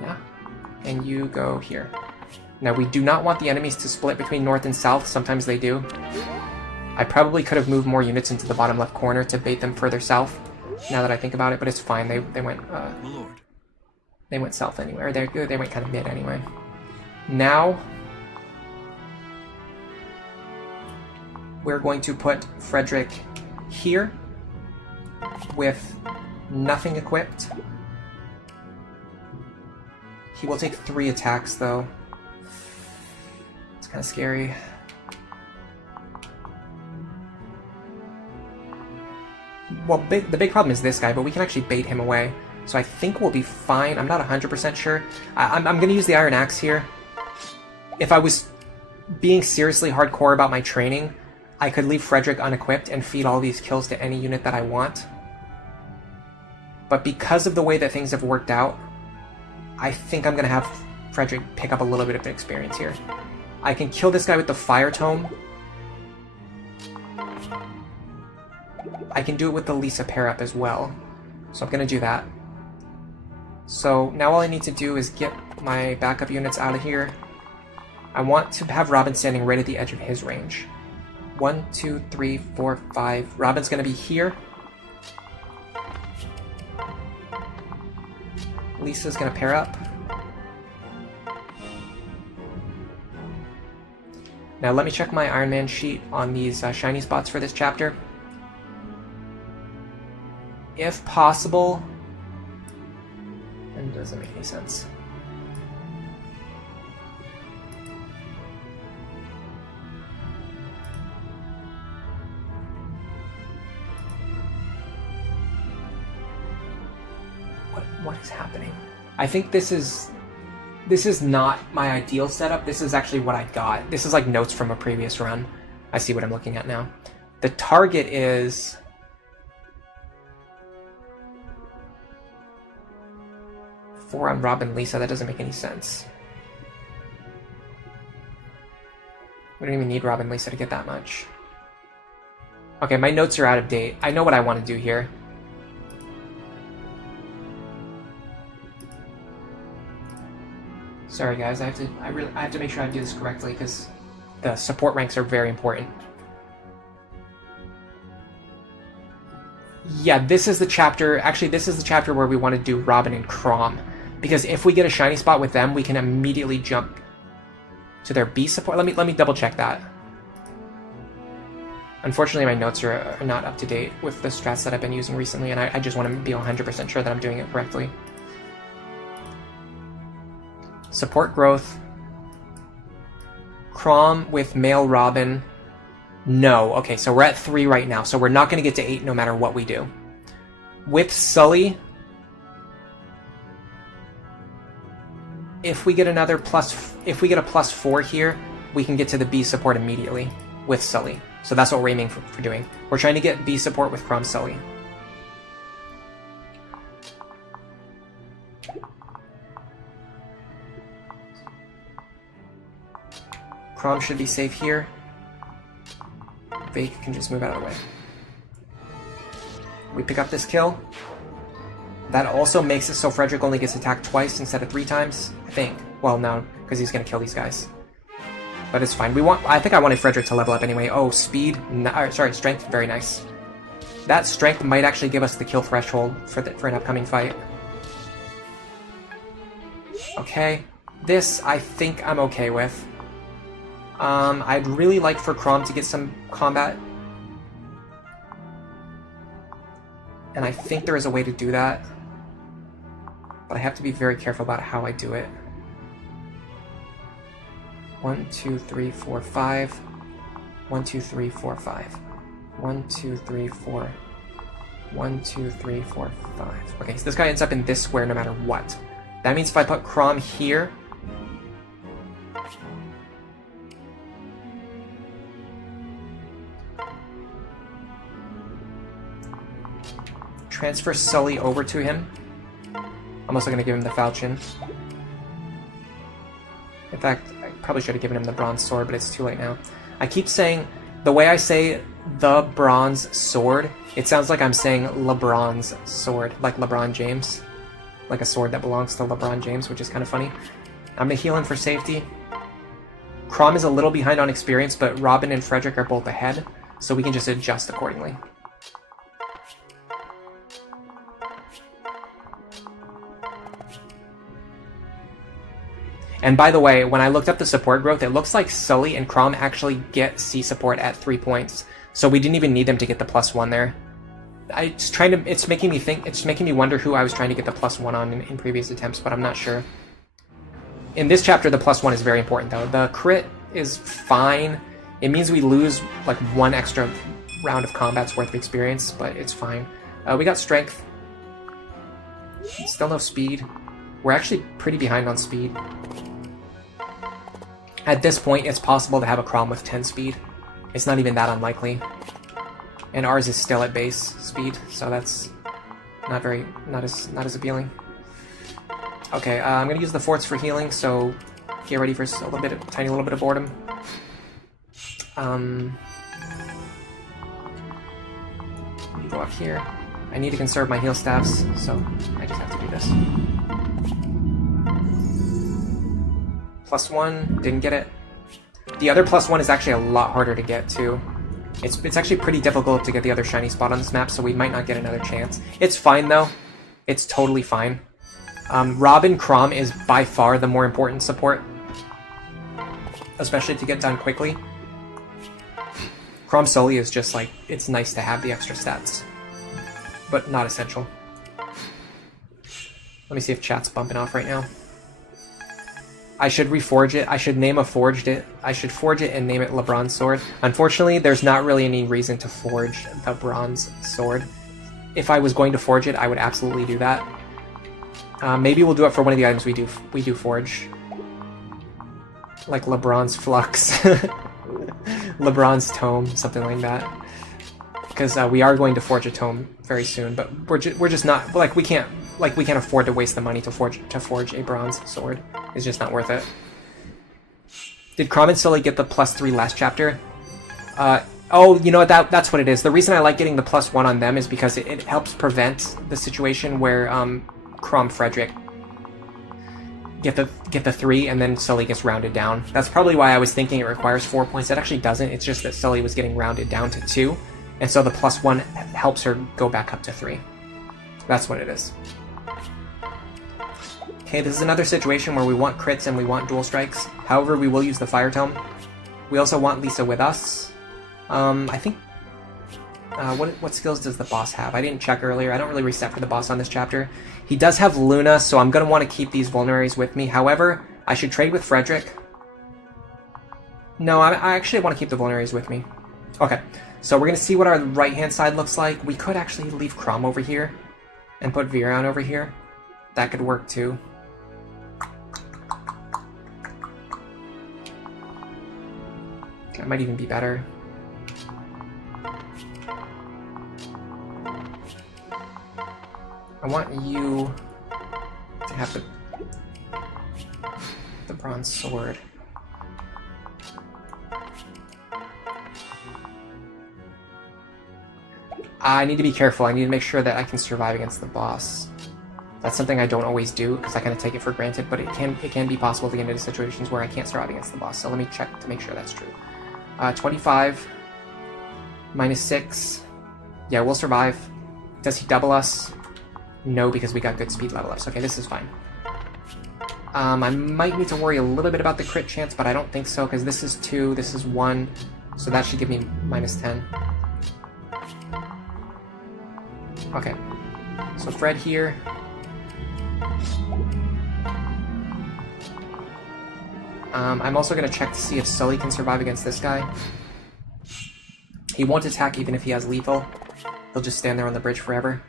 Yeah. And you go here. Now, we do not want the enemies to split between north and south. Sometimes they do. I probably could have moved more units into the bottom left corner to bait them further south, now that I think about it, but it's fine. They went they went south anyway, or they went kind of mid anyway. Now we're going to put Frederick here with nothing equipped. He will take 3 attacks, though. It's kind of scary. Well, the big problem is this guy, but we can actually bait him away. So I think we'll be fine. I'm not 100% sure. I'm going to use the Iron Axe here. If I was being seriously hardcore about my training, I could leave Frederick unequipped and feed all these kills to any unit that I want. But because of the way that things have worked out, I think I'm going to have Frederick pick up a little bit of experience here. I can kill this guy with the Fire Tome. I can do it with the Lisa pair-up as well. So I'm going to do that. So now all I need to do is get my backup units out of here. I want to have Robin standing right at the edge of his range. 1, 2, 3, 4, 5. Robin's going to be here. Lisa's going to pair up. Now let me check my Iron Man sheet on these shiny spots for this chapter. If possible... It doesn't make any sense. What is happening? I think this is not my ideal setup. This is actually what I got. This is like notes from a previous run. I see what I'm looking at now. The target is... four on Robin Lisa. That doesn't make any sense. We don't even need Robin Lisa to get that much. Okay, my notes are out of date. I know what I want to do here. Sorry guys, I have to make sure I do this correctly because the support ranks are very important. Yeah, this is the chapter. Actually, this is the chapter where we want to do Robin and Chrom, because if we get a shiny spot with them, we can immediately jump to their B support. Let me double check that. Unfortunately, my notes are not up to date with the strats that I've been using recently, and I just want to be 100% sure that I'm doing it correctly. Support growth. Chrom with male Robin. No. Okay, so we're at 3 right now, so we're not going to get to 8 no matter what we do. With Sully, if we get a +4 here, we can get to the B support immediately with Sully. So that's what we're aiming for doing. We're trying to get B support with Chrom Sully. Chrom should be safe here. Vake can just move out of the way. We pick up this kill. That also makes it so Frederick only gets attacked twice instead of 3 times, I think. Well, no, because he's going to kill these guys. But it's fine. I think I wanted Frederick to level up anyway. Oh, speed. No, sorry, strength. Very nice. That strength might actually give us the kill threshold for an upcoming fight. Okay. This, I think I'm okay with. I'd really like for Chrom to get some combat. And I think there is a way to do that. But I have to be very careful about how I do it. 1, 2, 3, 4, 5. 1, 2, 3, 4, 5. 1, 2, 3, 4. 1, 2, 3, 4, 5. Okay, so this guy ends up in this square no matter what. That means if I put Chrom here, transfer Sully over to him. I'm also going to give him the falchion. In fact, I probably should have given him the bronze sword, but it's too late now. I keep saying, the way I say the bronze sword, it sounds like I'm saying LeBron's sword, like LeBron James. Like a sword that belongs to LeBron James, which is kind of funny. I'm going to heal him for safety. Chrom is a little behind on experience, but Robin and Frederick are both ahead, so we can just adjust accordingly. And by the way, when I looked up the support growth, it looks like Sully and Chrom actually get C support at 3 points. So we didn't even need them to get the +1 there. It's making me wonder who I was trying to get the +1 on in previous attempts, but I'm not sure. In this chapter, the +1 is very important though. The crit is fine. It means we lose like 1 extra round of combat's worth of experience, but it's fine. We got strength. Still no speed. We're actually pretty behind on speed. At this point, it's possible to have a Chrom with 10 speed. It's not even that unlikely. And ours is still at base speed, so that's not as appealing. Okay, I'm gonna use the forts for healing, so get ready for tiny little bit of boredom. Go up here. I need to conserve my heal staffs, so I just have to do this. +1, didn't get it. The other +1 is actually a lot harder to get too. It's actually pretty difficult to get the other shiny spot on this map, so we might not get another chance. It's fine though. It's totally fine. Robin Chrom is by far the more important support, especially to get done quickly. Chrom Sully is just like, it's nice to have the extra stats, but not essential. Let me see if chat's bumping off right now. I should reforge it. I should forge it and name it LeBron's sword. Unfortunately, there's not really any reason to forge the bronze sword. If I was going to forge it, I would absolutely do that. Maybe we'll do it for one of the items we do forge. Like LeBron's Flux. LeBron's Tome, something like that. Because we are going to forge a tome very soon, but we're just not, like, we can't afford to waste the money to forge a bronze sword. It's just not worth it. Did Crom and Sully get the +3 last chapter? Oh, you know what? That's what it is. The reason I like getting the +1 on them is because it helps prevent the situation where Crom Frederick get the 3 and then Sully gets rounded down. That's probably why I was thinking it requires 4 points. It actually doesn't. It's just that Sully was getting rounded down to 2, and so the +1 helps her go back up to 3. That's what it is. Okay, this is another situation where we want crits and we want dual strikes. However, we will use the Fire Tome. We also want Lisa with us. I think... what skills does the boss have? I didn't check earlier. I don't really reset for the boss on this chapter. He does have Luna, so I'm going to want to keep these vulneraries with me. However, I should trade with Frederick. No, I actually want to keep the vulneraries with me. Okay, so we're going to see what our right-hand side looks like. We could actually leave Crom over here and put Virion over here. That could work too. That might even be better. I want you to have the bronze sword. I need to be careful. I need to make sure that I can survive against the boss. That's something I don't always do because I kind of take it for granted, but it can be possible to get into situations where I can't survive against the boss. So let me check to make sure that's true. 25 minus 6. Yeah, we'll survive. Does he double us? No, because we got good speed level ups. Okay, this is fine. I might need to worry a little bit about the crit chance, but I don't think so, because this is 2, this is 1, so that should give me minus 10. Okay, so Fred here. I'm also going to check to see if Sully can survive against this guy. He won't attack even if he has lethal. He'll just stand there on the bridge forever.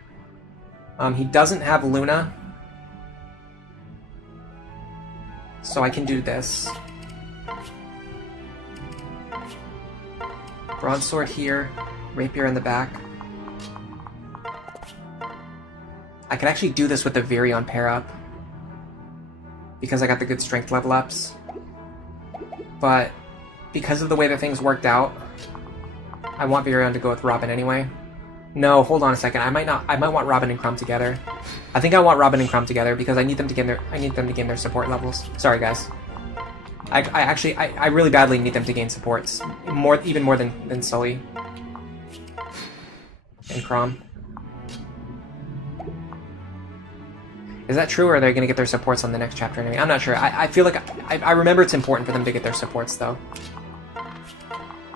He doesn't have Luna, so I can do this. Bronze sword here, rapier in the back. I can actually do this with the Virion pair up because I got the good strength level ups. But because of the way that things worked out, I want Virion to go with Robin anyway. No, hold on a second. I might want Robin and Crom together. I think I want Robin and Crom together because I need them to gain their support levels. Sorry guys. I really badly need them to gain supports. Even more than Sully and Crom. Is that true, or are they going to get their supports on the next chapter? I'm not sure. I feel like I remember it's important for them to get their supports though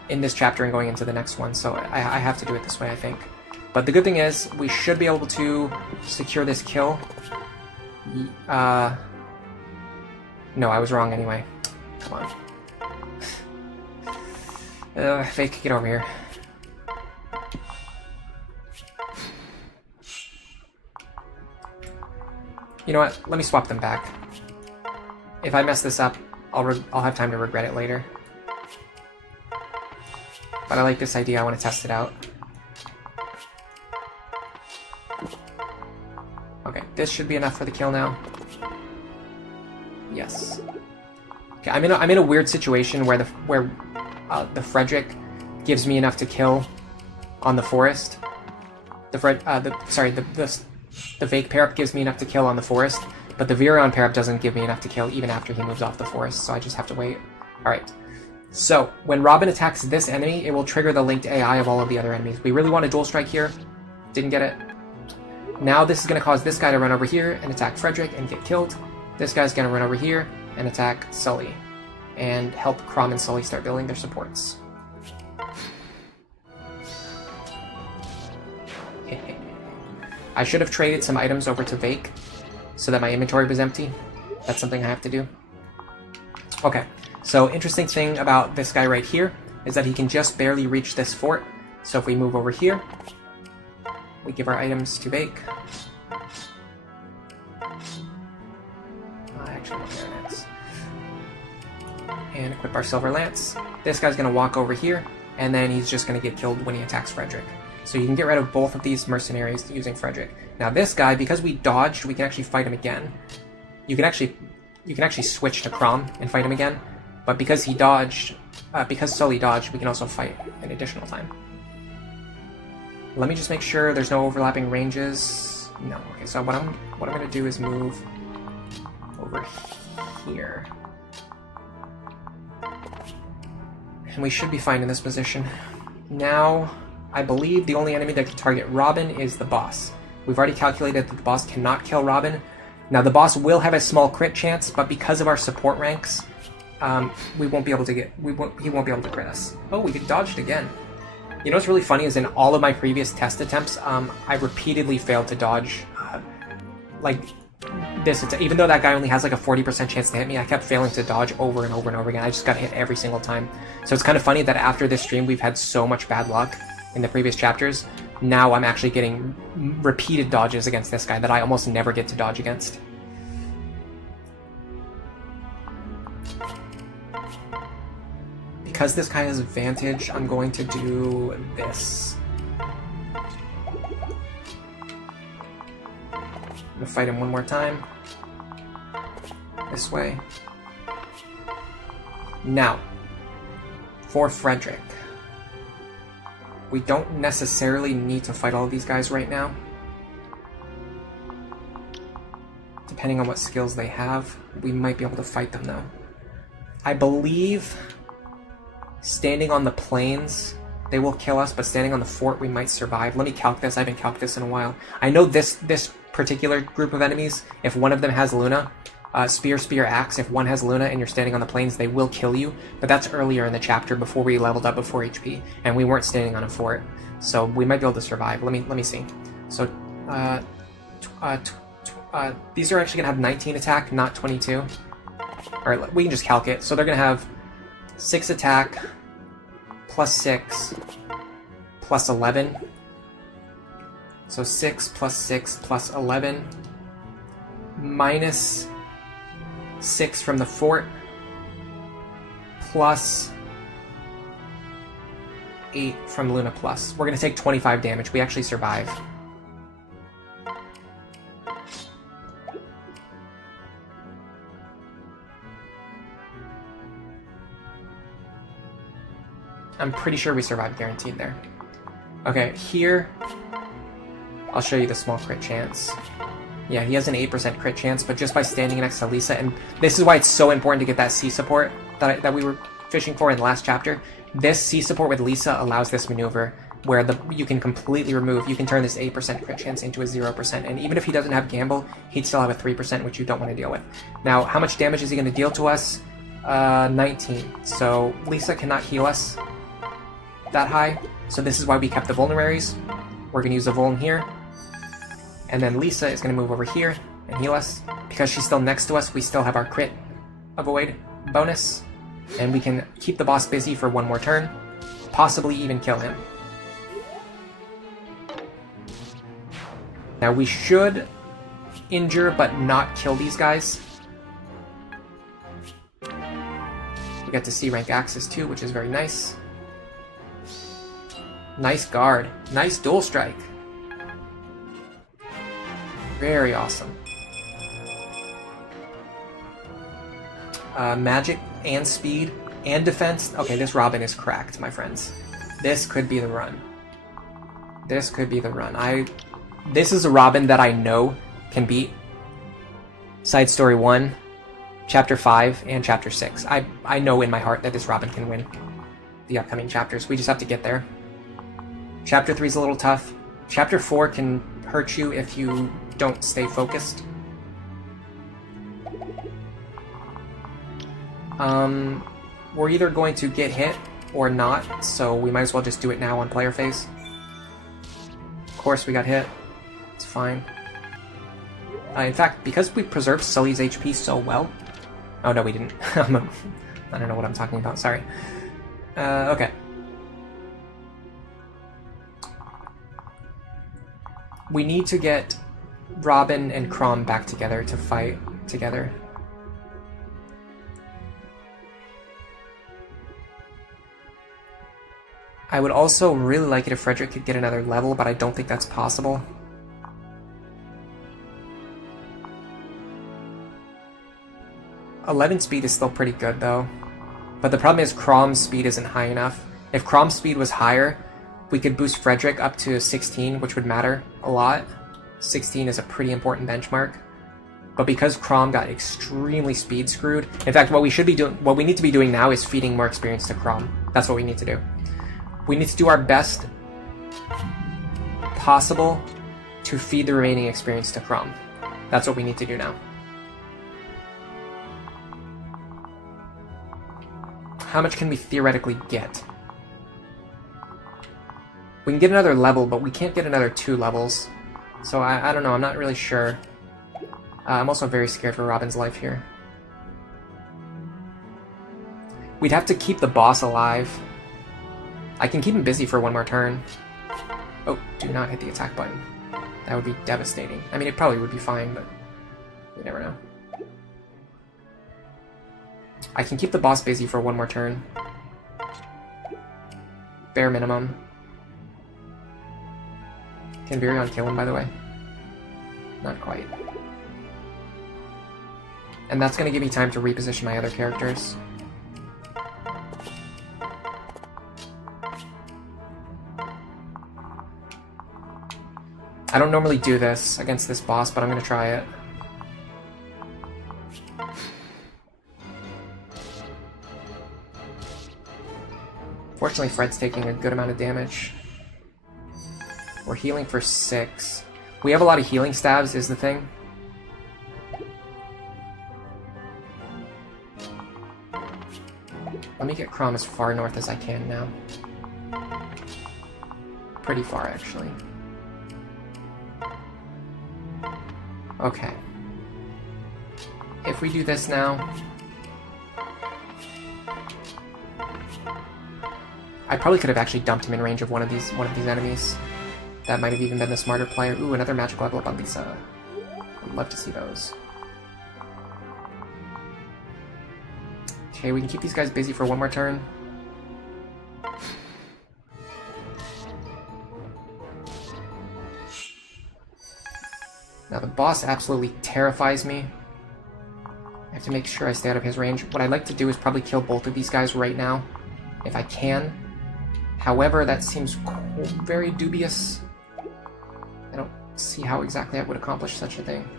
in this chapter and going into the next one, so I have to do it this way, I think. But the good thing is, we should be able to secure this kill. No, I was wrong anyway. Come on. Fake, get over here. You know what? Let me swap them back. If I mess this up, I'll have time to regret it later. But I like this idea. I want to test it out. Okay, this should be enough for the kill now. Yes. Okay, I'm in a weird situation where the Frederick gives me enough to kill on the forest. The fake pair-up gives me enough to kill on the forest, but the Virion pair-up doesn't give me enough to kill even after he moves off the forest, so I just have to wait. Alright. So, when Robin attacks this enemy, it will trigger the linked AI of all of the other enemies. We really want a dual strike here. Didn't get it. Now this is going to cause this guy to run over here and attack Frederick and get killed. This guy's going to run over here and attack Sully. And help Crom and Sully start building their supports. I should have traded some items over to Vake so that my inventory was empty. That's something I have to do. Okay, so interesting thing about this guy right here is that he can just barely reach this fort. So if we move over here, we give our items to Vake. Actually, not there, Lance. And equip our Silver Lance. This guy's going to walk over here, and then he's just going to get killed when he attacks Frederick. So you can get rid of both of these mercenaries using Frederick. Now this guy, because we dodged, we can actually fight him again. You can actually switch to Crom and fight him again. But because he dodged, because Sully dodged, we can also fight an additional time. Let me just make sure there's no overlapping ranges. No. Okay, so what I'm gonna do is move over here. And we should be fine in this position. Now, I believe the only enemy that can target Robin is the boss. We've already calculated that the boss cannot kill Robin. Now, the boss will have a small crit chance, but because of our support ranks, we won't be able to get. He won't be able to crit us. Oh, we dodged again. You know what's really funny is in all of my previous test attempts, I repeatedly failed to dodge. Like this, even though that guy only has like a 40% chance to hit me, I kept failing to dodge over and over and over again. I just got hit every single time. So it's kind of funny that after this stream, we've had so much bad luck in the previous chapters. Now I'm actually getting repeated dodges against this guy that I almost never get to dodge against. Because this guy has advantage, I'm going to do this. I'm gonna fight him one more time. This way. Now, for Frederick. We don't necessarily need to fight all of these guys right now. Depending on what skills they have, we might be able to fight them though. I believe standing on the plains, they will kill us, but standing on the fort, we might survive. Let me calc this. I haven't calced this in a while. I know this particular group of enemies, if one of them has Luna, Spear, Axe, if one has Luna and you're standing on the plains, they will kill you. But that's earlier in the chapter before we leveled up before HP, and we weren't standing on a fort. So we might be able to survive. Let me see. So, these are actually going to have 19 attack, not 22. Alright, we can just calc it. So they're going to have 6 attack, plus 6, plus 11. So 6 plus 6 plus 11, minus 6 from the fort, plus 8 from Luna Plus. We're going to take 25 damage. We actually survive. I'm pretty sure we survive guaranteed there. Okay, here, I'll show you the small crit chance. Yeah, he has an 8% crit chance, but just by standing next to Lisa, and this is why it's so important to get that C support that we were fishing for in the last chapter. This C support with Lisa allows this maneuver where you can completely remove, you can turn this 8% crit chance into a 0%, and even if he doesn't have Gamble, he'd still have a 3%, which you don't want to deal with. Now, how much damage is he going to deal to us? 19. So Lisa cannot heal us that high, so this is why we kept the vulneraries. We're going to use a vuln here, and then Lisa is going to move over here and heal us. Because she's still next to us, we still have our crit avoid bonus, and we can keep the boss busy for one more turn, possibly even kill him. Now we should injure but not kill these guys. We get to C rank axes too, which is very nice. Nice guard. Nice dual strike. Very awesome. Magic and speed and defense. Okay, this Robin is cracked, my friends. This could be the run. This could be the run. This is a Robin that I know can beat Side Story 1, Chapter 5, and Chapter 6. I know in my heart that this Robin can win the upcoming chapters. We just have to get there. Chapter 3 is a little tough. Chapter 4 can hurt you if you don't stay focused. We're either going to get hit or not, so we might as well just do it now on player phase. Of course we got hit. It's fine. In fact, because we preserved Sully's HP so well... Oh no, we didn't. I don't know what I'm talking about, sorry. Okay. We need to get Robin and Chrom back together to fight together. I would also really like it if Frederick could get another level, but I don't think that's possible. .11 speed is still pretty good, though. But the problem is Crom's speed isn't high enough. If Crom's speed was higher, we could boost Frederick up to 16, which would matter a lot. 16 is a pretty important benchmark. But because Crom got extremely speed screwed, in fact, what we need to be doing now is feeding more experience to Crom. That's what we need to do. We need to do our best possible to feed the remaining experience to Crom. That's what we need to do now. How much can we theoretically get? We can get another level, but we can't get another 2 levels. So I don't know, I'm not really sure. I'm also very scared for Robin's life here. We'd have to keep the boss alive. I can keep him busy for 1 more turn. Oh, do not hit the attack button. That would be devastating. I mean, it probably would be fine, but you never know. I can keep the boss busy for 1 more turn. Bare minimum. Can Virion kill him, by the way? Not quite. And that's going to give me time to reposition my other characters. I don't normally do this against this boss, but I'm going to try it. Fortunately, Fred's taking a good amount of damage. We're healing for 6. We have a lot of healing stabs, is the thing. Let me get Crom as far north as I can now. Pretty far, actually. Okay. If we do this now... I probably could have actually dumped him in range of one of these enemies. That might have even been the smarter player. Ooh, another magic level up on Lisa. I'd love to see those. Okay, we can keep these guys busy for 1 more turn. Now the boss absolutely terrifies me. I have to make sure I stay out of his range. What I'd like to do is probably kill both of these guys right now, if I can. However, that seems very dubious. I don't see how exactly I would accomplish such a thing.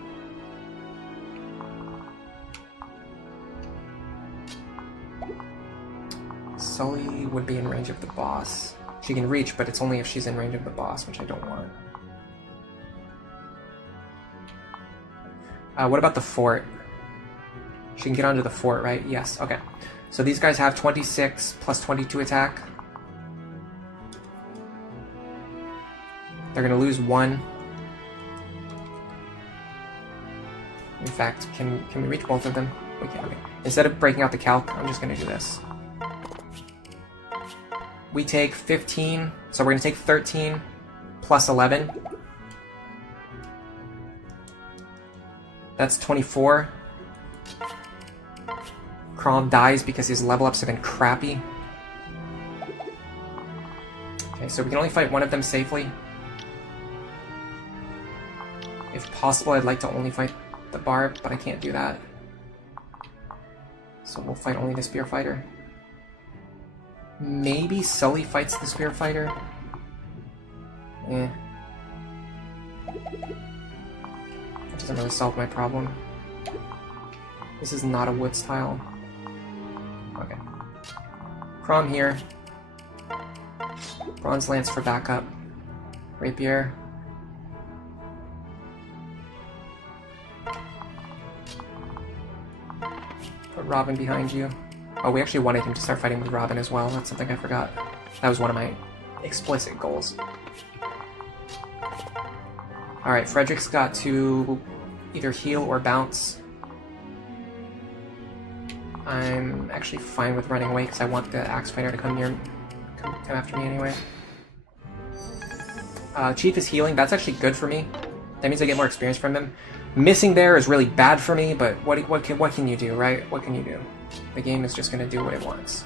Sully would be in range of the boss. She can reach, but it's only if she's in range of the boss, which I don't want. What about the fort? She can get onto the fort, right? Yes, okay. So these guys have 26 plus 22 attack. They're going to lose 1. In fact, can we reach both of them? We can, okay. Instead of breaking out the calc, I'm just going to do this. We take 15, so we're going to take 13 plus 11. That's 24. Crom dies because his level ups have been crappy. Okay, so we can only fight one of them safely. If possible, I'd like to only fight the Barb, but I can't do that. So we'll fight only the Spear Fighter. Maybe Sully fights the Spear Fighter? Eh. That doesn't really solve my problem. This is not a Woods tile. Okay. Crom here. Bronze Lance for backup. Rapier. Put Robin behind you. Oh, we actually wanted him to start fighting with Robin as well. That's something I forgot. That was one of my explicit goals. Alright, Frederick's got to either heal or bounce. I'm actually fine with running away because I want the Axe Fighter to come after me anyway. Chief is healing. That's actually good for me. That means I get more experience from him. Missing there is really bad for me, but what can you do, right? What can you do? The game is just going to do what it wants.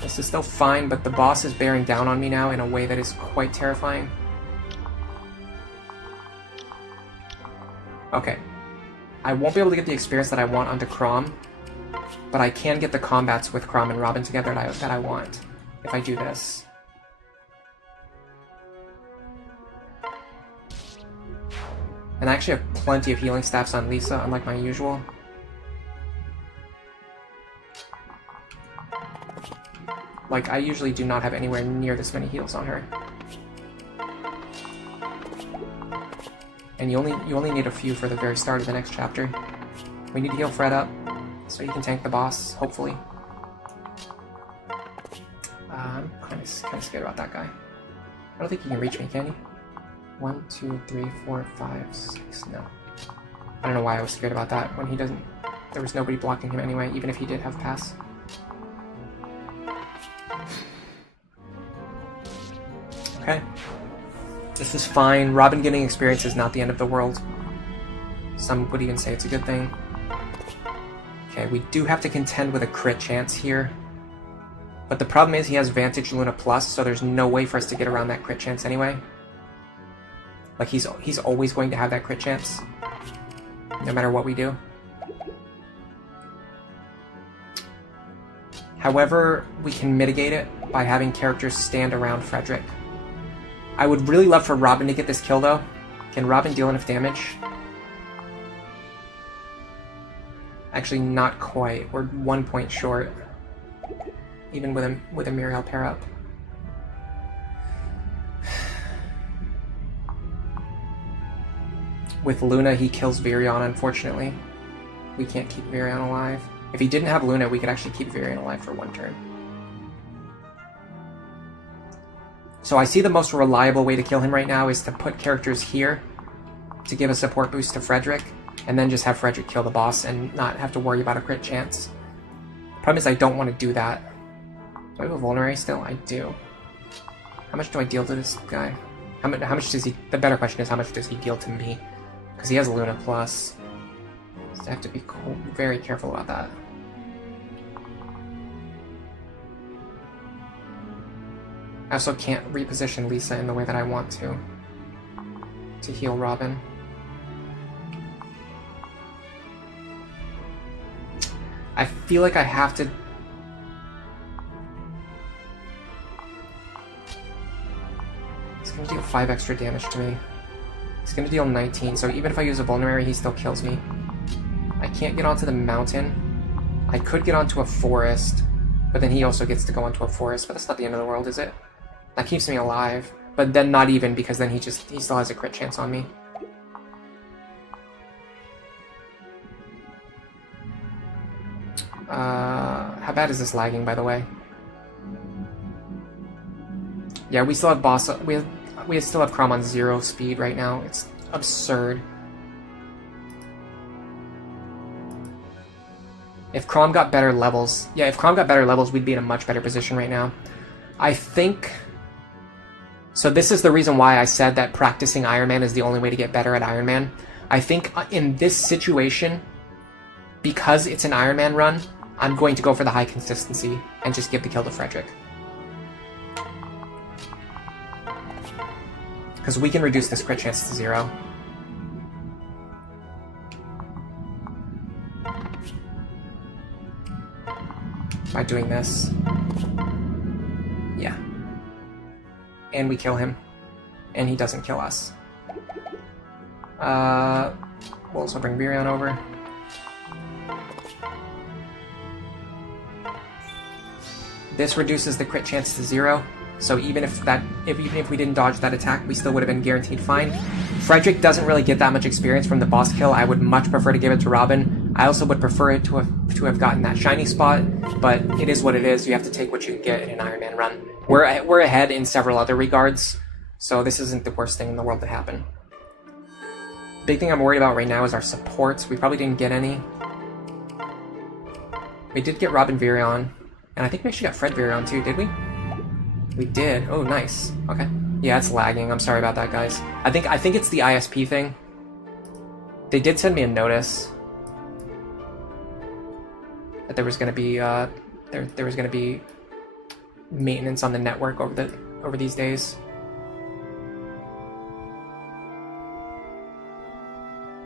This is still fine, but the boss is bearing down on me now in a way that is quite terrifying. Okay. I won't be able to get the experience that I want onto Crom, But I can get the combats with Chrom and Robin together that I want if I do this. And I actually have plenty of healing staffs on Lisa, unlike my usual. Like, I usually do not have anywhere near this many heals on her. And you only need a few for the very start of the next chapter. We need to heal Fred up, so he can tank the boss, hopefully. I'm kind of scared about that guy. I don't think he can reach me, can he? 1, 2, 3, 4, 5, 6, no. I don't know why I was scared about that when he doesn't... There was nobody blocking him anyway, even if he did have pass. Okay. This is fine. Robin getting experience is not the end of the world. Some would even say it's a good thing. Okay, we do have to contend with a crit chance here. But the problem is he has Vantage Luna Plus, so there's no way for us to get around that crit chance anyway. Like, he's always going to have that crit chance, no matter what we do. However, we can mitigate it by having characters stand around Frederick. I would really love for Robin to get this kill, though. Can Robin deal enough damage? Actually, not quite. We're 1 point short, even with a Muriel pair up. With Luna, he kills Virion, unfortunately. We can't keep Virion alive. If he didn't have Luna, we could actually keep Virion alive for 1 turn. So I see the most reliable way to kill him right now is to put characters here to give a support boost to Frederick, and then just have Frederick kill the boss and not have to worry about a crit chance. Problem is I don't want to do that. Do I have a vulnerary still? I do. How much do I deal to this guy? How much does he... The better question is how much does he deal to me? Because he has Luna Plus. So I have to be very careful about that. I also can't reposition Lisa in the way that I want to heal Robin. I feel like I have to... He's gonna deal 5 extra damage to me. He's gonna deal 19, so even if I use a vulnerary, he still kills me. I can't get onto the mountain. I could get onto a forest, but then he also gets to go onto a forest, but that's not the end of the world, is it? That keeps me alive, but then not even, because then he still has a crit chance on me. How bad is this lagging, by the way? Yeah, we still have boss. We still have Chrom on 0 speed right now. It's absurd. If Chrom got better levels, yeah, if Chrom got better levels, we'd be in a much better position right now. I think. So this is the reason why I said that practicing Iron Man is the only way to get better at Iron Man. I think in this situation, because it's an Iron Man run, I'm going to go for the high consistency and just give the kill to Frederick. Because we can reduce this crit chance to 0. By doing this. Yeah. And we kill him. And he doesn't kill us. We'll also bring Virion over. This reduces the crit chance to 0, so even if we didn't dodge that attack, we still would have been guaranteed fine. Frederick doesn't really get that much experience from the boss kill. I would much prefer to give it to Robin. I also would prefer it to have gotten that shiny spot, but it is what it is. You have to take what you can get in an Iron Man run. We're ahead in several other regards, so this isn't the worst thing in the world to happen. Big thing I'm worried about right now is our supports. We probably didn't get any. We did get Robin Virion. And I think we actually got Fred Virion too, did we? We did. Oh, nice. Okay. Yeah, it's lagging. I'm sorry about that, guys. I think it's the ISP thing. They did send me a notice that there was going to be there was going to be maintenance on the network over these days.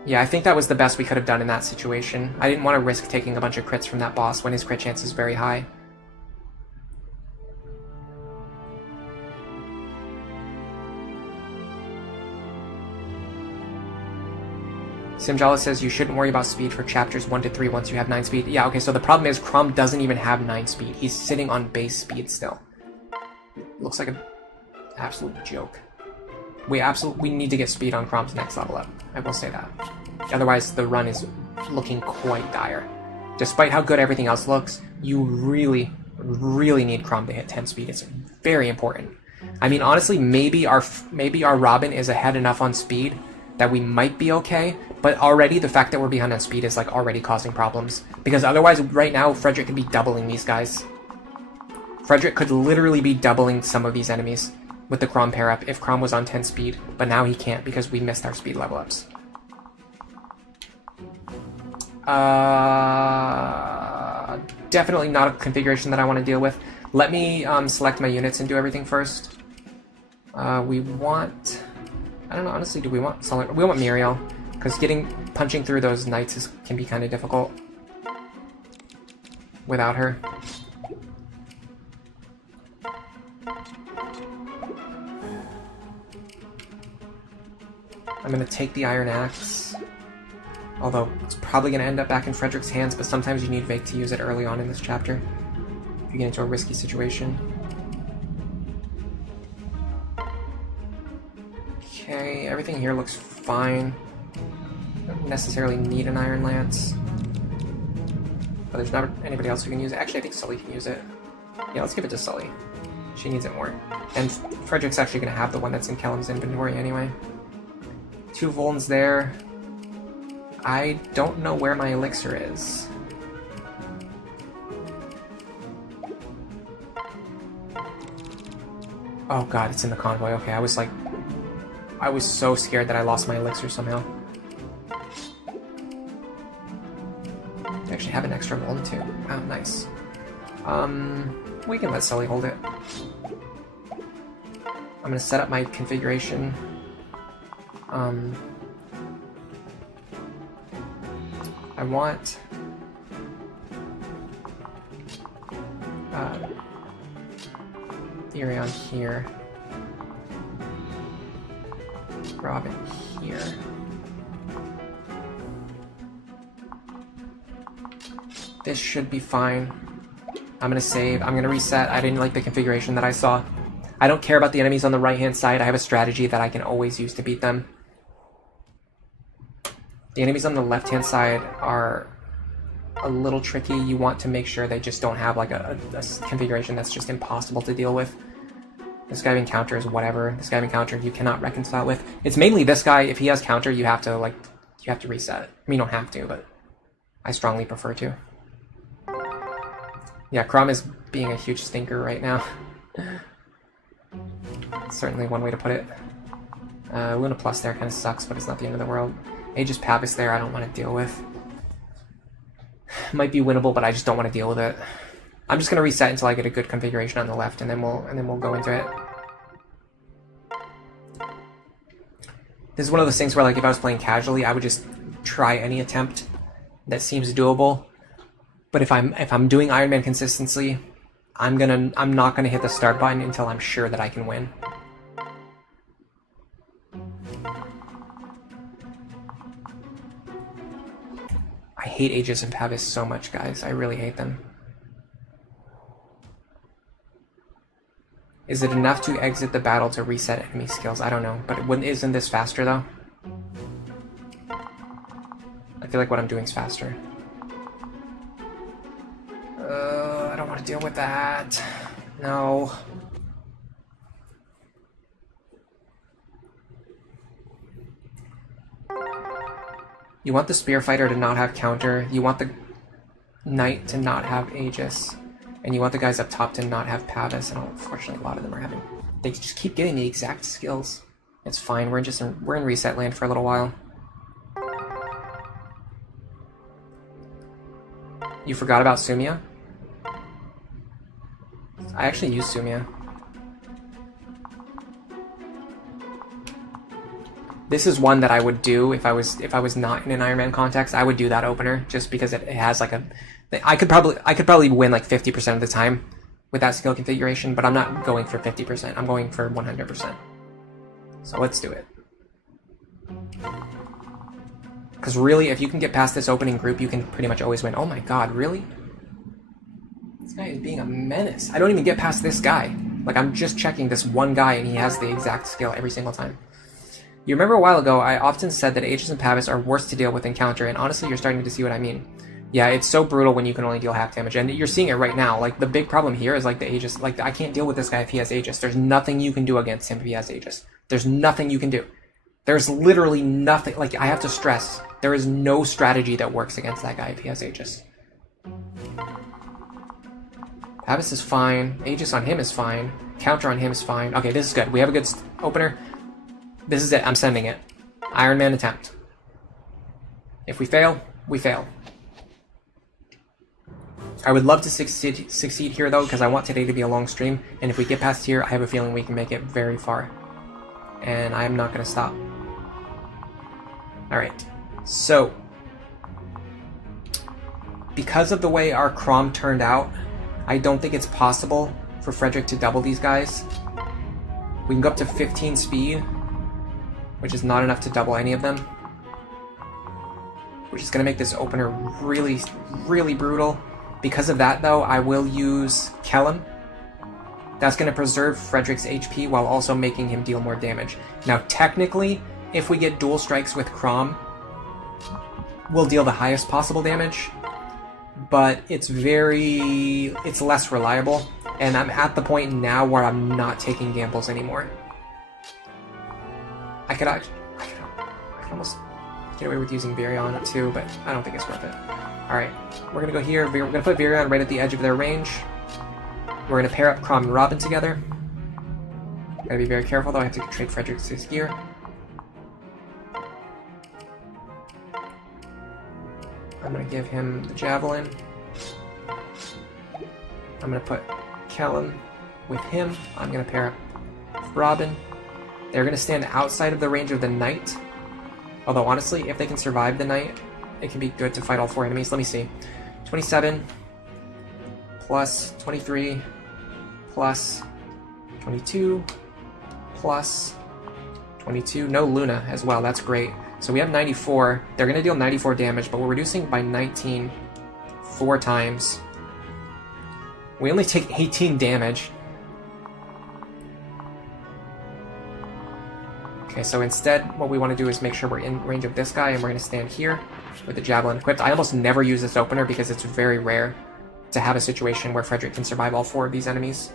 Yeah, I think that was the best we could have done in that situation. I didn't want to risk taking a bunch of crits from that boss when his crit chance is very high. Simjala says you shouldn't worry about speed for chapters 1 to 3 once you have 9 speed. Yeah, okay, so the problem is Crom doesn't even have 9 speed. He's sitting on base speed still. Looks like an absolute joke. We need to get speed on Crom's next level up. I will say that. Otherwise, the run is looking quite dire. Despite how good everything else looks, you really, really need Crom to hit 10 speed. It's very important. I mean, honestly, maybe our Robin is ahead enough on speed that we might be okay, but already the fact that we're behind on speed is like already causing problems. Because otherwise, right now, Frederick could be doubling these guys. Frederick could literally be doubling some of these enemies with the Crom pair-up if Crom was on 10 speed, but now he can't because we missed our speed level ups. Definitely not a configuration that I want to deal with. Let me select my units and do everything first. We want... I don't know, honestly, do we want Solid? We want Muriel, because punching through those knights can be kind of difficult without her. I'm going to take the Iron Axe, although it's probably going to end up back in Frederick's hands, but sometimes you need Vake to use it early on in this chapter if you get into a risky situation. Okay, everything here looks fine. Don't necessarily need an Iron Lance. But there's not anybody else who can use it. Actually, I think Sully can use it. Yeah, let's give it to Sully. She needs it more. And Frederick's actually going to have the one that's in Kellum's inventory anyway. 2 Volans there. I don't know where my elixir is. Oh god, it's in the convoy. Okay, I was so scared that I lost my elixir somehow. I actually have an extra Volan too. Oh, nice. We can let Sully hold it. I'm gonna set up my configuration. I want Virion here. Robin here. This should be fine. I'm gonna save. I'm gonna reset. I didn't like the configuration that I saw. I don't care about the enemies on the right-hand side. I have a strategy that I can always use to beat them. The enemies on the left-hand side are a little tricky. You want to make sure they just don't have like a configuration that's just impossible to deal with. This guy having counter is whatever. This guy having counter you cannot reconcile with. It's mainly this guy. If he has counter, you have to reset. I mean, you don't have to, but I strongly prefer to. Yeah, Crom is being a huge stinker right now. Certainly one way to put it. Luna Plus there kind of sucks, but it's not the end of the world. Aegis Pavis there I don't want to deal with. Might be winnable, but I just don't want to deal with it. I'm just gonna reset until I get a good configuration on the left, and then we'll go into it. This is one of those things where, like, if I was playing casually, I would just try any attempt that seems doable. But if I'm doing Iron Man consistency, I'm not gonna hit the start button until I'm sure that I can win. I hate Aegis and Pavis so much, guys. I really hate them. Is it enough to exit the battle to reset enemy skills? I don't know, but isn't this faster though? I feel like what I'm doing is faster. I don't want to deal with that. No. You want the spear fighter to not have counter, you want the knight to not have Aegis, and you want the guys up top to not have Pavis, and unfortunately a lot of them are having... They just keep getting the exact skills. It's fine, we're in reset land for a little while. You forgot about Sumia? I actually use Sumia. This is one that I would do if I was not in an Iron Man context. I would do that opener just because it has like a. I could probably win like 50% of the time with that skill configuration, but I'm not going for 50%. I'm going for 100%. So let's do it. Because really, if you can get past this opening group, you can pretty much always win. Oh my god, really? This guy is being a menace. I don't even get past this guy. Like, I'm just checking this one guy, and he has the exact skill every single time. You remember a while ago, I often said that Aegis and Pavis are worse to deal with in counter, and honestly, you're starting to see what I mean. Yeah, it's so brutal when you can only deal half damage, and you're seeing it right now. Like, the big problem here is, like, the Aegis. Like, I can't deal with this guy if he has Aegis. There's nothing you can do against him if he has Aegis. There's nothing you can do. There's literally nothing. Like, I have to stress, there is no strategy that works against that guy if he has Aegis. Pavis is fine. Aegis on him is fine. Counter on him is fine. Okay, this is good. We have a good opener. This is it. I'm sending it. Iron Man attempt. If we fail, we fail. I would love to succeed here, though, because I want today to be a long stream. And if we get past here, I have a feeling we can make it very far. And I'm not going to stop. Alright. So, because of the way our Crom turned out, I don't think it's possible for Frederick to double these guys. We can go up to 15 speed, which is not enough to double any of them. Which is going to make this opener really, really brutal. Because of that, though, I will use Kellum. That's going to preserve Frederick's HP while also making him deal more damage. Now, technically, if we get dual strikes with Crom, we'll deal the highest possible damage. But it's less reliable. And I'm at the point now where I'm not taking gambles anymore. I could almost get away with using Virion too, but I don't think it's worth it. Alright, we're gonna go here. We're gonna put Virion right at the edge of their range. We're gonna pair up Crom and Robin together. Gotta be very careful though, I have to trade Frederick's gear. I'm gonna give him the Javelin. I'm gonna put Kellum with him. I'm gonna pair up Robin. They're gonna stand outside of the range of the Knight. Although honestly, if they can survive the Knight, it can be good to fight all 4 enemies. Let me see. 27 plus 23 plus 22 plus 22. No Luna as well. That's great. So we have 94. They're going to deal 94 damage, but we're reducing by 19 4 times. We only take 18 damage. Okay, so instead, what we want to do is make sure we're in range of this guy, and we're going to stand here with the Javelin equipped. I almost never use this opener because it's very rare to have a situation where Frederick can survive all 4 of these enemies.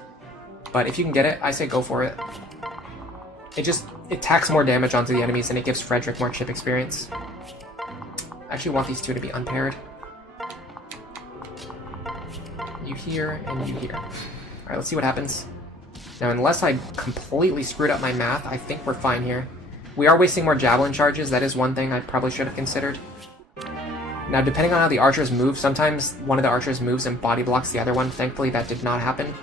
But if you can get it, I say go for it. It tacks more damage onto the enemies, and it gives Frederick more chip experience. I actually want these 2 to be unpaired. You here, and you here. Alright, let's see what happens. Now, unless I completely screwed up my math, I think we're fine here. We are wasting more Javelin charges. That is one thing I probably should have considered. Now, depending on how the archers move, sometimes one of the archers moves and body blocks the other one. Thankfully, that did not happen.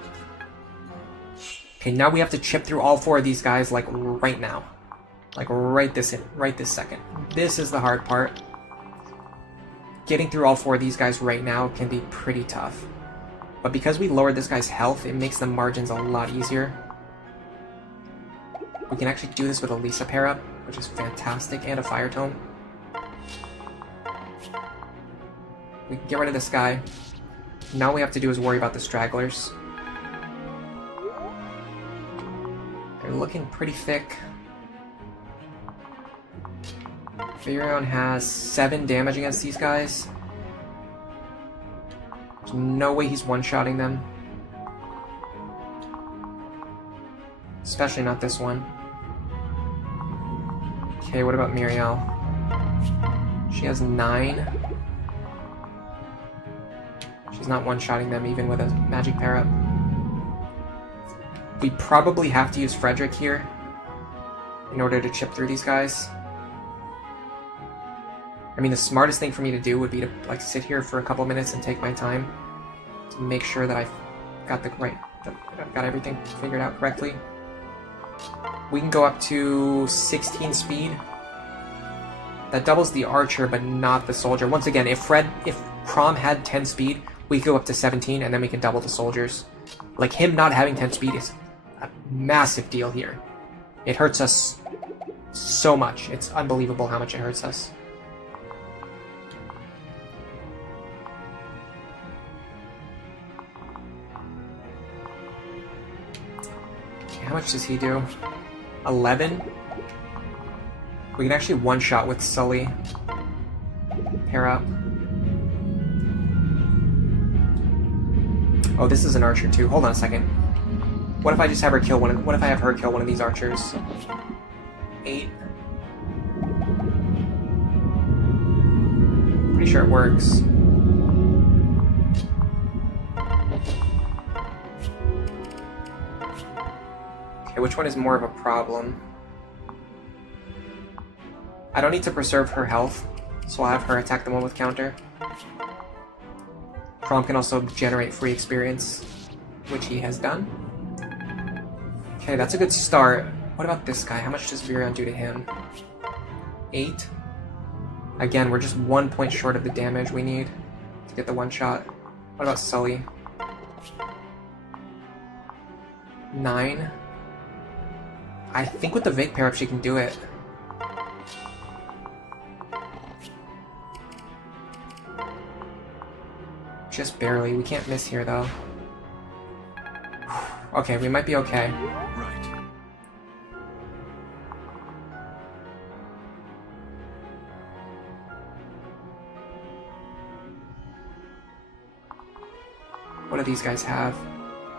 Okay, now we have to chip through all 4 of these guys, like, right now. Like, right this second. This is the hard part. Getting through all 4 of these guys right now can be pretty tough. But because we lowered this guy's health, it makes the margins a lot easier. We can actually do this with a Lisa pair-up, which is fantastic, and a Fire Tome. We can get rid of this guy. Now all we have to do is worry about the stragglers. They're looking pretty thick. Virion has 7 damage against these guys. There's no way he's one-shotting them. Especially not this one. Okay, what about Muriel? She has 9. She's not one-shotting them even with a magic pair-up. We probably have to use Frederick here in order to chip through these guys. I mean, the smartest thing for me to do would be to like sit here for a couple minutes and take my time to make sure that I've got I've got everything figured out correctly. We can go up to 16 speed That doubles the archer, but not the soldier. Once again, if Crom had 10 speed, we go up to 17, and then we can double the soldiers. Like, him not having 10 speed is a massive deal here. It hurts us so much. It's unbelievable how much it hurts us. Okay, how much does he do? 11? We can actually one-shot with Sully. Pair up. Oh, this is an archer too. Hold on a second. What if I just have her kill what if I have her kill one of these archers? 8. Pretty sure it works. Okay, which one is more of a problem? I don't need to preserve her health, so I'll have her attack the one with counter. Crom can also generate free experience, which he has done. Okay, that's a good start. What about this guy? How much does Virion do to him? 8? Again, we're just 1 point short of the damage we need to get the one shot. What about Sully? 9? I think with the Vic pair up she can do it. Just barely. We can't miss here, though. Okay, we might be okay. Right. What do these guys have?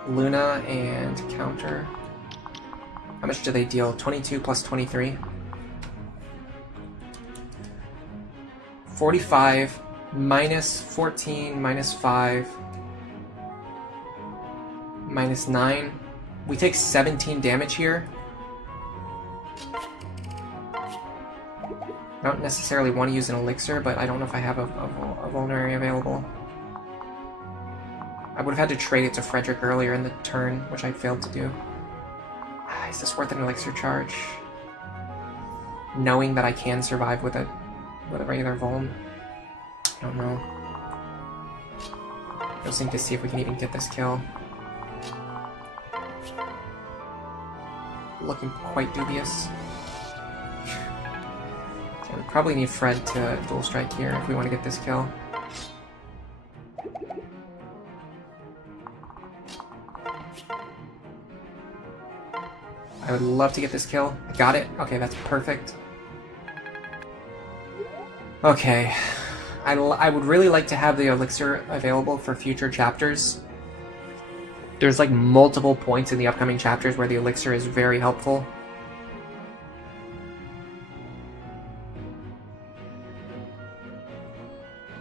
Luna and counter. How much do they deal? 22 plus 23? 45 minus 14 minus 5 minus 9. We take 17 damage here. I don't necessarily want to use an elixir, but I don't know if I have a vulnerary available. I would have had to trade it to Frederick earlier in the turn, which I failed to do. Is this worth an elixir charge? Knowing that I can survive with a regular vuln? I don't know. I just need to see if we can even get this kill. Looking quite dubious. Okay, we probably need Fred to dual strike here if we want to get this kill. I would love to get this kill. I got it. Okay, that's perfect. Okay. I would really like to have the elixir available for future chapters. There's like multiple points in the upcoming chapters where the elixir is very helpful.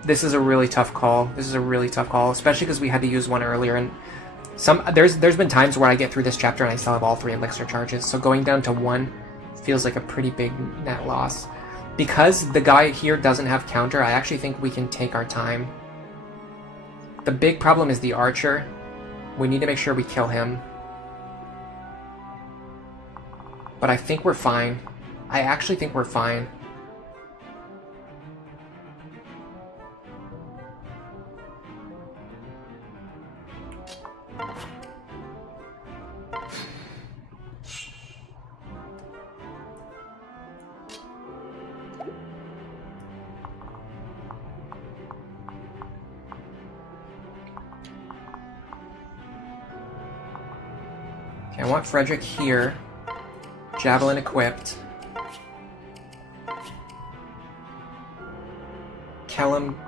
This is a really tough call. This is a really tough call, especially because we had to use one earlier, and there's been times where I get through this chapter and I still have all 3 elixir charges, so going down to 1 feels like a pretty big net loss. Because the guy here doesn't have counter, I actually think we can take our time. The big problem is the archer. We need to make sure we kill him. But I think we're fine. I actually think we're fine. I want Frederick here. Javelin equipped. Kellum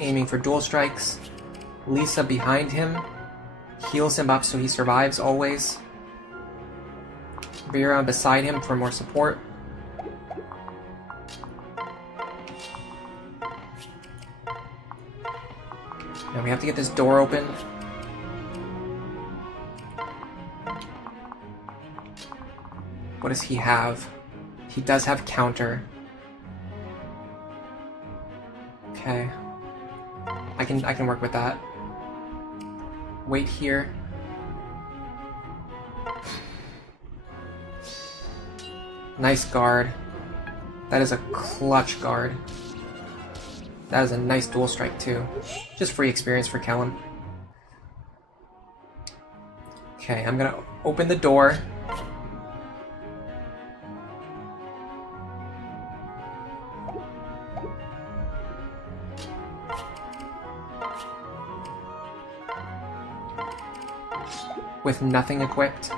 aiming for dual strikes. Lisa behind him. Heals him up so he survives always. Virion beside him for more support. Now we have to get this door open. What does he have? He does have counter. Okay. I can work with that. Wait here. Nice guard. That is a clutch guard. That is a nice dual strike too. Just free experience for Kellum. Okay, I'm gonna open the door. With nothing equipped.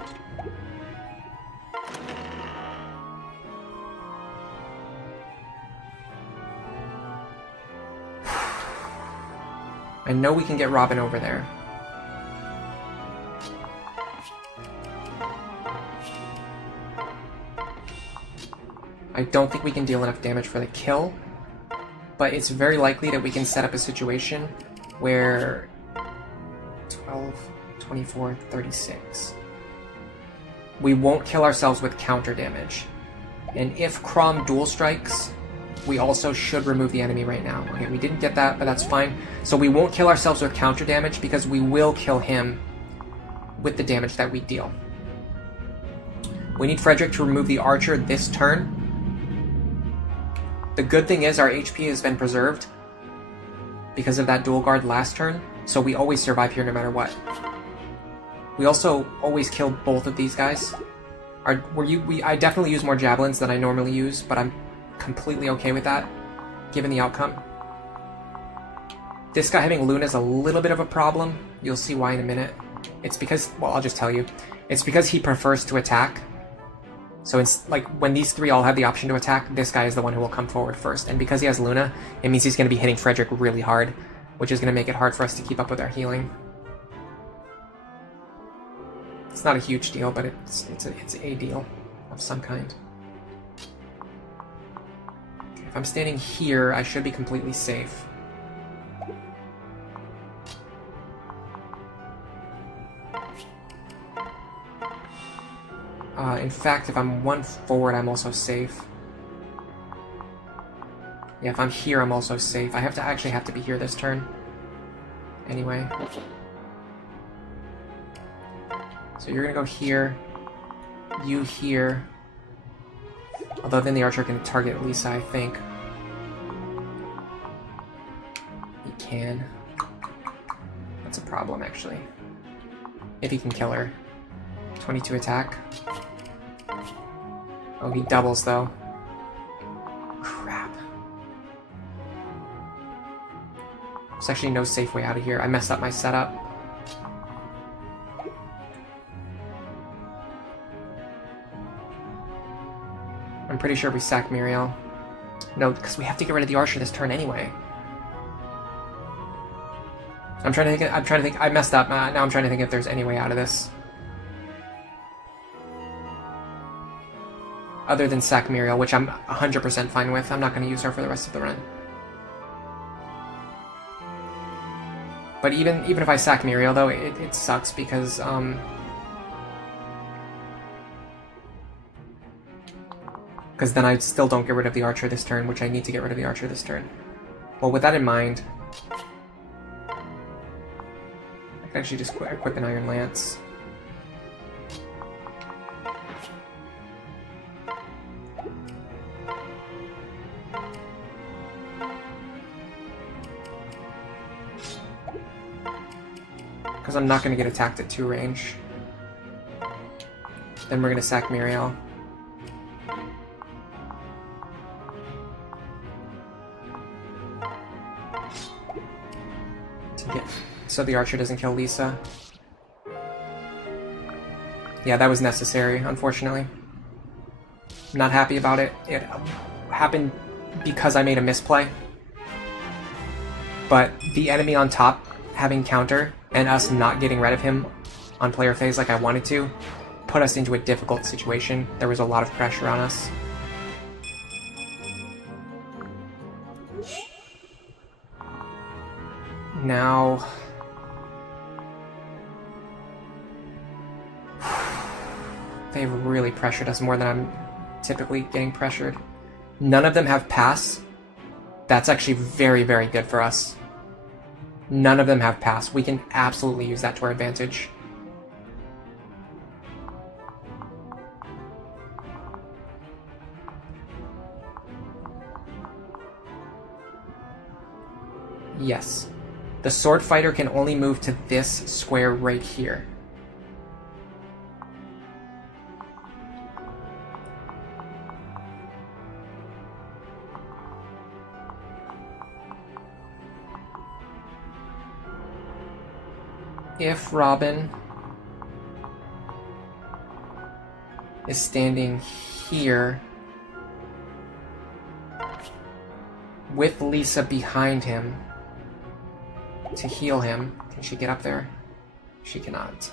I know we can get Robin over there. I don't think we can deal enough damage for the kill, but it's very likely that we can set up a situation where 12, 24, 36. We won't kill ourselves with counter damage. And if Crom dual strikes, we also should remove the enemy right now. Okay, we didn't get that, but that's fine. So we won't kill ourselves with counter damage because we will kill him with the damage that we deal. We need Frederick to remove the archer this turn. The good thing is our HP has been preserved because of that dual guard last turn, so we always survive here no matter what. We also always kill both of these guys. I definitely use more javelins than I normally use, but I'm completely okay with that, given the outcome. This guy having Luna is a little bit of a problem. You'll see why in a minute. It's because, well, I'll just tell you. It's because he prefers to attack. So it's like when these three all have the option to attack, this guy is the one who will come forward first. And because he has Luna, it means he's going to be hitting Frederick really hard, which is going to make it hard for us to keep up with our healing. It's not a huge deal, but it's a deal of some kind. If I'm standing here, I should be completely safe. In fact, if I'm one forward, I'm also safe. Yeah, if I'm here, I'm also safe. I actually have to be here this turn. Anyway. So you're gonna go here. You here. Although then the archer can target Lisa, I think. He can. That's a problem, actually. If he can kill her. 22 attack. Oh, he doubles, though. Crap. There's actually no safe way out of here. I messed up my setup. I'm pretty sure we sack Muriel. No, because we have to get rid of the archer this turn anyway. I'm trying to think. I messed up. Now I'm trying to think if there's any way out of this. Other than sack Muriel, which I'm 100% fine with. I'm not going to use her for the rest of the run. But even if I sack Muriel, though, it sucks because then I still don't get rid of the archer this turn, which I need to get rid of the archer this turn. Well, with that in mind, I can actually just equip an Iron Lance. Because I'm not going to get attacked at 2 range. Then we're going to sack Muriel. So the archer doesn't kill Lisa. Yeah, that was necessary, unfortunately. I'm not happy about it. It happened because I made a misplay. But the enemy on top having counter and us not getting rid of him on player phase like I wanted to put us into a difficult situation. There was a lot of pressure on us. Now... they've really pressured us more than I'm typically getting pressured. None of them have pass. That's actually very, very good for us. None of them have pass. We can absolutely use that to our advantage. Yes. The sword fighter can only move to this square right here. If Robin is standing here with Lisa behind him to heal him, can she get up there? She cannot.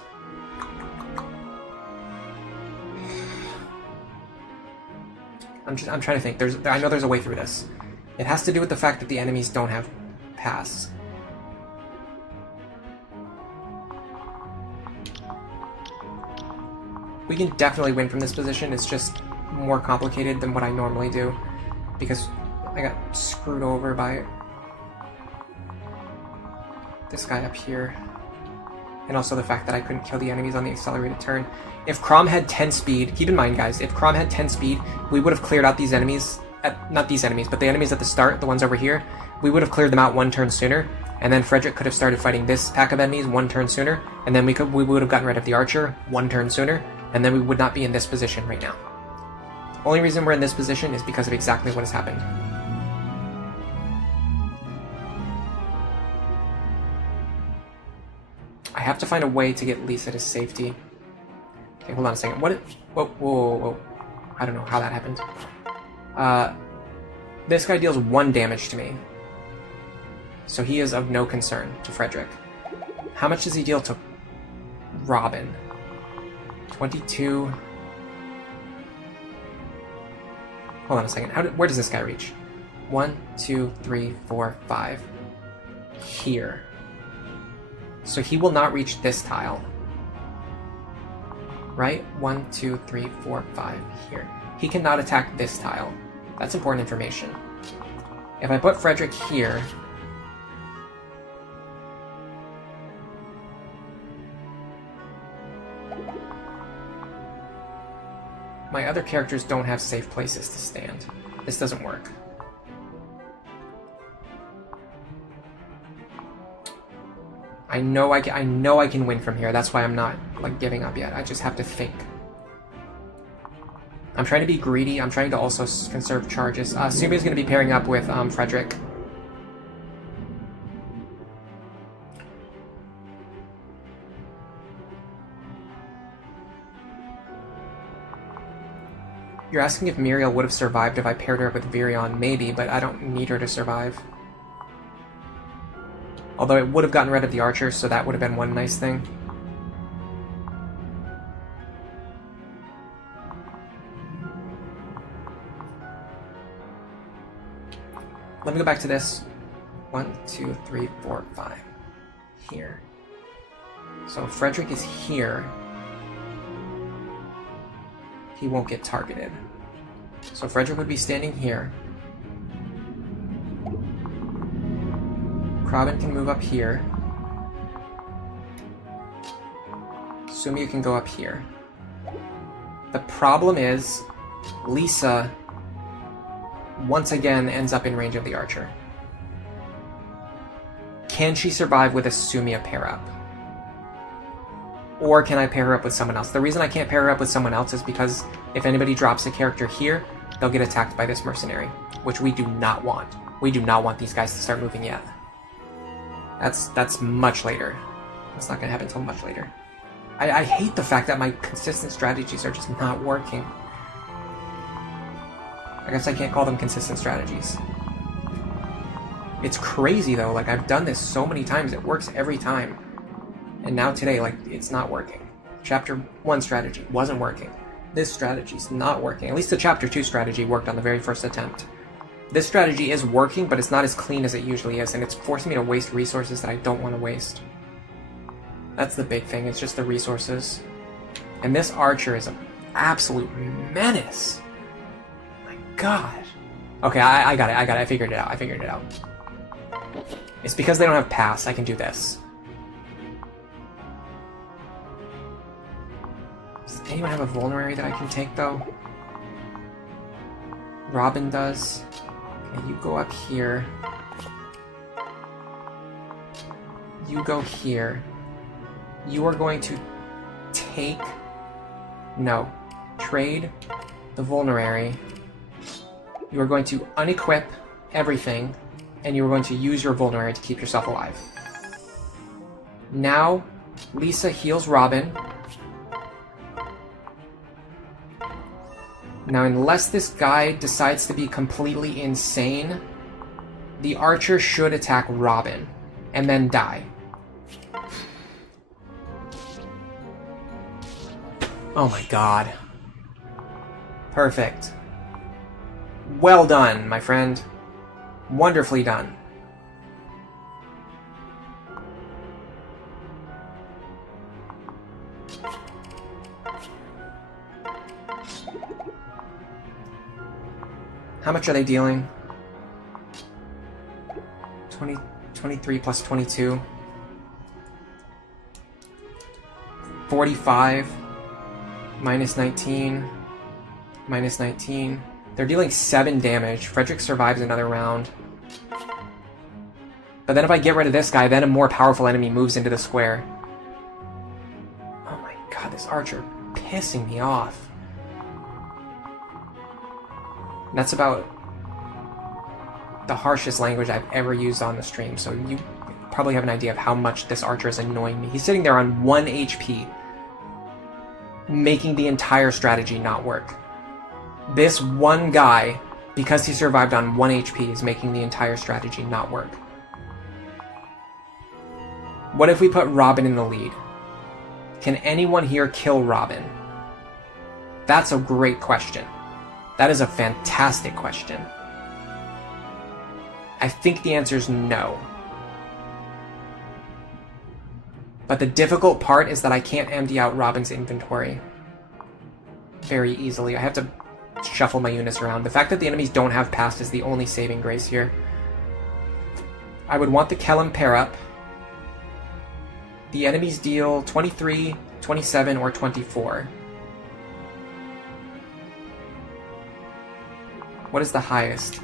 I'm trying to think. I know there's a way through this. It has to do with the fact that the enemies don't have paths. We can definitely win from this position. It's just more complicated than what I normally do because I got screwed over by this guy up here. And also the fact that I couldn't kill the enemies on the accelerated turn. If Crom had 10 speed, keep in mind guys, if Crom had 10 speed, we would have cleared out these enemies, not these enemies, but the enemies at the start, the ones over here, we would have cleared them out one turn sooner, and then Frederick could have started fighting this pack of enemies one turn sooner, and then we would have gotten rid of the archer one turn sooner, and then we would not be in this position right now. The only reason we're in this position is because of exactly what has happened. I have to find a way to get Lisa to safety. Okay, hold on a second. Whoa, whoa, whoa, whoa. I don't know how that happened. This guy deals 1 damage to me. So he is of no concern to Frederick. How much does he deal to Robin? 22. Hold on a second. Where does this guy reach? 1, 2, 3, 4, 5. Here. So he will not reach this tile. Right? 1, 2, 3, 4, 5. Here. He cannot attack this tile. That's important information. If I put Frederick here... my other characters don't have safe places to stand. This doesn't work. I know I can win from here. That's why I'm not like giving up yet. I just have to think. I'm trying to be greedy. I'm trying to also conserve charges. Sumi's going to be pairing up with Frederick. You're asking if Muriel would have survived if I paired her up with Virion. Maybe, but I don't need her to survive. Although it would have gotten rid of the archer, so that would have been one nice thing. Let me go back to this. 1, 2, 3, 4, 5. Here. So Frederick is here. He won't get targeted. So Frederick would be standing here. Robin can move up here. Sumi can go up here. The problem is, Lisa once again ends up in range of the archer. Can she survive with a Sumia pair up? Or can I pair her up with someone else? The reason I can't pair her up with someone else is because if anybody drops a character here, they'll get attacked by this mercenary, which we do not want. We do not want these guys to start moving yet. That's much later. That's not going to happen until much later. I hate the fact that my consistent strategies are just not working. I guess I can't call them consistent strategies. It's crazy though, like I've done this so many times, it works every time. And now today, like, it's not working. Chapter 1 strategy wasn't working. This strategy's not working. At least the Chapter 2 strategy worked on the very first attempt. This strategy is working, but it's not as clean as it usually is, and it's forcing me to waste resources that I don't want to waste. That's the big thing, it's just the resources. And this archer is an absolute menace. My god. Okay, I got it, I figured it out, It's because they don't have pass, I can do this. Does anyone have a vulnerary that I can take, though? Robin does. Okay, you go up here. You go here. You are going to take... No. Trade the vulnerary. You are going to unequip everything, and you are going to use your vulnerary to keep yourself alive. Now, Lisa heals Robin. Now, unless this guy decides to be completely insane, the archer should attack Robin, and then die. Oh my god. Perfect. Well done, my friend. Wonderfully done. How much are they dealing? 23 plus 22. 45. Minus 19. Minus 19. They're dealing 7 damage. Frederick survives another round. But then if I get rid of this guy, then a more powerful enemy moves into the square. Oh my god, this archer pissing me off. That's about the harshest language I've ever used on the stream, so you probably have an idea of how much this archer is annoying me. He's sitting there on 1 HP, making the entire strategy not work. This one guy, because he survived on 1 HP, is making the entire strategy not work. What if we put Robin in the lead? Can anyone here kill Robin? That's a great question. That is a fantastic question. I think the answer is no. But the difficult part is that I can't empty out Robin's inventory very easily. I have to shuffle my units around. The fact that the enemies don't have past is the only saving grace here. I would want the Kellum pair up. The enemies deal 23, 27, or 24. What is the highest?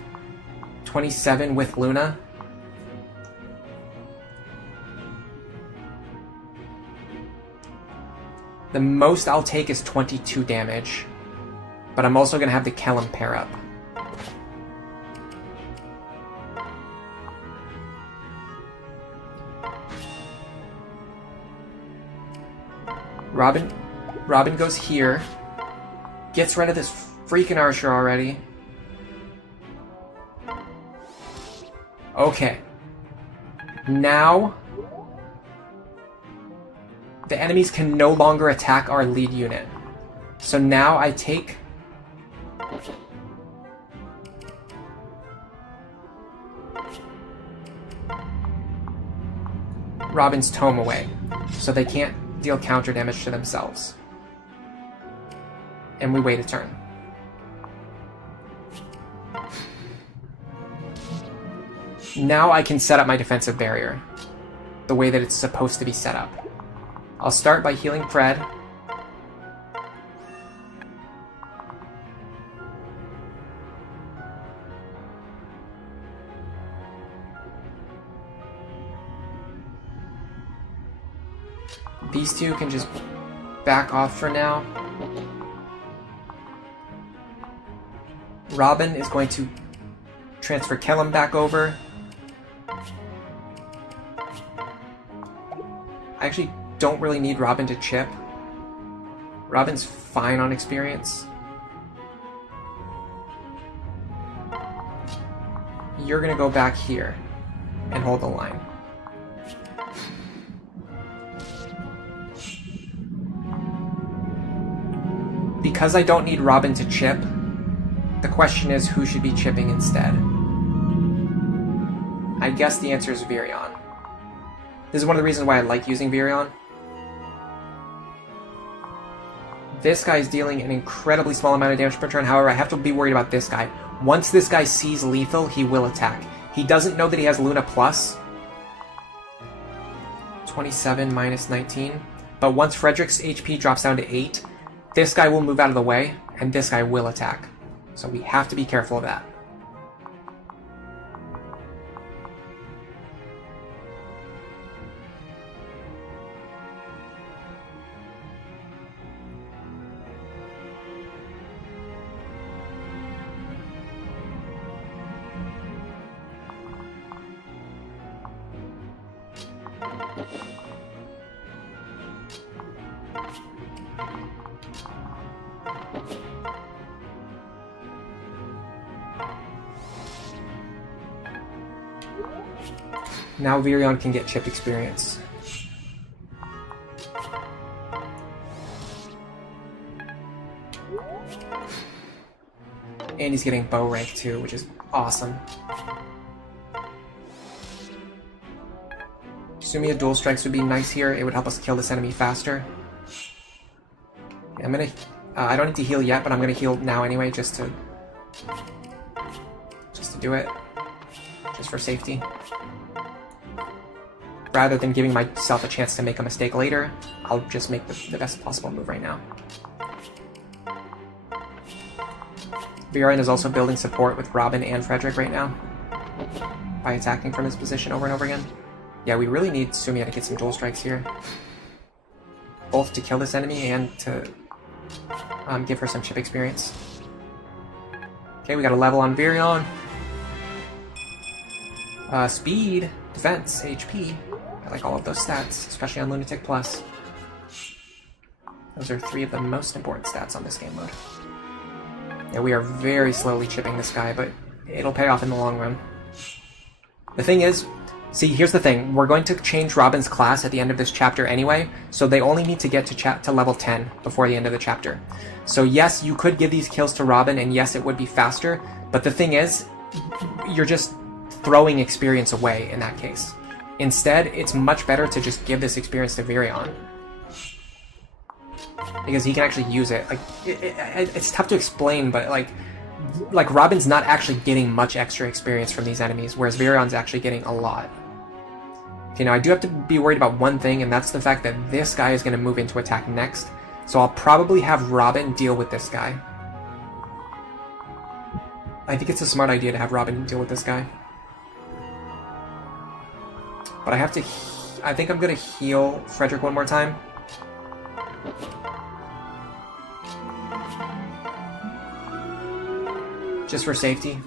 27 with Luna? The most I'll take is 22 damage. But I'm also going to have the Kellum pair up. Robin goes here. Gets rid of this freaking archer already. Okay. Now, the enemies can no longer attack our lead unit. So now I take... Robin's tome away, so they can't deal counter damage to themselves. And we wait a turn. Now I can set up my defensive barrier the way that it's supposed to be set up. I'll start by healing Fred. These two can just back off for now. Robin is going to transfer Kellum back over. I actually don't really need Robin to chip. Robin's fine on experience. You're gonna go back here and hold the line. Because I don't need Robin to chip, the question is who should be chipping instead. I guess the answer is Virion. This is one of the reasons why I like using Virion. This guy is dealing an incredibly small amount of damage per turn, however I have to be worried about this guy. Once this guy sees lethal, he will attack. He doesn't know that he has Luna Plus. 27 minus 19. But once Frederick's HP drops down to 8, this guy will move out of the way, and this guy will attack. So we have to be careful of that. Now Virion can get chip experience. And he's getting bow rank too, which is awesome. Sumiya dual strikes would be nice here. It would help us kill this enemy faster. I'm gonna... I don't need to heal yet, but I'm gonna heal now anyway, just to do it. Just for safety. Rather than giving myself a chance to make a mistake later, I'll just make the best possible move right now. Virion is also building support with Robin and Frederick right now by attacking from his position over and over again. Yeah, we really need Sumiya to get some dual strikes here. Both to kill this enemy and to give her some chip experience. Okay, we got a level on Virion. Speed, defense, HP. I like all of those stats, especially on Lunatic Plus. Those are 3 of the most important stats on this game mode. Yeah, we are very slowly chipping this guy, but it'll pay off in the long run. The thing is, see, here's the thing. We're going to change Robin's class at the end of this chapter anyway, so they only need to get to level 10 before the end of the chapter. So yes, you could give these kills to Robin, and yes, it would be faster, but the thing is, you're just throwing experience away in that case. Instead, it's much better to just give this experience to Virion, because he can actually use it. Like, it's tough to explain, but like Robin's not actually getting much extra experience from these enemies, whereas Virion's actually getting a lot. Okay, now I do have to be worried about one thing, and that's the fact that this guy is going to move into attack next, so I'll probably have Robin deal with this guy. I think it's a smart idea to have Robin deal with this guy. But I have to... I think I'm going to heal Frederick one more time. Just for safety.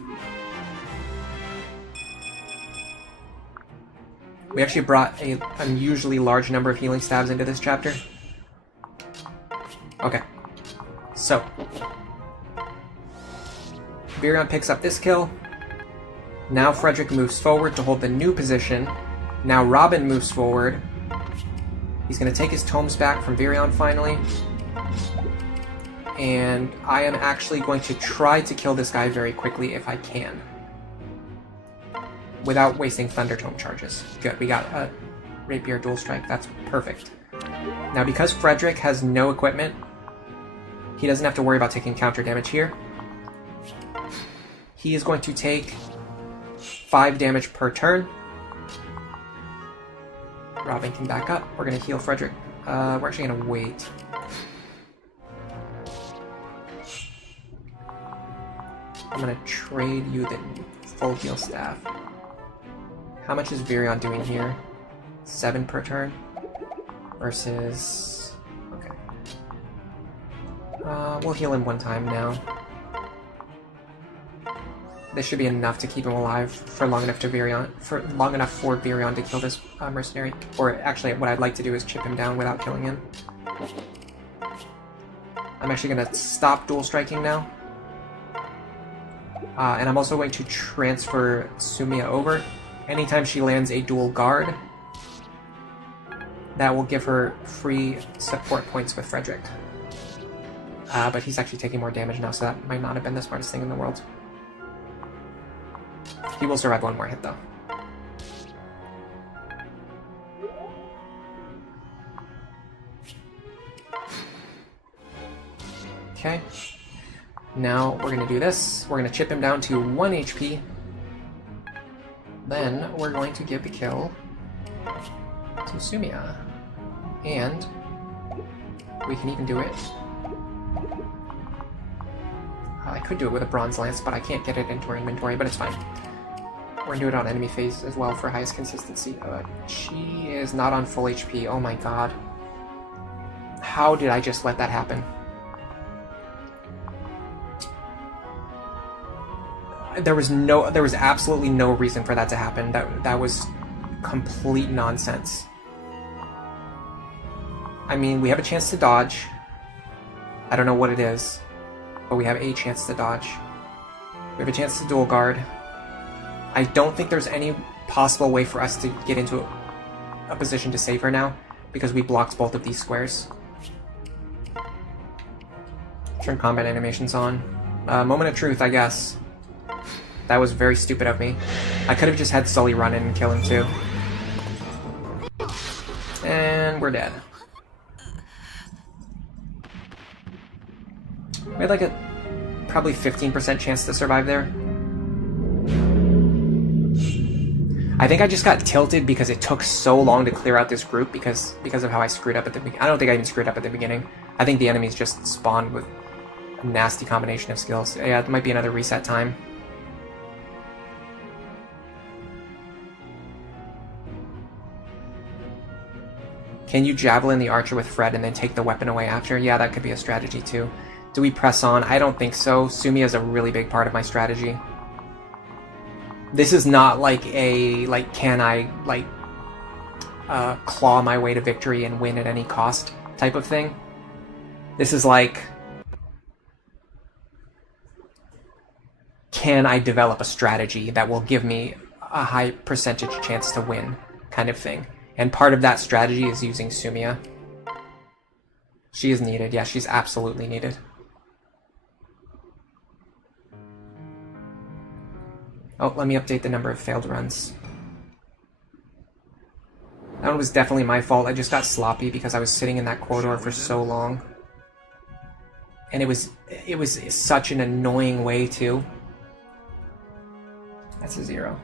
We actually brought an unusually large number of healing stabs into this chapter. Okay. So. Virion picks up this kill. Now Frederick moves forward to hold the new position. Now Robin moves forward. He's going to take his tomes back from Virion finally. And I am actually going to try to kill this guy very quickly if I can. Without wasting Thunder Tome charges. Good, we got a Rapier Dual Strike. That's perfect. Now because Frederick has no equipment, he doesn't have to worry about taking counter damage here. He is going to take 5 damage per turn. Robin can back up. We're going to heal Frederick. We're actually going to wait. I'm going to trade you the full heal staff. How much is Virion doing here? 7 per turn? Versus... Okay. We'll heal him one time now. This should be enough to keep him alive for long enough for Virion to kill this mercenary. Or actually, what I'd like to do is chip him down without killing him. I'm actually going to stop dual striking now. And I'm also going to transfer Sumiya over. Anytime she lands a dual guard, that will give her free support points with Frederick. But he's actually taking more damage now, so that might not have been the smartest thing in the world. He will survive one more hit, though. Okay. Now we're going to do this. We're going to chip him down to 1 HP. Then we're going to give the kill to Sumiya. And we can even do it. I could do it with a Bronze Lance, but I can't get it into our inventory, but it's fine. We're going to do it on enemy phase as well for highest consistency. She is not on full HP. Oh my god. How did I just let that happen? There was absolutely no reason for that to happen. That was complete nonsense. I mean, we have a chance to dodge. I don't know what it is, but we have a chance to dodge. We have a chance to dual guard. I don't think there's any possible way for us to get into a position to save her now, because we blocked both of these squares. Turn combat animations on. Moment of truth, I guess. That was very stupid of me. I could have just had Sully run in and kill him too. And we're dead. We had like a probably 15% chance to survive there. I think I just got tilted because it took so long to clear out this group because of how I screwed up at the beginning. I don't think I even screwed up at the beginning. I think the enemies just spawned with a nasty combination of skills. Yeah, it might be another reset time. Can you javelin the archer with Fred and then take the weapon away after? Yeah, that could be a strategy too. Do we press on? I don't think so. Sumi is a really big part of my strategy. This is not like a, can I, claw my way to victory and win at any cost type of thing. This is like, can I develop a strategy that will give me a high percentage chance to win kind of thing. And part of that strategy is using Sumia. She is needed. Yeah, she's absolutely needed. Oh, let me update the number of failed runs. That one was definitely my fault. I just got sloppy because I was sitting in that corridor for so long. And it was such an annoying way too. That's a 0.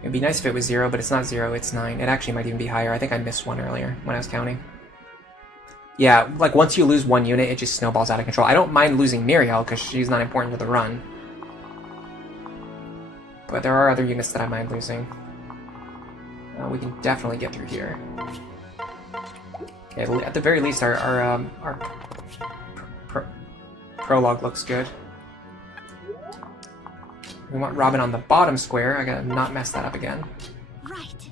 It'd be nice if it was 0, but it's not 0, it's 9. It actually might even be higher. I think I missed one earlier when I was counting. Yeah, like once you lose one unit, it just snowballs out of control. I don't mind losing Muriel because she's not important to the run. But there are other units that I mind losing. We can definitely get through here. Yeah, at the very least, our prologue looks good. We want Robin on the bottom square. I gotta not mess that up again. Right.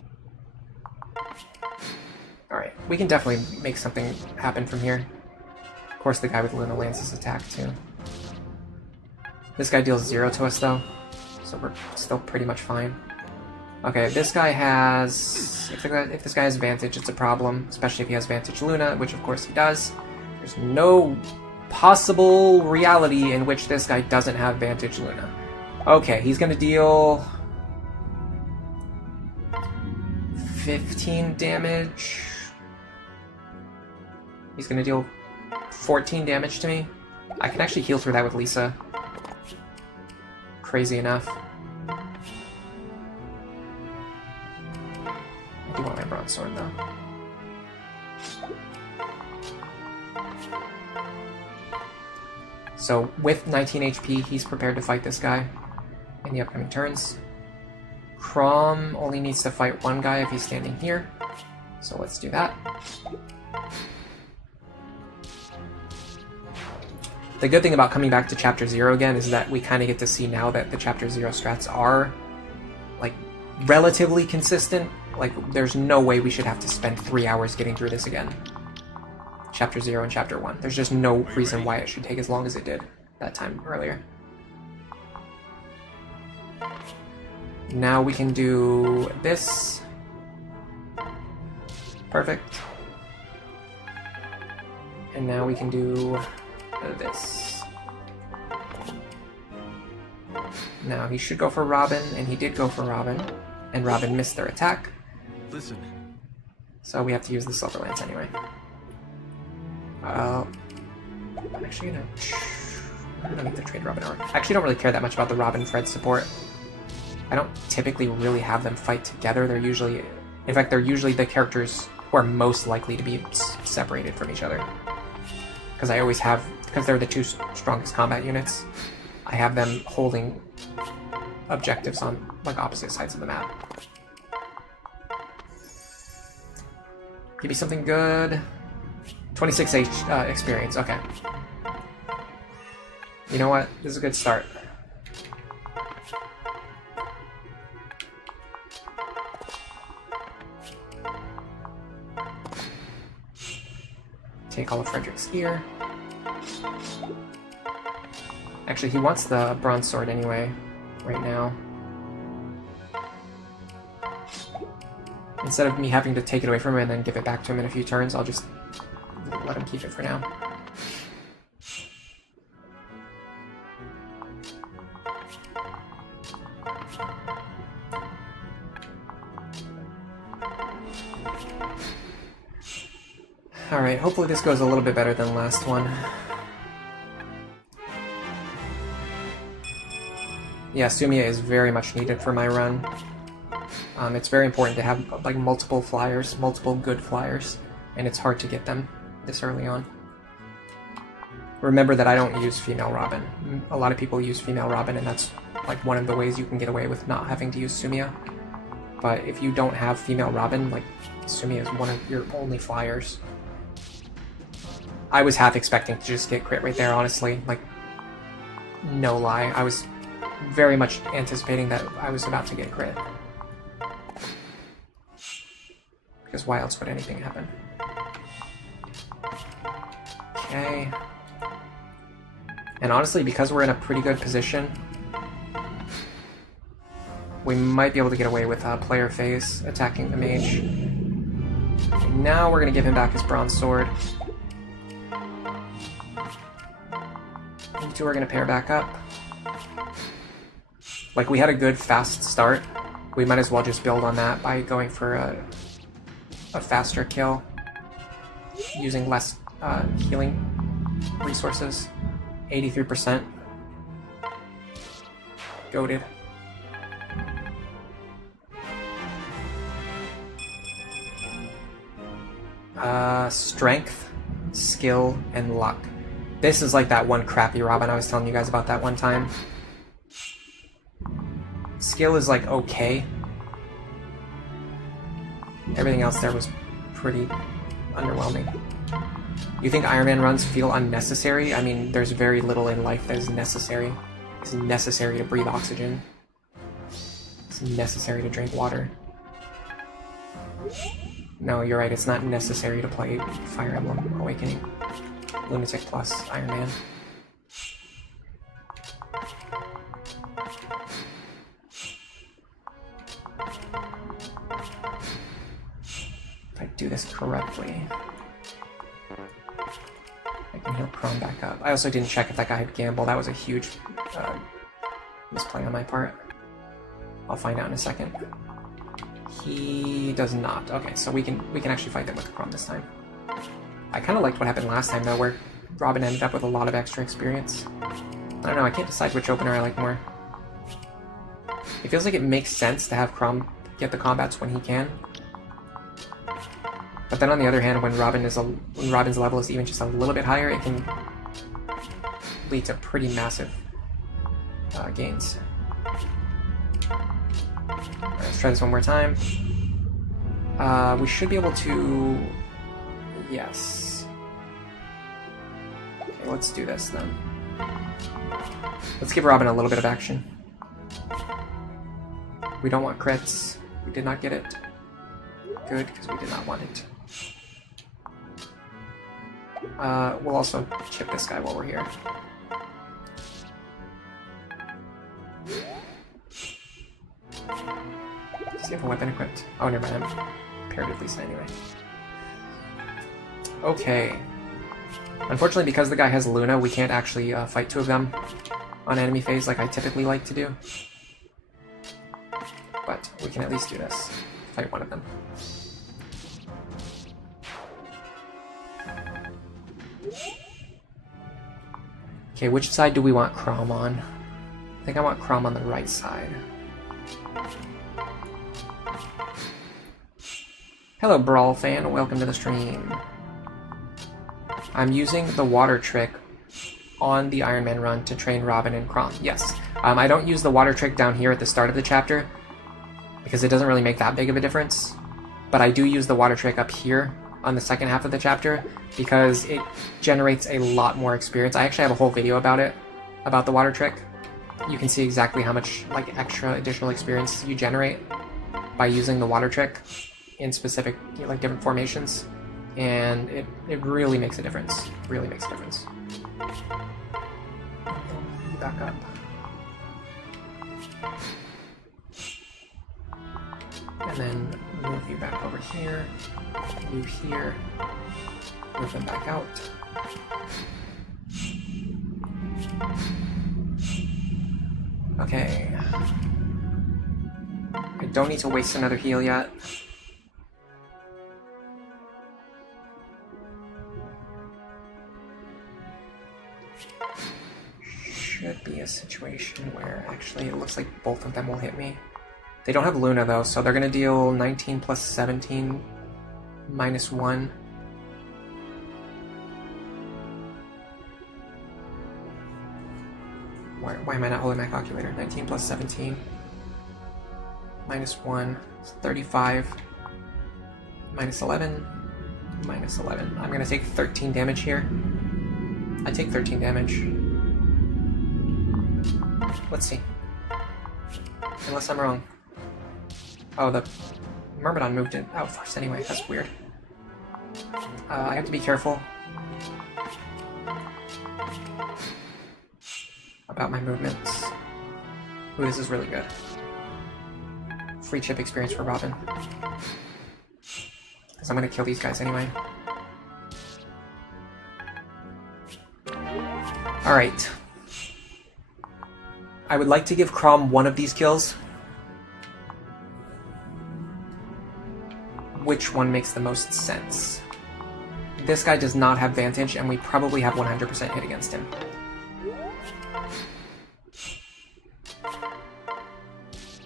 Alright, we can definitely make something happen from here. Of course, the guy with Luna lands his attack too. This guy deals 0 to us though, so we're still pretty much fine. Okay, this guy has... If this guy has Vantage, it's a problem, especially if he has Vantage Luna, which of course he does. There's no possible reality in which this guy doesn't have Vantage Luna. Okay, he's gonna deal 15 damage. He's gonna deal 14 damage to me. I can actually heal through that with Lisa. Crazy enough. I do want my bronze sword though. So with 19 HP, he's prepared to fight this guy in the upcoming turns. Crom only needs to fight one guy if he's standing here. So let's do that. The good thing about coming back to Chapter 0 again is that we kind of get to see now that the Chapter 0 strats are, like, relatively consistent. Like, there's no way we should have to spend 3 hours getting through this again. Chapter 0 and Chapter 1. There's just no reason why it should take as long as it did that time earlier. Now we can do this. Perfect. And now we can do this. Now he should go for Robin, and he did go for Robin. And Robin missed their attack. Listen. So we have to use the Silver Lance anyway. I'm actually gonna... I don't need to trade Robin or... I actually don't really care that much about the Robin Fred support. I don't typically really have them fight together. They're usually... In fact, they're usually the characters who are most likely to be separated from each other. Because I always have... Because they're the two strongest combat units, I have them holding objectives on, like, opposite sides of the map. Give me something good. 26 experience, okay. You know what? This is a good start. Take all of Frederick's gear. Actually, he wants the bronze sword anyway, right now. Instead of me having to take it away from him and then give it back to him in a few turns, I'll just let him keep it for now. Alright, hopefully this goes a little bit better than the last one. Yeah, Sumiya is very much needed for my run. It's very important to have like multiple flyers, multiple good flyers, and it's hard to get them this early on. Remember that I don't use female Robin. A lot of people use female Robin, and that's like one of the ways you can get away with not having to use Sumiya. But if you don't have female Robin, like Sumiya is one of your only flyers. I was half expecting to just get crit right there, honestly. Like, no lie. I was very much anticipating that I was about to get crit. Because why else would anything happen? Okay. And honestly, because we're in a pretty good position, we might be able to get away with player phase attacking the mage. Okay, now we're going to give him back his bronze sword. You two are going to pair back up. Like, we had a good fast start. We might as well just build on that by going for a faster kill, using less healing resources. 83%. Goated. Strength, skill, and luck. This is like that one crappy Robin I was telling you guys about that one time. Skill is like okay. Everything else there was pretty underwhelming. You think Iron Man runs feel unnecessary? I mean, there's very little in life that is necessary. It's necessary to breathe oxygen. It's necessary to drink water. No, you're right, it's not necessary to play Fire Emblem Awakening Lunatic plus Iron Man. If I do this correctly, I can heal Chrome back up. I also didn't check if that guy had Gamble. That was a huge misplay on my part. I'll find out in a second. He does not. Okay, so we can actually fight them with Chrome this time. I kind of liked what happened last time though, where Robin ended up with a lot of extra experience. I don't know, I can't decide which opener I like more. It feels like it makes sense to have Chrome get the combats when he can. But then on the other hand, when Robin's level is even just a little bit higher, it can lead to pretty massive gains. Alright, let's try this one more time. We should be able to... Yes. Okay, let's do this then. Let's give Robin a little bit of action. We don't want crits. We did not get it. Good, because we did not want it. We'll also chip this guy while we're here. Does he have a weapon equipped? Oh, never mind. I'm paired at least anyway. Okay. Unfortunately, because the guy has Luna, we can't actually fight two of them on enemy phase like I typically like to do. But we can at least do this. Fight one of them. Okay, which side do we want Chrome on? I think I want Chrome on the right side. Hello, Brawl fan. Welcome to the stream. I'm using the water trick on the Iron Man run to train Robin and Chrome. Yes. I don't use the water trick down here at the start of the chapter because it doesn't really make that big of a difference. But I do use the water trick up here on the second half of the chapter because it generates a lot more experience. I actually have a whole video about it, about the water trick. You can see exactly how much like extra additional experience you generate by using the water trick in specific like different formations, and it really makes a difference. Really makes a difference. Back up. And then move you back over here, you here, move them back out. Okay. I don't need to waste another heal yet. Should be a situation where actually it looks like both of them will hit me. They don't have Luna though, so they're gonna deal 19 plus 17 minus 1. Why am I not holding my calculator? 19 plus 17 minus 1 is 35 minus 11 minus 11. I'm gonna take 13 damage here. I take 13 damage. Let's see. Unless I'm wrong. Oh, the Myrmidon moved it out first anyway. That's weird. I have to be careful about my movements. Ooh, this is really good. Free chip experience for Robin. Because I'm going to kill these guys anyway. Alright. I would like to give Crom one of these kills. Which one makes the most sense? This guy does not have Vantage, and we probably have 100% hit against him.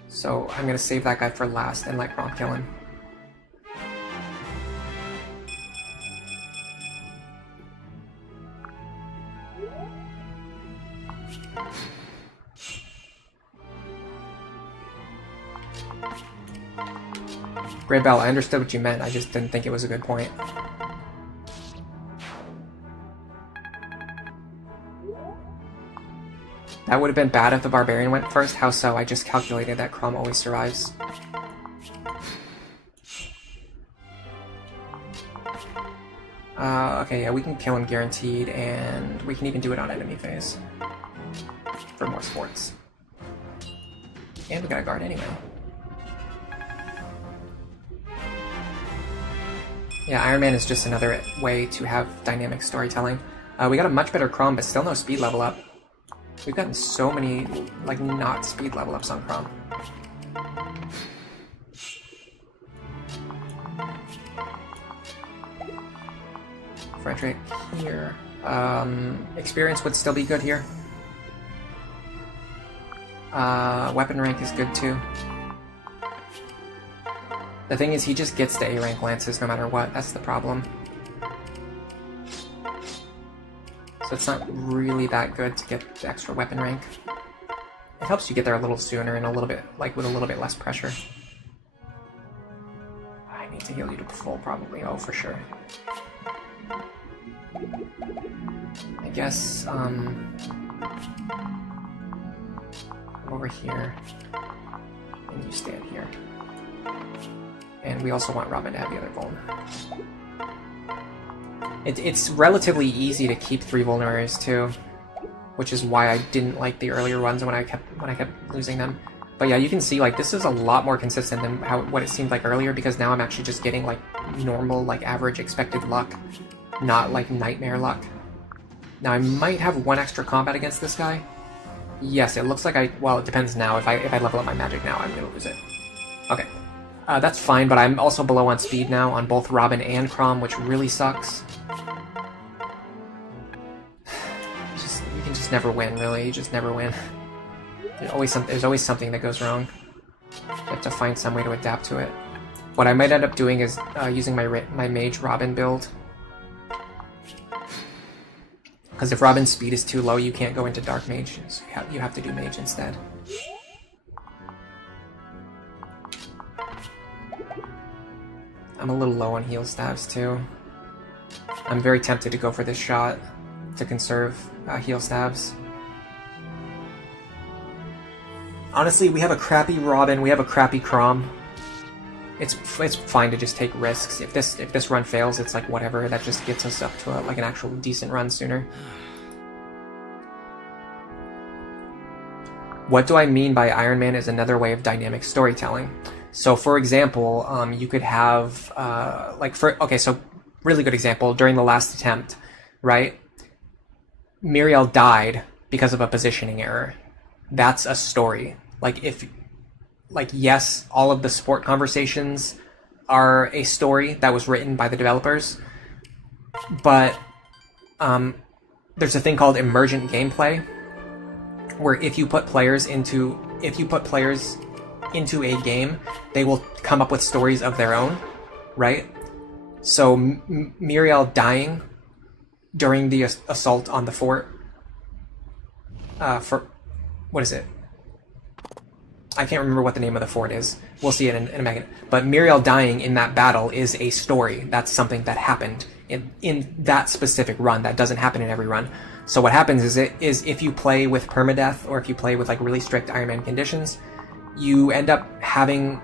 So I'm going to save that guy for last and let Crom kill him. Great Bell, I understood what you meant, I just didn't think it was a good point. That would have been bad if the Barbarian went first. How so? I just calculated that Crom always survives. Okay, yeah, we can kill him guaranteed, and we can even do it on enemy phase. For more sports. And we got a guard anyway. Yeah, Iron Man is just another way to have dynamic storytelling. We got a much better Crom, but still no speed level up. We've gotten so many, like, not speed level ups on Crom. Frederick here. Experience would still be good here. Weapon rank is good too. The thing is, he just gets the A rank lances no matter what. That's the problem. So it's not really that good to get the extra weapon rank. It helps you get there a little sooner and a little bit, like, with a little bit less pressure. I need to heal you to full, probably. Oh, for sure. I guess, over here. And you stand here. And we also want Robin to have the other vuln. It's relatively easy to keep 3 vulneraries too, which is why I didn't like the earlier ones when I kept losing them. But yeah, you can see, like, this is a lot more consistent than what it seemed like earlier, because now I'm actually just getting, like, normal, like, average expected luck, not like nightmare luck. Now I might have 1 extra combat against this guy. Yes, it looks like well, it depends now. If I level up my magic now, I'm gonna lose it. Okay. That's fine, but I'm also below on speed now on both Robin and Crom, which really sucks. You can just never win, really. You just never win. There's always something that goes wrong. You have to find some way to adapt to it. What I might end up doing is using my Mage Robin build. Because if Robin's speed is too low, you can't go into Dark Mage, so you have to do Mage instead. I'm a little low on heal stabs too. I'm very tempted to go for this shot to conserve heal stabs. Honestly, we have a crappy Robin, we have a crappy Crom. It's fine to just take risks. If this run fails, it's like whatever. That just gets us up to like an actual decent run sooner. What do I mean by Iron Man is another way of dynamic storytelling? So for example, you could have so really good example during the last attempt, right? Muriel died because of a positioning error. That's a story. Yes, all of the support conversations are a story that was written by the developers, but there's a thing called emergent gameplay, where if you put players into a game, they will come up with stories of their own, right? So Muriel dying during the assault on the fort, for what is it? I can't remember what the name of the fort is. We'll see it in a minute. But Muriel dying in that battle is a story. That's something that happened in that specific run. That doesn't happen in every run. So what happens is if you play with permadeath, or if you play with like really strict Iron Man conditions, you end up having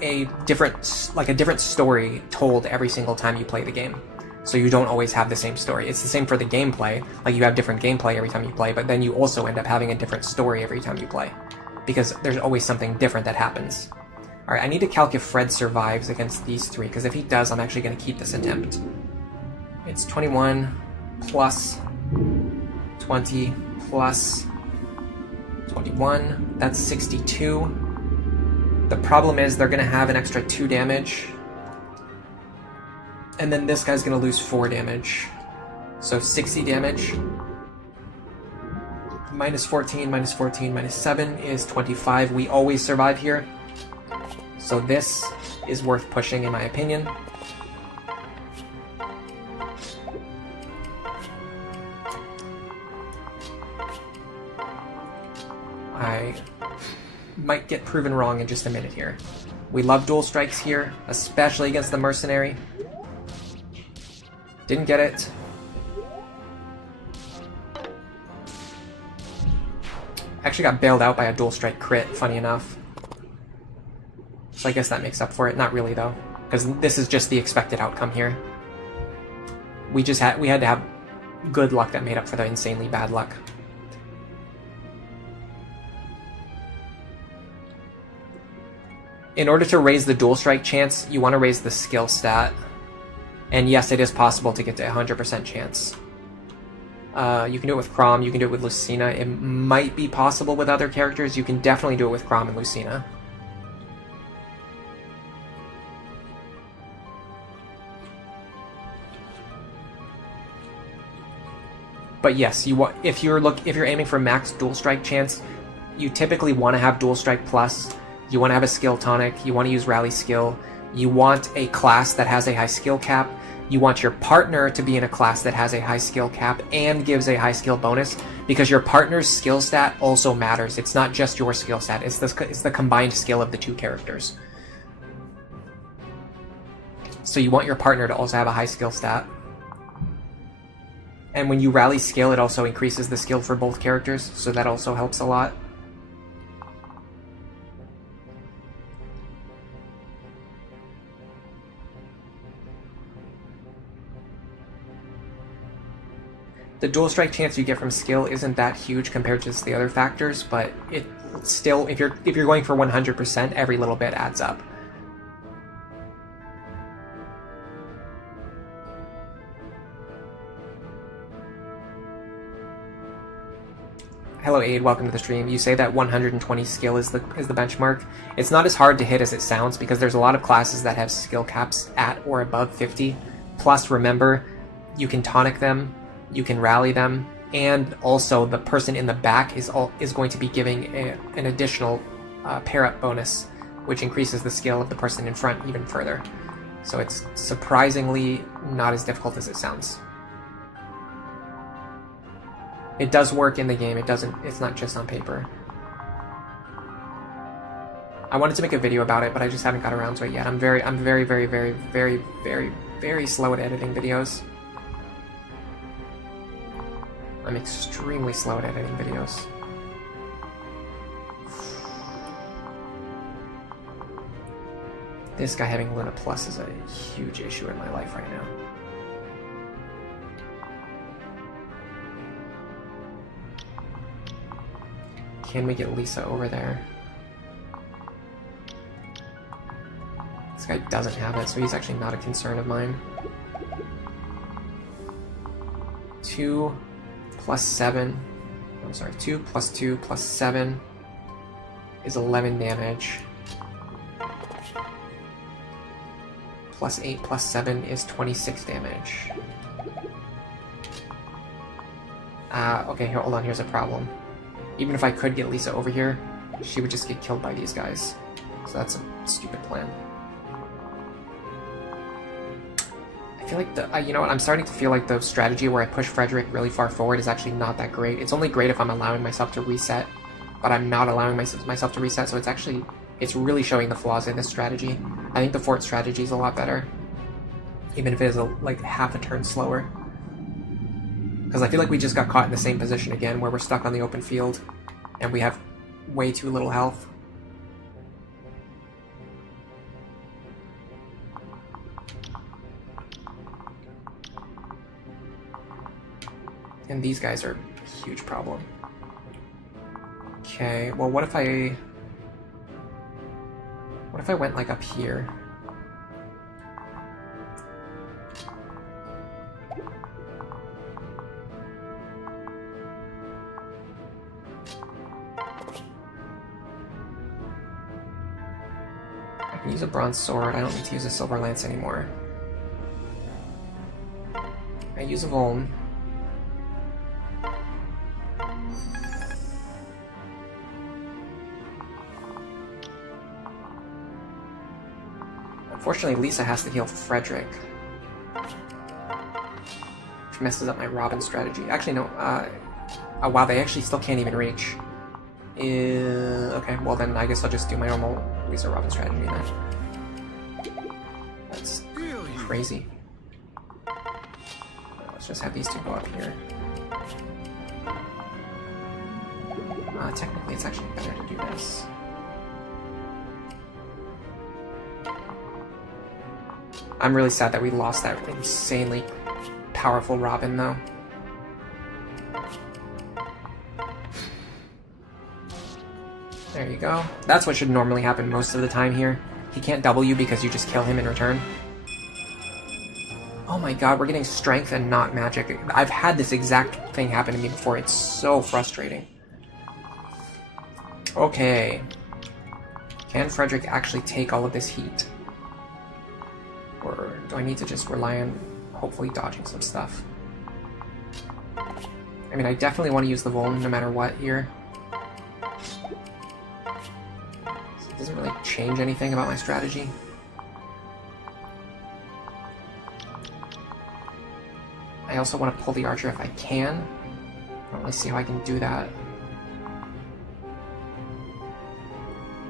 a different story told every single time you play the game. So you don't always have the same story. It's the same for the gameplay. Like, you have different gameplay every time you play, but then you also end up having a different story every time you play, because there's always something different that happens. Alright, I need to calc if Fred survives against these three, because if he does, I'm actually going to keep this attempt. It's 21 plus 20 plus 21. That's 62. The problem is they're going to have an extra 2 damage. And then this guy's going to lose 4 damage. So 60 damage. Minus 14, minus 14, minus 7 is 25. We always survive here. So this is worth pushing, in my opinion. I might get proven wrong in just a minute here. We love dual strikes here, especially against the mercenary. Didn't get it. Actually got bailed out by a dual strike crit, funny enough. So I guess that makes up for it. Not really, though, because this is just the expected outcome here. We had to have good luck that made up for the insanely bad luck. In order to raise the dual strike chance, you want to raise the skill stat. And yes, it is possible to get to 100% chance. You can do it with Chrom, you can do it with Lucina. It might be possible with other characters. You can definitely do it with Chrom and Lucina. But yes, if you're aiming for max dual strike chance, you typically want to have dual strike plus. You want to have a skill tonic. You want to use rally skill. You want a class that has a high skill cap. You want your partner to be in a class that has a high skill cap and gives a high skill bonus, because your partner's skill stat also matters. It's not just your skill stat. It's the combined skill of the two characters. So you want your partner to also have a high skill stat. And when you rally skill, it also increases the skill for both characters, so that also helps a lot. The dual strike chance you get from skill isn't that huge compared to the other factors, but it still, if you're going for 100%, every little bit adds up. Hello Aid, welcome to the stream. You say that 120 skill is the benchmark. It's not as hard to hit as it sounds, because there's a lot of classes that have skill caps at or above 50. Plus, remember, you can tonic them, you can rally them, and also the person in the back is going to be giving an additional pair-up bonus, which increases the skill of the person in front even further. So it's surprisingly not as difficult as it sounds. It does work in the game. It's not just on paper. I wanted to make a video about it, but I just haven't got around to it yet. I'm very, very, very, very, very, very slow at editing videos. I'm extremely slow at editing videos. This guy having Luna Plus is a huge issue in my life right now. Can we get Lisa over there? guy doesn't have it, so he's actually not a concern of mine. 2 plus 7. I'm sorry, 2 plus 2 plus 7 is 11 damage. Plus 8 plus 7 is 26 damage. Okay, hold on, here's a problem. Even if I could get Lisa over here, she would just get killed by these guys. So that's a stupid plan. I feel like the, you know what, I'm starting to feel like the strategy where I push Frederick really far forward is actually not that great. It's only great if I'm allowing myself to reset, but I'm not allowing myself to reset, so it's really showing the flaws in this strategy. I think the fort strategy is a lot better, even if it is like half a turn slower. Because I feel like we just got caught in the same position again, where we're stuck on the open field, and we have way too little health. And these guys are a huge problem. Okay, well what if I went like up here? I can use a bronze sword, I don't need to use a silver lance anymore. I use a Voln. Unfortunately, Lisa has to heal Frederick, which messes up my Robin strategy. Actually, no. Oh wow, they actually still can't even reach. Okay, well then I guess I'll just do my normal Lisa Robin strategy then. That's crazy. Let's just have these two go up here. Technically, it's actually better to do this. I'm really sad that we lost that insanely powerful Robin, though. There you go. That's what should normally happen most of the time here. He can't double you because you just kill him in return. Oh my god, we're getting strength and not magic. I've had this exact thing happen to me before. It's so frustrating. Okay. Can Frederick actually take all of this heat? Or do I need to just rely on hopefully dodging some stuff? I mean, I definitely want to use the Voln no matter what here. So it doesn't really change anything about my strategy. I also want to pull the archer if I can. I don't really see how I can do that.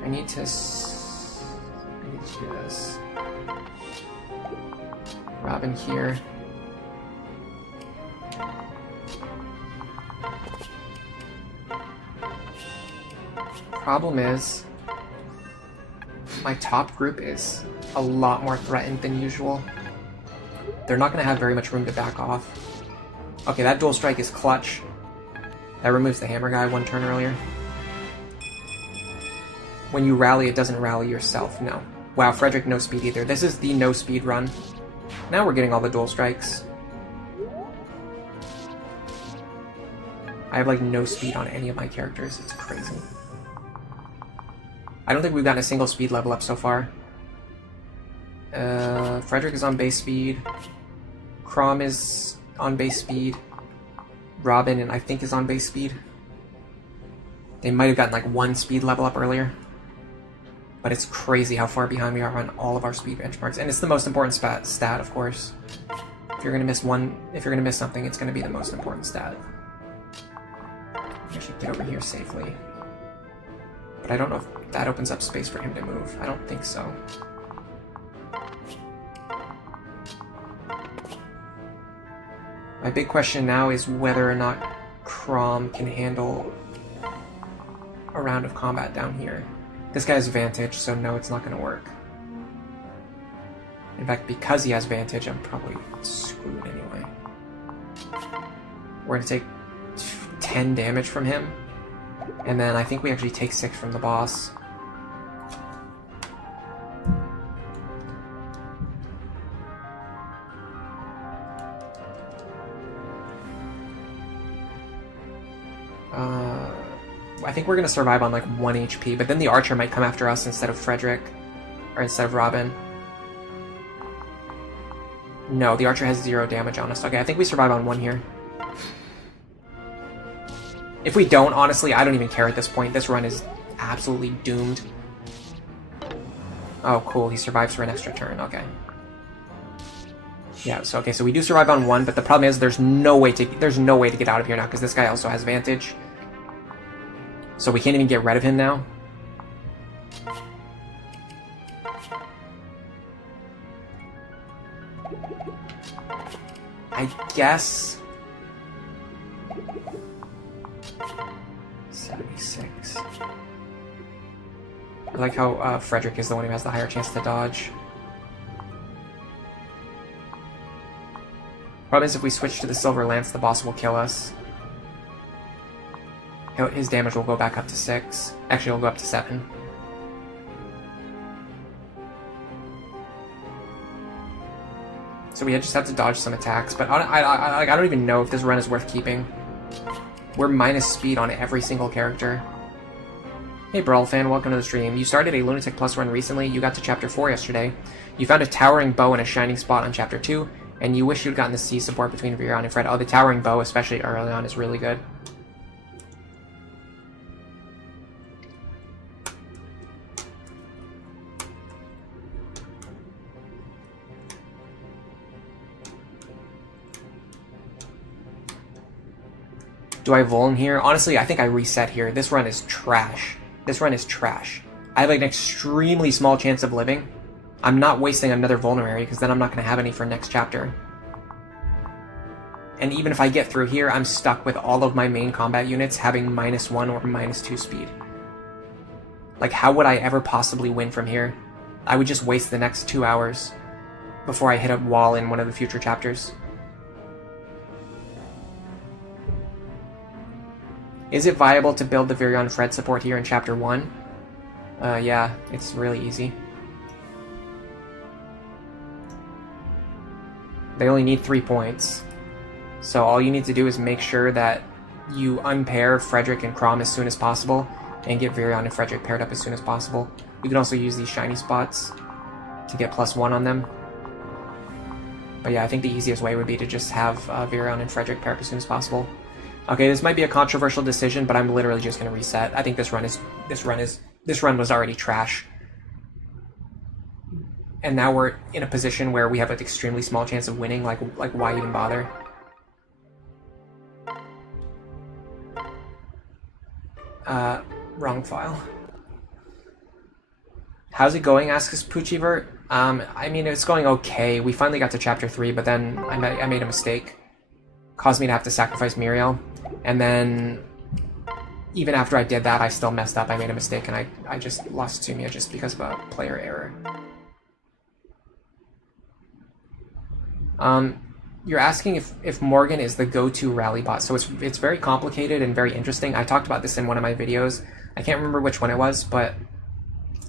I need to do this. Robin here. Problem is, my top group is a lot more threatened than usual. They're not going to have very much room to back off. Okay, that dual strike is clutch. That removes the hammer guy one turn earlier. When you rally, it doesn't rally yourself, no. Wow, Frederick no speed either. This is the no speed run. Now we're getting all the dual strikes. I have like no speed on any of my characters. It's crazy. I don't think we've gotten a single speed level up so far. Frederick is on base speed. Chrom is on base speed. Robin and I think is on base speed. They might have gotten like one speed level up earlier. But it's crazy how far behind we are on all of our speed benchmarks. And it's the most important stat, of course. If you're gonna miss something, it's gonna be the most important stat. I should get over here safely. But I don't know if that opens up space for him to move. I don't think so. My big question now is whether or not Chrom can handle a round of combat down here. This guy has Vantage, so no, it's not going to work. In fact, because he has Vantage, I'm probably screwed anyway. We're going to take 10 damage from him, and then I think we actually take 6 from the boss. think we're gonna survive on like 1 HP, but then the archer might come after us instead of Frederick. Or instead of Robin. No, the archer has 0 damage on us. Okay, I think we survive on 1 here. If we don't, honestly, I don't even care at this point. This run is absolutely doomed. Oh, cool. He survives for an extra turn. Okay. Yeah, so okay, so we do survive on 1, but the problem is there's no way to get out of here now because this guy also has Vantage. So we can't even get rid of him now. I guess 76. I like how Frederick is the one who has the higher chance to dodge. Problem is if we switch to the Silver Lance, the boss will kill us. His damage will go back up to 6. Actually, it'll go up to 7. So we just have to dodge some attacks, but I don't even know if this run is worth keeping. We're minus speed on every single character. Hey Brawl fan, welcome to the stream. You started a Lunatic Plus run recently, you got to Chapter 4 yesterday. You found a Towering Bow and a Shining Spot on Chapter 2, and you wish you'd gotten the C support between Virion and Fred. Oh, the Towering Bow, especially early on, is really good. Do I Vuln here? Honestly, I think I reset here. This run is trash. This run is trash. I have like an extremely small chance of living. I'm not wasting another Vulnerary because then I'm not going to have any for next chapter. And even if I get through here, I'm stuck with all of my main combat units having -1 or -2 speed. Like, how would I ever possibly win from here? I would just waste the next 2 hours before I hit a wall in one of the future chapters. Is it viable to build the Virion Fred support here in Chapter 1? Yeah, it's really easy. They only need 3 points. So all you need to do is make sure that you unpair Frederick and Chrom as soon as possible, and get Virion and Frederick paired up as soon as possible. You can also use these shiny spots to get +1 on them. But yeah, I think the easiest way would be to just have Virion and Frederick pair up as soon as possible. Okay, this might be a controversial decision, but I'm literally just going to reset. I think this run was already trash. And now we're in a position where we have an extremely small chance of winning, like why even bother? Wrong file. How's it going, asks Poochievert. I mean, it's going okay. We finally got to Chapter 3, but then I made a mistake. Caused me to have to sacrifice Muriel. And then, even after I did that, I still messed up. I made a mistake, and I just lost Sumia just because of a player error. You're asking if Morgan is the go-to rally bot. So it's very complicated and very interesting. I talked about this in one of my videos. I can't remember which one it was, but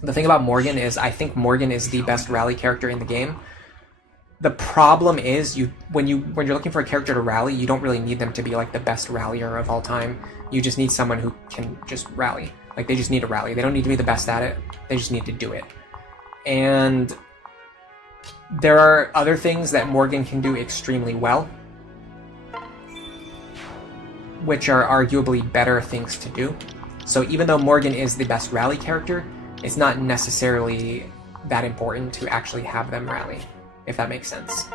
the thing about Morgan is I think Morgan is the best rally character in the game. The problem is when you're looking for a character to rally, you don't really need them to be like the best rallier of all time. You just need someone who can just rally. Like, they just need to rally. They don't need to be the best at it. They just need to do it. And there are other things that Morgan can do extremely well, which are arguably better things to do. So even though Morgan is the best rally character, it's not necessarily that important to actually have them rally, if that makes sense.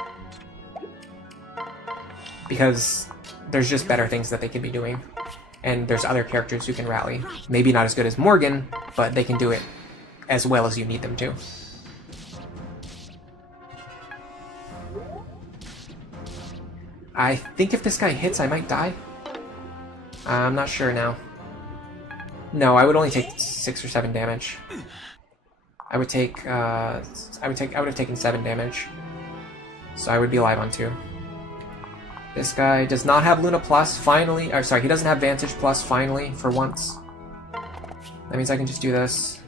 Because there's just better things that they can be doing. And there's other characters who can rally. Maybe not as good as Morgan, but they can do it as well as you need them to. I think if this guy hits, I might die. I'm not sure now. No, I would only take 6 or 7 damage. I would have taken 7 damage. So I would be alive on 2. This guy does not have Luna Plus, finally. Or sorry, he doesn't have Vantage Plus, finally, for once. That means I can just do this.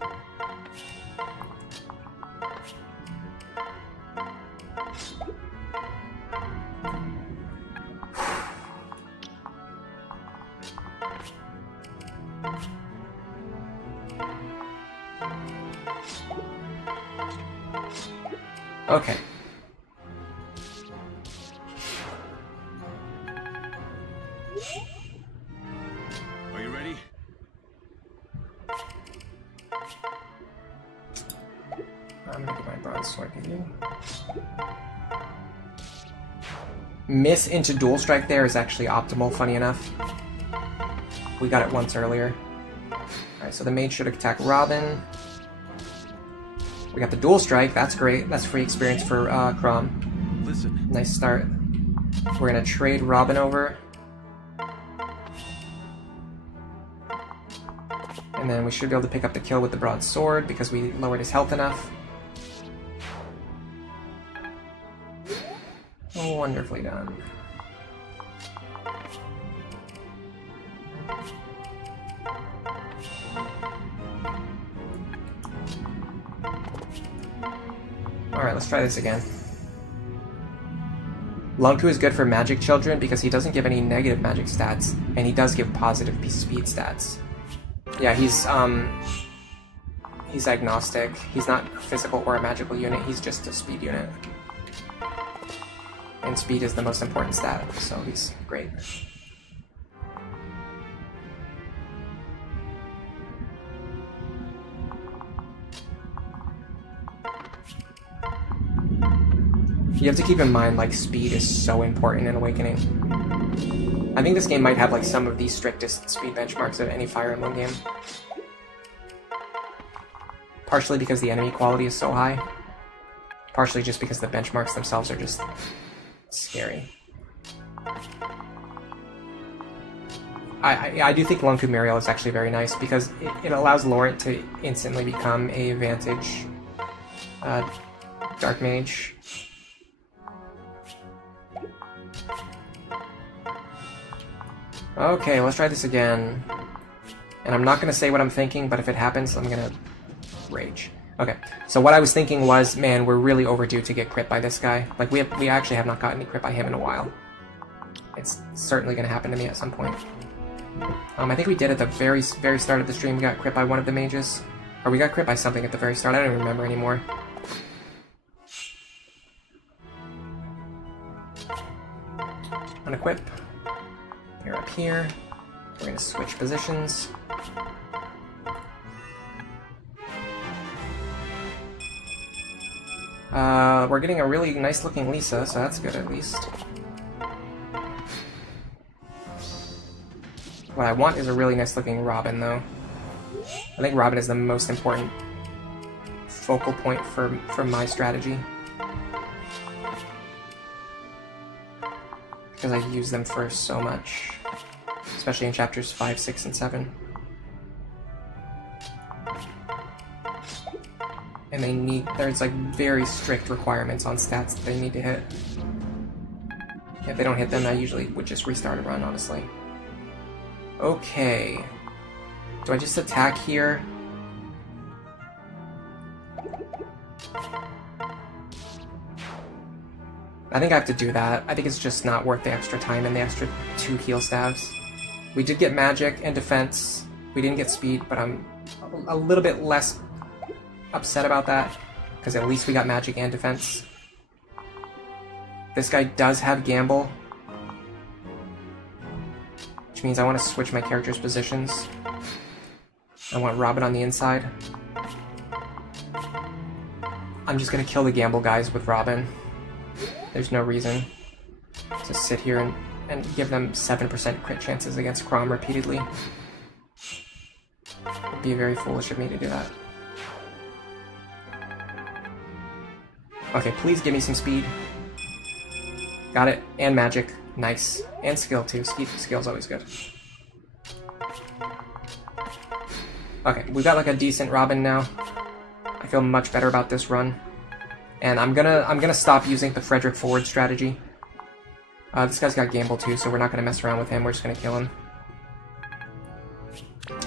Okay. Are you ready? I'm gonna get my broadsword to you. Miss into dual strike there is actually optimal, funny enough. We got it once earlier. Alright, so the mage should attack Robin. We got the dual strike, that's great. That's free experience for Crom. Listen. Nice start. We're gonna trade Robin over. And then we should be able to pick up the kill with the broadsword because we lowered his health enough. Oh, wonderfully done. Alright, let's try this again. Lunku is good for magic children because he doesn't give any negative magic stats, and he does give positive speed stats. Yeah, he's agnostic. He's not a physical or a magical unit, he's just a speed unit. And speed is the most important stat, so he's great. You have to keep in mind, like, speed is so important in Awakening. I think this game might have, like, some of the strictest speed benchmarks of any Fire Emblem game. Partially because the enemy quality is so high. Partially just because the benchmarks themselves are just scary. I do think Lunku Muriel is actually very nice because it allows Laurent to instantly become a Vantage Dark Mage. Okay, let's try this again. And I'm not going to say what I'm thinking, but if it happens, I'm going to rage. Okay, so what I was thinking was, man, we're really overdue to get crit by this guy. Like, we actually have not gotten any crit by him in a while. It's certainly going to happen to me at some point. I think we did at the very start of the stream. We got crit by one of the mages. Or we got crit by something at the very start. I don't even remember anymore. Unequip. You're up here. We're going to switch positions. We're getting a really nice looking Lisa, so that's good at least. What I want is a really nice looking Robin, though. I think Robin is the most important focal point for my strategy. Because I use them for so much. Especially in chapters 5, 6, and 7. And there's like very strict requirements on stats that they need to hit. If they don't hit them, I usually would just restart a run, honestly. Okay. Do I just attack here? I think I have to do that. I think it's just not worth the extra time and the extra 2 heal staves. We did get magic and defense. We didn't get speed, but I'm a little bit less upset about that, because at least we got magic and defense. This guy does have gamble, which means I want to switch my character's positions. I want Robin on the inside. I'm just going to kill the gamble guys with Robin. There's no reason to sit here and give them 7% crit chances against Crom repeatedly. It'd be very foolish of me to do that. Okay, please give me some speed. Got it. And magic. Nice. And skill, too. Skill's always good. Okay, we've got like a decent Robin now. I feel much better about this run. And I'm gonna stop using the Frederick forward strategy. This guy's got gamble too, so we're not gonna mess around with him. We're just gonna kill him.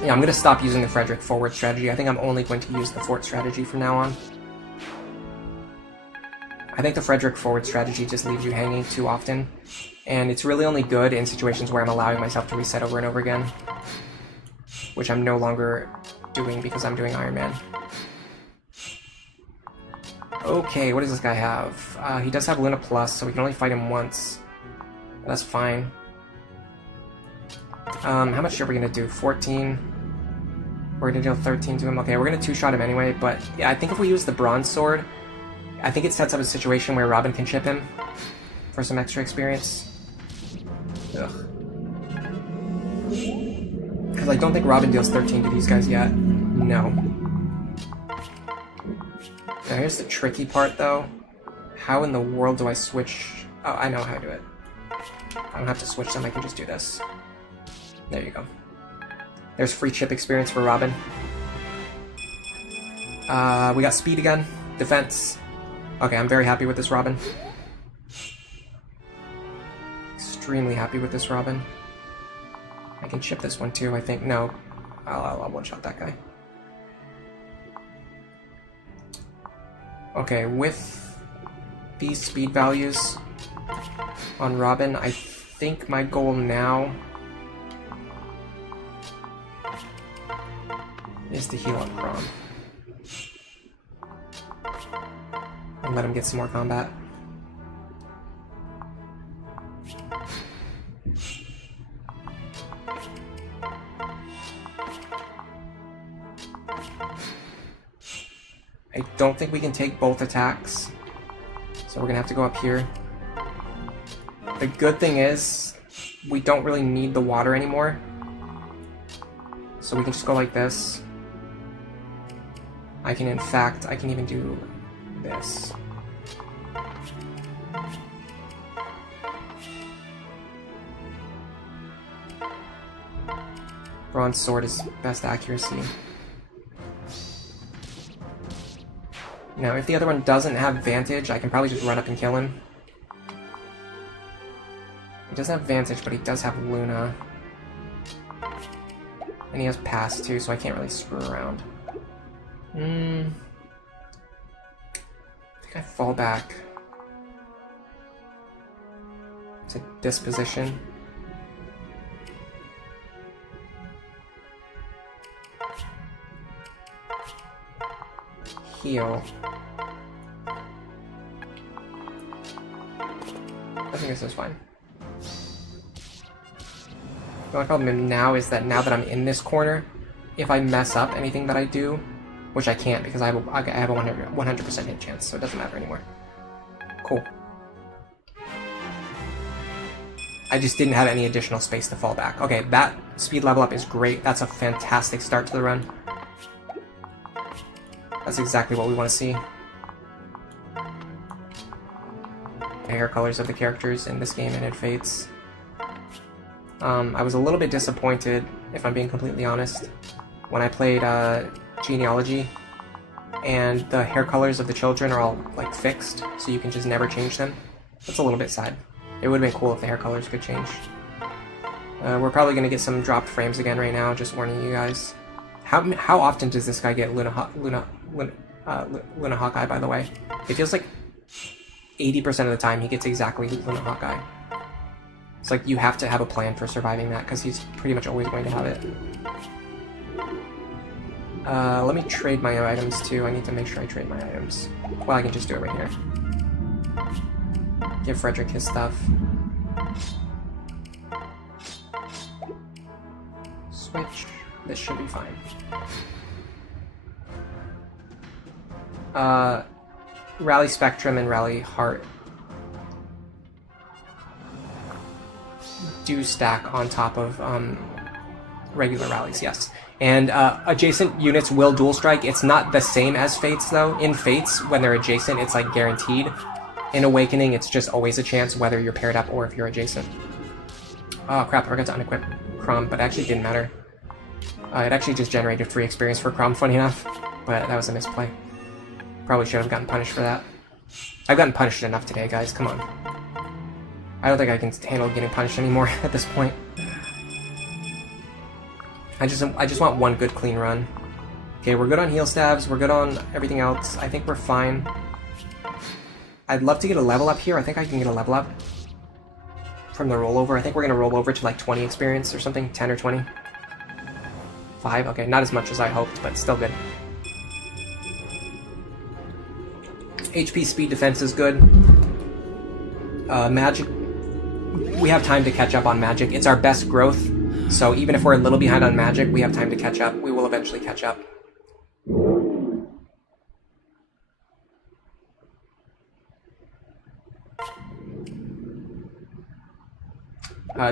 Yeah, I'm gonna stop using the Frederick forward strategy. I think I'm only going to use the fort strategy from now on. I think the Frederick forward strategy just leaves you hanging too often, and it's really only good in situations where I'm allowing myself to reset over and over again, which I'm no longer doing because I'm doing Iron Man. Okay, what does this guy have? He does have Luna Plus, so we can only fight him once. That's fine. How much are we gonna do? 14? We're gonna deal 13 to him. Okay, we're gonna two-shot him anyway, but yeah, I think if we use the Bronze Sword, I think it sets up a situation where Robin can chip him for some extra experience. Ugh. Because I don't think Robin deals 13 to these guys yet. No. Now here's the tricky part, though. How in the world do I switch... Oh, I know how to do it. I don't have to switch them, I can just do this. There you go. There's free chip experience for Robin. We got speed again. Defense. Okay, I'm very happy with this Robin. Extremely happy with this Robin. I can chip this one too, I think. No. I'll one-shot that guy. Okay, with these speed values on Robin, I think my goal now is to heal on Chrom. And let him get some more combat. I don't think we can take both attacks, so we're gonna have to go up here. The good thing is, we don't really need the water anymore, so we can just go like this. I can even do this. Bronze Sword is best accuracy. Now, if the other one doesn't have Vantage, I can probably just run up and kill him. He doesn't have Vantage, but he does have Luna. And he has Pass too, so I can't really screw around. I think I fall back to this position. Heal. I think this is fine. The only problem now is that now that I'm in this corner, if I mess up anything that I do, which I can't because I have a 100% hit chance, so it doesn't matter anymore. Cool. I just didn't have any additional space to fall back. Okay, that speed level up is great. That's a fantastic start to the run. That's exactly what we want to see. The hair colors of the characters in this game, and it fades. I was a little bit disappointed, if I'm being completely honest, when I played Genealogy, and the hair colors of the children are all like fixed, so you can just never change them. That's a little bit sad. It would have been cool if the hair colors could change. We're probably going to get some dropped frames again right now, just warning you guys. How often does this guy get Luna Hawkeye, by the way? It feels like 80% of the time he gets exactly Luna Hawkeye. It's like you have to have a plan for surviving that, because he's pretty much always going to have it. Let me trade my items too. I need to make sure I trade my items. Well, I can just do it right here. Give Frederick his stuff. Switch. This should be fine. Rally Spectrum and Rally Heart do stack on top of regular rallies, yes. And adjacent units will dual strike. It's not the same as Fates, though. In Fates, when they're adjacent, it's like guaranteed. In Awakening, it's just always a chance, whether you're paired up or if you're adjacent. Oh crap, I forgot to unequip Chrom, but it actually didn't matter. It actually just generated free experience for Chrom, funny enough, but that was a misplay. Probably should have gotten punished for that. I've gotten punished enough today, guys, come on. I don't think I can handle getting punished anymore at this point. I just want one good clean run. Okay, we're good on heal stabs, we're good on everything else. I think we're fine. I'd love to get a level up here. I think I can get a level up from the rollover. I think we're going to roll over to like 20 experience or something, 10 or 20. 5? Okay, not as much as I hoped, but still good. HP, speed, defense is good. Magic, we have time to catch up on magic. It's our best growth, so even if we're a little behind on magic, we have time to catch up. We will eventually catch up.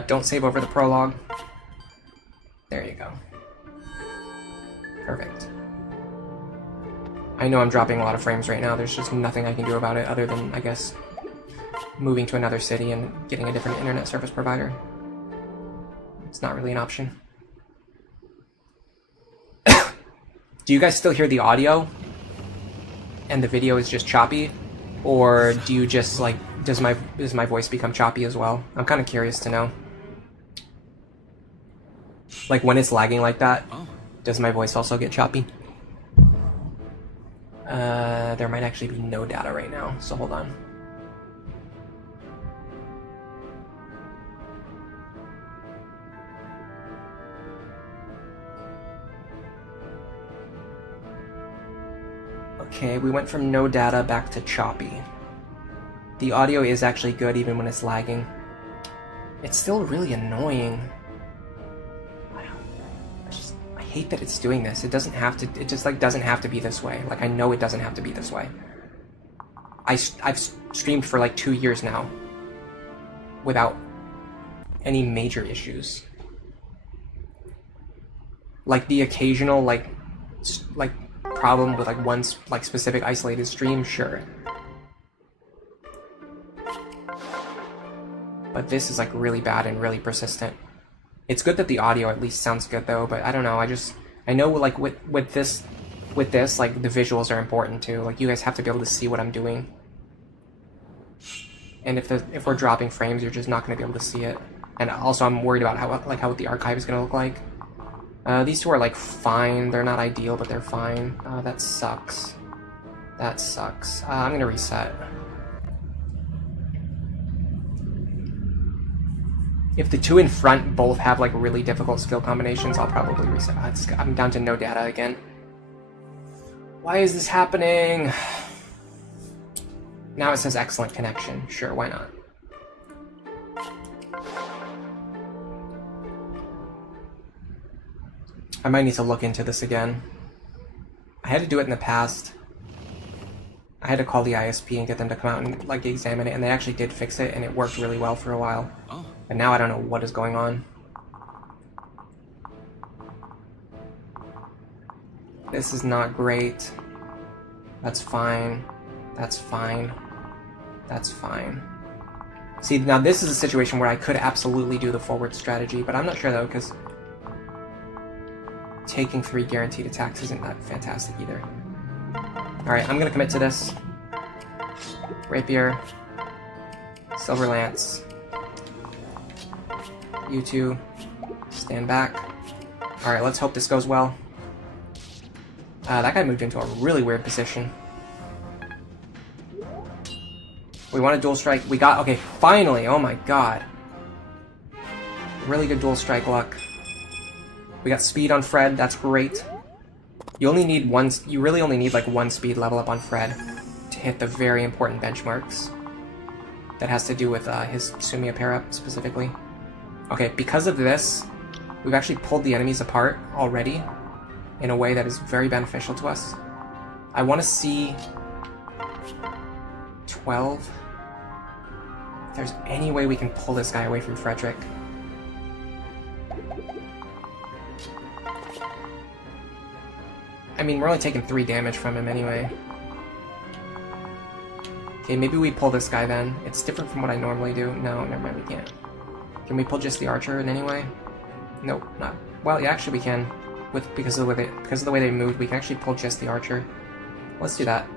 Don't save over the prologue. There you go. Perfect. I know I'm dropping a lot of frames right now. There's just nothing I can do about it other than, I guess, moving to another city and getting a different internet service provider. It's not really an option. Do you guys still hear the audio? And the video is just choppy? Or do you just, like, does my voice become choppy as well? I'm kind of curious to know. Like, when it's lagging like that, does my voice also get choppy? There might actually be no data right now, so hold on. Okay, we went from no data back to choppy. The audio is actually good even when it's lagging. It's still really annoying. I hate that it's doing this. It doesn't have to, it just like doesn't have to be this way. Like I know it doesn't have to be this way. I've streamed for like 2 years now without any major issues. Like the occasional like problem with like one like specific isolated stream, sure. But this is like really bad and really persistent. It's good that the audio at least sounds good though, but I don't know, I know like with this like the visuals are important too. Like you guys have to be able to see what I'm doing. And if we're dropping frames, you're just not going to be able to see it. And also I'm worried about how the archive is going to look like. These two are like fine. They're not ideal, but they're fine. That sucks. That sucks. I'm going to reset. If the two in front both have like really difficult skill combinations, I'll probably reset. I'm down to no data again. Why is this happening? Now it says excellent connection. Sure, why not? I might need to look into this again. I had to do it in the past. I had to call the ISP and get them to come out and like examine it, and they actually did fix it, and it worked really well for a while. But now I don't know what is going on. This is not great. That's fine. That's fine. That's fine. See, now this is a situation where I could absolutely do the forward strategy, but I'm not sure though, because taking 3 guaranteed attacks isn't that fantastic either. Alright, I'm gonna commit to this. Rapier. Silver Lance. You two, stand back. Alright, let's hope this goes well. That guy moved into a really weird position. We want a dual strike. We got, okay, finally, oh my god. Really good dual strike luck. We got speed on Fred, that's great. You only need one, you really only need like 1 speed level up on Fred to hit the very important benchmarks. That has to do with his Sumia pair-up specifically. Okay, because of this, we've actually pulled the enemies apart already in a way that is very beneficial to us. I want to see 12. If there's any way we can pull this guy away from Frederick. I mean, we're only taking 3 damage from him anyway. Okay, maybe we pull this guy then. It's different from what I normally do. No, never mind, we can't. Can we pull just the archer in any way? Nope, not. Well, yeah, actually we can. Because of the way they moved, we can actually pull just the archer. Let's do that.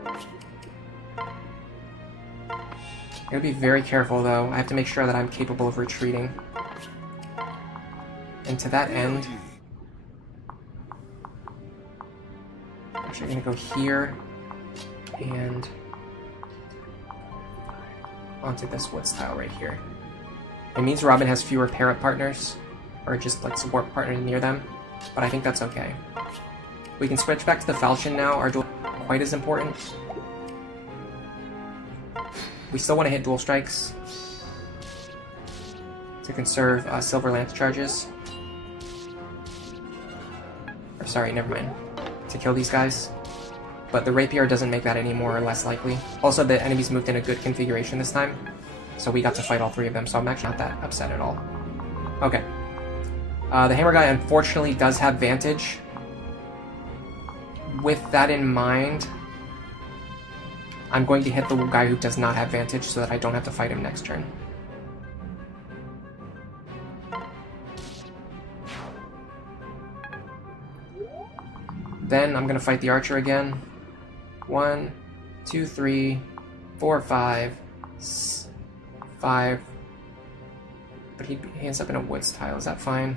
I gotta be very careful though. I have to make sure that I'm capable of retreating. And to that end, I'm actually gonna go here and onto this woods tile right here. It means Robin has fewer pair-up partners, or just like support partners near them, but I think that's okay. We can switch back to the falchion now. Our duel isn't quite as important. We still want to hit dual strikes to conserve silver lance charges. Or sorry, never mind. To kill these guys. But the rapier doesn't make that any more or less likely. Also, the enemies moved in a good configuration this time, so we got to fight all three of them, so I'm actually not that upset at all. Okay. The hammer guy unfortunately does have Vantage. With that in mind, I'm going to hit the guy who does not have Vantage so that I don't have to fight him next turn. Then I'm going to fight the archer again. 1, 2, 3, 4, 5, 5. But he ends up in a woods tile. Is that fine?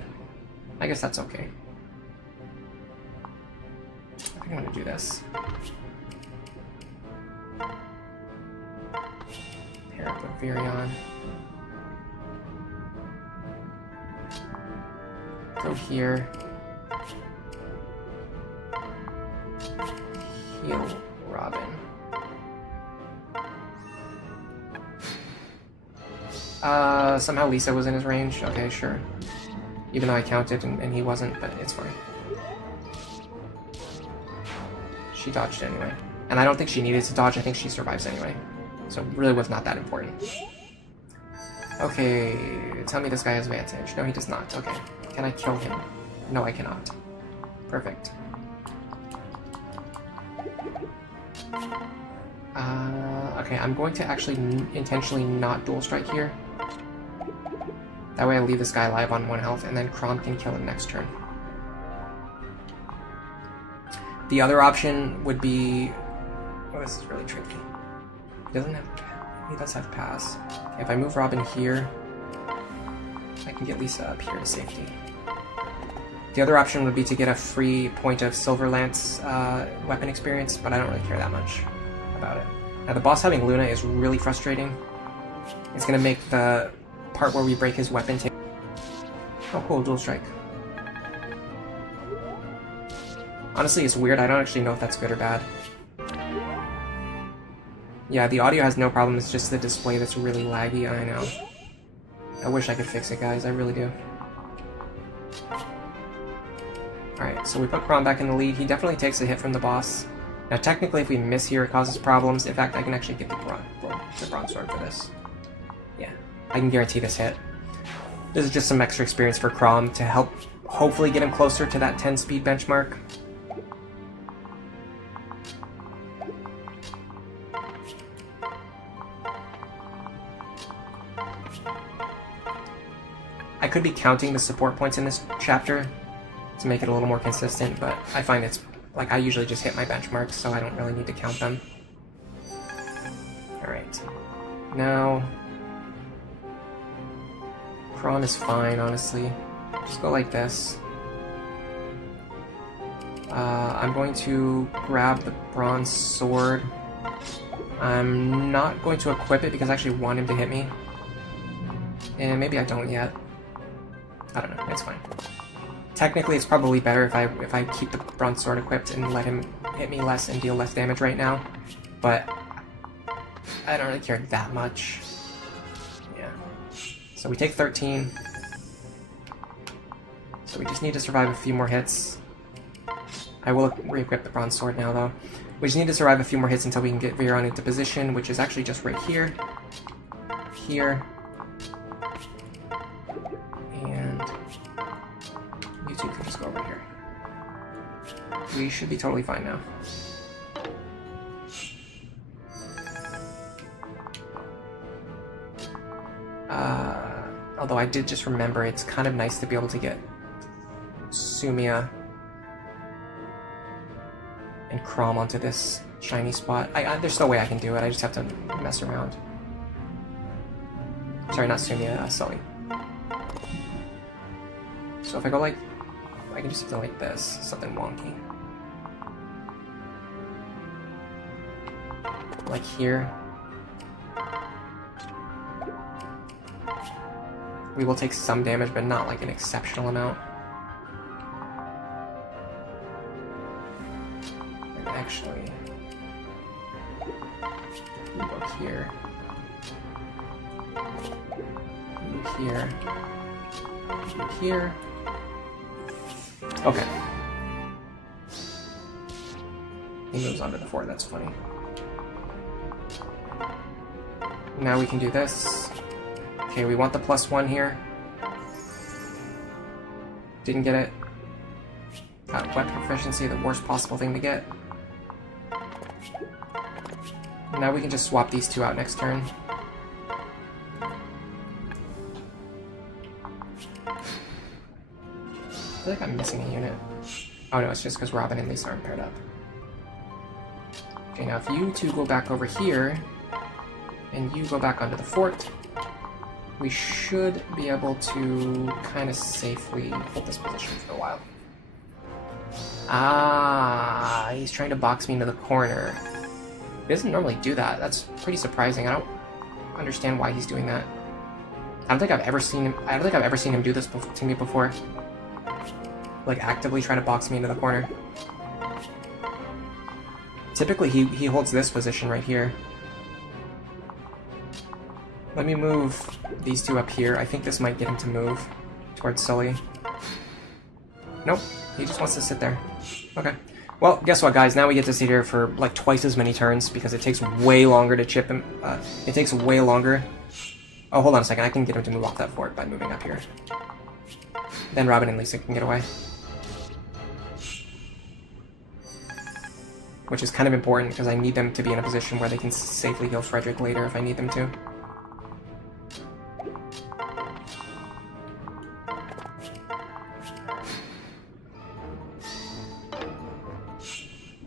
I guess that's okay. I think I'm going to do this. Pair up with Virion. Go here. Heal Robin. Somehow Lisa was in his range. Okay, sure. Even though I counted and he wasn't, but it's fine. She dodged anyway. And I don't think she needed to dodge, I think she survives anyway. So it really was not that important. Okay, tell me this guy has Vantage. No, he does not. Okay. Can I kill him? No, I cannot. Perfect. Okay, I'm going to actually intentionally not dual strike here. That way I leave this guy alive on 1 health, and then Krom can kill him next turn. The other option would be... Oh, this is really tricky. He doesn't have... He does have pass. Okay, if I move Robin here, I can get Lisa up here to safety. The other option would be to get a free point of Silver Lance weapon experience, but I don't really care that much about it. Now, the boss having Luna is really frustrating. It's going to make the part where we break his weapon take... Oh, cool, dual strike. Honestly, it's weird. I don't actually know if that's good or bad. Yeah, the audio has no problem. It's just the display that's really laggy. I know. I wish I could fix it, guys. I really do. Alright, so we put Krom back in the lead. He definitely takes a hit from the boss. Now, technically, if we miss here, it causes problems. In fact, I can actually get the bronze sword for this. Yeah, I can guarantee this hit. This is just some extra experience for Krom to help hopefully get him closer to that 10 speed benchmark. I could be counting the support points in this chapter to make it a little more consistent, but I find it's like I usually just hit my benchmarks, so I don't really need to count them. Alright. Now, Krom is fine, honestly. Just go like this. I'm going to grab the bronze sword. I'm not going to equip it because I actually want him to hit me. And maybe I don't yet. I don't know, it's fine. Technically, it's probably better if I keep the bronze sword equipped and let him hit me less and deal less damage right now, but I don't really care that much. Yeah. So we take 13. So we just need to survive a few more hits. I will re-equip the bronze sword now, though. We just need to survive a few more hits until we can get Virion into position, which is actually just right here. Here. And you two can just go over here. We should be totally fine now. Although I did just remember it's kind of nice to be able to get Sumia and Krom onto this shiny spot. There's no way I can do it, I just have to mess around. Sorry, not Sumia, Sully. So if I go like... I can do something like this, something wonky. Like here. We will take some damage, but not like an exceptional amount. And actually... we go here. You here. You here. Okay. He moves onto the fort, that's funny. Now we can do this. Okay, we want the +1 here. Didn't get it. Got weapon proficiency, the worst possible thing to get. Now we can just swap these two out next turn. I feel like I'm missing a unit. Oh no, it's just because Robin and Lisa aren't paired up. Okay, now if you two go back over here, and you go back onto the fort, we should be able to kind of safely hold this position for a while. Ah, he's trying to box me into the corner. He doesn't normally do that. That's pretty surprising. I don't understand why he's doing that. I don't think I've ever seen him do this to me before. Like actively try to box me into the corner. Typically he holds this position right here. Let me move these two up here. I think this might get him to move towards Sully. Nope, he just wants to sit there. Okay. Well, guess what, guys? Now we get to sit here for like twice as many turns because it takes way longer to chip him. It takes way longer. Oh, hold on a second. I can get him to move off that fort by moving up here. Then Robin and Lisa can get away. Which is kind of important because I need them to be in a position where they can safely heal Frederick later if I need them to.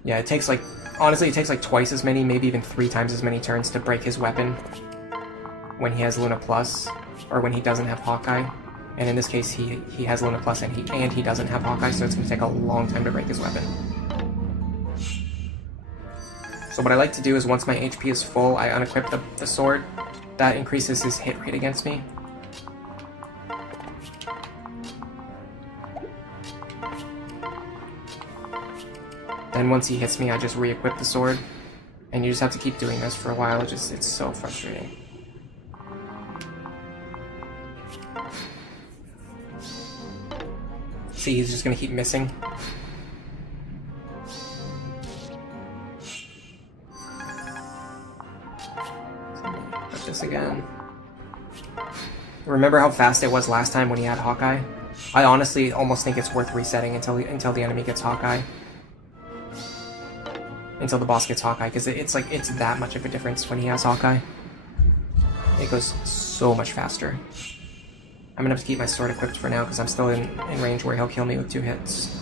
Yeah, it takes like, honestly, it takes like twice as many, maybe even 3 times as many turns to break his weapon when he has Luna Plus, or when he doesn't have Hawkeye. And in this case, he has Luna Plus and he doesn't have Hawkeye, so it's going to take a long time to break his weapon. So what I like to do is once my HP is full, I unequip the sword. That increases his hit rate against me. Then once he hits me, I just re-equip the sword. And you just have to keep doing this for a while. It's so frustrating. See, he's just gonna keep missing. Put this again. Remember how fast it was last time when he had Hawkeye? I honestly almost think it's worth resetting until the enemy gets Hawkeye. Until the boss gets Hawkeye, because it's that much of a difference when he has Hawkeye. It goes so much faster. I'm gonna have to keep my sword equipped for now because I'm still in range where he'll kill me with 2 hits.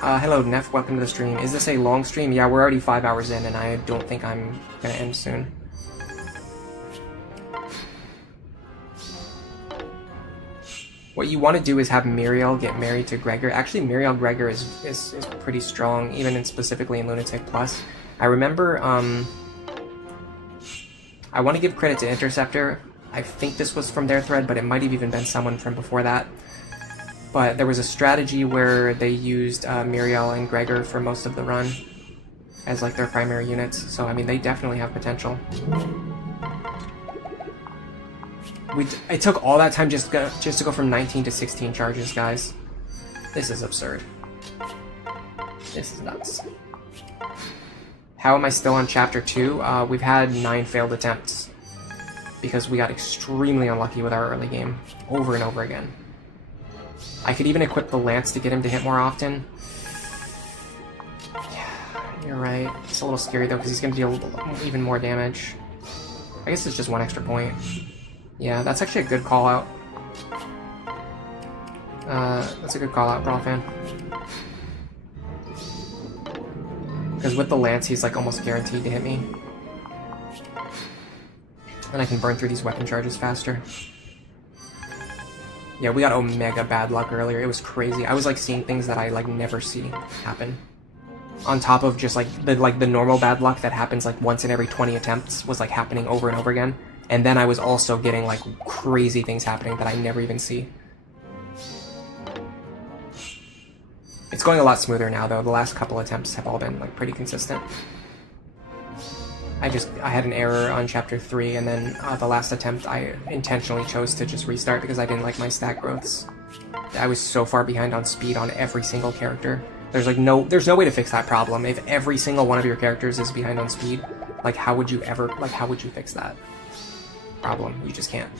Hello Neff, welcome to the stream. Is this a long stream? Yeah, we're already 5 hours in and I don't think I'm gonna end soon. What you want to do is have Muriel get married to Gregor. Actually, Muriel Gregor is pretty strong, even specifically in Lunatic Plus. I remember, I want to give credit to Interceptor. I think this was from their thread, but it might have even been someone from before that. But there was a strategy where they used Muriel and Gregor for most of the run as like their primary units. So, I mean, they definitely have potential. It took all that time just to go from 19 to 16 charges, guys. This is absurd. This is nuts. How am I still on Chapter 2? We've had 9 failed attempts. Because we got extremely unlucky with our early game. Over and over again. I could even equip the Lance to get him to hit more often. Yeah, you're right. It's a little scary though, because he's going to deal even more damage. I guess it's just 1 extra point. Yeah, that's actually a good call out. That's a good call out, Brawl fan. Because with the Lance, he's like almost guaranteed to hit me. And I can burn through these weapon charges faster. Yeah, we got Omega bad luck earlier. It was crazy. I was like seeing things that I like never see happen. On top of just like the normal bad luck that happens like once in every 20 attempts was like happening over and over again. And then I was also getting like crazy things happening that I never even see. It's going a lot smoother now, though. The last couple attempts have all been like pretty consistent. I had an error on chapter 3, and then the last attempt I intentionally chose to just restart because I didn't like my stat growths. I was so far behind on speed on every single character. There's no way to fix that problem. If every single one of your characters is behind on speed, like how would you fix that problem? You just can't.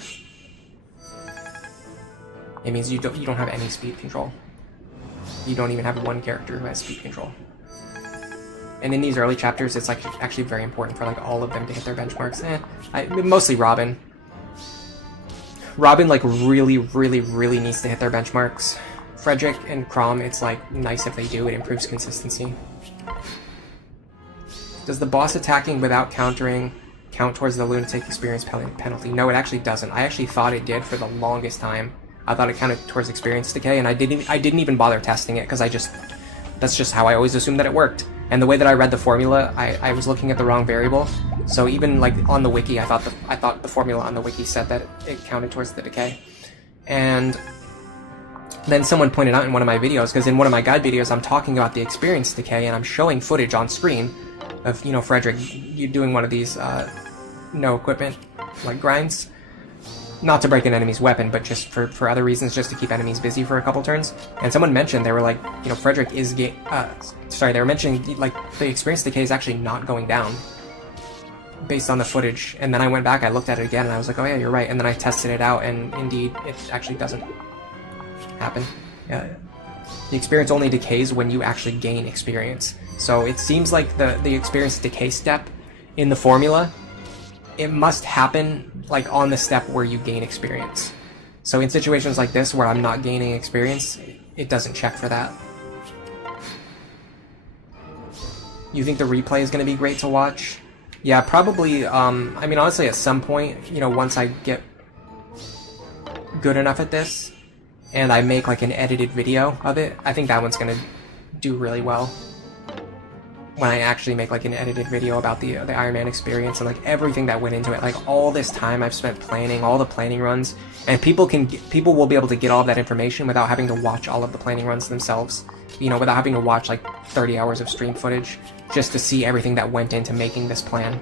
It means you don't have any speed control. You don't even have one character who has speed control. And in these early chapters, it's like actually very important for like all of them to hit their benchmarks. Mostly Robin. Robin like really needs to hit their benchmarks. Frederick and Chrom, it's like nice if they do. It improves consistency. Does the boss attacking without countering count towards the lunatic experience penalty? No, it actually doesn't. I actually thought it did for the longest time. I thought it counted towards experience decay, and I didn't even bother testing it because that's just how I always assumed that it worked. And the way that I read the formula, I was looking at the wrong variable. So even like on the wiki, I thought the formula on the wiki said that it counted towards the decay. And then someone pointed out in one of my videos, because in one of my guide videos, I'm talking about the experience decay, and I'm showing footage on screen of, you know, Frederick, you doing one of these no equipment like grinds. Not to break an enemy's weapon, but just for other reasons, just to keep enemies busy for a couple turns. And someone mentioned, they were like, you know, Frederick is they were mentioning, like, the experience decay is actually not going down based on the footage. And then I went back, I looked at it again, and I was like, oh yeah, you're right. And then I tested it out, and indeed, it actually doesn't happen. The experience only decays when you actually gain experience. So it seems like the experience decay step in the formula, it must happen like on the step where you gain experience. So in situations like this where I'm not gaining experience, it doesn't check for that. You think the replay is going to be great to watch? Yeah, probably. I mean, honestly, at some point, you know, once I get good enough at this and I make like an edited video of it, I think that one's going to do really well. When I actually make like an edited video about the Iron Man experience and like everything that went into it, like all this time I've spent planning, all the planning runs, and people will be able to get all of that information without having to watch all of the planning runs themselves. You know, without having to watch like 30 hours of stream footage just to see everything that went into making this plan.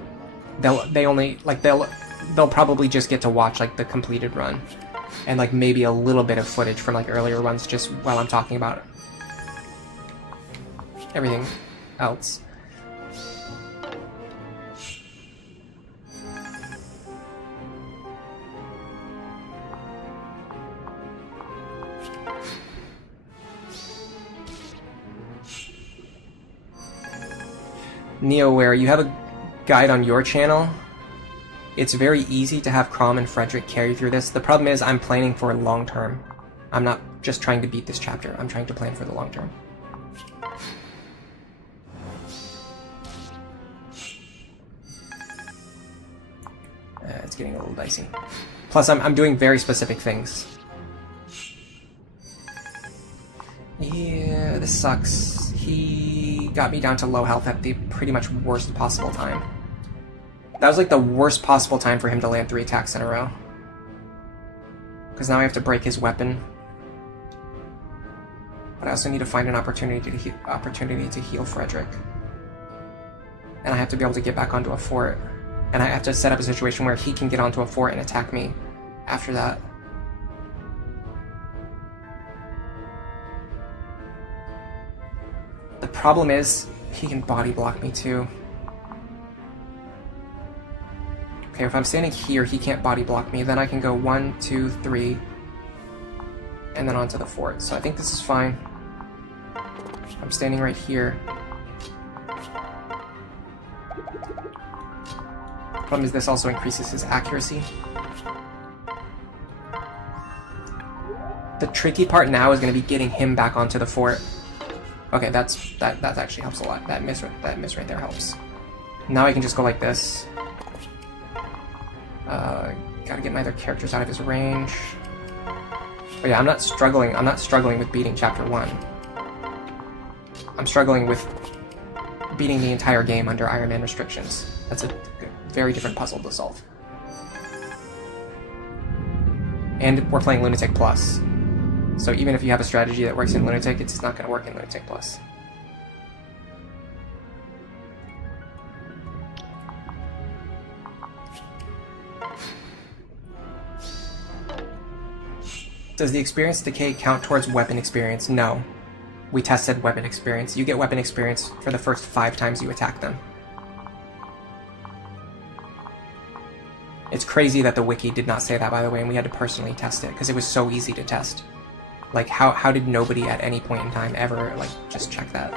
They'll probably just get to watch like the completed run and like maybe a little bit of footage from like earlier runs just while I'm talking about everything else. NeoWare, you have a guide on your channel. It's very easy to have Chrom and Frederick carry through this. The problem is I'm planning for long term. I'm not just trying to beat this chapter. I'm trying to plan for the long term. It's getting a little dicey. Plus, I'm doing very specific things. Yeah, this sucks. He got me down to low health at the pretty much worst possible time. That was like the worst possible time for him to land 3 attacks in a row. Because now I have to break his weapon. But I also need to find an opportunity to heal Frederick. And I have to be able to get back onto a fort. And I have to set up a situation where he can get onto a fort and attack me after that. The problem is, he can body block me too. Okay, if I'm standing here, he can't body block me. Then I can go 1, 2, 3, and then onto the fort. So I think this is fine. I'm standing right here. Problem is, this also increases his accuracy. The tricky part now is going to be getting him back onto the fort. Okay, that actually helps a lot. That miss right there helps. Now I can just go like this. Gotta get my other characters out of his range. But yeah, I'm not struggling with beating Chapter 1. I'm struggling with beating the entire game under Iron Man restrictions. That's a very different puzzle to solve. And we're playing Lunatic Plus. So even if you have a strategy that works in Lunatic, it's not going to work in Lunatic Plus. Does the experience decay count towards weapon experience? No. We tested weapon experience. You get weapon experience for the first 5 times you attack them. It's crazy that the wiki did not say that, by the way, and we had to personally test it, because it was so easy to test. Like, how did nobody at any point in time ever, like, just check that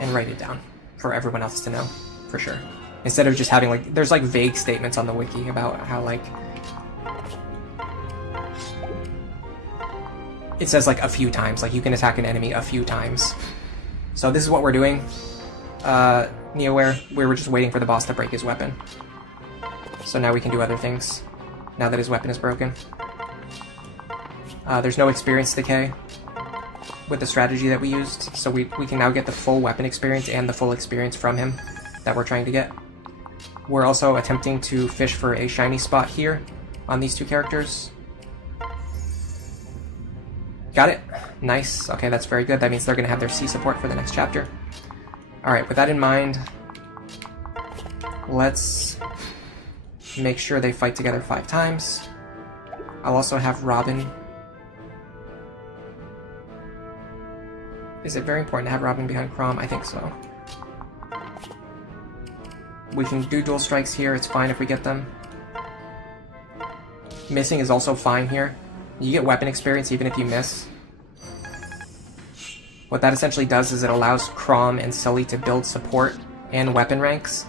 and write it down for everyone else to know, for sure. Instead of just having, like, there's, like, vague statements on the wiki about how, like, it says, like, a few times. Like, you can attack an enemy a few times. So this is what we're doing. NeoWare, we were just waiting for the boss to break his weapon. So now we can do other things, now that his weapon is broken. There's no experience decay with the strategy that we used, so we can now get the full weapon experience and the full experience from him that we're trying to get. We're also attempting to fish for a shiny spot here on these 2 characters. Got it. Nice. Okay, that's very good. That means they're going to have their C support for the next chapter. Alright, with that in mind, let's make sure they fight together 5 times. I'll also have Robin. Is it very important to have Robin behind Chrom? I think so. We can do dual strikes here. It's fine if we get them. Missing is also fine here. You get weapon experience even if you miss. What that essentially does is it allows Chrom and Sully to build support and weapon ranks,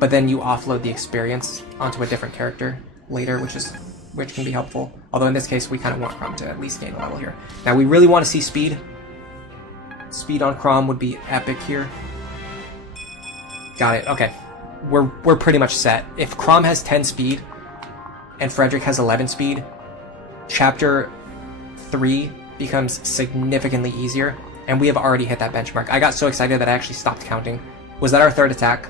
but then you offload the experience onto a different character later, which can be helpful. Although in this case, we kind of want Chrom to at least gain a level here. Now we really want to see speed. Speed on Chrom would be epic here. Got it. Okay, we're pretty much set. If Chrom has 10 speed and Frederick has 11 speed, Chapter 3 becomes significantly easier, and we have already hit that benchmark. I got so excited that I actually stopped counting. Was that our 3rd attack?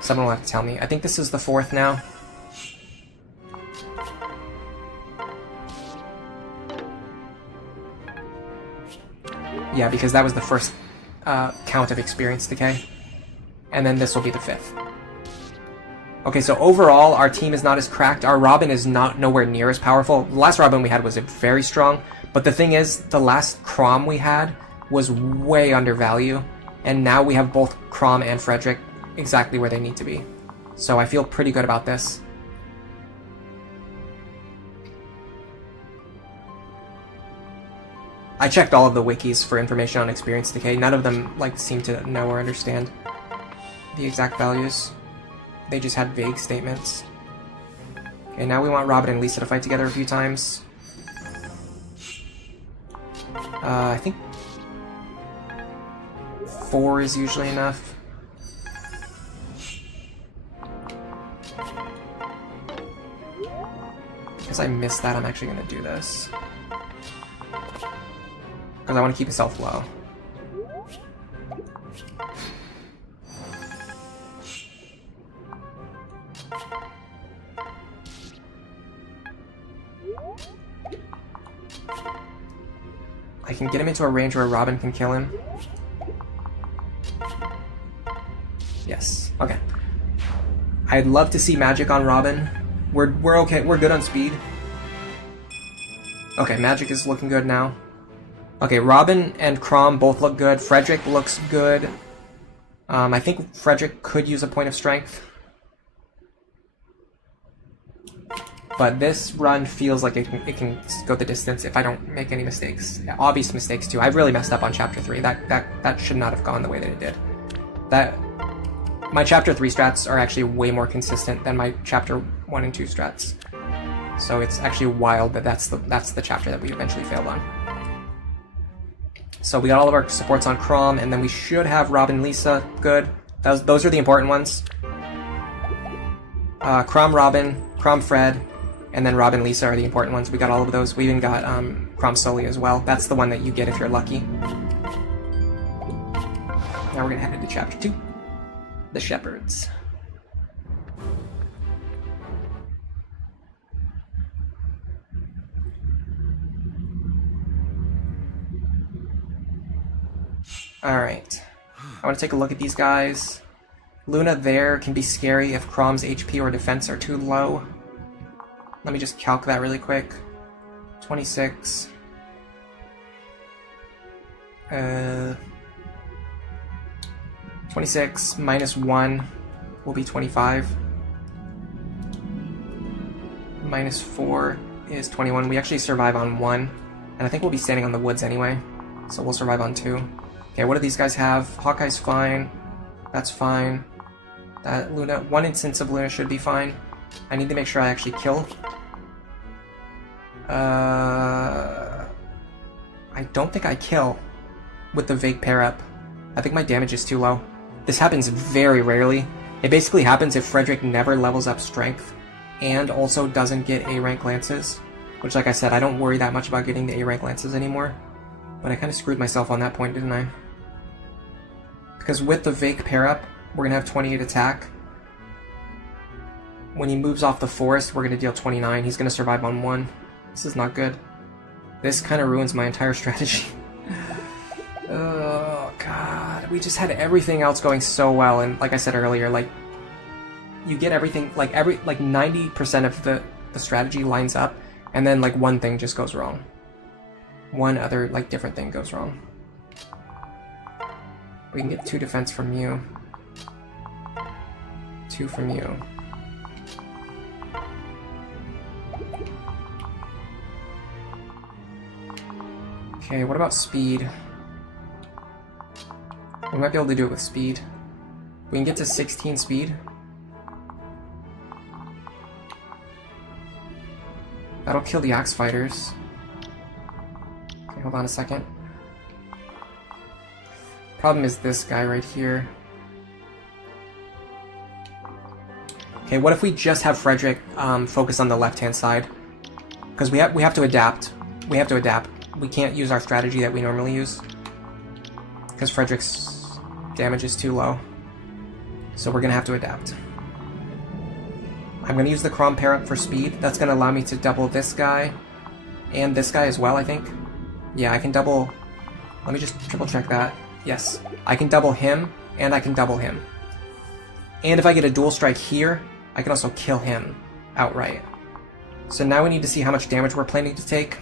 Someone will have to tell me. I think this is the 4th now. Yeah, because that was the first count of experience decay. And then this will be the 5th. Okay, so overall, our team is not as cracked. Our Robin is nowhere near as powerful. The last Robin we had was very strong, but the thing is, the last Chrom we had was way under value, and now we have both Chrom and Frederick exactly where they need to be. So I feel pretty good about this. I checked all of the wikis for information on experience decay. None of them like seem to know or understand the exact values. They just had vague statements. Okay, now we want Robin and Lisa to fight together a few times. I think 4 is usually enough. Because I missed that, I'm actually going to do this. Because I want to keep myself low. I can get him into a range where Robin can kill him. Yes. Okay. I'd love to see magic on Robin. We're okay. We're good on speed. Okay, magic is looking good now. Okay, Robin and Chrom both look good. Frederick looks good. I think Frederick could use a point of strength. But this run feels like it can go the distance if I don't make any mistakes. Yeah, obvious mistakes too. I really messed up on Chapter 3. That should not have gone the way that it did. My Chapter 3 strats are actually way more consistent than my Chapter 1 and 2 strats. So it's actually wild that that's the chapter that we eventually failed on. So we got all of our supports on Chrom, and then we should have Robin, Lisa. Good. Those are the important ones. Chrom, Robin, Chrom, Fred, and then Robin, Lisa are the important ones. We got all of those. We even got Chrom Sully as well. That's the one that you get if you're lucky. Now we're gonna head into Chapter 2. The Shepherds. Alright. I want to take a look at these guys. Luna there can be scary if Crom's HP or defense are too low. Let me just calc that really quick. 26. 26 minus 1 will be 25. Minus 4 is 21. We actually survive on 1. And I think we'll be standing on the woods anyway. So we'll survive on 2. Okay, what do these guys have? Hawkeye's fine. That's fine. That Luna, 1 instance of Luna should be fine. I need to make sure I actually kill. I don't think I kill with the Vake pair up. I think my damage is too low. This happens very rarely. It basically happens if Frederick never levels up strength and also doesn't get A rank lances. Which, like I said, I don't worry that much about getting the A rank lances anymore. But I kind of screwed myself on that point, didn't I? Because with the Vake pair up, we're going to have 28 attack. When he moves off the forest, we're going to deal 29. He's going to survive on 1. This is not good. This kind of ruins my entire strategy. Oh, God. We just had everything else going so well, and like I said earlier, like, you get everything, like 90% of the strategy lines up, and then, like, one thing just goes wrong. One other, like, different thing goes wrong. We can get 2 defense from you. 2 from you. Okay, what about speed? We might be able to do it with speed. We can get to 16 speed. That'll kill the axe fighters. Okay, hold on a second. Problem is this guy right here. Okay, what if we just have Frederick focus on the left-hand side? Because we have to adapt. We have to adapt. We can't use our strategy that we normally use. Because Frederick's damage is too low. So we're going to have to adapt. I'm going to use the Crom pair up for speed. That's going to allow me to double this guy. And this guy as well, I think. Yeah, I can double... Let me just triple check that. Yes. I can double him, and I can double him. And if I get a dual strike here, I can also kill him outright. So now we need to see how much damage we're planning to take.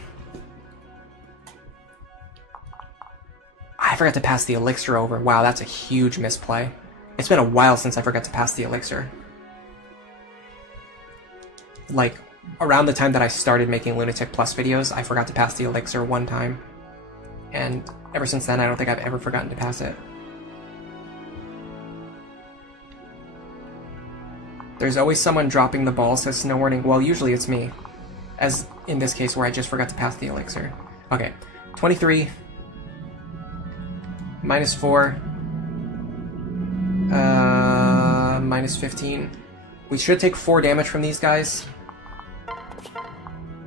I forgot to pass the elixir over. Wow, that's a huge misplay. It's been a while since I forgot to pass the elixir. Like, around the time that I started making Lunatic Plus videos, I forgot to pass the elixir one time. And ever since then, I don't think I've ever forgotten to pass it. There's always someone dropping the ball, says Snow Warning. Well, usually it's me. As in this case where I just forgot to pass the elixir. Okay, 23. Minus 4. Minus 15. We should take 4 damage from these guys.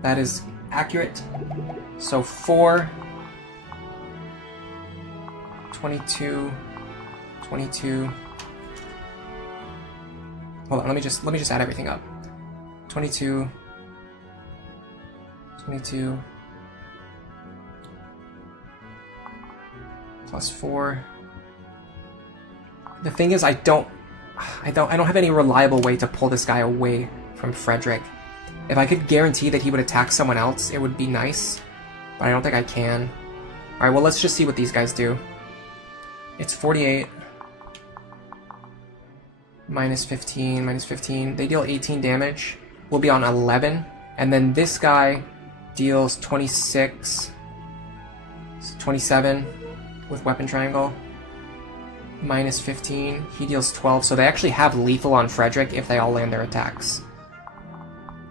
That is accurate. So 4. 22. 22. Hold on, let me just add everything up. 22. 22. Plus 4. The thing is, I don't have any reliable way to pull this guy away from Frederick. If I could guarantee that he would attack someone else, it would be nice. But I don't think I can. Alright, well, let's just see what these guys do. It's 48. Minus 15, minus 15. They deal 18 damage. We'll be on 11. And then this guy deals 26. 27 with weapon triangle. Minus 15. He deals 12. So they actually have lethal on Frederick if they all land their attacks.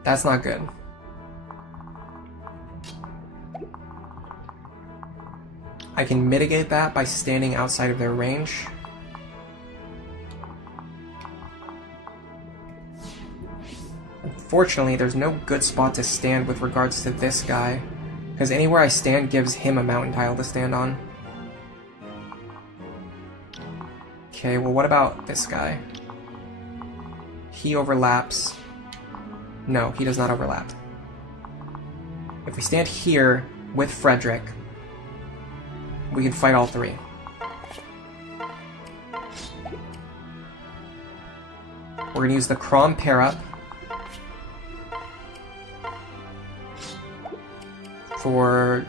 That's not good. I can mitigate that by standing outside of their range. Unfortunately, there's no good spot to stand with regards to this guy, because anywhere I stand gives him a mountain tile to stand on. Okay, well, what about this guy? He overlaps. No, he does not overlap. If we stand here with Frederick, we can fight all 3. We're going to use the Crom pair up for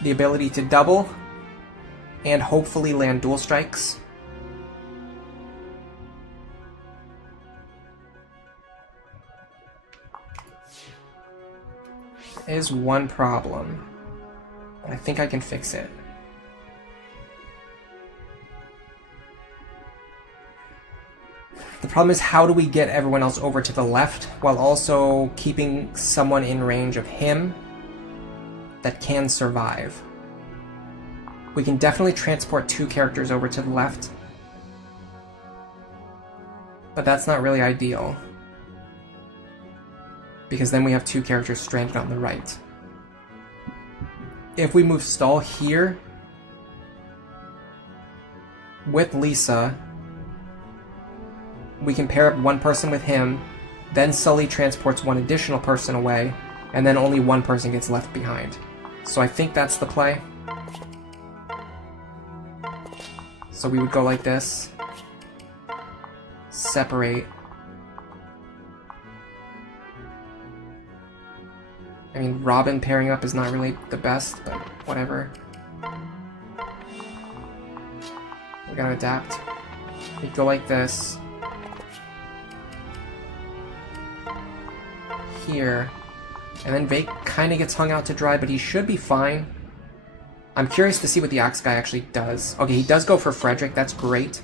the ability to double and hopefully land dual strikes. There is one problem. I think I can fix it. The problem is, how do we get everyone else over to the left while also keeping someone in range of him that can survive? We can definitely transport 2 characters over to the left, but that's not really ideal, because then we have 2 characters stranded on the right. If we move Stall here with Lisa, we can pair up 1 person with him, then Sully transports 1 additional person away, and then only 1 person gets left behind. So I think that's the play. So we would go like this. Separate. I mean, Robin pairing up is not really the best, but whatever. We're gonna adapt. We go like this. Here. And then Vake kind of gets hung out to dry, but he should be fine. I'm curious to see what the Axe guy actually does. Okay, he does go for Frederick. That's great.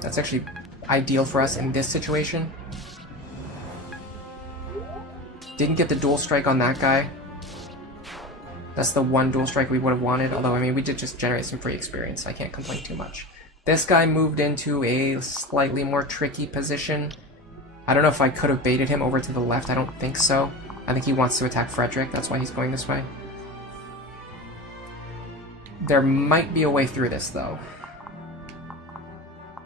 That's actually ideal for us in this situation. Didn't get the dual strike on that guy. That's the one dual strike we would have wanted, although, I mean, we did just generate some free experience. I can't complain too much. This guy moved into a slightly more tricky position. I don't know if I could have baited him over to the left. I don't think so. I think he wants to attack Frederick. That's why he's going this way. There might be a way through this, though.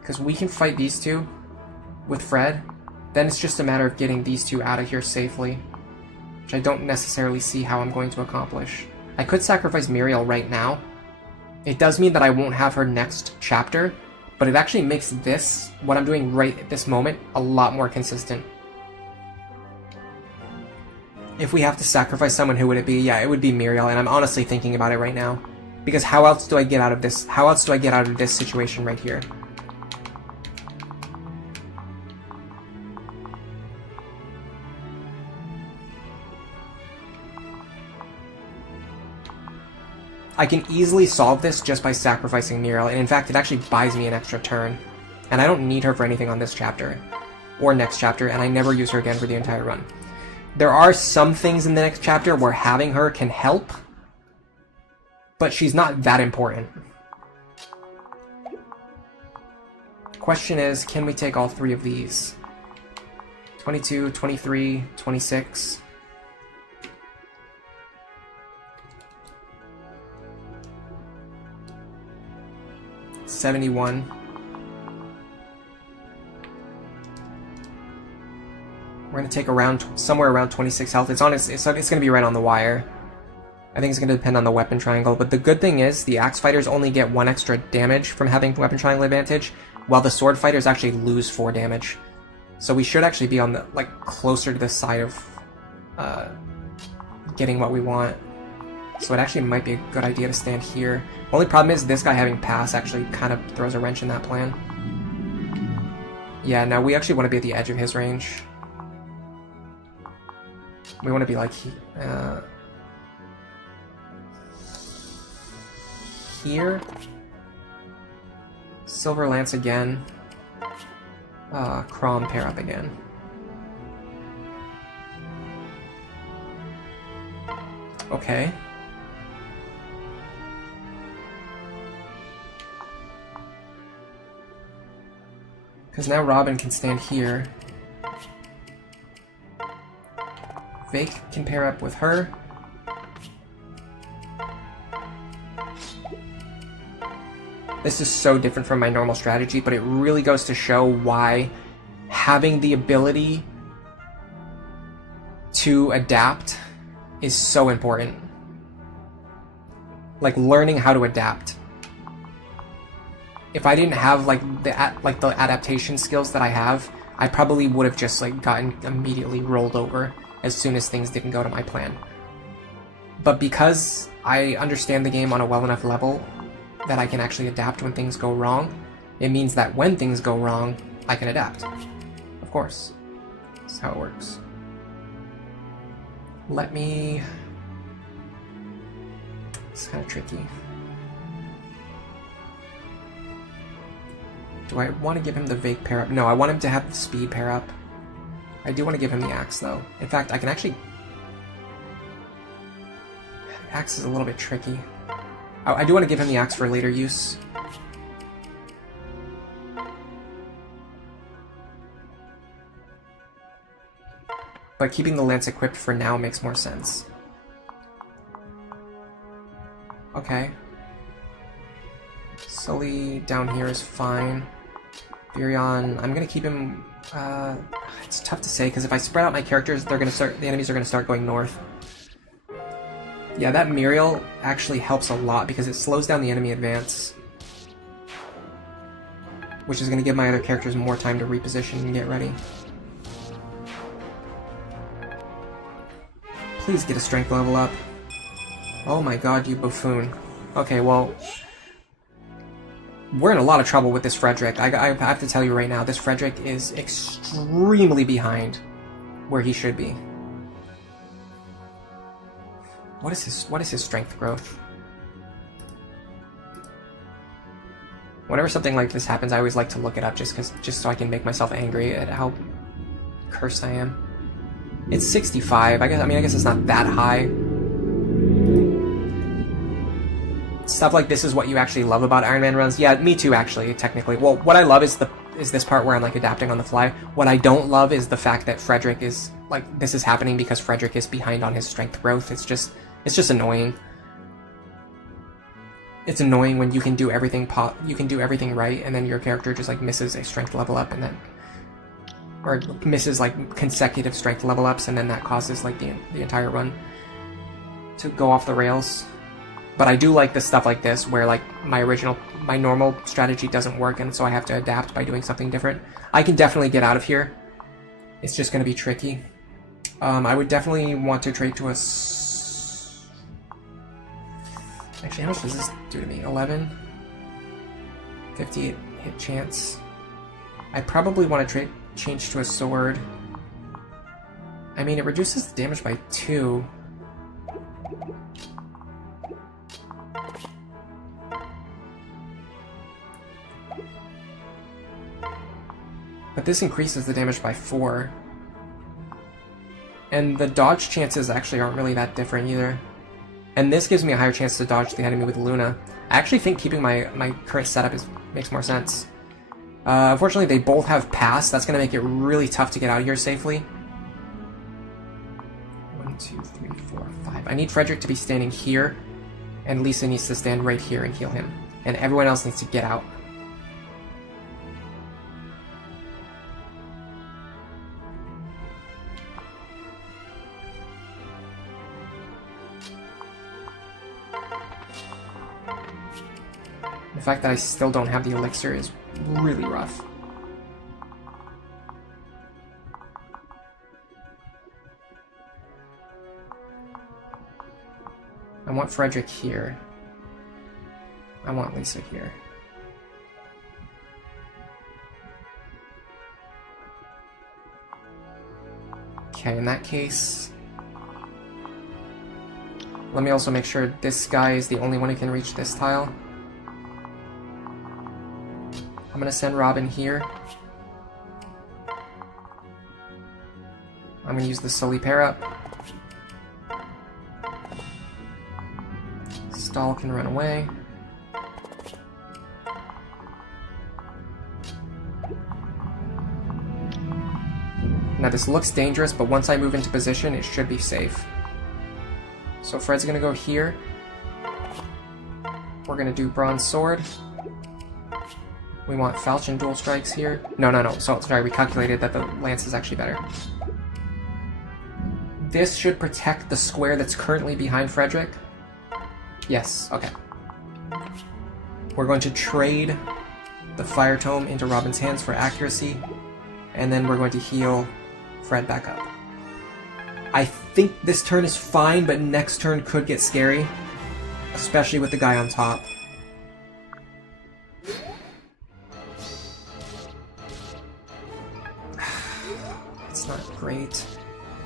Because we can fight these 2 with Fred. Then it's just a matter of getting these 2 out of here safely, which I don't necessarily see how I'm going to accomplish. I could sacrifice Muriel right now. It does mean that I won't have her next chapter, but it actually makes this, what I'm doing right at this moment, a lot more consistent. If we have to sacrifice someone, who would it be? Yeah, it would be Muriel, and I'm honestly thinking about it right now. Because how else do I get out of this? How else do I get out of this situation right here? I can easily solve this just by sacrificing Muriel, and in fact, it actually buys me an extra turn. And I don't need her for anything on this chapter, or next chapter, and I never use her again for the entire run. There are some things in the next chapter where having her can help, but she's not that important. Question is, can we take all 3 of these? 22, 23, 26... 71. We're gonna take somewhere around 26 health. It's gonna be right on the wire. I think it's gonna depend on the weapon triangle, but the good thing is the axe fighters only get 1 extra damage from having weapon triangle advantage, while the sword fighters actually lose 4 damage. So we should actually be on the closer to the side of getting what we want. So it actually might be a good idea to stand here. Only problem is this guy having pass actually kind of throws a wrench in that plan. Yeah, no, we actually want to be at the edge of his range. We want to be like here. Silver Lance again. Crom pair up again. Okay. Because now Robin can stand here. Vake can pair up with her. This is so different from my normal strategy, but it really goes to show why having the ability to adapt is so important. Like, learning how to adapt if I didn't have like the adaptation skills that I have, I probably would have just like gotten immediately rolled over as soon as things didn't go to my plan. But because I understand the game on a well enough level that I can actually adapt when things go wrong, it means that when things go wrong, I can adapt. Of course. That's how it works. Let me... It's kind of tricky. Do I want to give him the Vague pair up? No, I want him to have the Speed pair up. I do want to give him the Axe, though. In fact, I can actually... Axe is a little bit tricky. I do want to give him the Axe for later use. But keeping the Lance equipped for now makes more sense. Okay. Sully down here is fine. Virion, I'm gonna keep him... it's tough to say, because if I spread out my characters, the enemies are gonna start going north. Yeah, that Muriel actually helps a lot, because it slows down the enemy advance. Which is gonna give my other characters more time to reposition and get ready. Please get a strength level up. Oh my god, you buffoon. Okay, well... We're in a lot of trouble with this Frederick. I have to tell you right now, this Frederick is extremely behind where he should be. What is his strength growth? Whenever something like this happens, I always like to look it up just so I can make myself angry at how cursed I am. It's 65. I guess it's not that high. Stuff like this is what you actually love about Iron Man runs. Yeah, me too, actually, technically. Well, what I love is this part where I'm like adapting on the fly. What I don't love is the fact that Frederick is like this is happening because Frederick is behind on his strength growth. It's just annoying. It's annoying when you can do everything right, and then your character just like misses a strength level up, and then or misses like consecutive strength level ups, and then that causes like the entire run to go off the rails. But I do like the stuff like this, where like my normal strategy doesn't work, and so I have to adapt by doing something different. I can definitely get out of here. It's just going to be tricky. I would definitely want to trade to a... Actually, how much does this do to me? 11? 58 hit chance. I probably want to change to a sword. I mean, it reduces the damage by 2. But this increases the damage by 4. And the dodge chances actually aren't really that different either. And this gives me a higher chance to dodge the enemy with Luna. I actually think keeping my current setup makes more sense. Unfortunately, they both have pass. That's going to make it really tough to get out of here safely. 1, 2, 3, 4, 5. I need Frederick to be standing here, and Lisa needs to stand right here and heal him. And everyone else needs to get out. The fact that I still don't have the elixir is really rough. I want Frederick here. I want Lisa here. Okay, in that case... Let me also make sure this guy is the only one who can reach this tile. I'm gonna send Robin here. I'm gonna use the Sully pair up. Stall can run away. Now this looks dangerous, but once I move into position, it should be safe. So Fred's gonna go here. We're gonna do Bronze Sword. We want Falchion dual strikes here. No. So, sorry, we calculated that the Lance is actually better. This should protect the square that's currently behind Frederick. Yes, okay. We're going to trade the Fire Tome into Robin's hands for accuracy, and then we're going to heal Fred back up. I think this turn is fine, but next turn could get scary, especially with the guy on top. It's not great.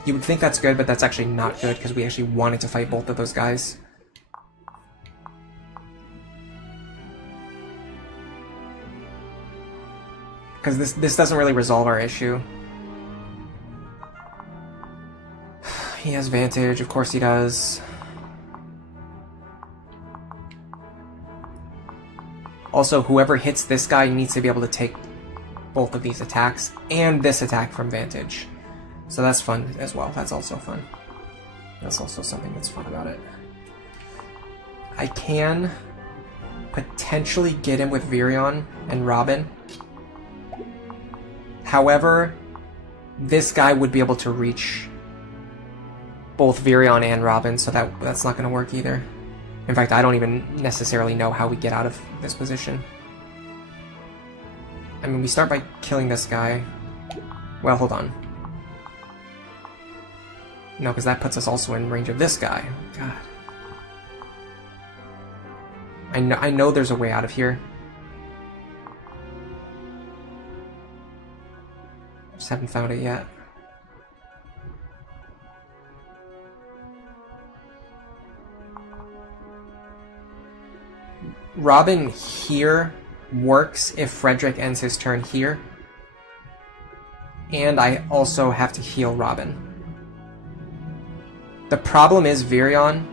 You would think that's good, but that's actually not good, because we actually wanted to fight both of those guys. Because this doesn't really resolve our issue. He has Vantage, of course he does. Also, whoever hits this guy needs to be able to take both of these attacks, and this attack from Vantage. So that's fun as well. That's also fun. That's also something that's fun about it. I can potentially get him with Virion and Robin. However, this guy would be able to reach both Virion and Robin, so that's not going to work either. In fact, I don't even necessarily know how we get out of this position. I mean, we start by killing this guy. Well, hold on. No, because that puts us also in range of this guy. God. I know there's a way out of here. Just haven't found it yet. Robin here works if Frederick ends his turn here. And I also have to heal Robin. The problem is Virion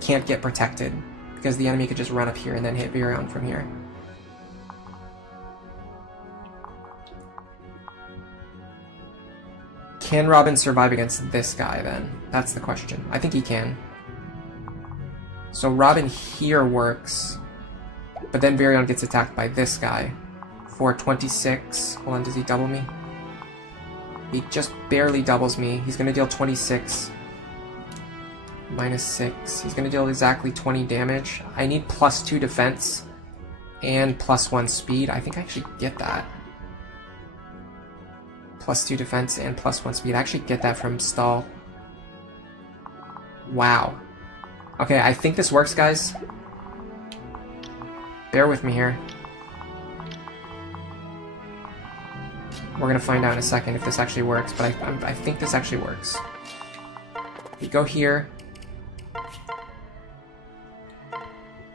can't get protected, because the enemy could just run up here and then hit Virion from here. Can Robin survive against this guy then? That's the question. I think he can. So Robin here works, but then Virion gets attacked by this guy for 26. Hold on, does he double me? He just barely doubles me. He's going to deal 26 minus 6. He's going to deal exactly 20 damage. I need +2 defense and +1 speed. I think I actually get that. +2 defense and +1 speed. I actually get that from Stall. Wow. Okay, I think this works, guys. Bear with me here. We're gonna find out in a second if this actually works, but I think this actually works. We go here.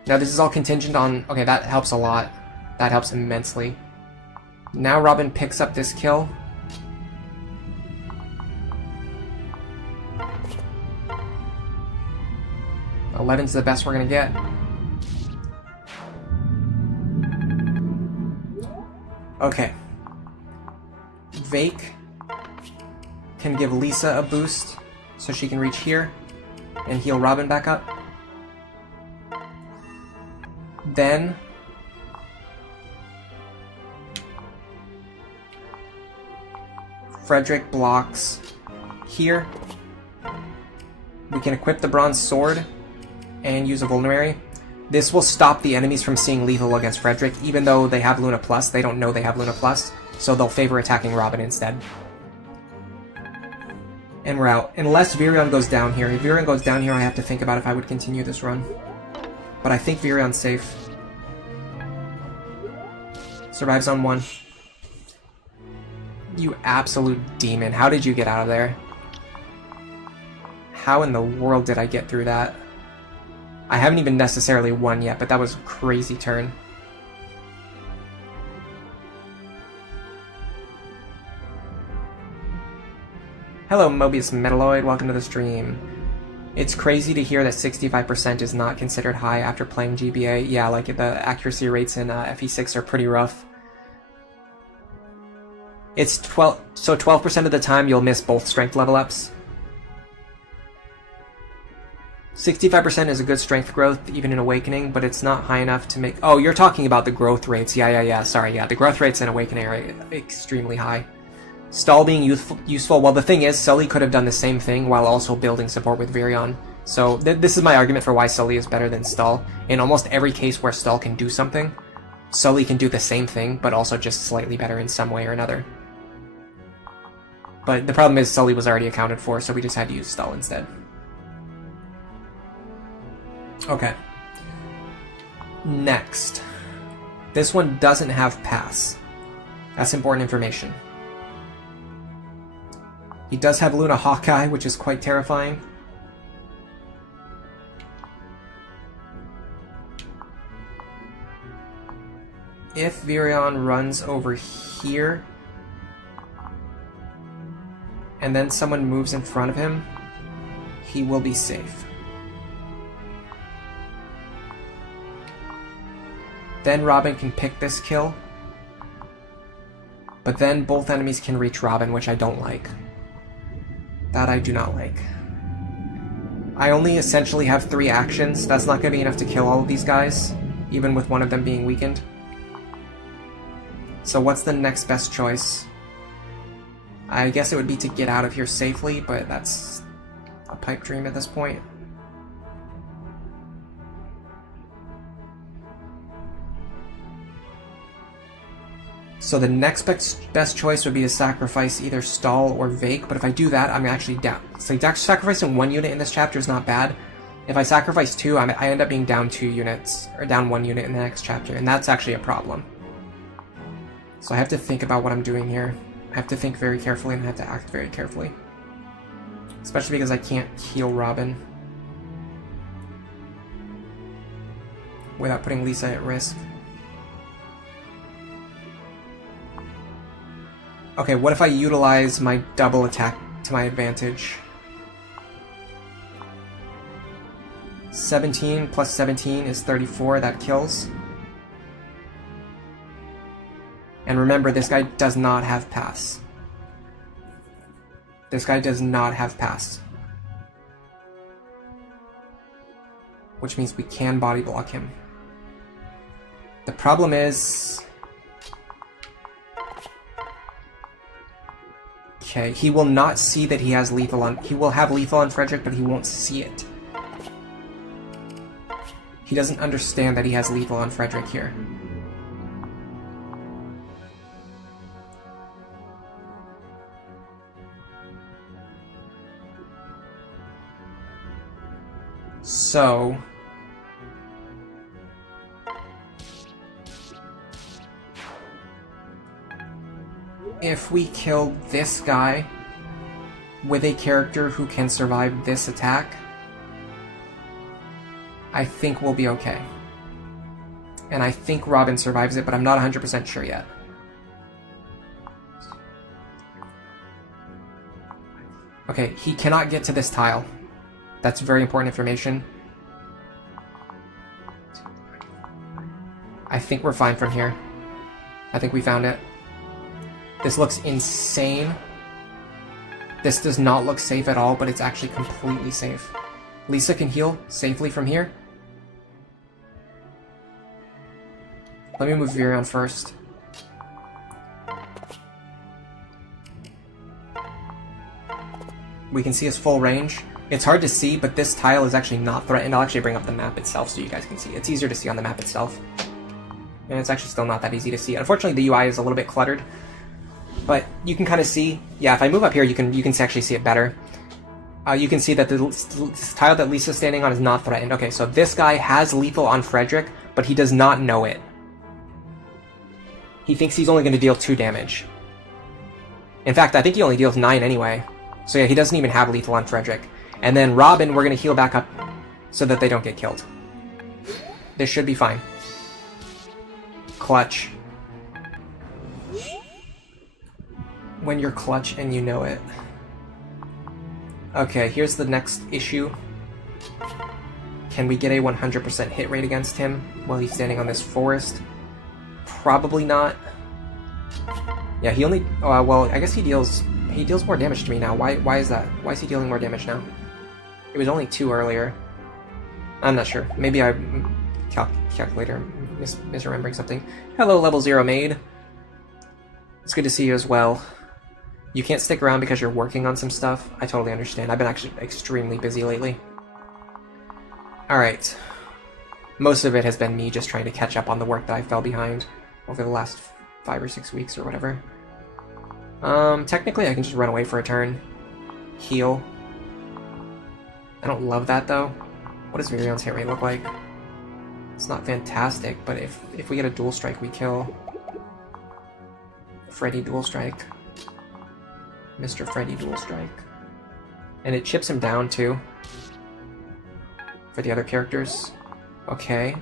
Now this is all contingent on... Okay, that helps a lot. That helps immensely. Now Robin picks up this kill. $11's the best we're gonna get. Okay. Vake can give Lisa a boost so she can reach here and heal Robin back up. Then Frederick blocks here. We can equip the bronze sword and use a vulnerary. This will stop the enemies from seeing lethal against Frederick. Even though they have Luna Plus, they don't know they have Luna Plus, so they'll favor attacking Robin instead. And we're out. Unless Virion goes down here. If Virion goes down here, I have to think about if I would continue this run. But I think Virion's safe. Survives on 1. You absolute demon. How did you get out of there? How in the world did I get through that? I haven't even necessarily won yet, but that was a crazy turn. Hello, Mobius Metalloid. Welcome to the stream. It's crazy to hear that 65% is not considered high after playing GBA. Yeah, like the accuracy rates in FE6 are pretty rough. It's 12% of the time you'll miss both strength level ups. 65% is a good strength growth, even in Awakening, but it's not high enough to make... Oh, you're talking about the growth rates. Yeah, sorry, yeah. The growth rates in Awakening are extremely high. Stall being useful. Well, the thing is, Sully could have done the same thing while also building support with Virion. So this is my argument for why Sully is better than Stall. In almost every case where Stall can do something, Sully can do the same thing, but also just slightly better in some way or another. But the problem is Sully was already accounted for, so we just had to use Stall instead. Okay. Next. This one doesn't have pass. That's important information. He does have Luna Hawkeye, which is quite terrifying. If Virion runs over here, and then someone moves in front of him, he will be safe. Then Robin can pick this kill, but then both enemies can reach Robin, which I don't like. That I do not like. I only essentially have 3 actions. That's not going to be enough to kill all of these guys, even with one of them being weakened. So what's the next best choice? I guess it would be to get out of here safely, but that's a pipe dream at this point. So the next best choice would be to sacrifice either Stall or Vake, but if I do that, I'm actually down. So sacrificing 1 unit in this chapter is not bad. If I sacrifice 2, I end up being down 2 units, or down 1 unit in the next chapter, and that's actually a problem. So I have to think about what I'm doing here. I have to think very carefully, and I have to act very carefully. Especially because I can't heal Robin without putting Lisa at risk. Okay, what if I utilize my double attack to my advantage? 17 plus 17 is 34, that kills. And remember, this guy does not have pass. This guy does not have pass. Which means we can body block him. The problem is... Okay, he will not see that he has lethal on... He will have lethal on Frederick, but he won't see it. He doesn't understand that he has lethal on Frederick here. So... if we kill this guy with a character who can survive this attack, I think we'll be okay. And I think Robin survives it, but I'm not 100% sure yet. Okay, he cannot get to this tile. That's very important information. I think we're fine from here. I think we found it. This looks insane. This does not look safe at all, but it's actually completely safe. Lisa can heal safely from here. Let me move Virion first. We can see his full range. It's hard to see, but this tile is actually not threatened. I'll actually bring up the map itself so you guys can see. It's easier to see on the map itself. And it's actually still not that easy to see. Unfortunately, the UI is a little bit cluttered. But you can kind of see, yeah, if I move up here, you can actually see it better. You can see that this tile that Lisa's standing on is not threatened. Okay, so this guy has lethal on Frederick, but he does not know it. He thinks he's only going to deal 2 damage. In fact, I think he only deals 9 anyway. So yeah, he doesn't even have lethal on Frederick. And then Robin, we're going to heal back up so that they don't get killed. This should be fine. Clutch. When you're clutch and you know it. Okay, here's the next issue. Can we get a 100% hit rate against him while he's standing on this forest? Probably not. Yeah, he only... Oh, well, I guess he deals more damage to me now. Why is that? Why is he dealing more damage now? It was only 2 earlier. I'm not sure. Maybe I... calculator misremembering something. Hello, level 0 maid. It's good to see you as well. You can't stick around because you're working on some stuff. I totally understand. I've been actually extremely busy lately. Alright. Most of it has been me just trying to catch up on the work that I fell behind over the last 5 or 6 weeks or whatever. Technically I can just run away for a turn. Heal. I don't love that though. What does Virion's hit rate look like? It's not fantastic, but if we get a dual strike, we kill. Freddy dual strike. Mr. Freddy dual strike. And it chips him down too. For the other characters. Okay.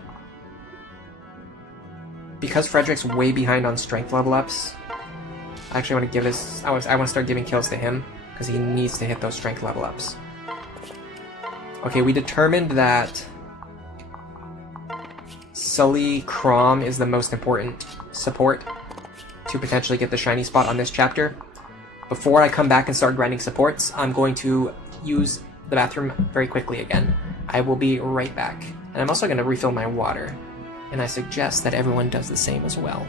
Because Frederick's way behind on strength level ups, I actually want to give this... I want to start giving kills to him, because he needs to hit those strength level ups. Okay, we determined that Sully Crom is the most important support to potentially get the shiny spot on this chapter. Before I come back and start grinding supports, I'm going to use the bathroom very quickly again. I will be right back. And I'm also going to refill my water. And I suggest that everyone does the same as well.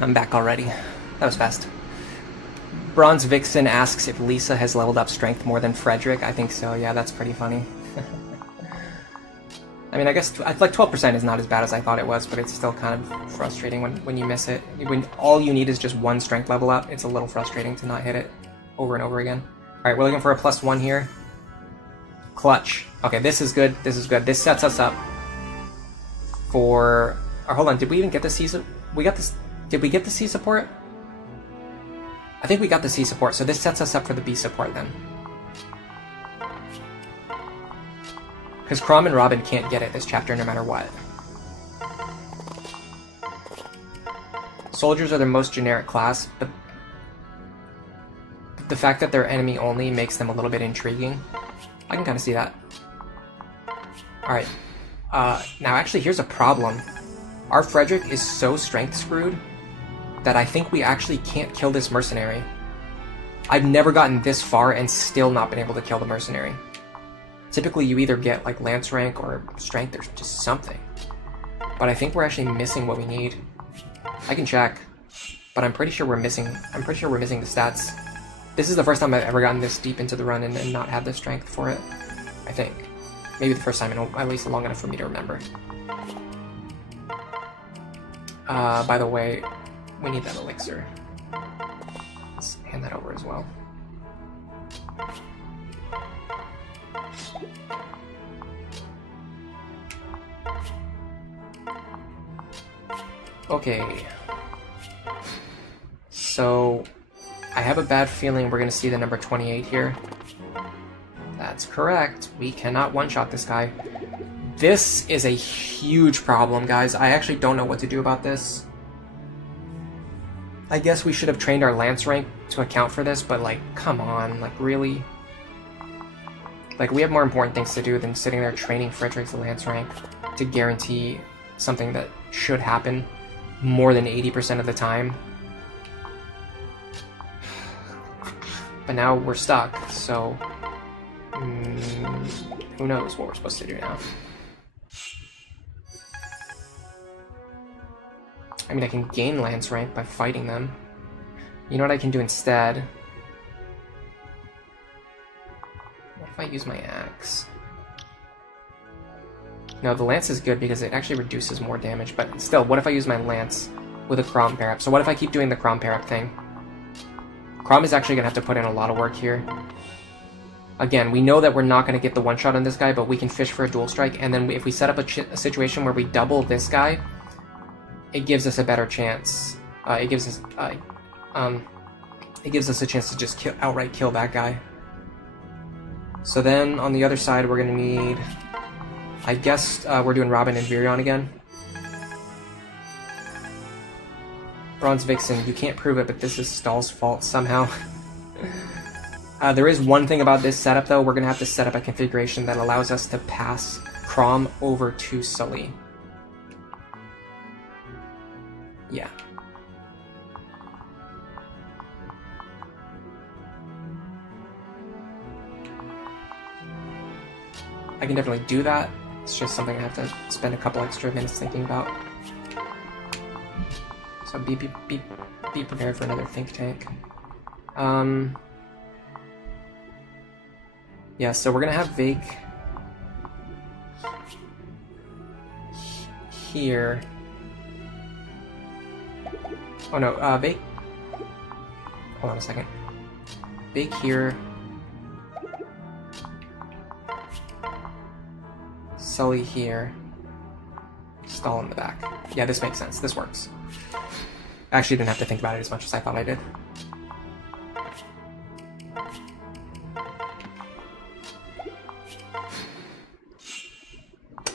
I'm back already. That was fast. Bronze Vixen asks if Lisa has leveled up strength more than Frederick. I think so, yeah, that's pretty funny. I mean, I guess like 12% is not as bad as I thought it was, but it's still kind of frustrating when you miss it. When all you need is just one strength level up, it's a little frustrating to not hit it over and over again. Alright, we're looking for a +1 here. Clutch. Okay, this is good, this is good. This sets us up for... Or hold on, did we even get the C... We got this... Did we get the C support? I think we got the C support, so this sets us up for the B support then. Because Crom and Robin can't get it this chapter no matter what. Soldiers are the most generic class, but the fact that they're enemy only makes them a little bit intriguing. I can kind of see that. Alright. Now actually here's a problem. Our Frederick is so strength screwed that I think we actually can't kill this mercenary. I've never gotten this far and still not been able to kill the mercenary. Typically you either get like lance rank or strength or just something. But I think we're actually missing what we need. I can check, but I'm pretty sure we're missing the stats. This is the first time I've ever gotten this deep into the run and not had the strength for it. I think. Maybe the first time in at least long enough for me to remember. By the way, we need that elixir. Let's hand that over as well. Okay. So, I have a bad feeling we're going to see the number 28 here. That's correct. We cannot one-shot this guy. This is a huge problem, guys. I actually don't know what to do about this. I guess we should have trained our lance rank to account for this, but like, come on, like really? Like, we have more important things to do than sitting there training Frederick's lance rank to guarantee something that should happen more than 80% of the time. But now we're stuck, so... who knows what we're supposed to do now. I mean, I can gain lance rank by fighting them. You know what I can do instead? What if I use my axe? No, the lance is good because it actually reduces more damage, but still, what if I use my lance with a Crom pair up? So what if I keep doing the Crom pair up thing? Crom is actually going to have to put in a lot of work here. Again, we know that we're not going to get the one-shot on this guy, but we can fish for a dual strike, and then if we set up a situation where we double this guy, it gives us a better chance. It gives us a chance to just outright kill that guy. So then, on the other side, we're going to need... I guess we're doing Robin and Virion again. Bronze Vixen, you can't prove it, but this is Stahl's fault somehow. There is one thing about this setup, though. We're going to have to set up a configuration that allows us to pass Crom over to Sully. Yeah. I can definitely do that. It's just something I have to spend a couple extra minutes thinking about. So be prepared for another think tank. Yeah, so we're gonna have Vake here. Oh no, Vake. Hold on a second. Vake here. Sully here. Stahl in the back. Yeah, this makes sense. This works. I actually didn't have to think about it as much as I thought I did.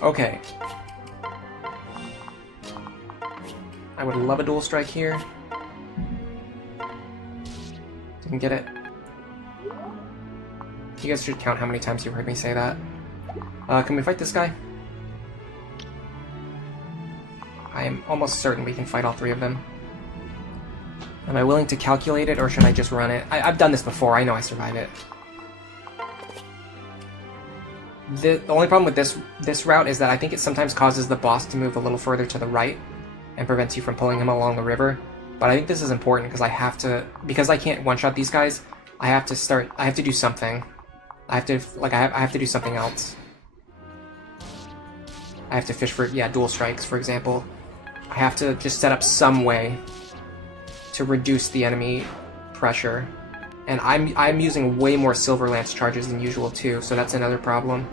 Okay. I would love a dual strike here. Didn't get it. You guys should count how many times you've heard me say that. Can we fight this guy? I am almost certain we can fight all three of them. Am I willing to calculate it, or should I just run it? I've done this before, I know I survive it. The only problem with this route is that I think it sometimes causes the boss to move a little further to the right and prevents you from pulling him along the river. But I think this is important because I have to, because I can't one-shot these guys, I have to do something. I have to do something else. I have to fish for, yeah, dual strikes, for example. I have to just set up some way to reduce the enemy pressure. And I'm using way more Silver Lance charges than usual too, so that's another problem.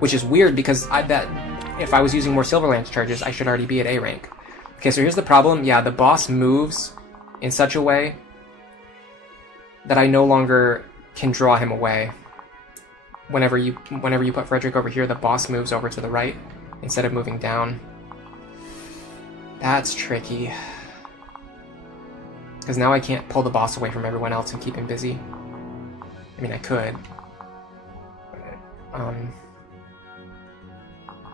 Which is weird because if I was using more Silver Lance charges, I should already be at A rank. Okay, so here's the problem. Yeah, the boss moves in such a way that I no longer can draw him away. Whenever you put Frederick over here, the boss moves over to the right instead of moving down. That's tricky. Because now I can't pull the boss away from everyone else and keep him busy. I mean, I could.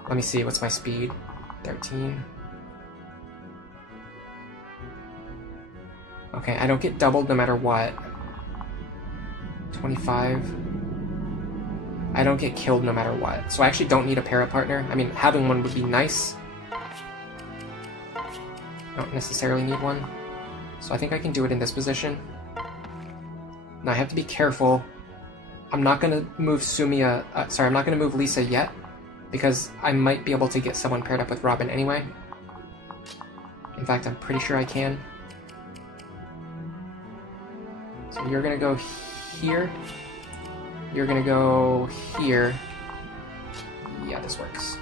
Let me see, what's my speed? 13. Okay, I don't get doubled no matter what. 25. I don't get killed no matter what. So I actually don't need a para-partner. I mean, having one would be nice. I don't necessarily need one. So I think I can do it in this position. Now I have to be careful. I'm not going to move I'm not going to move Lisa yet, because I might be able to get someone paired up with Robin anyway. In fact, I'm pretty sure I can. So you're going to go here. You're going to go here. Yeah, this works.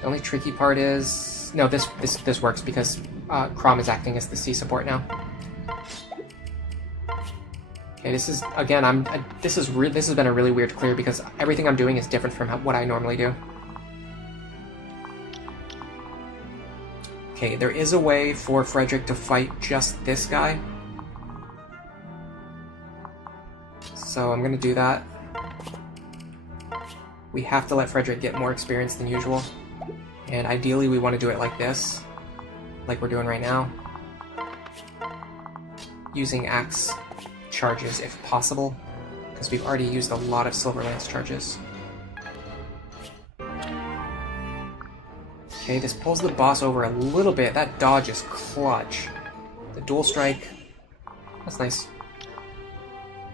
The only tricky part is... No, this works because Crom is acting as the C support now. Okay, this is, again, this has been a really weird clear because everything I'm doing is different from what I normally do. Okay, there is a way for Frederick to fight just this guy. So I'm gonna do that. We have to let Frederick get more experience than usual. And ideally we want to do it like this. Like we're doing right now. Using axe charges if possible, because we've already used a lot of Silver Lance charges. Okay, this pulls the boss over a little bit. That dodge is clutch. The dual strike, that's nice.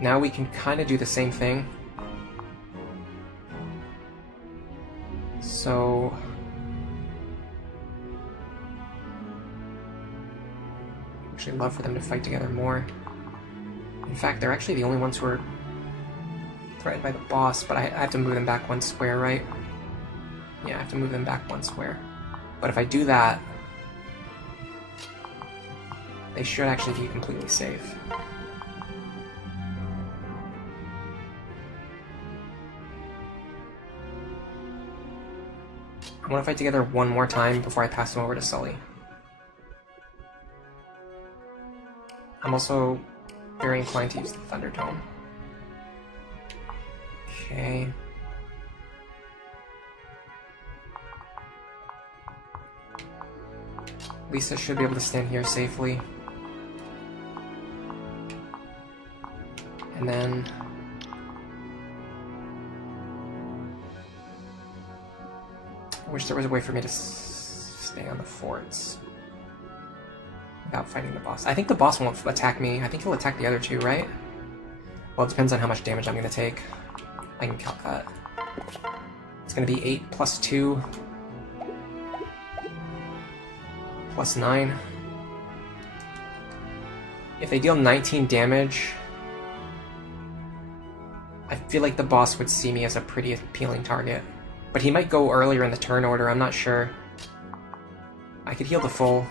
Now we can kind of do the same thing. So... actually love for them to fight together more. In fact, they're actually the only ones who are threatened by the boss, but I have to move them back one square, right? Yeah, I have to move them back one square. But if I do that, they should actually be completely safe. I want to fight together one more time before I pass them over to Sully. I'm also very inclined to use the Thunder Tome. Okay. Lisa should be able to stand here safely. And then... I wish there was a way for me to stay on the forts without fighting the boss. I think the boss won't attack me. I think he'll attack the other two, right? Well, it depends on how much damage I'm going to take. I can calc that. It's going to be 8 plus 2 plus 9. If they deal 19 damage, I feel like the boss would see me as a pretty appealing target. But he might go earlier in the turn order, I'm not sure. I could heal the full.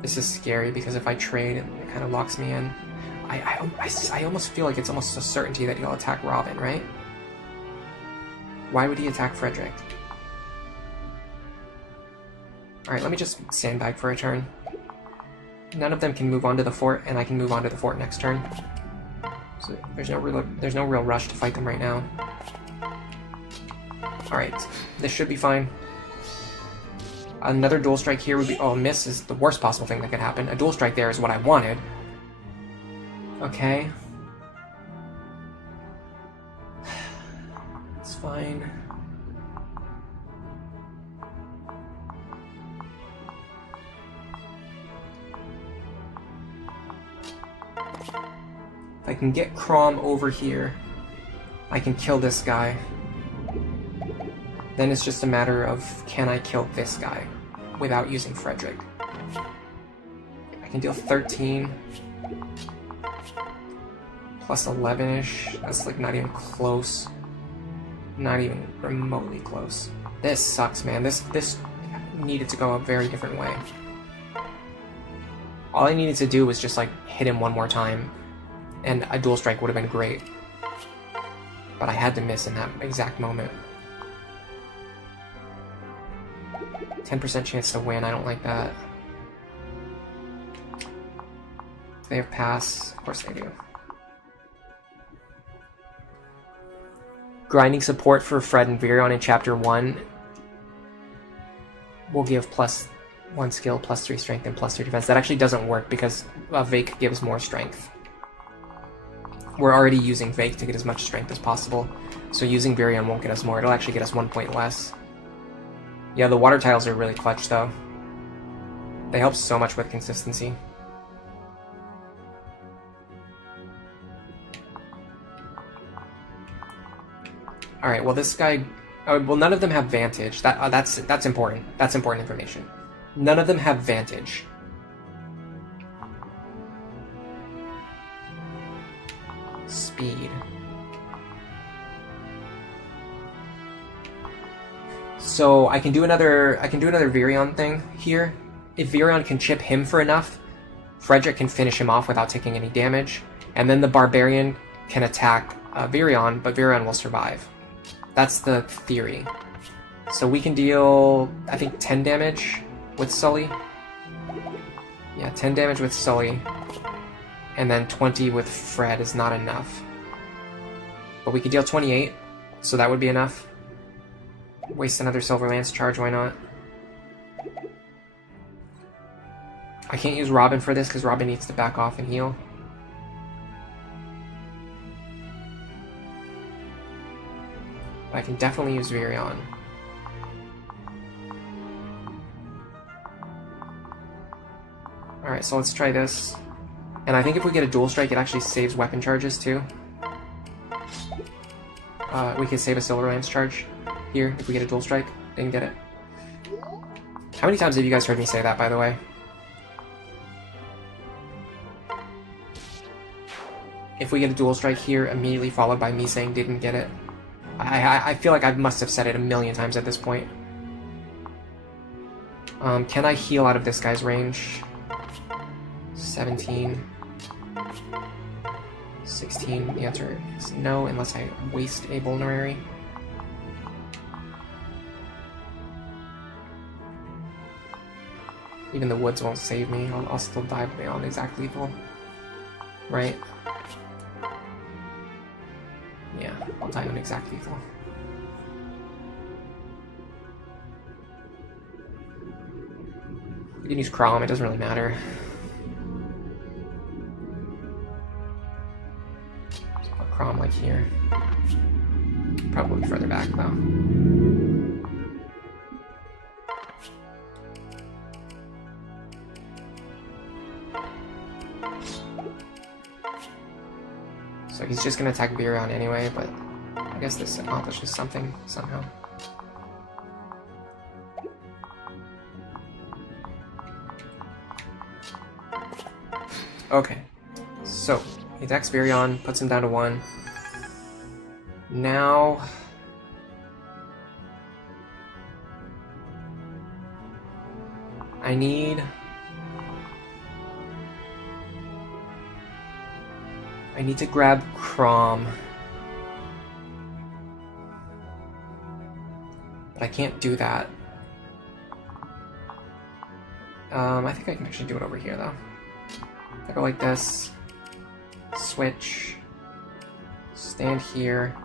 This is scary because if I trade, it kind of locks me in. I almost feel like it's almost a certainty that he'll attack Robin, right? Why would he attack Frederick? Alright, let me just sandbag for a turn. None of them can move onto the fort, and I can move onto the fort next turn. So there's no real rush to fight them right now. Alright, this should be fine. Another dual strike here would be... oh, a miss is the worst possible thing that could happen. A dual strike there is what I wanted. Okay. It's fine. If I can get Crom over here, I can kill this guy. Then it's just a matter of, can I kill this guy without using Frederick? I can deal 13 plus 11-ish. That's like not even close. Not even remotely close. This sucks, man. This needed to go a very different way. All I needed to do was just like hit him one more time, and a dual strike would have been great. But I had to miss in that exact moment. 10% chance to win, I don't like that. They have pass, of course they do. Grinding support for Fred and Virion in Chapter 1 will give +1 skill, +3 strength, and +3 defense. That actually doesn't work because Vake gives more strength. We're already using Vake to get as much strength as possible, so using Virion won't get us more, it'll actually get us 1 point less. Yeah, the water tiles are really clutch though. They help so much with consistency. Alright, well this guy... oh, well, none of them have Vantage. That's important. That's important information. None of them have Vantage. Speed. So I can do another Virion thing here. If Virion can chip him for enough, Frederick can finish him off without taking any damage, and then the Barbarian can attack Virion, but Virion will survive. That's the theory. So we can deal, I think, 10 damage with Sully. Yeah, 10 damage with Sully, and then 20 with Fred is not enough. But we could deal 28, so that would be enough. Waste another Silver Lance charge, why not? I can't use Robin for this because Robin needs to back off and heal. But I can definitely use Virion. Alright, so let's try this. And I think if we get a dual strike, it actually saves weapon charges too. We could save a Silver Lance charge here if we get a dual strike. Didn't get it. How many times have you guys heard me say that, by the way? If we get a dual strike here, immediately followed by me saying didn't get it. I feel like I must have said it a million times at this point. Can I heal out of this guy's range? 17. 16. The answer is no, unless I waste a vulnerary. Even the woods won't save me. I'll still die beyond exact lethal. Right? Yeah, I'll die on exact lethal. You can use Crom, it doesn't really matter. So I'll Crom like here. Probably further back though. So he's just gonna attack Virion anyway, but I guess this accomplishes something somehow. Okay, so he attacks Virion, puts him down to 1. Now I need to grab Crom. But I can't do that. I think I can actually do it over here though. I go like this, switch, stand here,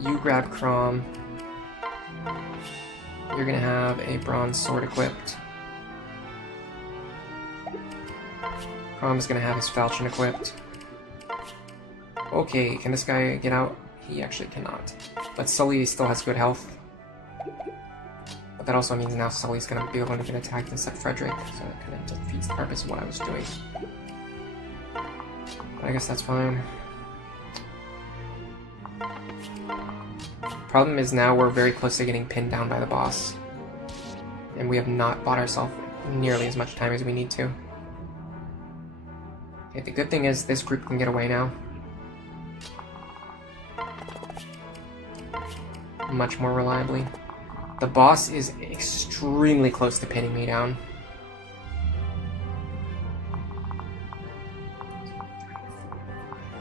you grab Crom, you're gonna have a bronze sword equipped. Crom is gonna have his falchion equipped. Okay, can this guy get out? He actually cannot. But Sully still has good health. But that also means now Sully's gonna be able to get attacked instead of Frederick, so that kind of defeats the purpose of what I was doing. But I guess that's fine. Problem is now we're very close to getting pinned down by the boss. And we have not bought ourselves nearly as much time as we need to. Okay, the good thing is this group can get away now. Much more reliably. The boss is extremely close to pinning me down.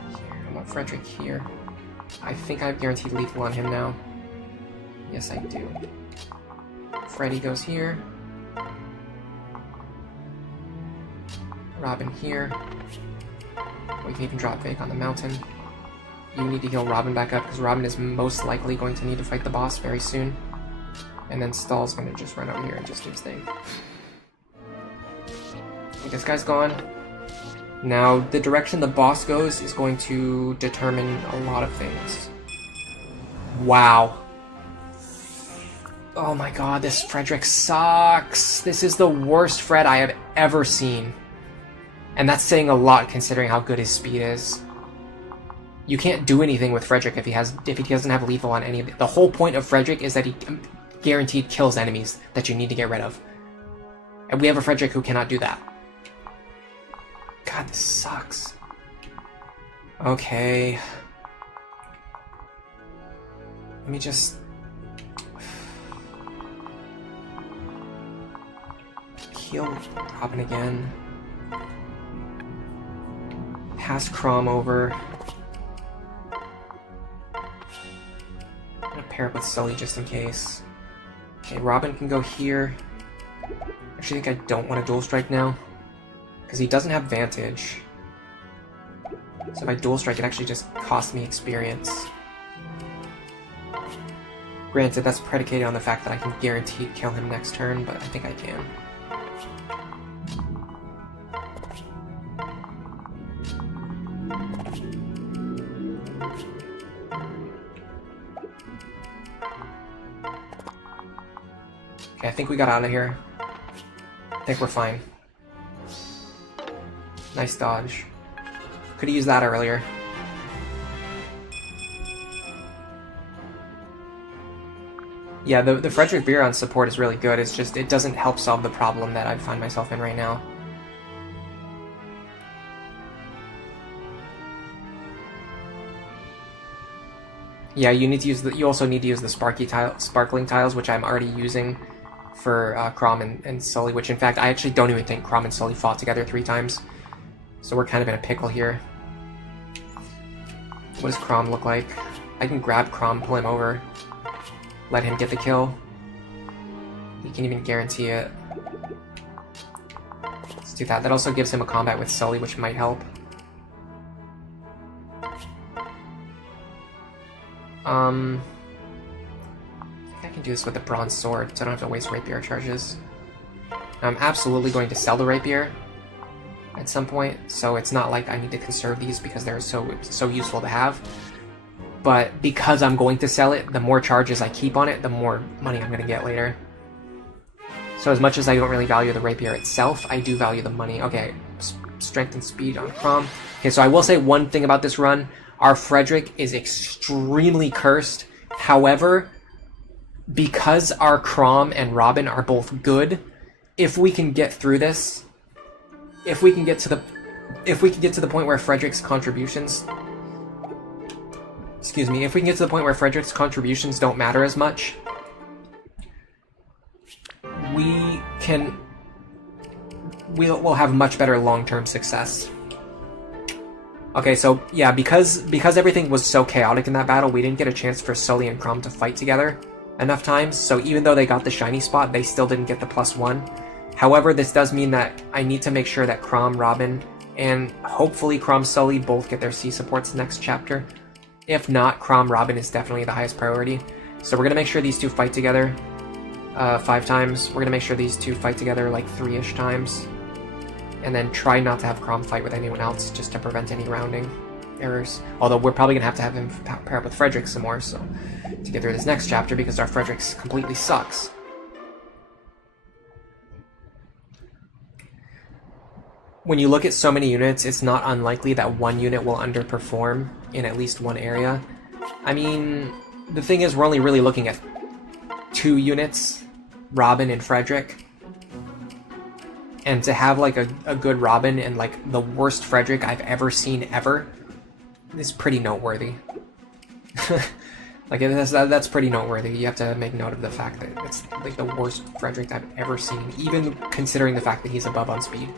Here, I want Frederick here. I think I've guaranteed lethal on him now. Yes, I do. Freddy goes here. Robin here. We can even drop Vig on the mountain. You need to heal Robin back up, because Robin is most likely going to need to fight the boss very soon. And then Stahl's going to just run over here and just do his thing. Okay, this guy's gone. Now, the direction the boss goes is going to determine a lot of things. Wow. Oh my god, this Frederick sucks. This is the worst Fred I have ever seen. And that's saying a lot considering how good his speed is. You can't do anything with Frederick if he doesn't have lethal on any of it. The whole point of Frederick is that he guaranteed kills enemies that you need to get rid of. And we have a Frederick who cannot do that. God, this sucks. Okay. Let me just... heal Robin again. Pass Crom over. I'm gonna pair it with Sully just in case. Okay, Robin can go here. I actually think I don't want to dual strike now, because he doesn't have Vantage. So if I dual strike, it actually just costs me experience. Granted, that's predicated on the fact that I can guarantee kill him next turn, but I think I can. Okay, I think we got out of here. I think we're fine. Nice dodge. Could have used that earlier. Yeah, the Frederick Virion support is really good. It's just, it doesn't help solve the problem that I find myself in right now. Yeah, you need to use the. You also need to use the sparkling tiles, which I'm already using for Chrom and Sully. Which, in fact, I actually don't even think Chrom and Sully fought together 3 times. So we're kind of in a pickle here. What does Chrom look like? I can grab Chrom, pull him over, let him get the kill. He can even guarantee it. Let's do that. That also gives him a combat with Sully, which might help. I think I can do this with the bronze sword, so I don't have to waste rapier charges. I'm absolutely going to sell the rapier at some point, so it's not like I need to conserve these because they're so useful to have. But because I'm going to sell it, the more charges I keep on it, the more money I'm going to get later. So as much as I don't really value the rapier itself, I do value the money. Okay, strength and speed on Chrom. Okay, so I will say one thing about this run. Our Frederick is extremely cursed. However, because our Chrom and Robin are both good, if we can get through this, if we can get to the point where Frederick's contributions, excuse me, if we can get to the point where Frederick's contributions don't matter as much, we'll have much better long-term success. Okay, so yeah, because everything was so chaotic in that battle, we didn't get a chance for Sully and Chrom to fight together enough times, so even though they got the shiny spot, they still didn't get the +1. However, this does mean that I need to make sure that Chrom, Robin, and hopefully Chrom, Sully both get their C supports next chapter. If not, Chrom, Robin is definitely the highest priority. So we're going to make sure these two fight together 5 times. We're going to make sure these two fight together like 3-ish times. And then try not to have Chrom fight with anyone else, just to prevent any rounding errors. Although we're probably going to have him pair up with Frederick some more, so to get through this next chapter, because our Frederick's completely sucks. When you look at so many units, it's not unlikely that one unit will underperform in at least one area. I mean, the thing is, we're only really looking at 2 units, Robin and Frederick. And to have like a good Robin and like the worst Frederick I've ever seen ever is pretty noteworthy. Like that's pretty noteworthy. You have to make note of the fact that it's like the worst Frederick I've ever seen, even considering the fact that he's above on speed,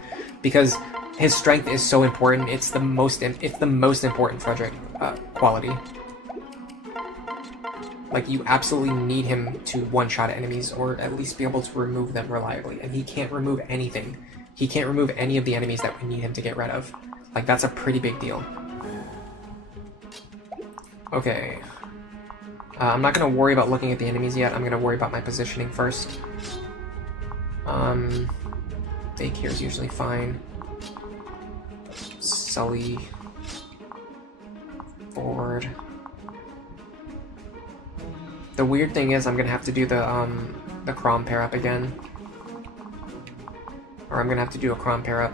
because his strength is so important. It's the most important Frederick quality. Like, you absolutely need him to one-shot enemies, or at least be able to remove them reliably. And he can't remove anything. He can't remove any of the enemies that we need him to get rid of. Like, that's a pretty big deal. Okay. I'm not going to worry about looking at the enemies yet. I'm going to worry about my positioning first. Fake here is usually fine. Sully. Forward. The weird thing is I'm gonna have to do the Chrom pair up again. Or I'm gonna have to do a Chrom pair up.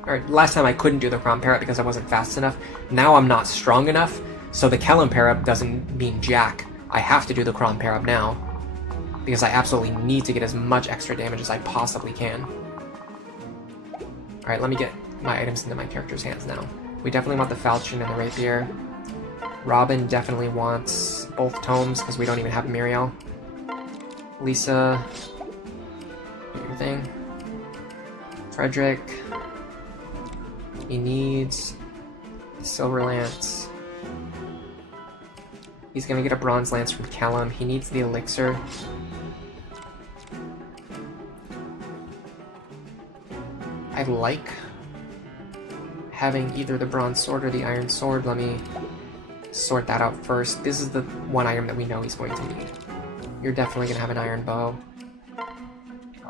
Alright, last time I couldn't do the Chrom pair up because I wasn't fast enough. Now I'm not strong enough, so the Kellum pair up doesn't mean jack. I have to do the Chrom pair up now, because I absolutely need to get as much extra damage as I possibly can. Alright, let me get my items into my character's hands now. We definitely want the falchion and the rapier. Robin definitely wants both tomes, because we don't even have Muriel. Lisa, do your thing. Frederick, he needs Silver Lance. He's gonna get a Bronze Lance from Kellum. He needs the elixir. I like having either the Bronze Sword or the Iron Sword. Let me sort that out first. This is the one item that we know he's going to need. You're definitely gonna have an Iron Bow.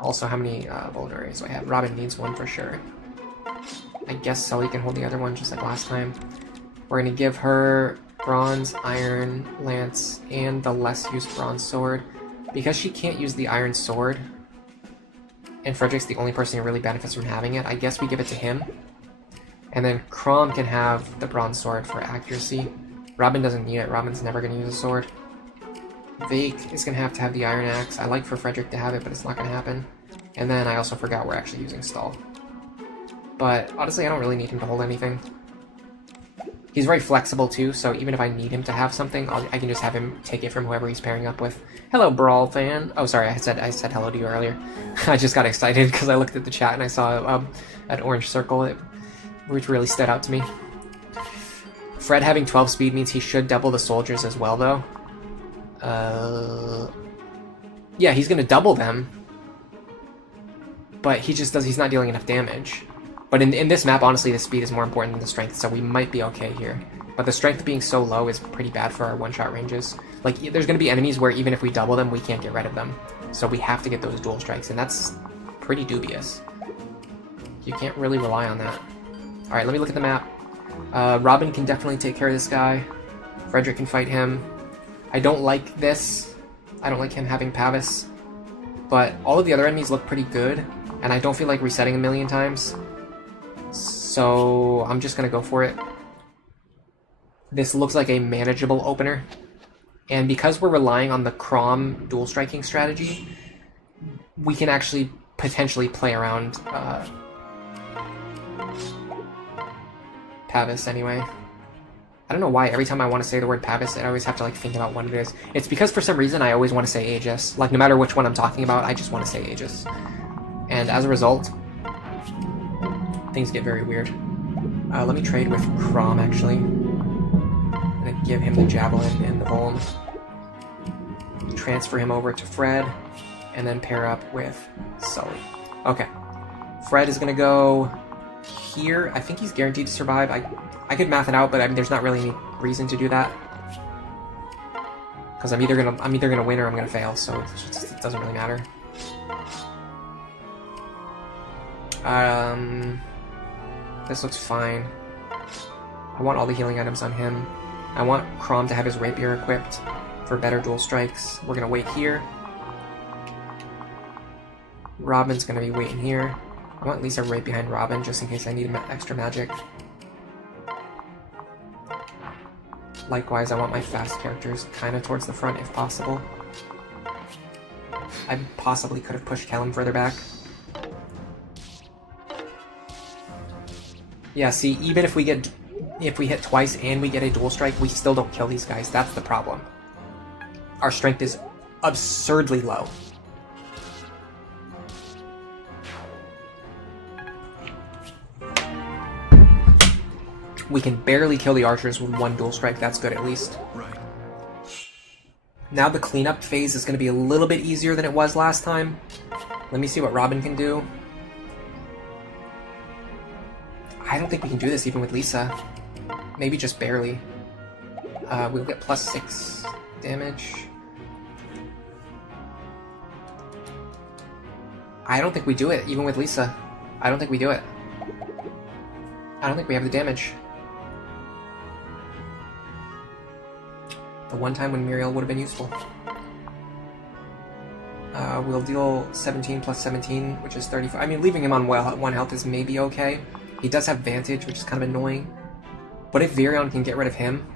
Also, how many vulneraries do I have? Robin needs one for sure. I guess Sully can hold the other one just like last time. We're gonna give her Bronze, Iron, Lance, and the less used Bronze Sword. Because she can't use the iron sword, and Frederick's the only person who really benefits from having it, I guess we give it to him. And then Chrom can have the bronze sword for accuracy. Robin doesn't need it. Robin's never going to use a sword. Vake is going to have the iron axe. I like for Frederick to have it, but it's not going to happen. And then I also forgot we're actually using Stall. But honestly, I don't really need him to hold anything. He's very flexible too, so even if I need him to have something, I can just have him take it from whoever he's pairing up with. Hello, Brawl fan. Oh, sorry, I said hello to you earlier. I just got excited because I looked at the chat and I saw an orange circle, which really stood out to me. Fred having 12 speed means he should double the soldiers as well, though. Yeah, he's gonna double them, but he's not dealing enough damage. But in this map, honestly, the speed is more important than the strength, so we might be okay here. But the strength being so low is pretty bad for our one-shot ranges. Like, there's going to be enemies where even if we double them, we can't get rid of them. So we have to get those dual strikes, and that's pretty dubious. You can't really rely on that. Alright, let me look at the map. Robin can definitely take care of this guy. Frederick can fight him. I don't like this. I don't like him having Pavis. But all of the other enemies look pretty good, and I don't feel like resetting a million times. So I'm just going to go for it. This looks like a manageable opener. And because we're relying on the Chrom dual striking strategy, we can actually potentially play around Pavis anyway. I don't know why every time I want to say the word Pavis, I always have to like think about what it is. It's because for some reason I always want to say Aegis. Like no matter which one I'm talking about, I just want to say Aegis. And as a result, things get very weird. Let me trade with Chrom, actually. I'm gonna give him the Javelin and the Vuln. Transfer him over to Fred, and then pair up with Sully. Okay. Fred is gonna go here. I think he's guaranteed to survive. I could math it out, but I mean, there's not really any reason to do that. Because I'm either gonna win or I'm gonna fail, so it doesn't really matter. This looks fine. I want all the healing items on him. I want Chrom to have his rapier equipped for better dual strikes. We're gonna wait here. Robin's gonna be waiting here. I want Lisa right behind Robin just in case I need extra magic. Likewise, I want my fast characters kind of towards the front if possible. I possibly could have pushed Callum further back. Yeah, see, even if we hit twice and we get a dual strike, we still don't kill these guys. That's the problem. Our strength is absurdly low. We can barely kill the archers with one dual strike. That's good, at least. Right. Now the cleanup phase is going to be a little bit easier than it was last time. Let me see what Robin can do. I don't think we can do this even with Lisa. Maybe just barely. We'll get +6 damage. I don't think we do it, even with Lisa. I don't think we do it. I don't think we have the damage. The one time when Muriel would have been useful. We'll deal 17 plus 17, which is 35. I mean, leaving him on 1 health is maybe okay. He does have Vantage, which is kind of annoying. But if Virion can get rid of him,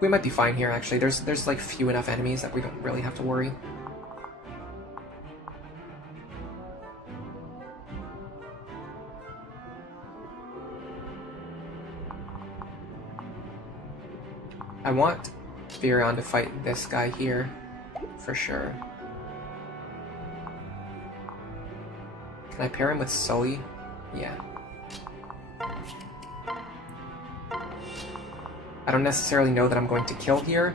we might be fine here, actually. There's like few enough enemies that we don't really have to worry. I want Virion to fight this guy here, for sure. Can I pair him with Sully? Yeah. I don't necessarily know that I'm going to kill here,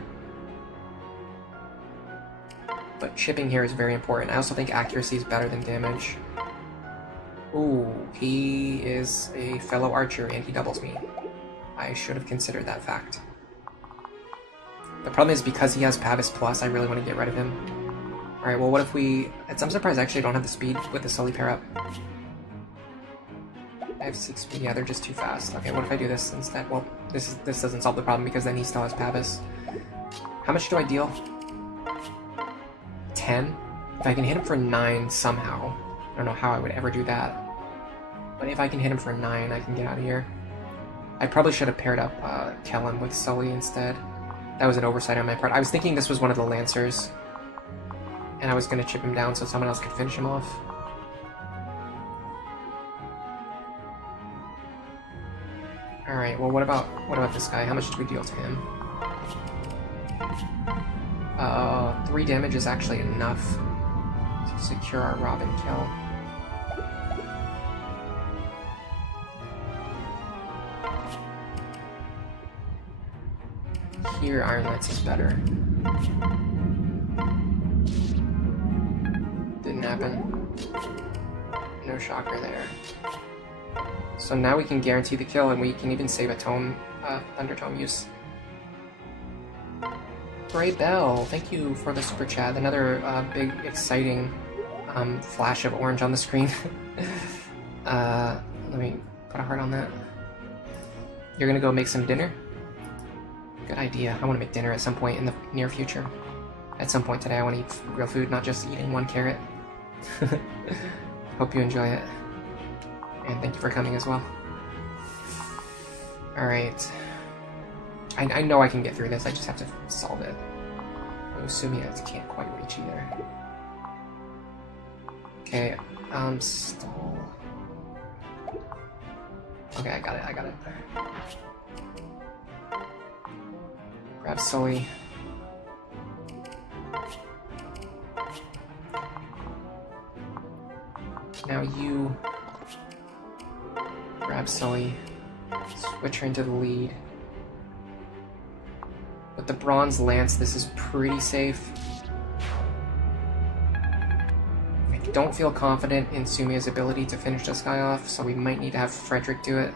but chipping here is very important. I also think accuracy is better than damage. Ooh, he is a fellow archer and he doubles me. I should have considered that fact. The problem is because he has Pavis Plus, I really want to get rid of him. Alright, well what if we... I'm surprised I actually don't have the speed with the Sully pair up. I have 6 speed, yeah, they're just too fast. Okay, what if I do this instead? Well, this doesn't solve the problem because then he still has Pavis. How much do I deal? 10? If I can hit him for 9 somehow. I don't know how I would ever do that. But if I can hit him for 9, I can get out of here. I probably should have paired up Kellen with Sully instead. That was an oversight on my part. I was thinking this was one of the Lancers. And I was going to chip him down so someone else could finish him off. Alright, well what about this guy? How much do we deal to him? 3 damage is actually enough to secure our Robin kill. Here, Iron Lance is better. Didn't happen. No shocker there. So now we can guarantee the kill, and we can even save a tome, Thunder Tome use. Bray Bell, thank you for the super chat. Another big, exciting flash of orange on the screen. Let me put a heart on that. You're gonna go make some dinner? Good idea. I want to make dinner at some point in the near future. At some point today I want to eat real food, not just eating 1 carrot. Hope you enjoy it. And thank you for coming as well. Alright. I know I can get through this, I just have to solve it. I'm assuming I can't quite reach either. Okay, stall. Okay, I got it. Grab Sully. Now you grab Sully, switch her into the lead. With the Bronze Lance, this is pretty safe. I don't feel confident in Sumia's ability to finish this guy off, so we might need to have Frederick do it,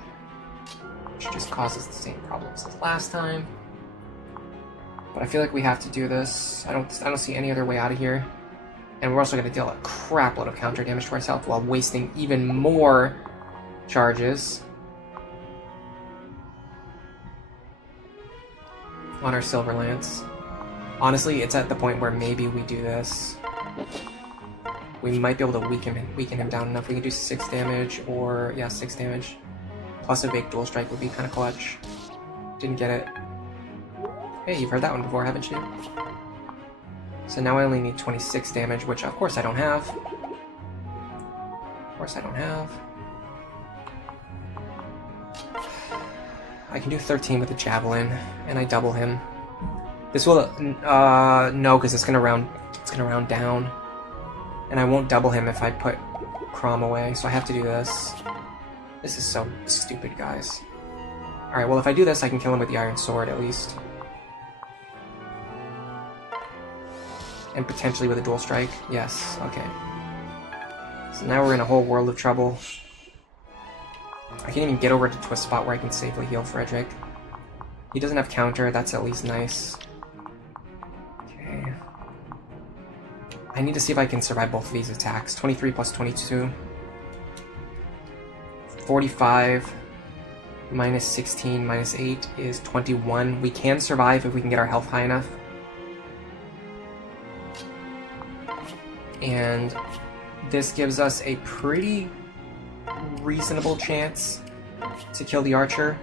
which just causes the same problems as last time. But I feel like we have to do this. I don't see any other way out of here. And we're also going to deal a crap load of counter damage to ourselves while wasting even more charges on our Silver Lance. Honestly, it's at the point where maybe we do this. We might be able to weaken him down enough. We can do 6 damage, or yeah, 6 damage. Plus a big dual strike would be kind of clutch. Didn't get it. Hey, you've heard that one before, haven't you? So now I only need 26 damage, which of course I don't have. I can do 13 with the Javelin, and I double him. This will, no, because it's gonna round down. And I won't double him if I put Crom away, so I have to do this. This is so stupid, guys. Alright, well if I do this, I can kill him with the Iron Sword, at least. And potentially with a dual strike. Yes, okay. So now we're in a whole world of trouble. I can't even get over to a spot where I can safely heal Frederick. He doesn't have counter, that's at least nice. Okay. I need to see if I can survive both of these attacks. 23 plus 22. 45 minus 16 minus 8 is 21. We can survive if we can get our health high enough. And this gives us a pretty reasonable chance to kill the archer.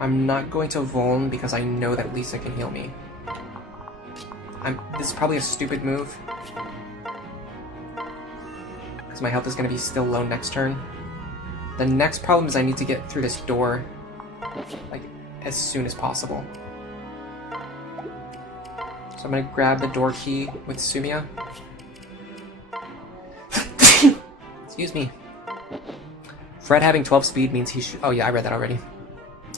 I'm not going to Vuln because I know that Lisa can heal me. This is probably a stupid move, because my health is going to be still low next turn. The next problem is I need to get through this door, like, as soon as possible. So I'm going to grab the door key with Sumia. Excuse me. Fred having 12 speed means he should... Oh yeah, I read that already.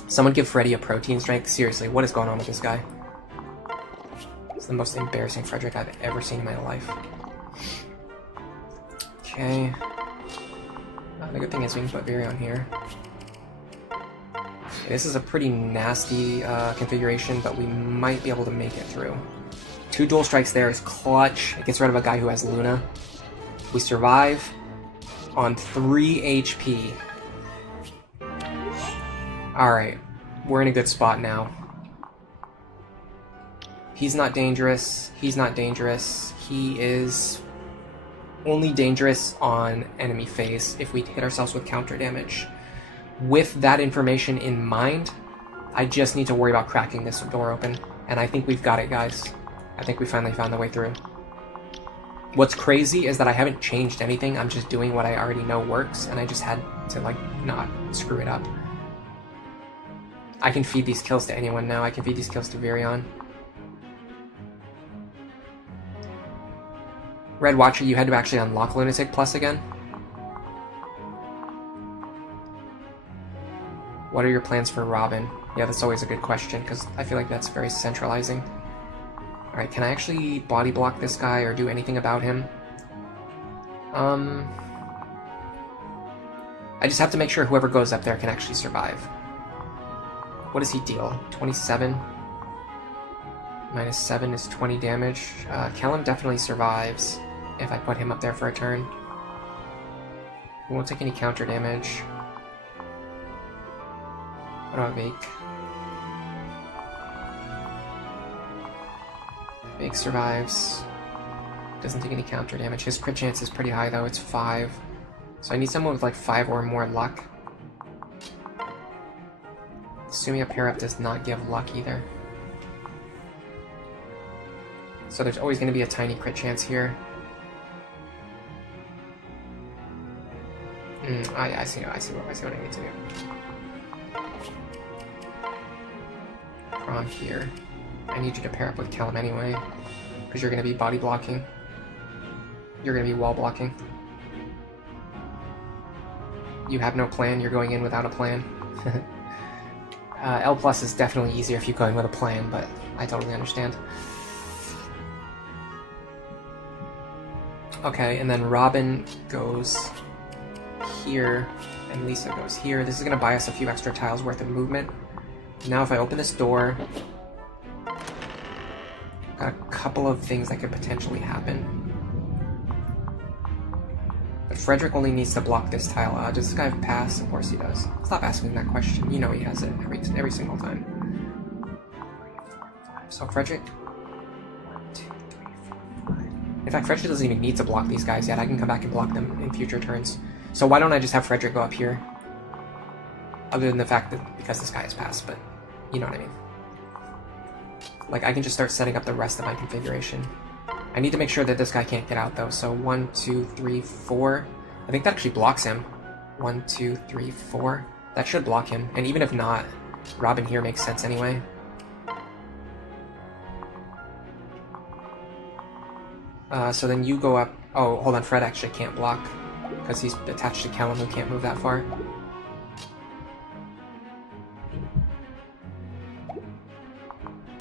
Someone give Freddy a protein strength. Seriously, what is going on with this guy? It's the most embarrassing Frederick I've ever seen in my life. Okay. The good thing is we can put Virion here. Okay, this is a pretty nasty configuration, but we might be able to make it through. 2 dual strikes there is clutch. It gets rid of a guy who has Luna. We survive on 3 HP. Alright, we're in a good spot now. He's not dangerous. He's not dangerous. He is only dangerous on enemy phase if we hit ourselves with counter damage. With that information in mind, I just need to worry about cracking this door open. And I think we've got it, guys. I think we finally found the way through. What's crazy is that I haven't changed anything. I'm just doing what I already know works, and I just had to, like, not screw it up. I can feed these kills to anyone now. I can feed these kills to Virion. Red Watcher, you had to actually unlock Lunatic Plus again? What are your plans for Robin? Yeah, that's always a good question, because I feel like that's very centralizing. Alright, can I actually body block this guy or do anything about him? I just have to make sure whoever goes up there can actually survive. What does he deal? 27? Minus 7 is 20 damage. Callum definitely survives if I put him up there for a turn. He won't take any counter damage. What about Vake? Vake survives. Doesn't take any counter damage. His crit chance is pretty high though, it's 5. So I need someone with like 5 or more luck. Assuming a pair up does not give luck either. So there's always going to be a tiny crit chance here. I see what I need to do. From here. I need you to pair up with Callum anyway, because you're going to be body blocking. You're going to be wall blocking. You have no plan, you're going in without a plan. L plus is definitely easier if you go in with a plan, but I totally understand. Okay, and then Robin goes here, and Lisa goes here. This is going to buy us a few extra tiles worth of movement. Now if I open this door, I've got a couple of things that could potentially happen. But Frederick only needs to block this tile. Does this guy have pass? Of course he does. Stop asking that question. You know he has it every single time. So Frederick. 1, 2, 3, 4, 5. In fact, Frederick doesn't even need to block these guys yet. I can come back and block them in future turns. So why don't I just have Frederick go up here? Other than the fact that because this guy has pass, but you know what I mean. Like, I can just start setting up the rest of my configuration. I need to make sure that this guy can't get out, though. So 1, 2, 3, 4. I think that actually blocks him. 1, 2, 3, 4. That should block him. And even if not, Robin here makes sense anyway. So then you go up... Oh, hold on. Fred actually can't block, because he's attached to Callum, who can't move that far.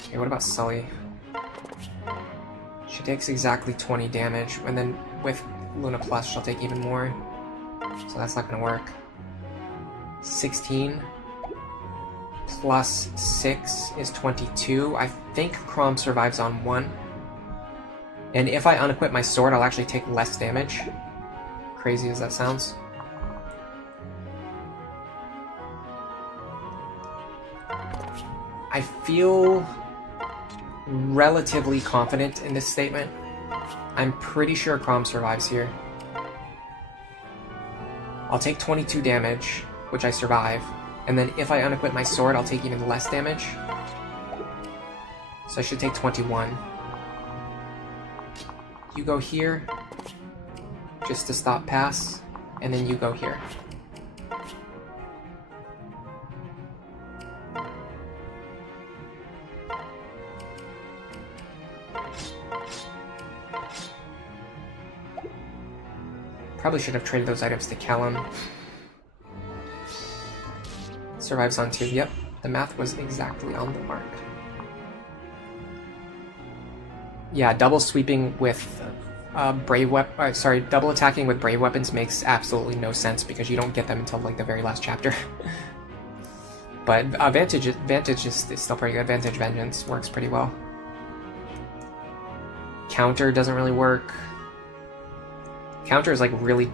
Okay, what about Sully? She takes exactly 20 damage, and then with Luna Plus, she'll take even more. So that's not gonna work. 16 plus 6 is 22. I think Crom survives on 1. And if I unequip my sword, I'll actually take less damage. Crazy as that sounds. I feel relatively confident in this statement. I'm pretty sure Crom survives here. I'll take 22 damage, which I survive, and then if I unequip my sword, I'll take even less damage. So I should take 21. You go here, just to stop pass, and then you go here. Probably should have traded those items to Callum. Survives on 2. Yep, the math was exactly on the mark. Yeah, double sweeping with double attacking with brave weapons makes absolutely no sense because you don't get them until like the very last chapter. But Vantage is still pretty good. Vantage Vengeance works pretty well. Counter doesn't really work. Counter is like really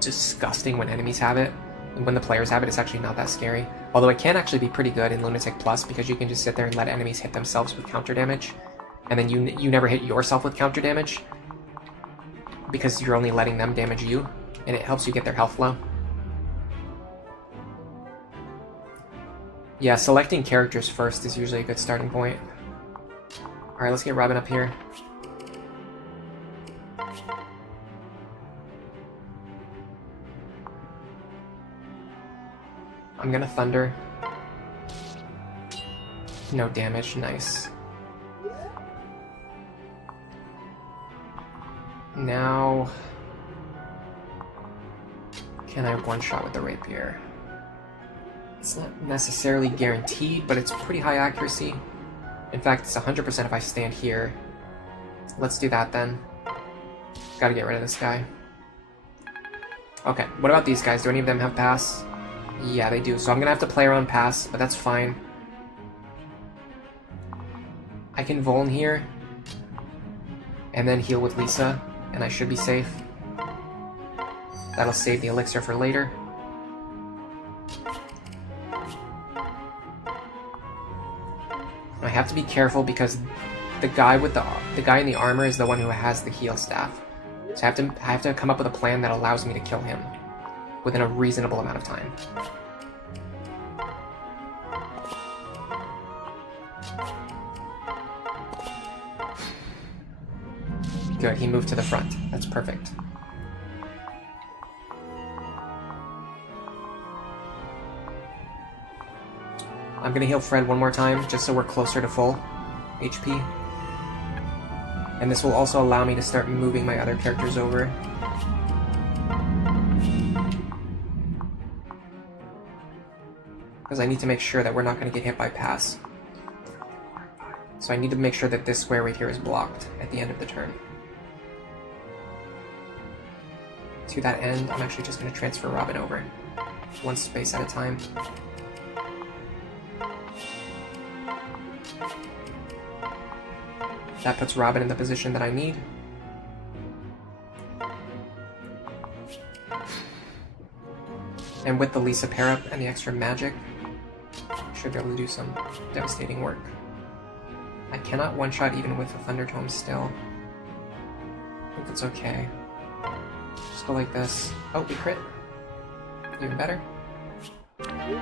disgusting when enemies have it. And when the players have it, it's actually not that scary. Although it can actually be pretty good in Lunatic Plus because you can just sit there and let enemies hit themselves with counter damage. and then you never hit yourself with counter damage because you're only letting them damage you, and it helps you get their health low. Yeah, selecting characters first is usually a good starting point. Alright, let's get Robin up here. I'm gonna Thunder. No damage, nice. Now... can I one-shot with the Rapier? It's not necessarily guaranteed, but it's pretty high accuracy. In fact, it's 100% if I stand here. Let's do that then. Gotta get rid of this guy. Okay, what about these guys? Do any of them have pass? Yeah, they do. So I'm gonna have to play around pass, but that's fine. I can Vuln here, and then heal with Lisa, and I should be safe. That'll save the elixir for later. I have to be careful because the guy with the guy in the armor is the one who has the heal staff. So I have to come up with a plan that allows me to kill him within a reasonable amount of time. Good, he moved to the front. That's perfect. I'm gonna heal Fred one more time, just so we're closer to full HP. And this will also allow me to start moving my other characters over. Because I need to make sure that we're not gonna get hit by pass. So I need to make sure that this square right here is blocked at the end of the turn. To that end, I'm actually just gonna transfer Robin over. One space at a time. That puts Robin in the position that I need. And with the Lisa pair-up and the extra magic, I should be able to do some devastating work. I cannot one-shot even with a Thunder Tome still. I think it's okay. Just go like this. Oh, we crit. Even better.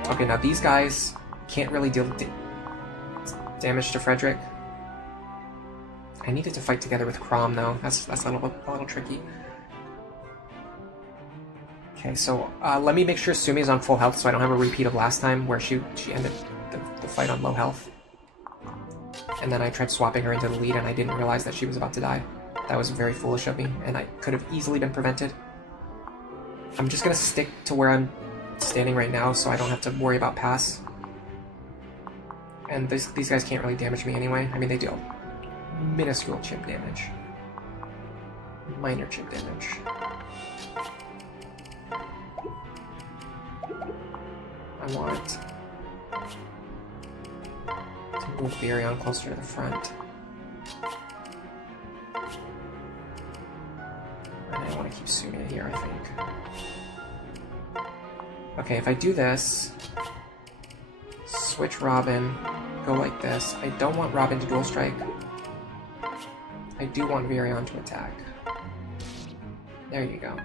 Okay, now these guys can't really deal damage to Frederick. I needed to fight together with Crom, though. That's a little tricky. Okay, so let me make sure Sumi is on full health so I don't have a repeat of last time where she ended the fight on low health. And then I tried swapping her into the lead and I didn't realize that she was about to die. That was very foolish of me, and I could have easily been prevented. I'm just gonna stick to where I'm standing right now so I don't have to worry about pass. And these guys can't really damage me anyway. I mean, they do. Minuscule chip damage. Minor chip damage. I want to move Virion closer to the front. And I want to keep Sumi here, I think. Okay, if I do this, switch Robin, go like this. I don't want Robin to dual strike. I do want Virion to attack. There you go.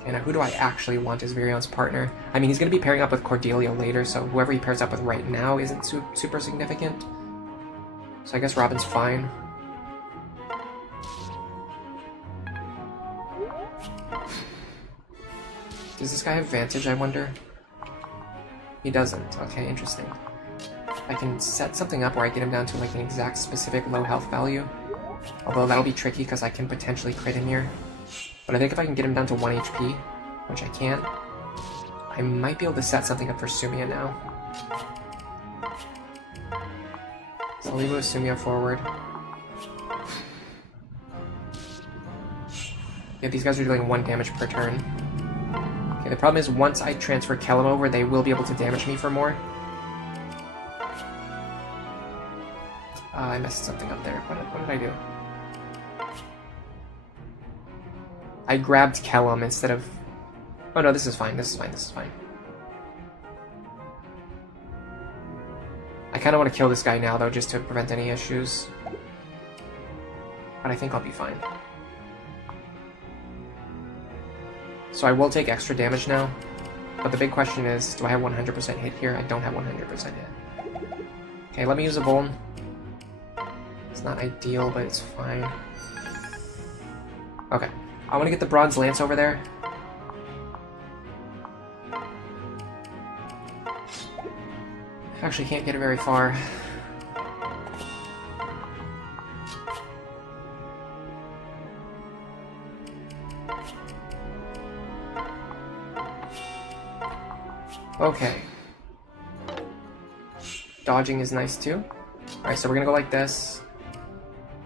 Okay, now who do I actually want as Virion's partner? I mean, he's going to be pairing up with Cordelia later, so whoever he pairs up with right now isn't super significant. So I guess Robin's fine. Does this guy have Vantage, I wonder? He doesn't. Okay, interesting. I can set something up where I get him down to like an exact specific low health value. Although that'll be tricky because I can potentially crit him here. But I think if I can get him down to 1 HP, which I can, I might be able to set something up for Sumia now. So we move Sumia forward. Yeah, these guys are doing 1 damage per turn. Okay, the problem is once I transfer Kellum over, they will be able to damage me for more. I messed something up there. What did I do? I grabbed Kellum instead of... Oh no, this is fine, this is fine, this is fine. I kind of want to kill this guy now, though, just to prevent any issues. But I think I'll be fine. So I will take extra damage now. But the big question is, do I have 100% hit here? I don't have 100% hit. Okay, let me use a bone. It's not ideal, but it's fine. Okay, I want to get the bronze lance over there. Actually can't get it very far. Okay. Dodging is nice too. Alright, so we're gonna go like this.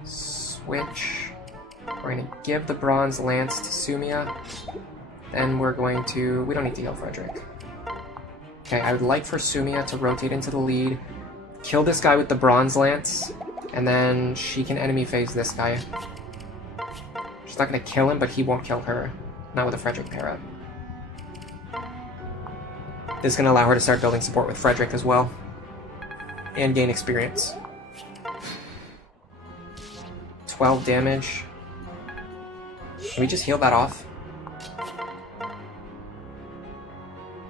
Switch. We're gonna give the bronze lance to Sumia. Then we're going to... we don't need to heal Frederick. Okay, I would like for Sumia to rotate into the lead, kill this guy with the bronze lance, and then she can enemy phase this guy. She's not gonna kill him, but he won't kill her. Not with a Frederick pair up. This is gonna allow her to start building support with Frederick as well. And gain experience. 12 damage. Can we just heal that off?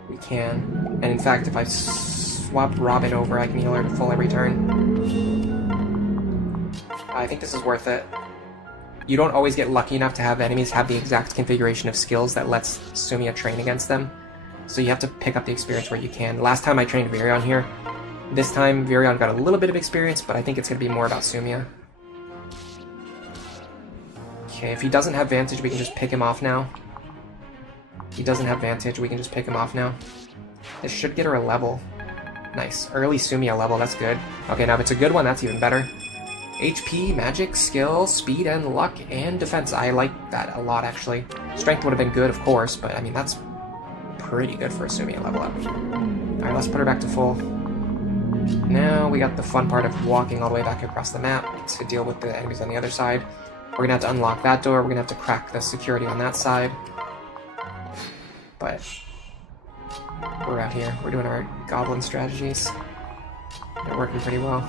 We can. And in fact, if I swap Robin over, I can heal her to full every turn. I think this is worth it. You don't always get lucky enough to have enemies have the exact configuration of skills that lets Sumia train against them. So you have to pick up the experience where you can. Last time I trained Virion here. This time Virion got a little bit of experience, but I think it's going to be more about Sumia. Okay, if he doesn't have Vantage, we can just pick him off now. He doesn't have Vantage, we can just pick him off now. This should get her a level. Nice. Early Sumia level, that's good. Okay, now if it's a good one, that's even better. HP, magic, skill, speed, and luck, and defense. I like that a lot, actually. Strength would have been good, of course, but I mean, that's pretty good for a Sumia level up. Alright, let's put her back to full. Now we got the fun part of walking all the way back across the map to deal with the enemies on the other side. We're gonna have to unlock that door, we're gonna have to crack the security on that side. But we're out here, we're doing our goblin strategies. They're working pretty well.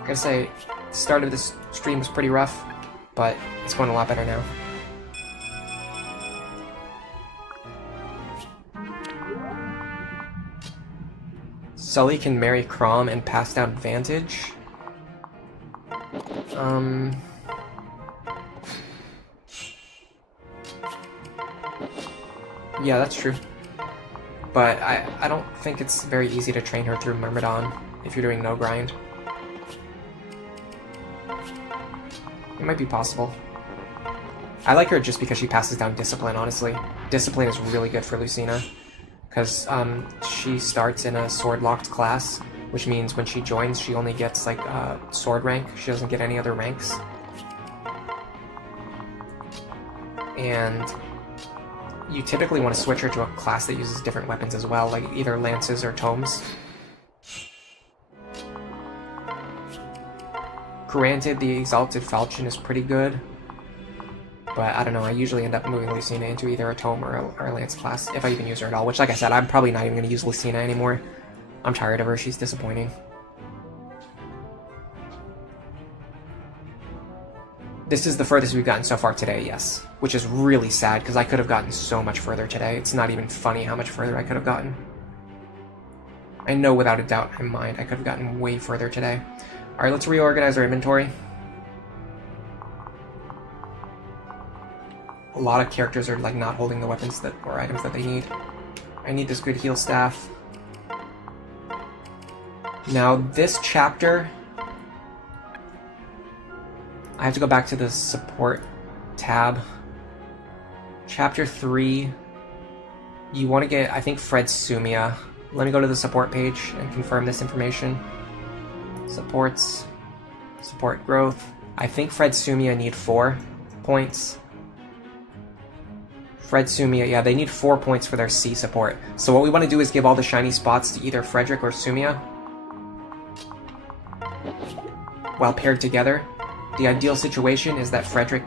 I gotta say, the start of this stream was pretty rough, but it's going a lot better now. Sully can marry Crom and pass down Vantage. Yeah, that's true. But I don't think it's very easy to train her through Myrmidon if you're doing no grind. It might be possible. I like her just because she passes down Discipline, honestly. Discipline is really good for Lucina. Because she starts in a sword-locked class, which means when she joins, she only gets, like, sword rank. She doesn't get any other ranks. And you typically want to switch her to a class that uses different weapons as well, like either lances or tomes. Granted, the Exalted Falchion is pretty good, but I don't know, I usually end up moving Lucina into either a tome or a lance class, if I even use her at all, which, like I said, I'm probably not even going to use Lucina anymore. I'm tired of her, she's disappointing. This is the furthest we've gotten so far today, yes. Which is really sad, because I could have gotten so much further today. It's not even funny how much further I could have gotten. I know without a doubt in my mind I could have gotten way further today. Alright, let's reorganize our inventory. A lot of characters are like not holding the weapons that or items that they need. I need this good heal staff. Now this chapter, I have to go back to the support tab. Chapter 3, you want to get, I think, Fred Sumia. Let me go to the support page and confirm this information. Supports, support growth. I think Fred Sumia need 4 points. Fred Sumia, yeah, they need 4 points for their C support. So what we want to do is give all the shiny spots to either Frederick or Sumia. While paired together. The ideal situation is that Frederick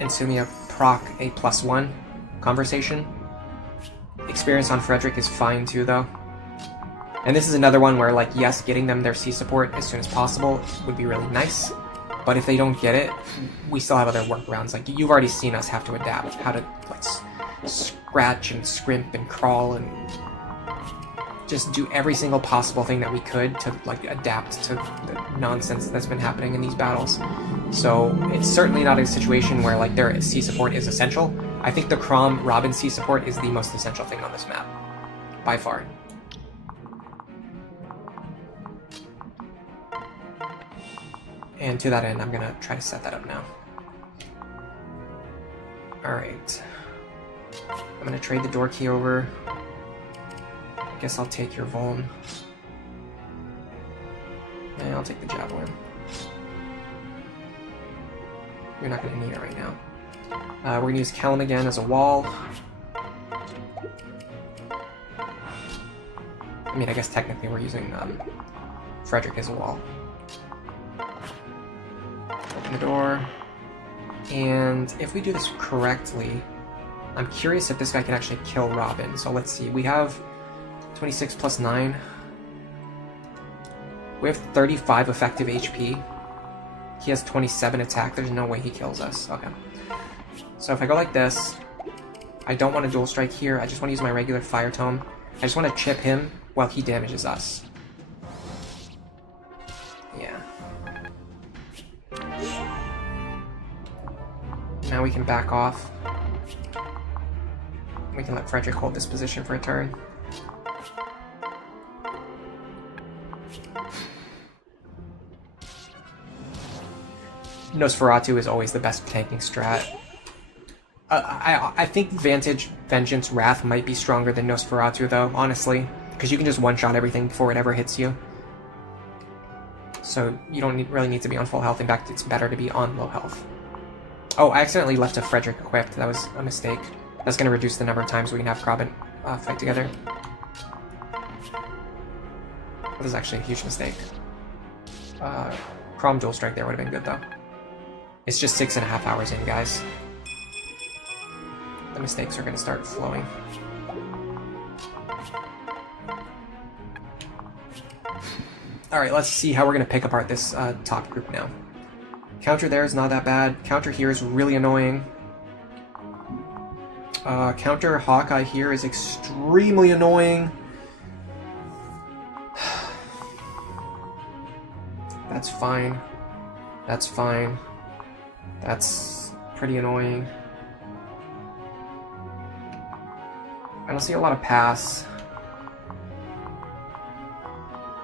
and Sumia proc a +1 conversation. Experience on Frederick is fine too, though. And this is another one where, like, yes, getting them their C support as soon as possible would be really nice. But if they don't get it, we still have other workarounds. Like, you've already seen us have to adapt, how to, like, scratch and scrimp and crawl and just do every single possible thing that we could to, like, adapt to the nonsense that's been happening in these battles. So it's certainly not a situation where, like, their C support is essential. I think the Chrom Robin C support is the most essential thing on this map, by far. And to that end, I'm gonna try to set that up now. Alright. I'm gonna trade the door key over. I guess I'll take your Vuln. And I'll take the Javelin. You're not gonna need it right now. We're gonna use Callum again as a wall. I mean, I guess technically we're using Frederick as a wall. Open the door. And if we do this correctly, I'm curious if this guy can actually kill Robin. So let's see. We have 26 plus 9. We have 35 effective HP. He has 27 attack. There's no way he kills us. Okay. So if I go like this, I don't want to dual strike here. I just want to use my regular Fire Tome. I just want to chip him while he damages us. Yeah. Now we can back off. We can let Frederick hold this position for a turn. Nosferatu is always the best tanking strat. I think Vengeance Wrath might be stronger than Nosferatu, though, honestly. Because you can just one-shot everything before it ever hits you. So you don't really need to be on full health. In fact, it's better to be on low health. Oh, I accidentally left a Frederick equipped. That was a mistake. That's going to reduce the number of times we can have Robin fight together. That was actually a huge mistake. Chrom Dual Strike there would have been good, though. It's just 6.5 hours in, guys. The mistakes are going to start flowing. Alright, let's see how we're going to pick apart this top group now. Counter there is not that bad. Counter here is really annoying. Counter Hawkeye here is extremely annoying. That's fine. That's fine. That's pretty annoying. I don't see a lot of pass.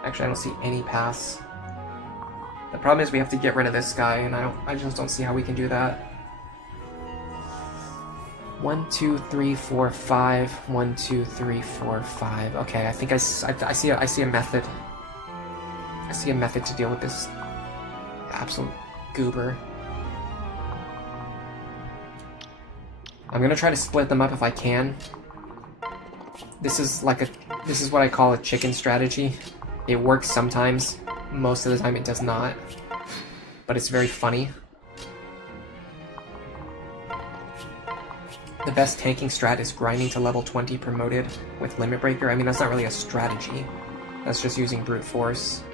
Actually, I don't see any pass. The problem is we have to get rid of this guy, and I just don't see how we can do that. 1, 2, 3, 4, 5. 1, 2, 3, 4, 5. Okay, I think I see a method. I see a method to deal with this absolute goober. I'm gonna try to split them up if I can. This is what I call a chicken strategy. It works sometimes. Most of the time it does not. But it's very funny. The best tanking strat is grinding to level 20 promoted with Limit Breaker. I mean, that's not really a strategy. That's just using brute force.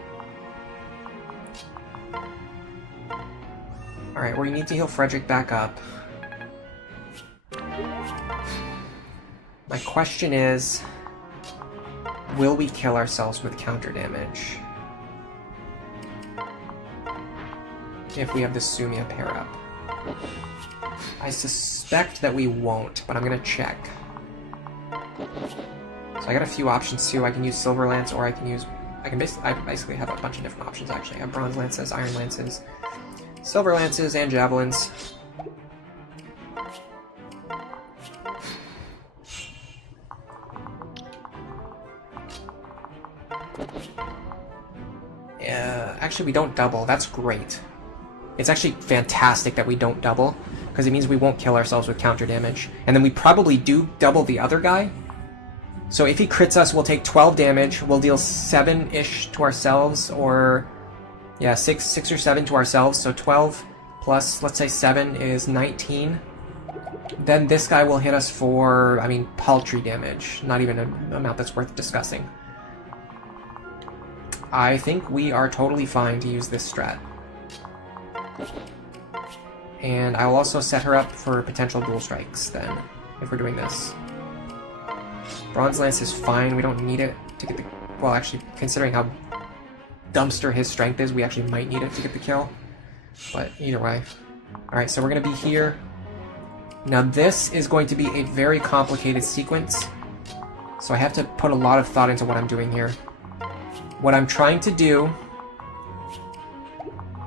Alright, we need to heal Frederick back up. My question is, will we kill ourselves with counter damage if we have the Sumia pair up? I suspect that we won't, but I'm gonna check. So I got a few options too. I can use Silver Lance, or I basically have a bunch of different options actually. I have Bronze Lances, Iron Lances, Silver Lances, and Javelins. Actually, we don't double. That's great. It's actually fantastic that we don't double, because it means we won't kill ourselves with counter damage. And then we probably do double the other guy. So if he crits us, we'll take 12 damage. We'll deal 7-ish to ourselves, or yeah, 6 or 7 to ourselves. So 12 plus, let's say 7 is 19. then this guy will hit us for, I mean, paltry damage. Not even an amount that's worth discussing. I think we are totally fine to use this strat. And I will also set her up for potential dual strikes then, if we're doing this. Bronze Lance is fine, we don't need it to get the... Well, actually, considering how dumpster his strength is, we actually might need it to get the kill. But either way. Alright, so we're going to be here. Now this is going to be a very complicated sequence, so I have to put a lot of thought into what I'm doing here. What I'm trying to do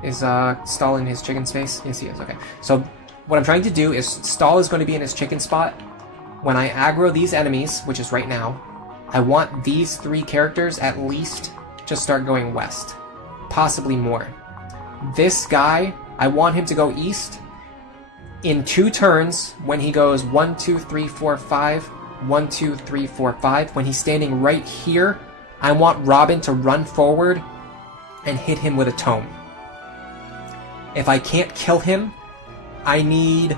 is stall in his chicken space. Yes, he is. Okay. So what I'm trying to do is stall is going to be in his chicken spot. When I aggro these enemies, which is right now, I want these 3 characters at least to start going west. Possibly more. This guy, I want him to go east in 2 turns when he goes 1, 2, 3, 4, 5, 1, 2, 3, 4, 5. When he's standing right here, I want Robin to run forward and hit him with a tome. If I can't kill him, I need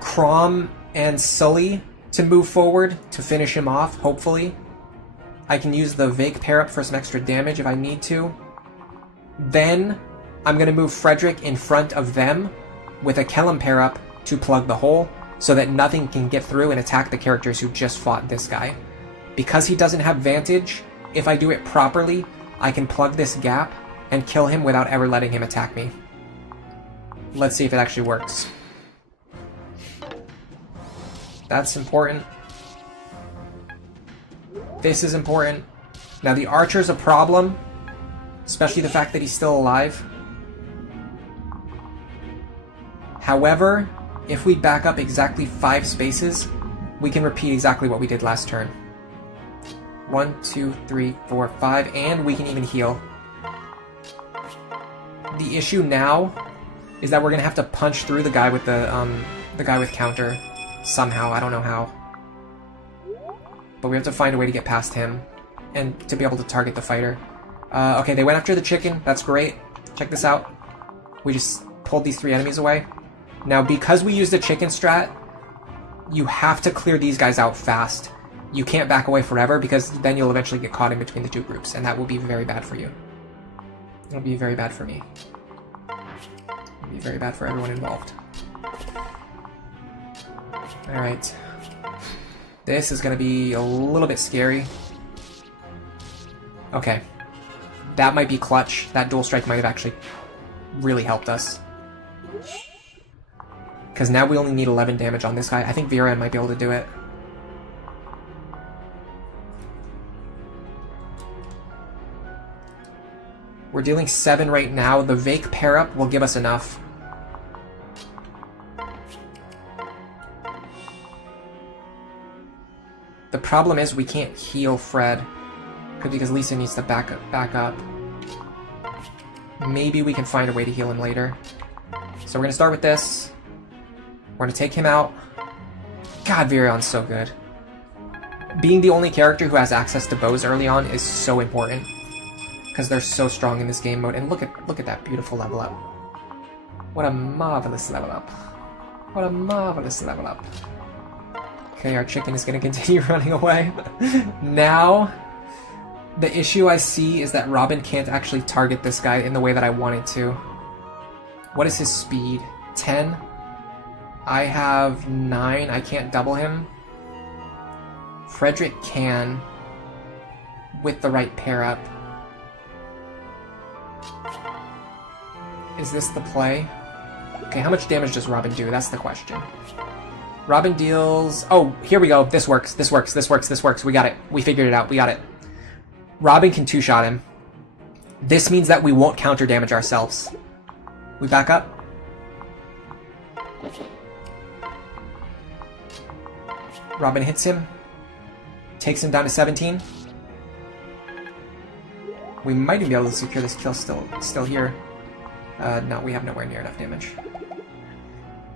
Crom and Sully to move forward to finish him off, hopefully. I can use the Vake pair-up for some extra damage if I need to. Then, I'm going to move Frederick in front of them with a Kellum pair-up to plug the hole, so that nothing can get through and attack the characters who just fought this guy. Because he doesn't have Vantage, if I do it properly, I can plug this gap and kill him without ever letting him attack me. Let's see if it actually works. That's important. This is important. Now the archer's a problem, especially the fact that he's still alive. However, if we back up exactly 5 spaces, we can repeat exactly what we did last turn. 1, 2, 3, 4, 5, and we can even heal. The issue now is that we're gonna have to punch through the guy with the guy with counter somehow. I don't know how, but we have to find a way to get past him and to be able to target the fighter. Okay, they went after the chicken. That's great. Check this out. We just pulled these 3 enemies away. Now, because we used the chicken strat, you have to clear these guys out fast. You can't back away forever, because then you'll eventually get caught in between the 2 groups, and that will be very bad for you. It'll be very bad for me. It'll be very bad for everyone involved. Alright. This is going to be a little bit scary. Okay. That might be clutch. That dual strike might have actually really helped us. Because now we only need 11 damage on this guy. I think Virion might be able to do it. We're dealing 7 right now. The Vake pair-up will give us enough. The problem is we can't heal Fred, because Lisa needs to back up. Maybe we can find a way to heal him later. So we're going to start with this. We're going to take him out. God, Virion's so good. Being the only character who has access to bows early on is so important, because they're so strong in this game mode. And look at that beautiful level up. What a marvelous level up. What a marvelous level up. Okay, our chicken is going to continue running away. Now, the issue I see is that Robin can't actually target this guy in the way that I wanted to. What is his speed? 10? I have 9. I can't double him. Frederick can, with the right pair-up. Is this the play? Okay, how much damage does Robin do? That's the question. Robin deals... Oh, here we go. This works. This works. This works. This works. We got it. We figured it out. We got it. Robin can 2-shot him. This means that we won't counter damage ourselves. We back up. Robin hits him. Takes him down to 17. We might even be able to secure this kill still here. No, we have nowhere near enough damage.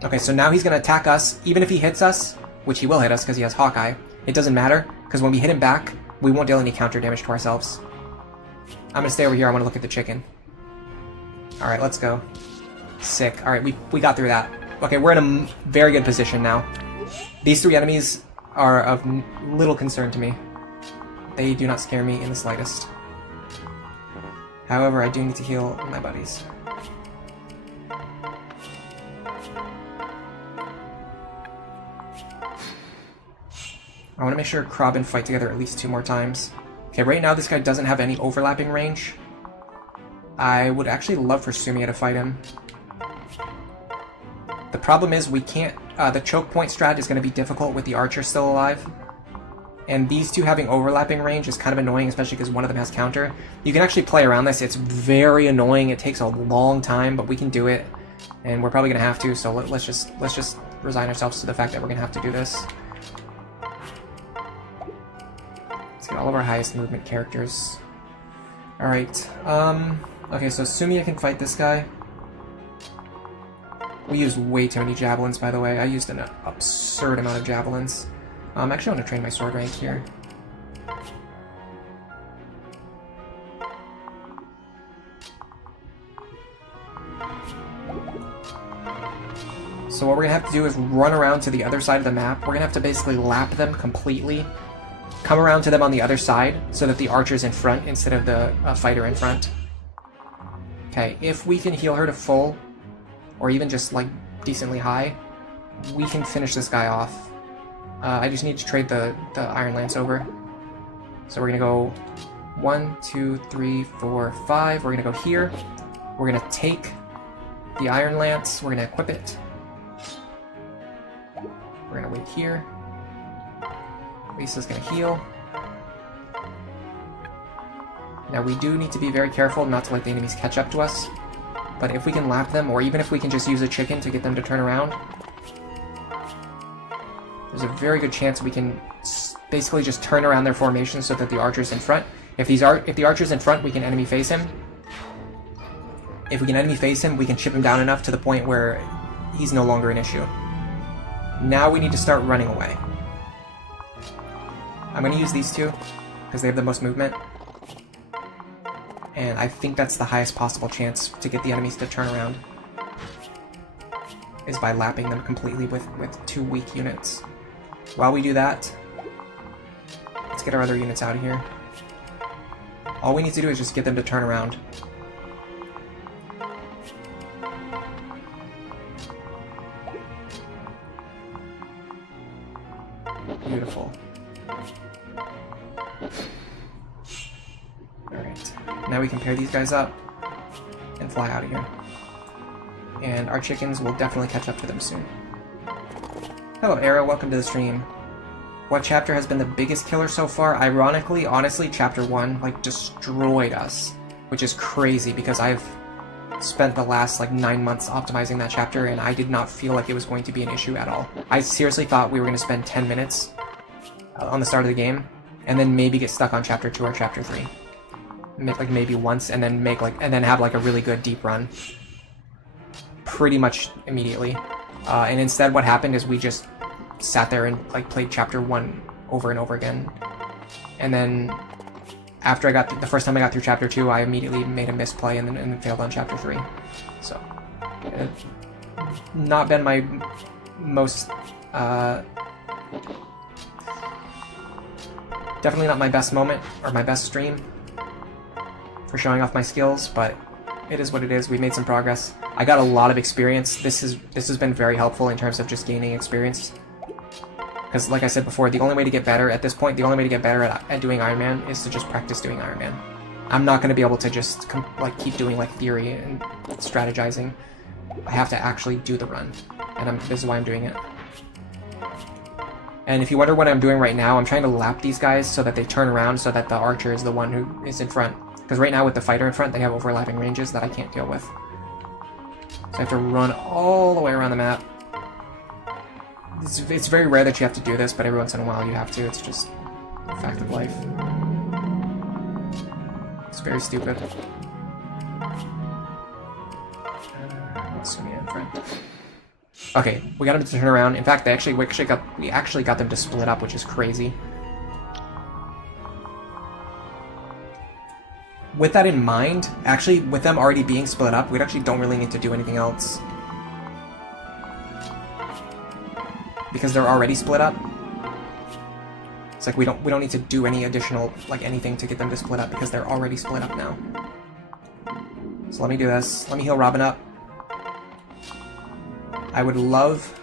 Okay, so now he's going to attack us. Even if he hits us, which he will hit us because he has Hawkeye, it doesn't matter, because when we hit him back, we won't deal any counter damage to ourselves. I'm going to stay over here. I want to look at the chicken. Alright, let's go. Sick. Alright, we got through that. Okay, we're in a very good position now. These 3 enemies are of little concern to me. They do not scare me in the slightest. However, I do need to heal my buddies. I want to make sure Krob and fight together at least 2 more times. Okay, right now this guy doesn't have any overlapping range. I would actually love for Sumia to fight him. The problem is we can't... the choke point strat is going to be difficult with the archer still alive. And these 2 having overlapping range is kind of annoying, especially because one of them has counter. You can actually play around this. It's very annoying. It takes a long time, but we can do it. And we're probably going to have to, so let's just resign ourselves to the fact that we're going to have to do this. Let's get all of our highest movement characters. Alright, okay, so Sumia can fight this guy. We used way too many javelins, by the way. I used an absurd amount of javelins. Actually, I want to train my sword rank here. So what we're going to have to do is run around to the other side of the map. We're going to have to basically lap them completely. Come around to them on the other side so that the archer's in front instead of the fighter in front. Okay, if we can heal her to full, or even just like decently high, we can finish this guy off. I just need to trade the Iron Lance over. So we're gonna go 1, 2, 3, 4, 5. We're gonna go here. We're gonna take the Iron Lance. We're gonna equip it. We're gonna wait here. Lisa's gonna heal. Now we do need to be very careful not to let the enemies catch up to us. But if we can lap them, or even if we can just use a chicken to get them to turn around, there's a very good chance we can basically just turn around their formation so that the archer's in front. If the archer's in front, we can enemy face him. If we can enemy face him, we can chip him down enough to the point where he's no longer an issue. Now we need to start running away. I'm going to use these 2 because they have the most movement. And I think that's the highest possible chance to get the enemies to turn around, is by lapping them completely with 2 weak units. While we do that, let's get our other units out of here. All we need to do is just get them to turn around. Beautiful. Alright, now we can pair these guys up and fly out of here. And our chickens will definitely catch up to them soon. Hello Era, welcome to the stream. What chapter has been the biggest killer so far? Ironically, honestly, chapter 1, like, destroyed us. Which is crazy, because I've spent the last, like, 9 months optimizing that chapter, and I did not feel like it was going to be an issue at all. I seriously thought we were going to spend 10 minutes on the start of the game, and then maybe get stuck on chapter 2 or chapter 3. Make, like, maybe once, and then have, like, a really good deep run. Pretty much immediately. And instead what happened is we just sat there and like played chapter 1 over and over again. And then after I got the first time I got through chapter 2, I immediately made a misplay and then failed on chapter 3. So it's not been my most definitely not my best moment or my best stream for showing off my skills, but it is what it is. We made some progress. I got a lot of experience. This has been very helpful in terms of just gaining experience. Because, like I said before, the only way to get better at this point, the only way to get better at doing Iron Man is to just practice doing Iron Man. I'm not going to be able to just keep doing like theory and strategizing. I have to actually do the run, and this is why I'm doing it. And if you wonder what I'm doing right now, I'm trying to lap these guys so that they turn around so that the archer is the one who is in front. Because right now with the fighter in front, they have overlapping ranges that I can't deal with. So I have to run all the way around the map. It's very rare that you have to do this, but every once in a while you have to. It's just a fact of life. It's very stupid. Let's swing in front. Okay, we got them to turn around. In fact, we actually got them to split up, which is crazy. With that in mind, actually, with them already being split up, we actually don't really need to do anything else. because they're already split up. It's like we don't need to do any additional, like, anything to get them to split up because they're already split up now. So let me do this. Let me heal Robin up. I would love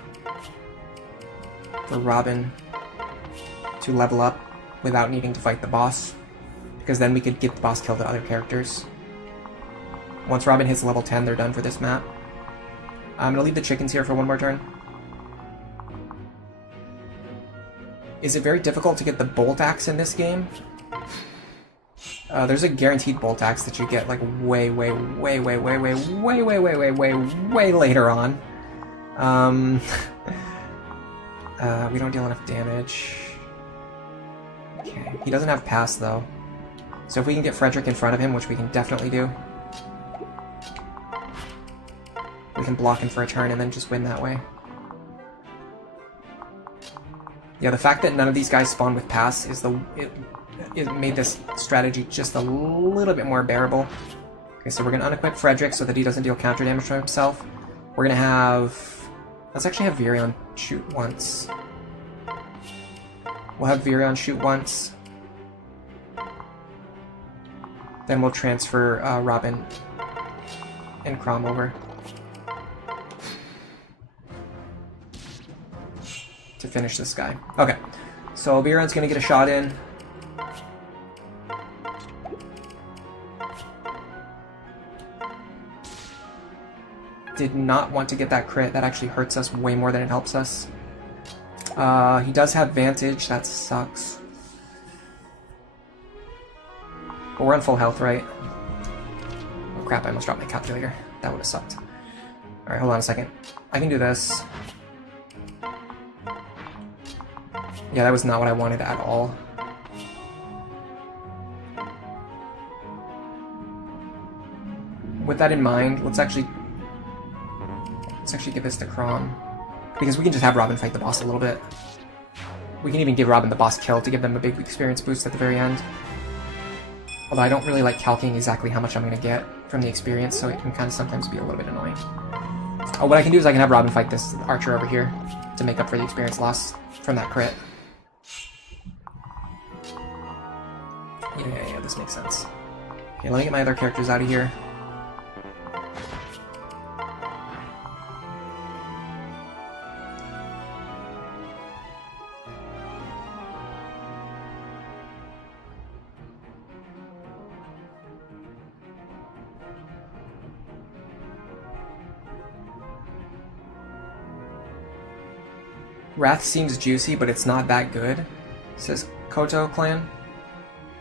for Robin to level up without needing to fight the boss, because then we could get the boss kill to other characters. Once Robin hits level 10, they're done for this map. I'm gonna leave the chickens here for one more turn. Is it very difficult to get the bolt axe in this game? There's a guaranteed bolt axe that you get like way later on. We don't deal enough damage. Okay, he doesn't have pass though. So if we can get Frederick in front of him, which we can definitely do, we can block him for a turn and then just win that way. Yeah, the fact that none of these guys spawn with pass is it made this strategy just a little bit more bearable. Okay, so we're gonna unequip Frederick so that he doesn't deal counter damage to himself. We're gonna have... let's actually have Virion shoot once. We'll have Virion shoot once. Then we'll transfer Robin and Crom over to finish this guy. Okay, so Virion's gonna get a shot in. Did not want to get that crit. That actually hurts us way more than it helps us. He does have Vantage. That sucks. But we're on full health, right? Oh crap, I almost dropped my calculator. That would have sucked. Alright, hold on a second. I can do this. Yeah, that was not what I wanted at all. With that in mind, let's actually give this to Crom, because we can just have Robin fight the boss a little bit. We can even give Robin the boss kill to give them a big experience boost at the very end. Although I don't really like calculating exactly how much I'm going to get from the experience, so it can kind of sometimes be a little bit annoying. Oh, what I can do is I can have Robin fight this archer over here to make up for the experience loss from that crit. Yeah, this makes sense. Okay, let me get my other characters out of here. Wrath seems juicy, but it's not that good, says Koto Clan.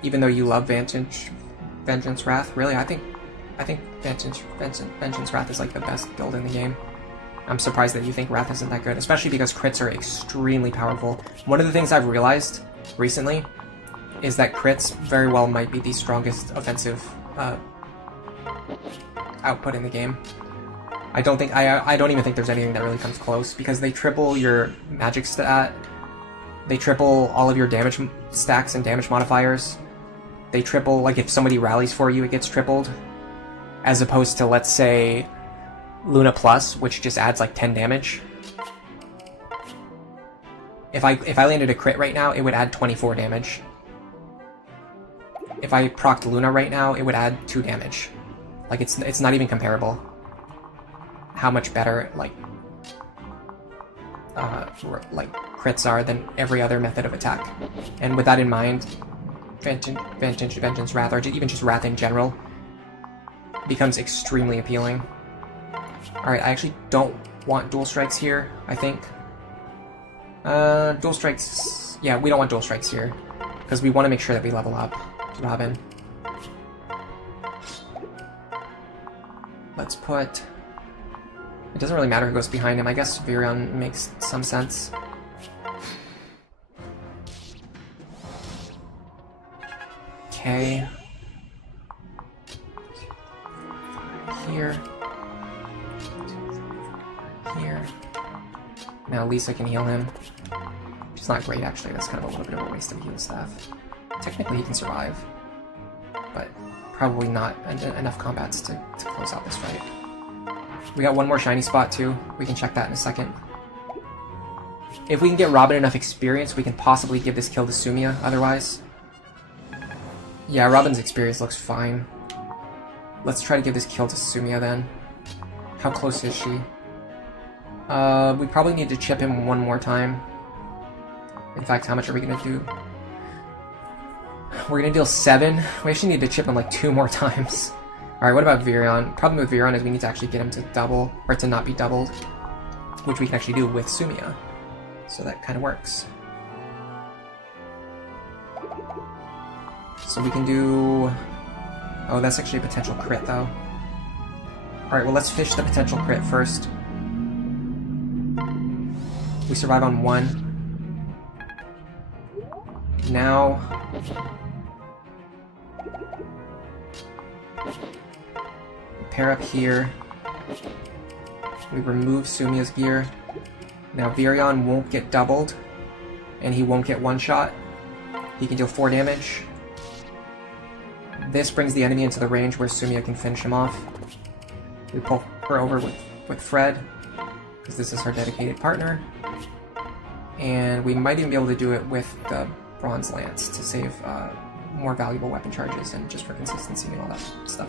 Even though you love Vengeance Wrath, really, I think Vengeance Wrath is like the best build in the game. I'm surprised that you think Wrath isn't that good, especially because crits are extremely powerful. One of the things I've realized recently is that crits very well might be the strongest offensive output in the game. I don't even think there's anything that really comes close, because they triple your magic stat, they triple all of your damage stacks and damage modifiers, they triple, like if somebody rallies for you it gets tripled, as opposed to, let's say, Luna Plus, which just adds like 10 damage. If I landed a crit right now, it would add 24 damage. If I procced Luna right now, it would add 2 damage. Like it's not even comparable how much better like crits are than every other method of attack. And with that in mind, Vengeance Wrath, or even just Wrath in general, becomes extremely appealing. Alright, I actually don't want dual strikes here, I think. Dual strikes... yeah, we don't want dual strikes here, because we want to make sure that we level up Robin. Let's put... it doesn't really matter who goes behind him. I guess Virion makes some sense. Okay. Here. Here. Now Lisa can heal him. Which is not great, actually. That's kind of a little bit of a waste of a heal staff. Technically he can survive, but probably not enough combats to close out this fight. We got one more shiny spot too. We can check that in a second. If we can get Robin enough experience, we can possibly give this kill to Sumiya, otherwise. Yeah, Robin's experience looks fine. Let's try to give this kill to Sumiya then. How close is she? We probably need to chip him one more time. In fact, how much are we going to do? We're going to deal 7. We actually need to chip him like 2 more times. Alright, what about Virion? Problem with Virion is we need to actually get him to double, or to not be doubled. Which we can actually do with Sumiya. So that kind of works. So we can do... Oh, that's actually a potential crit, though. Alright, well, let's fish the potential crit first. We survive on 1. Now... pair up here. We remove Sumiya's gear. Now Virion won't get doubled, and he won't get one-shot. He can deal 4 damage. This brings the enemy into the range where Sumiya can finish him off. We pull her over with Fred, because this is her dedicated partner. And we might even be able to do it with the Bronze Lance to save more valuable weapon charges and just for consistency and all that stuff.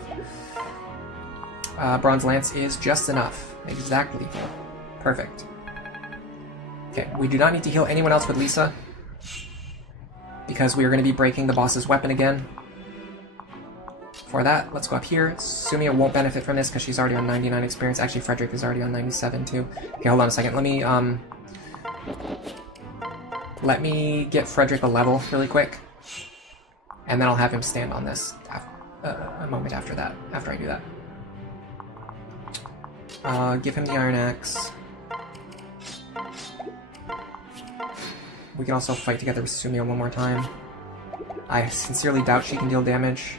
Bronze Lance is just enough. Exactly. Perfect. Okay, we do not need to heal anyone else with Lisa, because we are going to be breaking the boss's weapon again. For that, let's go up here. Sumiya won't benefit from this because she's already on 99 experience. Actually, Frederick is already on 97 too. Okay, hold on a second. Let me get Frederick a level really quick, and then I'll have him stand on this a moment after that. After I do that, give him the Iron Axe. We can also fight together with Sumiya one more time. I sincerely doubt she can deal damage,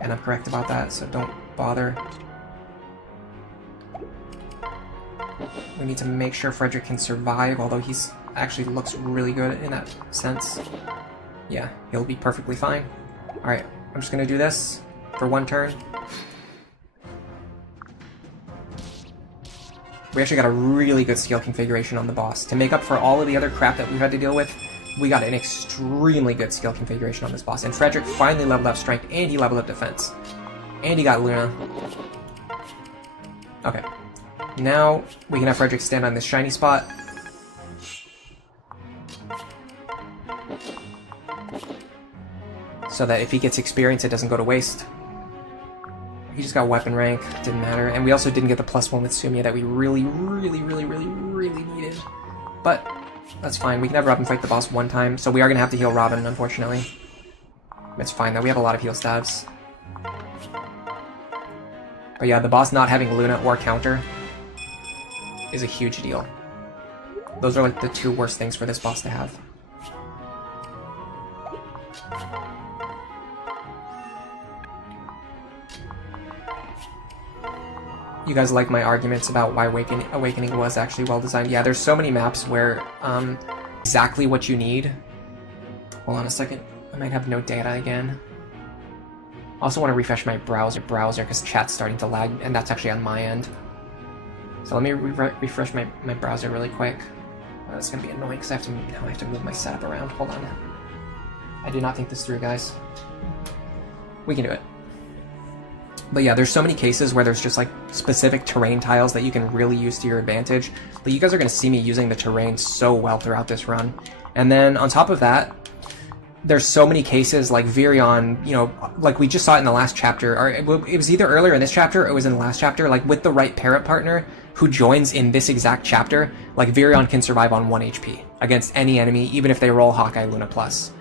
and I'm correct about that, so don't bother. We need to make sure Frederick can survive, although he's actually looks really good in that sense. Yeah, he'll be perfectly fine. Alright, I'm just gonna do this for 1 turn. We actually got a really good skill configuration on the boss. To make up for all of the other crap that we've had to deal with, we got an extremely good skill configuration on this boss. And Frederick finally leveled up strength, and he leveled up defense. And he got Luna. Okay. Now, we can have Frederick stand on this shiny spot. So that if he gets experience, it doesn't go to waste. He just got weapon rank, didn't matter. And we also didn't get the +1 with Sumiya that we really needed. But that's fine. We can have Robin fight the boss 1 time, so we are going to have to heal Robin, unfortunately. It's fine, though. We have a lot of heal stabs. But yeah, the boss not having Luna or counter is a huge deal. Those are like the 2 worst things for this boss to have. You guys like my arguments about why Awakening was actually well designed. Yeah, there's so many maps where exactly what you need. Hold on a second. I might have no data again. I also want to refresh my browser because chat's starting to lag, and that's actually on my end. So let me refresh my browser really quick. It's going to be annoying because I have to move my setup around. Hold on. I did not think this through, guys. We can do it. But yeah, there's so many cases where there's just like specific terrain tiles that you can really use to your advantage. But you guys are going to see me using the terrain so well throughout this run. And then on top of that, there's so many cases like Virion, you know, like we just saw it in the last chapter, or it was either earlier in this chapter or it was in the last chapter, like with the right parrot partner who joins in this exact chapter, like Virion can survive on 1 HP against any enemy, even if they roll Hawkeye Luna Plus.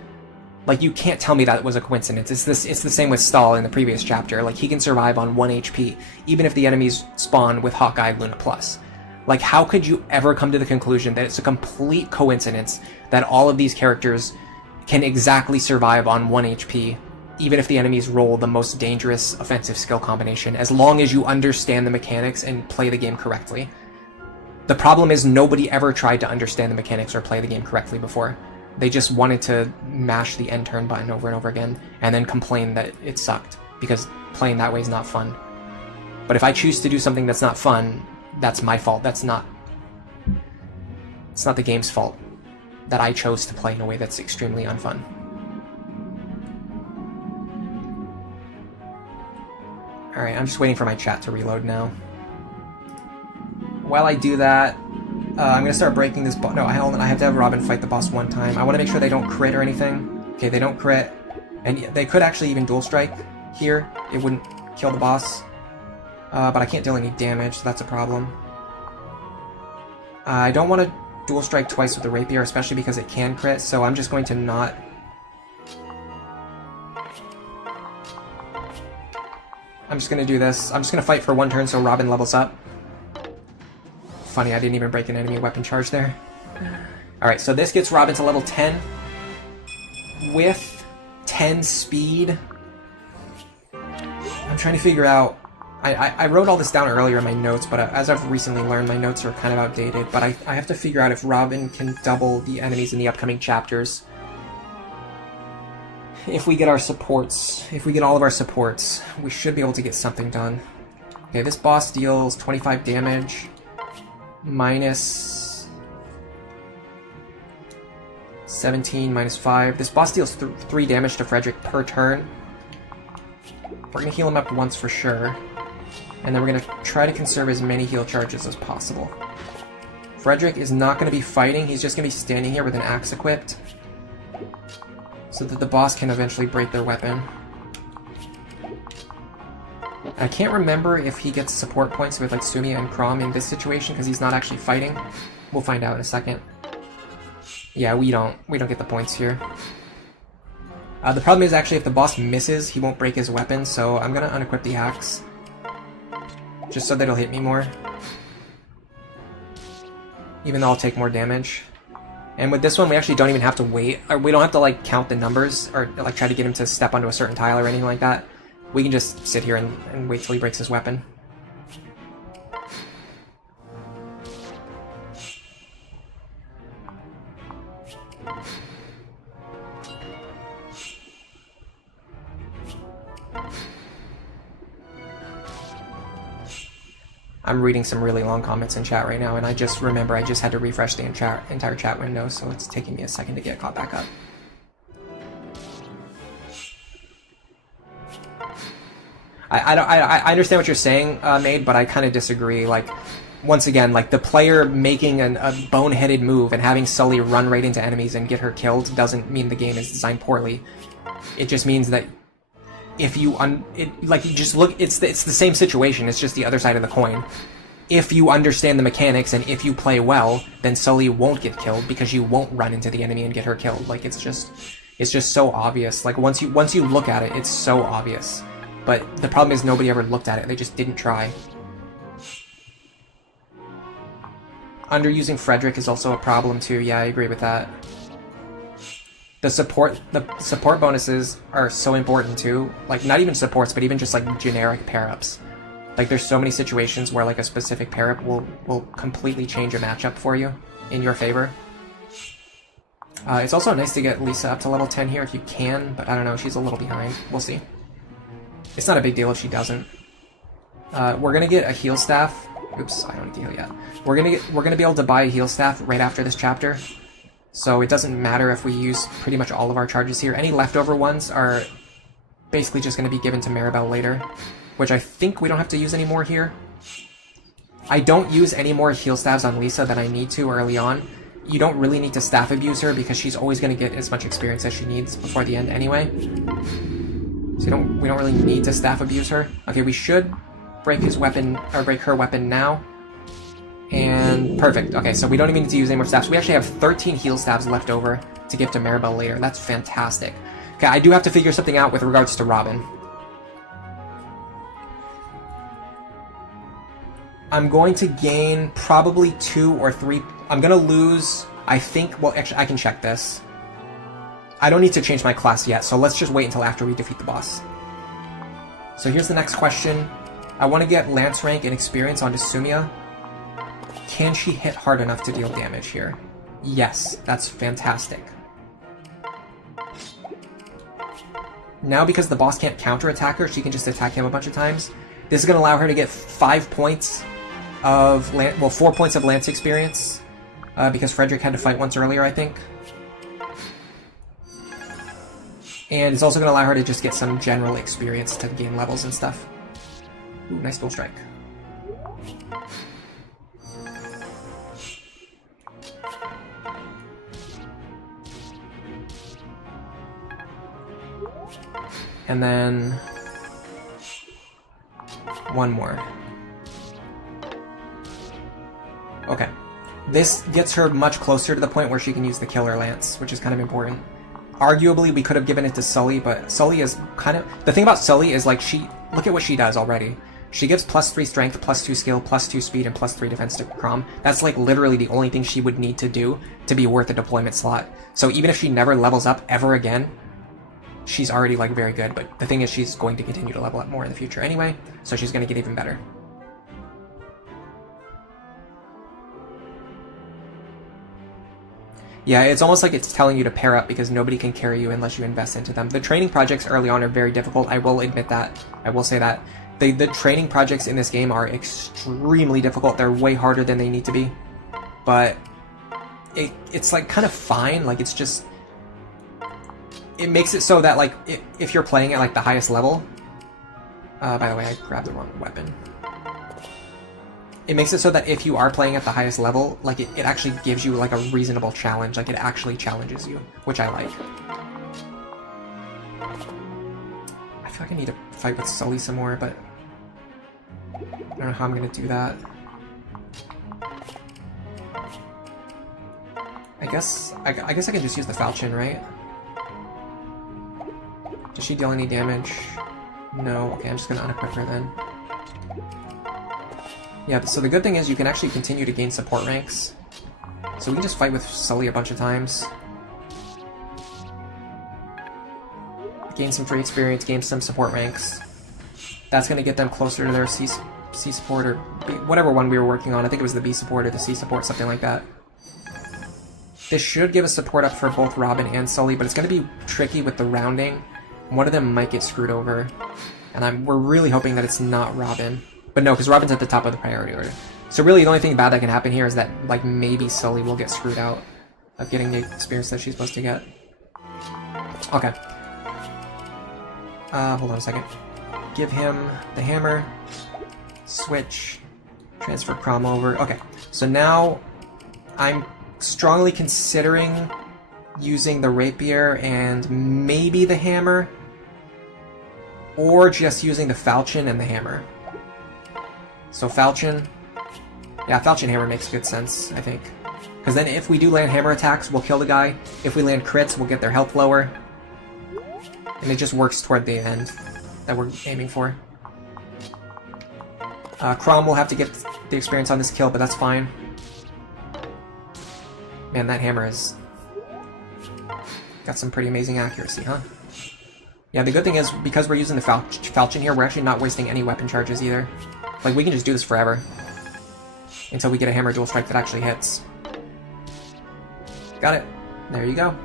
Like, you can't tell me that was a coincidence. It's the same with Stahl in the previous chapter. Like, he can survive on 1 HP, even if the enemies spawn with Hawkeye Luna Plus. Like, how could you ever come to the conclusion that it's a complete coincidence that all of these characters can exactly survive on 1 HP, even if the enemies roll the most dangerous offensive skill combination, as long as you understand the mechanics and play the game correctly? The problem is nobody ever tried to understand the mechanics or play the game correctly before. They just wanted to mash the end turn button over and over again, and then complain that it sucked, because playing that way is not fun. But if I choose to do something that's not fun, that's my fault. That's not It's not the game's fault that I chose to play in a way that's extremely unfun. Alright, I'm just waiting for my chat to reload now. While I do that, I'm gonna start breaking this boss. No, hold on, I have to have Robin fight the boss one time. I want to make sure they don't crit or anything. Okay, they don't crit. And they could actually even dual strike here. It wouldn't kill the boss. But I can't deal any damage, so that's a problem. I don't want to dual strike twice with the rapier, especially because it can crit, so I'm just going to not... I'm just going to do this. I'm just going to fight for one turn so Robin levels up. Funny, I didn't even break an enemy weapon charge there. Alright, so this gets Robin to level 10. With 10 speed. I'm trying to figure out... I wrote all this down earlier in my notes, but as I've recently learned, my notes are kind of outdated. But I have to figure out if Robin can double the enemies in the upcoming chapters. If we get our supports, if we get all of our supports, we should be able to get something done. Okay, this boss deals 25 damage. Minus 17, minus 5. This boss deals 3 damage to Frederick per turn. We're going to heal him up once for sure. And then we're going to try to conserve as many heal charges as possible. Frederick is not going to be fighting, he's just going to be standing here with an axe equipped. So that the boss can eventually break their weapon. I can't remember if he gets support points with like Sumiya and Chrom in this situation because he's not actually fighting. We'll find out in a second. Yeah, we don't get the points here. The problem is actually if the boss misses, he won't break his weapon, so I'm gonna unequip the axe. Just so that it'll hit me more. Even though I'll take more damage. And with this one, we actually don't even have to wait, or we don't have to like count the numbers, or like try to get him to step onto a certain tile or anything like that. We can just sit here and wait till he breaks his weapon. I'm reading some really long comments in chat right now, and I just remember I just had to refresh the entire chat window, so it's taking me a second to get caught back up. I understand what you're saying, Maid, but I kind of disagree. Like, once again, like, the player making a boneheaded move and having Sully run right into enemies and get her killed doesn't mean the game is designed poorly. It just means that if you you just look, it's the same situation, it's just the other side of the coin. If you understand the mechanics and if you play well, then Sully won't get killed because you won't run into the enemy and get her killed. Like, it's just so obvious. Like, once you look at it, it's so obvious. But the problem is nobody ever looked at it, they just didn't try. Underusing Frederick is also a problem too, yeah, I agree with that. The support bonuses are so important too. Like, not even supports, but even just like generic pair-ups. Like, there's so many situations where like a specific pair-up will completely change a matchup for you in your favor. It's also nice to get Lisa up to level 10 here if you can, but I don't know, she's a little behind. We'll see. It's not a big deal if she doesn't. We're gonna get a heal staff. Oops, I don't need to heal yet. We're gonna be able to buy a heal staff right after this chapter. So it doesn't matter if we use pretty much all of our charges here. Any leftover ones are basically just going to be given to Maribel later, which I think we don't have to use anymore here. I don't use any more heal staffs on Lisa than I need to early on. You don't really need to staff abuse her because she's always going to get as much experience as she needs before the end anyway. So we don't really need to staff abuse her. Okay, we should break his weapon, or break her weapon now. And perfect. Okay, so we don't even need to use any more staffs. We actually have 13 heal staffs left over to give to Maribel later. That's fantastic. Okay, I do have to figure something out with regards to Robin. I'm going to gain probably 2 or 3... I'm going to lose, I think... Well, actually, I can check this. I don't need to change my class yet, so let's just wait until after we defeat the boss. So here's the next question. I want to get Lance rank and experience onto Sumiya. Can she hit hard enough to deal damage here? Yes, that's fantastic. Now, because the boss can't counterattack her, she can just attack him a bunch of times. This is going to allow her to get 5 points of... 4 points of Lance experience. because Frederick had to fight once earlier, I think. And it's also going to allow her to just get some general experience to gain levels and stuff. Ooh, nice dual strike. And then one more. Okay. This gets her much closer to the point where she can use the Killer Lance, which is kind of important. Arguably, we could have given it to Sully, but Sully is kind of... The thing about Sully is, like, she... Look at what she does already. She gives +3 strength, +2 skill, +2 speed, and +3 defense to Crom. That's, like, literally the only thing she would need to do to be worth a deployment slot. So even if she never levels up ever again, she's already, like, very good. But the thing is, she's going to continue to level up more in the future anyway, so she's going to get even better. Yeah, it's almost like it's telling you to pair up because nobody can carry you unless you invest into them. The training projects early on are very difficult. I will admit that. I will say that. The training projects in this game are extremely difficult. They're way harder than they need to be. But it's like kind of fine. Like it's just... It makes it so that like if you're playing at like the highest level... by the way, I grabbed the wrong weapon. It makes it so that if you are playing at the highest level, like it actually gives you like a reasonable challenge. Like it actually challenges you, which I like. I feel like I need to fight with Sully some more, but I don't know how I'm gonna do that. I guess I can just use the Falchion, right? Does she deal any damage? No. Okay, I'm just gonna unequip her then. Yeah, so the good thing is you can actually continue to gain support ranks. So we can just fight with Sully a bunch of times. Gain some free experience, gain some support ranks. That's going to get them closer to their C support or B, whatever one we were working on. I think it was the B support or the C support, something like that. This should give us support up for both Robin and Sully, but it's going to be tricky with the rounding. One of them might get screwed over. And we're really hoping that it's not Robin. But no, because Robin's at the top of the priority order. So really the only thing bad that can happen here is that like maybe Sully will get screwed out of getting the experience that she's supposed to get. Okay. Hold on a second. Give him the hammer. Switch. Transfer Crom over. Okay. So now I'm strongly considering using the rapier and maybe the hammer. Or just using the falchion and the hammer. So Falchion, yeah, Falchion Hammer makes good sense, I think. Because then if we do land hammer attacks, we'll kill the guy. If we land crits, we'll get their health lower. And it just works toward the end that we're aiming for. Crom will have to get the experience on this kill, but that's fine. Man, that hammer has got some pretty amazing accuracy, huh? Yeah, the good thing is, because we're using the Falchion here, we're actually not wasting any weapon charges either. Like, we can just do this forever. Until we get a hammer dual strike that actually hits. Got it. There you go.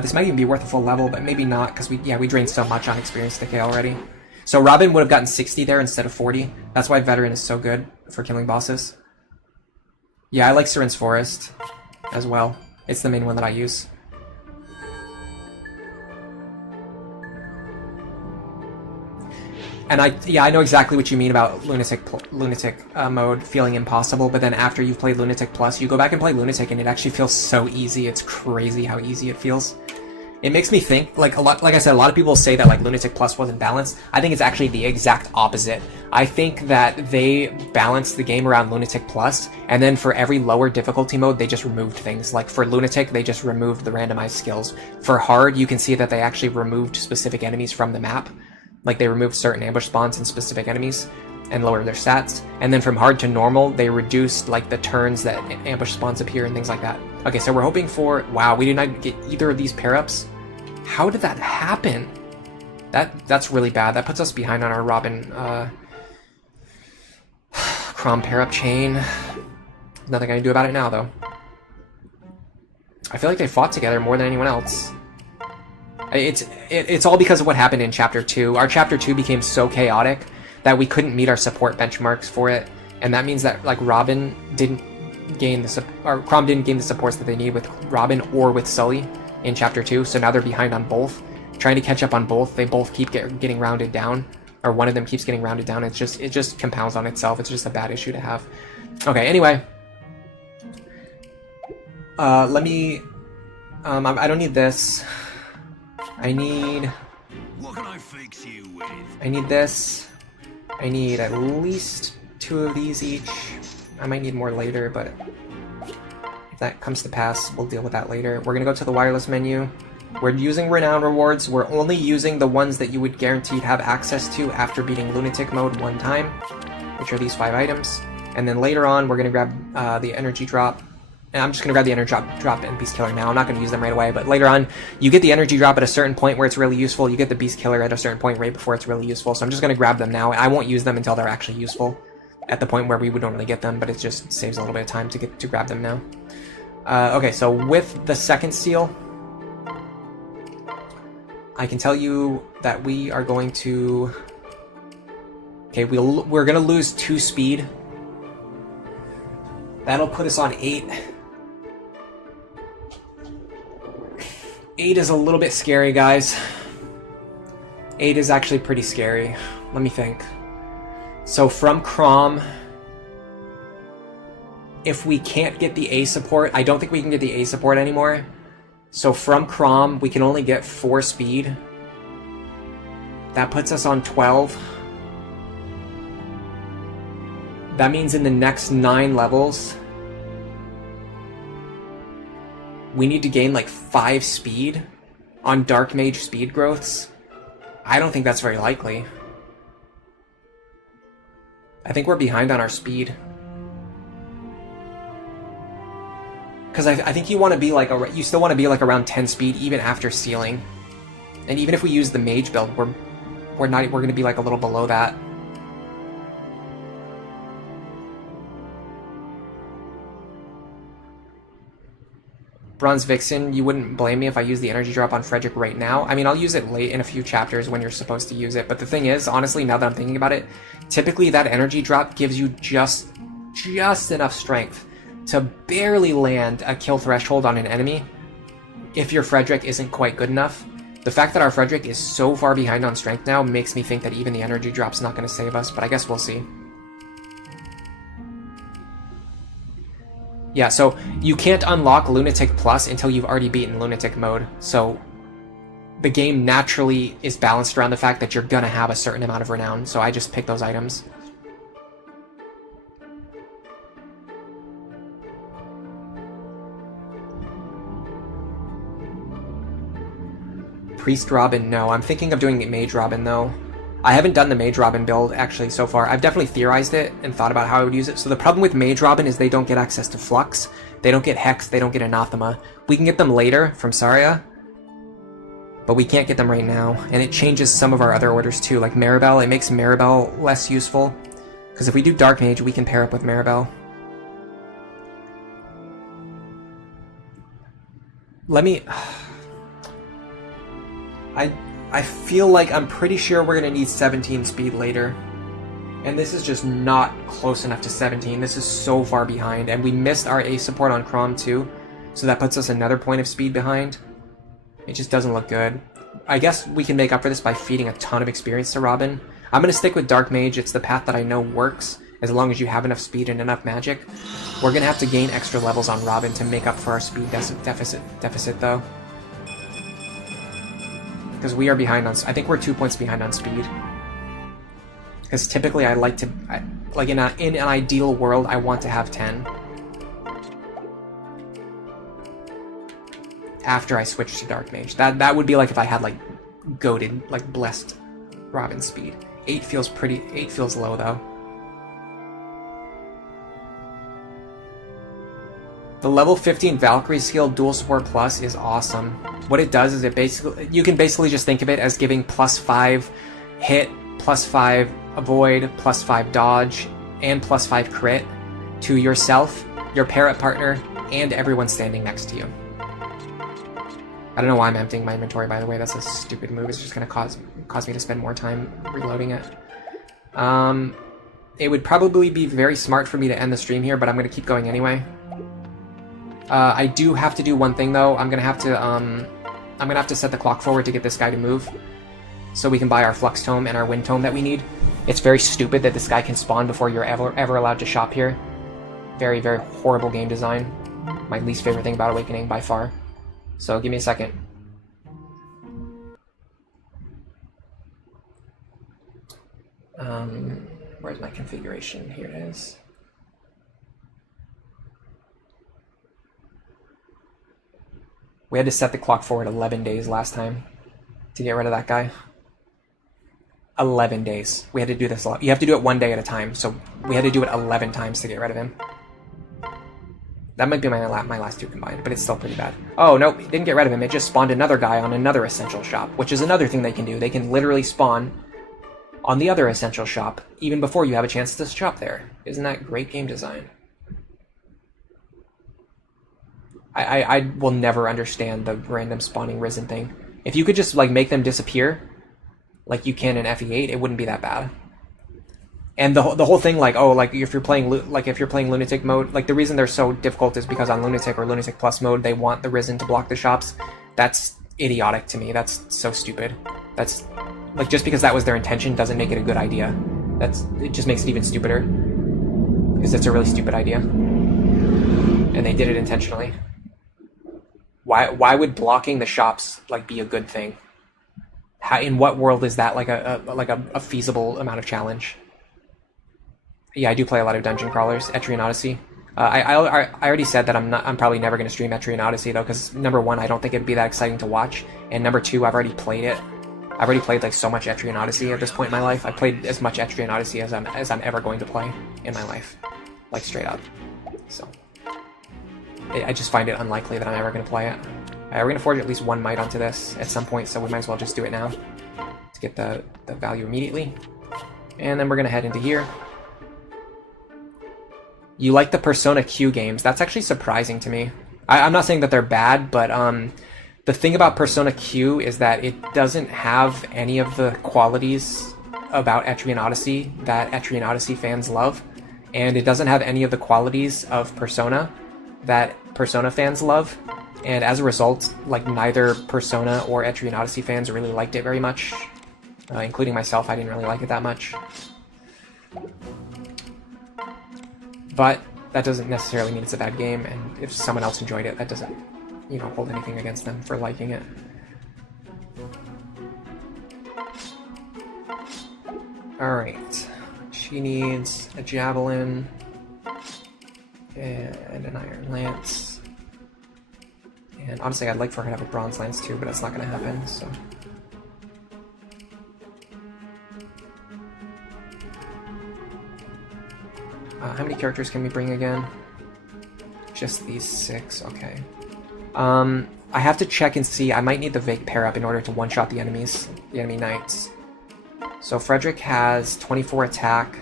This might even be worth a full level, but maybe not, because we drained so much on experience decay already. So Robin would have gotten 60 there instead of 40. That's why Veteran is so good for killing bosses. Yeah, I like Seren's Forest as well. It's the main one that I use. And I know exactly what you mean about Lunatic mode feeling impossible, but then after you've played Lunatic Plus, you go back and play Lunatic and it actually feels so easy. It's crazy how easy it feels. It makes me think, like I said, a lot of people say that like Lunatic Plus wasn't balanced. I think it's actually the exact opposite. I think that they balanced the game around Lunatic Plus, and then for every lower difficulty mode, they just removed things. Like for Lunatic, they just removed the randomized skills. For Hard, you can see that they actually removed specific enemies from the map. Like, they removed certain ambush spawns and specific enemies and lowered their stats. And then from hard to normal, they reduced, like, the turns that ambush spawns appear and things like that. Okay, so we're hoping for... Wow, we did not get either of these pair-ups. How did that happen? That's really bad. That puts us behind on our Robin, Crom pair-up chain. Nothing I can do about it now, though. I feel like they fought together more than anyone else. It's all because of what happened in Chapter 2. Our Chapter 2 became so chaotic that we couldn't meet our support benchmarks for it, and that means that like Robin gain the Chrom didn't gain the supports that they need with Robin or with Sully in Chapter 2, so now they're behind on both. Trying to catch up on both, they both keep getting rounded down, or one of them keeps getting rounded down. It just compounds on itself. It's just a bad issue to have. Okay, anyway. Let me... I don't need this. I need... What can I fix you with? I need this. I need at least 2 of these each. I might need more later, but if that comes to pass, we'll deal with that later. We're gonna go to the wireless menu. We're using renown rewards. We're only using the ones that you would guaranteed have access to after beating lunatic mode 1 time, which are these 5 items. And then later on, we're gonna grab the energy drop. And I'm just gonna grab the energy drop and beast killer now. I'm not gonna use them right away, but later on, you get the energy drop at a certain point where it's really useful. You get the beast killer at a certain point right before it's really useful. So I'm just gonna grab them now. I won't use them until they're actually useful at the point where we would normally get them, but it just saves a little bit of time to grab them now. Okay, so with the second seal, I can tell you that we are going to... Okay, we're gonna lose 2 speed. That'll put us on 8. 8 is a little bit scary, guys. 8 is actually pretty scary. Let me think. So from Chrom, if we can't get the A support, I don't think we can get the A support anymore. So from Chrom, we can only get 4 speed. That puts us on 12. That means in the next 9 levels, we need to gain like 5 speed on Dark Mage speed growths. I don't think that's very likely. I think we're behind on our speed. Because I think you want to be like you still want to be like around 10 speed even after sealing. And even if we use the mage build, we're going to be like a little below that. Bronze Vixen, you wouldn't blame me if I use the energy drop on Frederick right now. I mean, I'll use it late in a few chapters when you're supposed to use it, but the thing is, honestly, now that I'm thinking about it, typically that energy drop gives you just enough strength to barely land a kill threshold on an enemy if your Frederick isn't quite good enough. The fact that our Frederick is so far behind on strength now makes me think that even the energy drop's not going to save us, but I guess we'll see. Yeah, so you can't unlock Lunatic Plus until you've already beaten Lunatic mode, so the game naturally is balanced around the fact that you're gonna have a certain amount of renown, so I just picked those items. Priest Robin, no. I'm thinking of doing the Mage Robin, though. I haven't done the Mage Robin build, actually, so far. I've definitely theorized it and thought about how I would use it. So the problem with Mage Robin is they don't get access to Flux. They don't get Hex. They don't get Anathema. We can get them later from Saria, but we can't get them right now. And it changes some of our other orders, too. Like Maribel, it makes Maribel less useful. Because if we do Dark Mage, we can pair up with Maribel. Let me... I feel like I'm pretty sure we're going to need 17 speed later. And this is just not close enough to 17. This is so far behind. And we missed our A support on Chrom too. So that puts us another point of speed behind. It just doesn't look good. I guess we can make up for this by feeding a ton of experience to Robin. I'm going to stick with Dark Mage. It's the path that I know works. As long as you have enough speed and enough magic. We're going to have to gain extra levels on Robin to make up for our speed deficit though. Because we are behind on... I think we're 2 points behind on speed. Because typically I like to... like in an ideal world, I want to have 10. After I switch to Dark Mage. That would be like if I had like goated, like blessed Robin speed. 8 feels pretty... 8 feels low though. The level 15 Valkyrie skill Dual Support Plus is awesome. What it does is it basically... You can basically just think of it as giving +5 hit, +5 avoid, +5 dodge, and +5 crit to yourself, your parrot partner, and everyone standing next to you. I don't know why I'm emptying my inventory, by the way. That's a stupid move. It's just going to cause me to spend more time reloading it. It would probably be very smart for me to end the stream here, but I'm going to keep going anyway. I do have to do one thing though. I'm gonna have to set the clock forward to get this guy to move, so we can buy our Flux Tome and our Wind Tome that we need. It's very stupid that this guy can spawn before you're ever allowed to shop here. Very, very horrible game design. My least favorite thing about Awakening by far. So give me a second. Where's my configuration? Here it is. We had to set the clock forward 11 days last time to get rid of that guy. 11 days. We had to do this a lot. You have to do it 1 day at a time, so we had to do it 11 times to get rid of him. That might be my last two combined, but it's still pretty bad. Oh, nope, it didn't get rid of him. It just spawned another guy on another Essential Shop, which is another thing they can do. They can literally spawn on the other Essential Shop, even before you have a chance to shop there. Isn't that great game design? I will never understand the random spawning Risen thing. If you could just like make them disappear, like you can in FE8, it wouldn't be that bad. And the whole thing, like, oh, like if you're playing Lunatic mode, like the reason they're so difficult is because on Lunatic or Lunatic Plus mode, they want the Risen to block the shops. That's idiotic to me. That's so stupid. That's like, just because that was their intention doesn't make it a good idea. It just makes it even stupider, because it's a really stupid idea, and they did it intentionally. Why would blocking the shops like be a good thing? How, in what world is that like a feasible amount of challenge? Yeah, I do play a lot of dungeon crawlers. Etrian Odyssey. I already said that I'm probably never going to stream Etrian Odyssey though, because number one, I don't think it'd be that exciting to watch, and number two, I've already played it. I've already played like so much Etrian Odyssey at this point in my life. I've played as much Etrian Odyssey as I'm ever going to play in my life, like straight up. So I just find it unlikely that I'm ever going to play it. We're going to forge at least one might onto this at some point, so we might as well just do it now to get the value immediately. And then we're going to head into here. You like the Persona Q games. That's actually surprising to me. I'm not saying that they're bad, but the thing about Persona Q is that it doesn't have any of the qualities about Etrian Odyssey that Etrian Odyssey fans love. And it doesn't have any of the qualities of Persona that Persona fans love. And as a result, like neither Persona or Etrian Odyssey fans really liked it very much. Including myself, I didn't really like it that much. But that doesn't necessarily mean it's a bad game, and if someone else enjoyed it, that doesn't, you know, hold anything against them for liking it. Alright. She needs a javelin and an iron lance. And honestly, I'd like for her to have a bronze lance too, but that's not going to happen, so... how many characters can we bring again? Just these 6, okay. I have to check and see. I might need the Vake pair up in order to one-shot the enemy knights. So Frederick has 24 attack,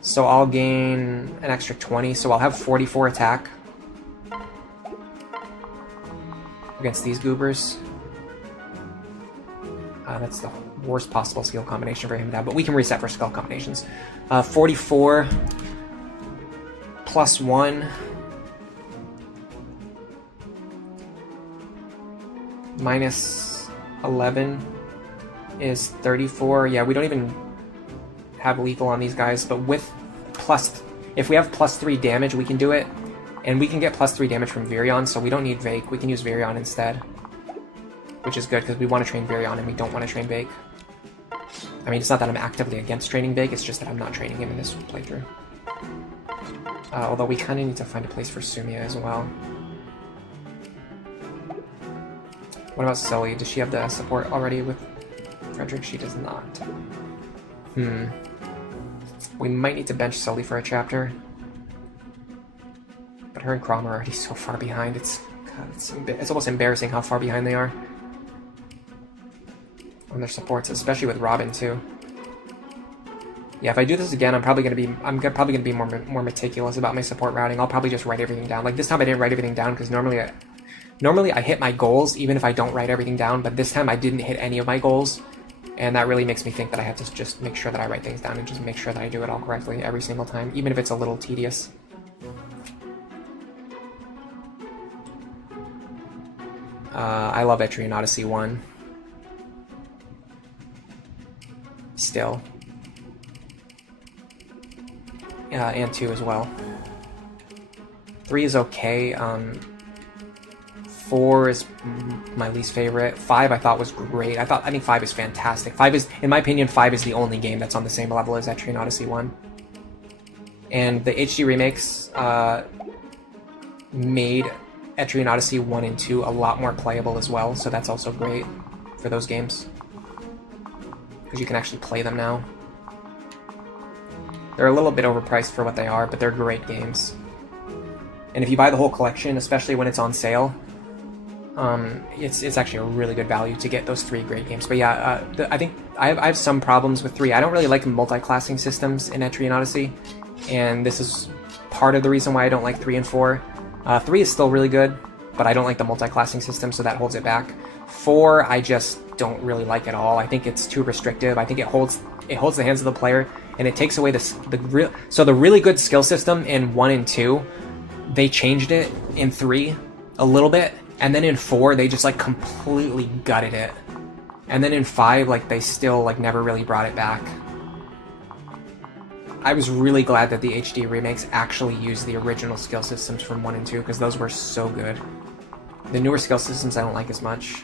so I'll gain an extra 20, so I'll have 44 attack against these goobers. That's the worst possible skill combination for him to have, but we can reset for skill combinations. 44 plus 1 minus 11 is 34. Yeah, we don't even have lethal on these guys, but with if we have plus 3 damage, we can do it. And we can get plus 3 damage from Virion, so we don't need Vake. We can use Virion instead, which is good because we want to train Virion and we don't want to train Vake. I mean, it's not that I'm actively against training Vake, it's just that I'm not training him in this playthrough. Although we kind of need to find a place for Sumia as well. What about Sully? Does she have the support already with Frederick? She does not. We might need to bench Sully for a chapter. But her and Crom are already so far behind. It's almost embarrassing how far behind they are on their supports, especially with Robin too. Yeah, if I do this again, I'm probably gonna be more meticulous about my support routing. I'll probably just write everything down. Like this time, I didn't write everything down because normally I hit my goals even if I don't write everything down. But this time, I didn't hit any of my goals, and that really makes me think that I have to just make sure that I write things down and just make sure that I do it all correctly every single time, even if it's a little tedious. I love Etrian Odyssey 1. Still. And 2 as well. 3 is okay. 4 is my least favorite. 5 I thought was great. I think 5 is fantastic. 5 is, in my opinion, 5 is the only game that's on the same level as Etrian Odyssey 1. And the HD remakes made Etrian Odyssey 1 and 2 a lot more playable as well, so that's also great for those games. Because you can actually play them now. They're a little bit overpriced for what they are, but they're great games. And if you buy the whole collection, especially when it's on sale, it's actually a really good value to get those 3 great games. But yeah, I think I have some problems with 3. I don't really like multi-classing systems in Etrian Odyssey, and this is part of the reason why I don't like 3 and 4. 3 is still really good, but I don't like the multi-classing system, so that holds it back. 4, I just don't really like at all. I think it's too restrictive. I think it holds the hands of the player, and it takes away the really good skill system in 1 and 2. They changed it in 3 a little bit, and then in 4 they just like completely gutted it, and then in 5 like they still like never really brought it back. I was really glad that the HD remakes actually used the original skill systems from 1 and 2, because those were so good. The newer skill systems I don't like as much.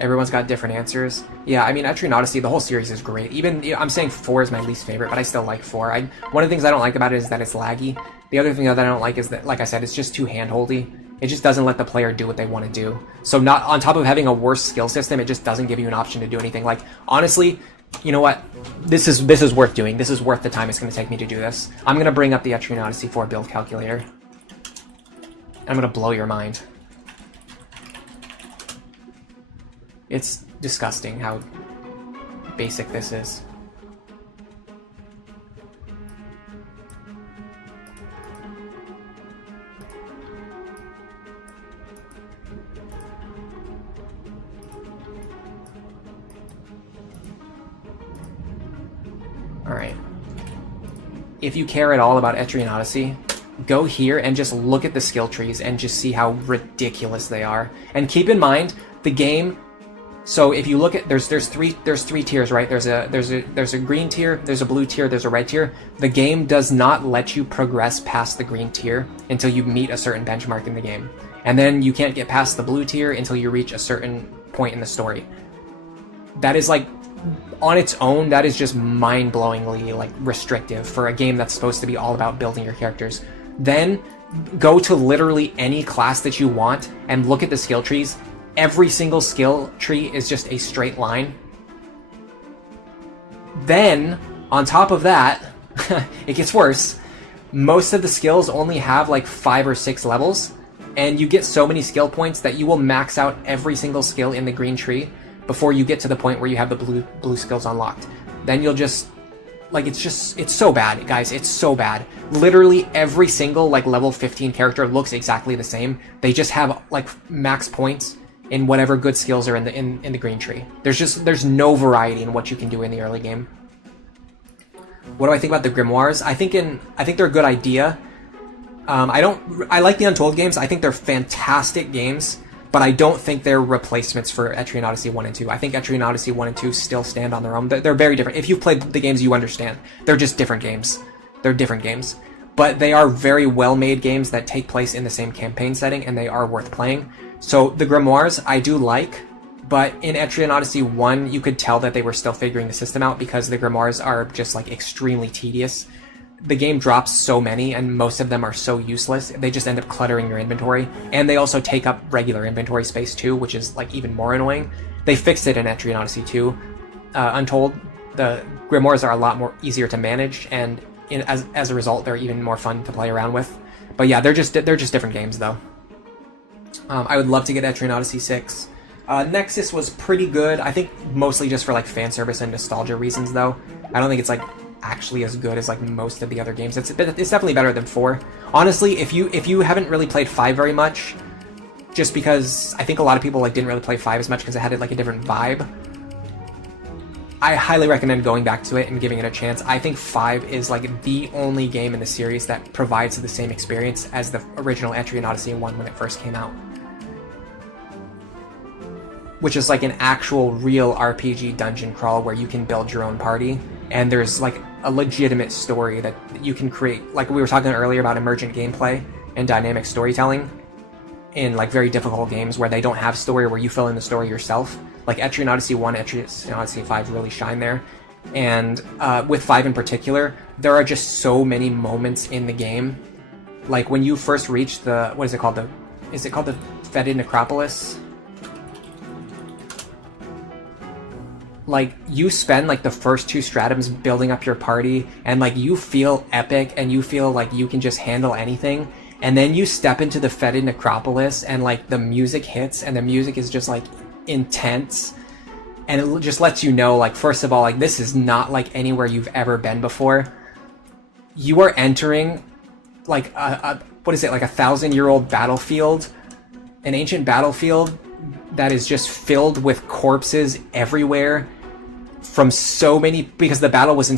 Everyone's got different answers. Yeah, I mean, Etrian Odyssey, the whole series is great. Even, I'm saying 4 is my least favorite, but I still like 4. One of the things I don't like about it is that it's laggy. The other thing that I don't like is that, like I said, it's just too hand-holdy. It just doesn't let the player do what they want to do. So not on top of having a worse skill system, it just doesn't give you an option to do anything. Like, honestly, you know what? This is worth doing. This is worth the time it's going to take me to do this. I'm going to bring up the Etrian Odyssey 4 build calculator. I'm going to blow your mind. It's disgusting how basic this is. Alright. If you care at all about Etrian Odyssey, go here and just look at the skill trees and just see how ridiculous they are. And keep in mind, the game... So if you look at there's three tiers, right? There's a green tier, there's a blue tier, there's a red tier. The game does not let you progress past the green tier until you meet a certain benchmark in the game. And then you can't get past the blue tier until you reach a certain point in the story. That is like, on its own, that is just mind-blowingly like restrictive for a game that's supposed to be all about building your characters. Then go to literally any class that you want and look at the skill trees. Every single skill tree is just a straight line. Then, on top of that, it gets worse. Most of the skills only have like 5 or 6 levels, and you get so many skill points that you will max out every single skill in the green tree before you get to the point where you have the blue skills unlocked. Then you'll just... Like, it's so bad, guys. It's so bad. Literally every single, like, level 15 character looks exactly the same. They just have, like, max points in whatever good skills are in the green tree. There's no variety in what you can do in the early game. What do I think about the grimoires? I think they're a good idea. I like the Untold games. I think they're fantastic games, but I don't think they're replacements for Etrian Odyssey 1 and 2. I think Etrian Odyssey 1 and 2 still stand on their own. They're very different. If you've played the games, you understand. They're just different games. They're different games. But they are very well-made games that take place in the same campaign setting, and they are worth playing. So the grimoires I do like, but in Etrian Odyssey 1, you could tell that they were still figuring the system out because the grimoires are just like extremely tedious. The game drops so many, and most of them are so useless, they just end up cluttering your inventory. And they also take up regular inventory space too, which is like even more annoying. They fixed it in Etrian Odyssey 2. Untold, the grimoires are a lot more easier to manage, and as a result, they're even more fun to play around with. But yeah, they're just different games though. I would love to get Etrian Odyssey 6. Nexus was pretty good. I think mostly just for like fan service and nostalgia reasons though. I don't think it's like actually as good as like most of the other games. It's definitely better than 4. Honestly, if you haven't really played 5 very much, just because I think a lot of people like didn't really play 5 as much because it had like a different vibe. I highly recommend going back to it and giving it a chance. I think 5 is like the only game in the series that provides the same experience as the original Etrian Odyssey 1 when it first came out. Which is like an actual real RPG dungeon crawl where you can build your own party, and there's like a legitimate story that you can create. Like we were talking earlier about emergent gameplay and dynamic storytelling in like very difficult games where they don't have story, where you fill in the story yourself. Like Etrian Odyssey 1, Etrian Odyssey 5 really shine there. And with 5 in particular, there are just so many moments in the game. Like when you first reach the, what is it called? Is it called the Fetid Necropolis? Like you spend like the first 2 stratums building up your party, and like you feel epic and you feel like you can just handle anything. And then you step into the Fetid Necropolis and like the music hits, and the music is just like intense, and it just lets you know, like, first of all, like this is not like anywhere you've ever been before. You are entering like a what is it, like 1,000-year-old battlefield, an ancient battlefield that is just filled with corpses everywhere from so many, because the battle was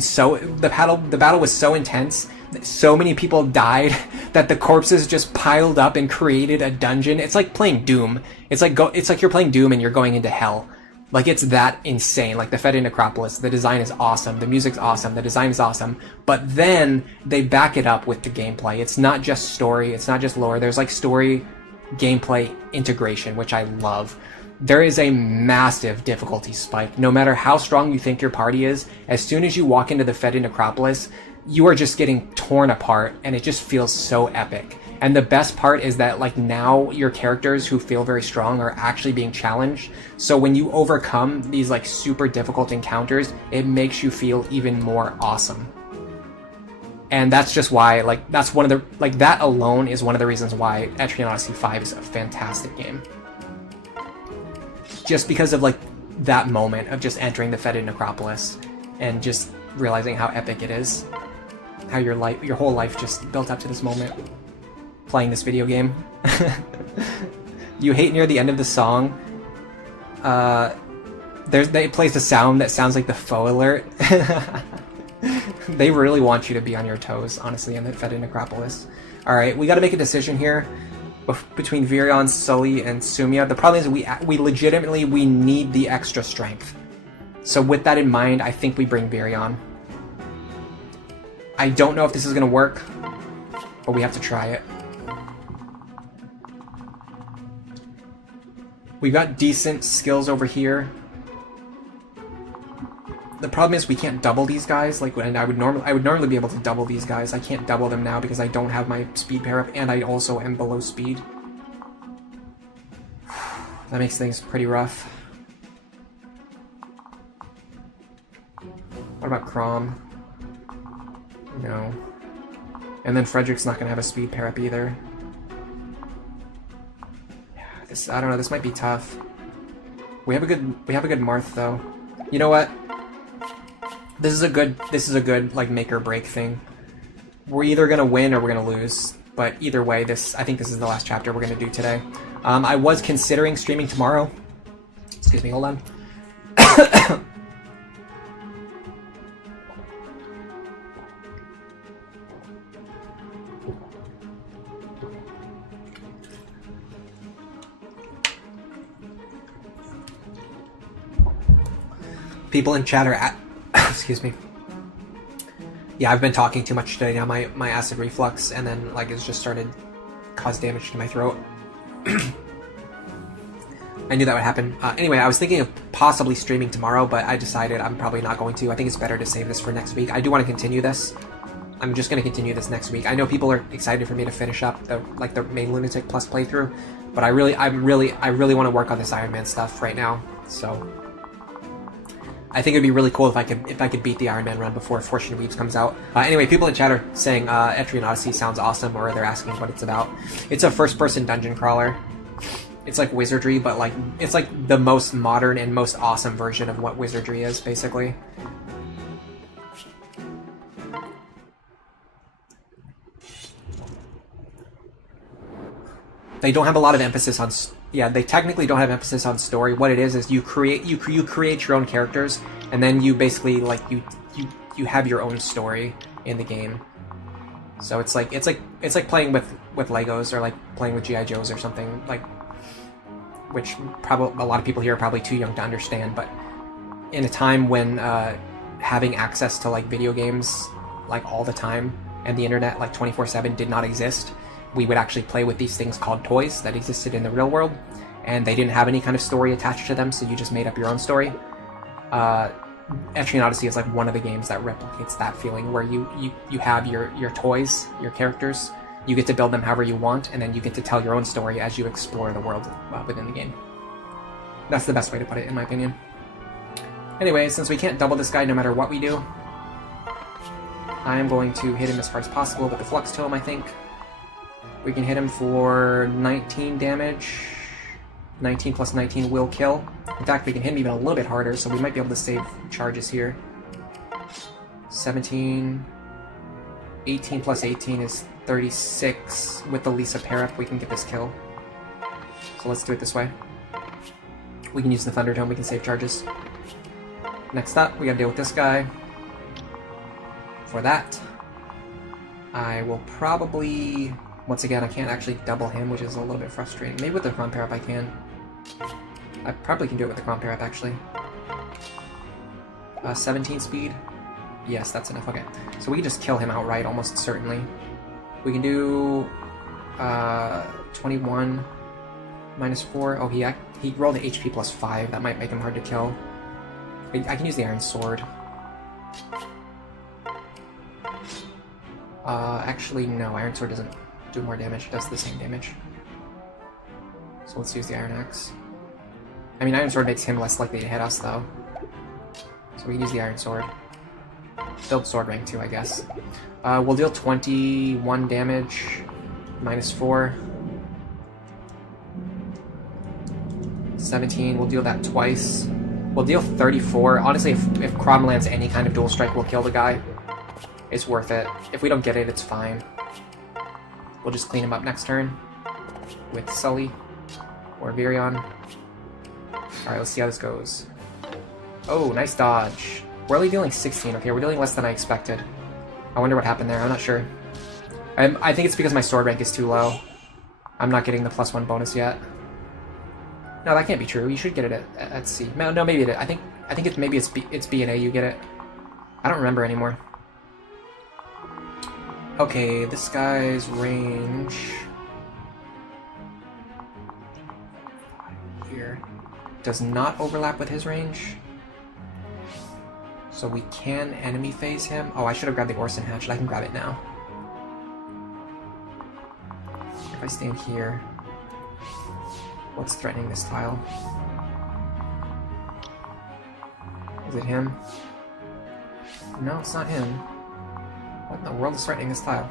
so intense, so many people died that the corpses just piled up and created a dungeon. It's like playing Doom. It's like you're playing Doom and you're going into hell. Like, it's that insane. Like the Fetid Necropolis, the design is awesome, the music's awesome, the design is awesome, but then they back it up with the gameplay. It's not just story, it's not just lore. There's like story gameplay integration, which I love. There is a massive difficulty spike. No matter how strong you think your party is, as soon as you walk into the Fetid Necropolis, you are just getting torn apart, and it just feels so epic. And the best part is that like now your characters who feel very strong are actually being challenged. So when you overcome these like super difficult encounters, it makes you feel even more awesome. And that's just why, like, that's one of the, like, that alone is one of the reasons why Etrian Odyssey 5 is a fantastic game. Just because of like that moment of just entering the Fetid Necropolis and just realizing how epic it is. How your whole life just built up to this moment. Playing this video game. You hate near the end of the song. It plays the sound that sounds like the faux alert. They really want you to be on your toes, honestly, in the Fetid Necropolis. Alright, we gotta make a decision here between Virion, Sully, and Sumia. The problem is we legitimately need the extra strength. So with that in mind, I think we bring Virion. I don't know if this is gonna work, but we have to try it. We've got decent skills over here. The problem is we can't double these guys. Like, when I would normally be able to double these guys. I can't double them now because I don't have my speed pair up, and I also am below speed. That makes things pretty rough. What about Crom? No. And then Frederick's not gonna have a speed pair up either. I don't know, this might be tough. We have a good Marth though. You know what? This is a good like make or break thing. We're either gonna win or we're gonna lose. But either way, I think this is the last chapter we're gonna do today. I was considering streaming tomorrow. Excuse me, hold on. People in chat are at excuse me. Yeah, I've been talking too much today now. My acid reflux, and then like it's just started cause damage to my throat. I knew that would happen. Anyway, I was thinking of possibly streaming tomorrow, but I decided I'm probably not going to. I think it's better to save this for next week. I do want to continue this. I'm just going to continue this next week. I know people are excited for me to finish up the main Lunatic Plus playthrough, but I really want to work on this Iron Man stuff right now. So I think it'd be really cool if I could beat the Iron Man run before Fortune Weaves comes out. Anyway, people in chat are saying Etrian Odyssey sounds awesome, or they're asking what it's about. It's a first-person dungeon crawler. It's like wizardry, but like it's like the most modern and most awesome version of what wizardry is, basically. They don't have a lot of emphasis on... Yeah, they technically don't have emphasis on story. What it is you create your own characters, and then you basically, like, you have your own story in the game. So it's like playing with Legos, or like playing with G.I. Joes or something, like, which probably a lot of people here are probably too young to understand, but in a time when having access to like video games like all the time and the internet like 24/7 did not exist, we would actually play with these things called toys that existed in the real world, and they didn't have any kind of story attached to them, so you just made up your own story. Etrian Odyssey is like one of the games that replicates that feeling, where you have your toys, your characters, you get to build them however you want, and then you get to tell your own story as you explore the world within the game. That's the best way to put it, in my opinion. Anyway, since we can't double this guy no matter what we do, I am going to hit him as hard as possible with the Flux Tome, I think. We can hit him for 19 damage. 19 plus 19 will kill. In fact, we can hit him even a little bit harder, so we might be able to save charges here. 17... 18 plus 18 is 36. With the Lisa pair up, we can get this kill. So let's do it this way. We can use the Thunder Tome, we can save charges. Next up, we gotta deal with this guy. For that, I will probably... Once again, I can't actually double him, which is a little bit frustrating. Maybe with the Chrom pair up I can. I probably can do it with the Chrom pair up, actually. 17 speed. Yes, that's enough. Okay. So we can just kill him outright, almost certainly. We can do 21 minus 4. Oh, he rolled an HP plus 5. That might make him hard to kill. I can use the Iron Sword. Actually, no. Iron Sword doesn't do more damage. It does the same damage. So let's use the Iron Axe. I mean, Iron Sword makes him less likely to hit us, though. So we can use the Iron Sword. Build Sword Rank too, I guess. We'll deal 21 damage, minus 4. 17, we'll deal that twice. We'll deal 34. Honestly, if Chrom lands any kind of dual strike, we'll kill the guy. It's worth it. If we don't get it, it's fine. We'll just clean him up next turn with Sully or Virion. Alright, let's see how this goes. Oh, nice dodge. We're only dealing 16. Okay, we're dealing less than I expected. I wonder what happened there. I'm not sure. I think it's because my sword rank is too low. I'm not getting the +1 bonus yet. No, that can't be true. You should get it at C. No, maybe it is. I think maybe it's B and A you get it. I don't remember anymore. Okay, this guy's range here does not overlap with his range. So we can enemy phase him. Oh, I should have grabbed the Orson Hatchet. I can grab it now. If I stand here, what's threatening this tile? Is it him? No, it's not him. What in the world is threatening this tile?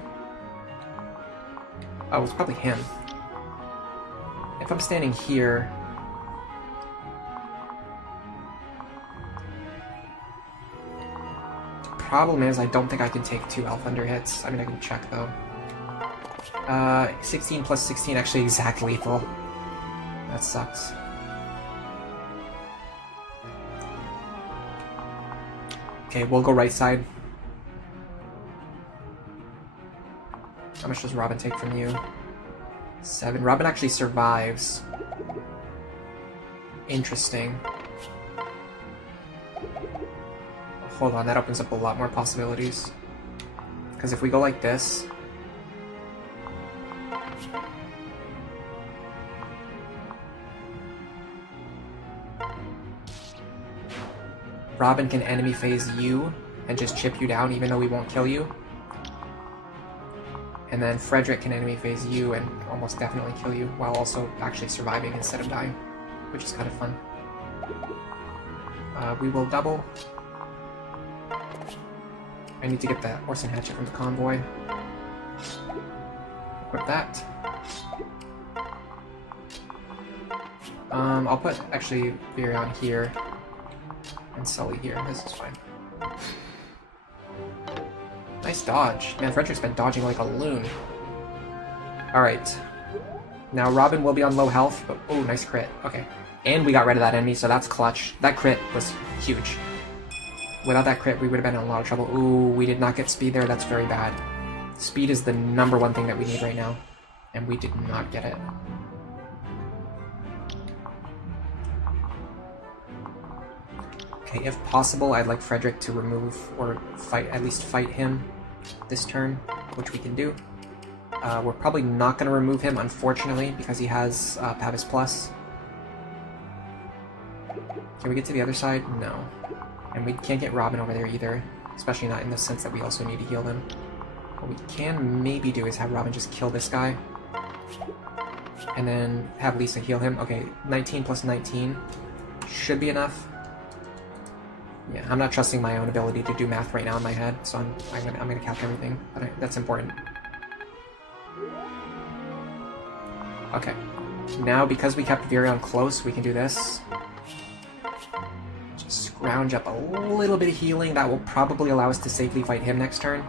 Oh, it's probably him. If I'm standing here... Problem is, I don't think I can take 2 Thunder hits. I mean, I can check, though. 16 plus 16, actually exact lethal. That sucks. Okay, we'll go right side. How much does Robin take from you? 7. Robin actually survives. Interesting. Hold on, that opens up a lot more possibilities. Because if we go like this... Robin can enemy phase you and just chip you down even though we won't kill you. And then Frederick can enemy phase you and almost definitely kill you while also actually surviving instead of dying, which is kind of fun. We will double. I need to get that Orson Hatchet from the convoy. Equip that. I'll put, actually, Virion here. And Sully here. This is fine. Nice dodge. Man, Frederick's been dodging like a loon. Alright. Now Robin will be on low health, but oh, nice crit. Okay. And we got rid of that enemy, so that's clutch. That crit was huge. Without that crit, we would have been in a lot of trouble. Ooh, we did not get speed there. That's very bad. Speed is the #1 thing that we need right now. And we did not get it. Okay, if possible, I'd like Frederick to remove or fight, at least fight him this turn, which we can do. We're probably not going to remove him, unfortunately, because he has Pavis Plus. Can we get to the other side? No. And we can't get Robin over there either, especially not in the sense that we also need to heal them. What we can maybe do is have Robin just kill this guy, and then have Lisa heal him. Okay, 19 plus 19 should be enough. Yeah, I'm not trusting my own ability to do math right now in my head, so I'm gonna calc everything. But that's important. Okay, now because we kept Virion close, we can do this. Just scrounge up a little bit of healing. That will probably allow us to safely fight him next turn.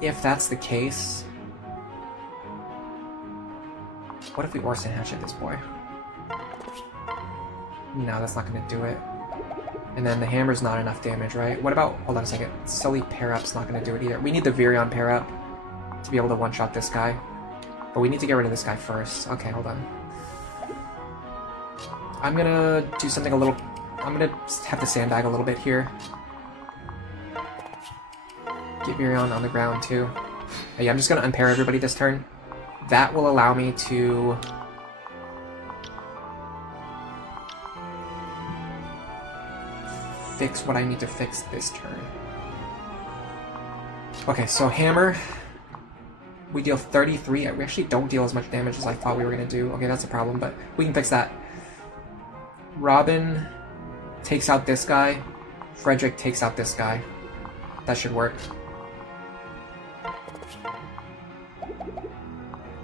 If that's the case, what if we Orson Hatch at this boy? No, that's not gonna do it. And then the hammer's not enough damage, right? What about, hold on a second, Sully pair-up's not going to do it either. We need the Virion pair-up to be able to one-shot this guy. But we need to get rid of this guy first. Okay, hold on. I'm going to do something a little... I'm going to have to sandbag a little bit here. Get Virion on the ground, too. Yeah, I'm just going to unpair everybody this turn. That will allow me to... fix what I need to fix this turn. Okay, so hammer. We deal 33. We actually don't deal as much damage as I thought we were going to do. Okay, that's a problem, but we can fix that. Robin takes out this guy. Frederick takes out this guy. That should work.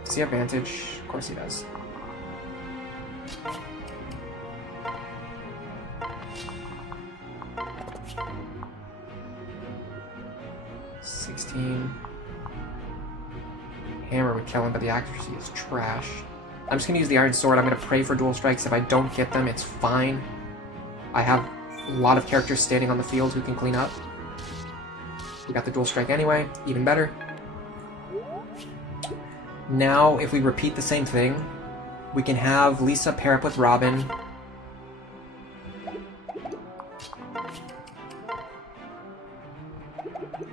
Does he have advantage? Of course he does. Hammer would kill him, but the accuracy is trash. I'm just going to use the Iron Sword. I'm going to pray for dual strikes. If I don't get them, it's fine. I have a lot of characters standing on the field who can clean up. We got the dual strike anyway, even better. Now, if we repeat the same thing, we can have Lisa pair up with Robin.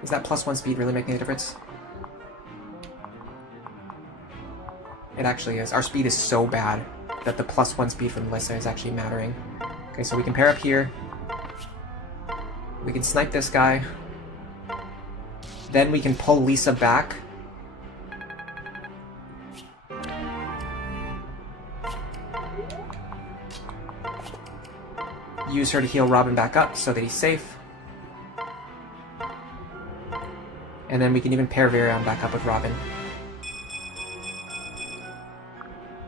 Is that +1 speed really making a difference? It actually is. Our speed is so bad that the +1 speed from Lisa is actually mattering. Okay, so we can pair up here. We can snipe this guy. Then we can pull Lisa back. Use her to heal Robin back up so that he's safe. And then we can even pair Virion back up with Robin.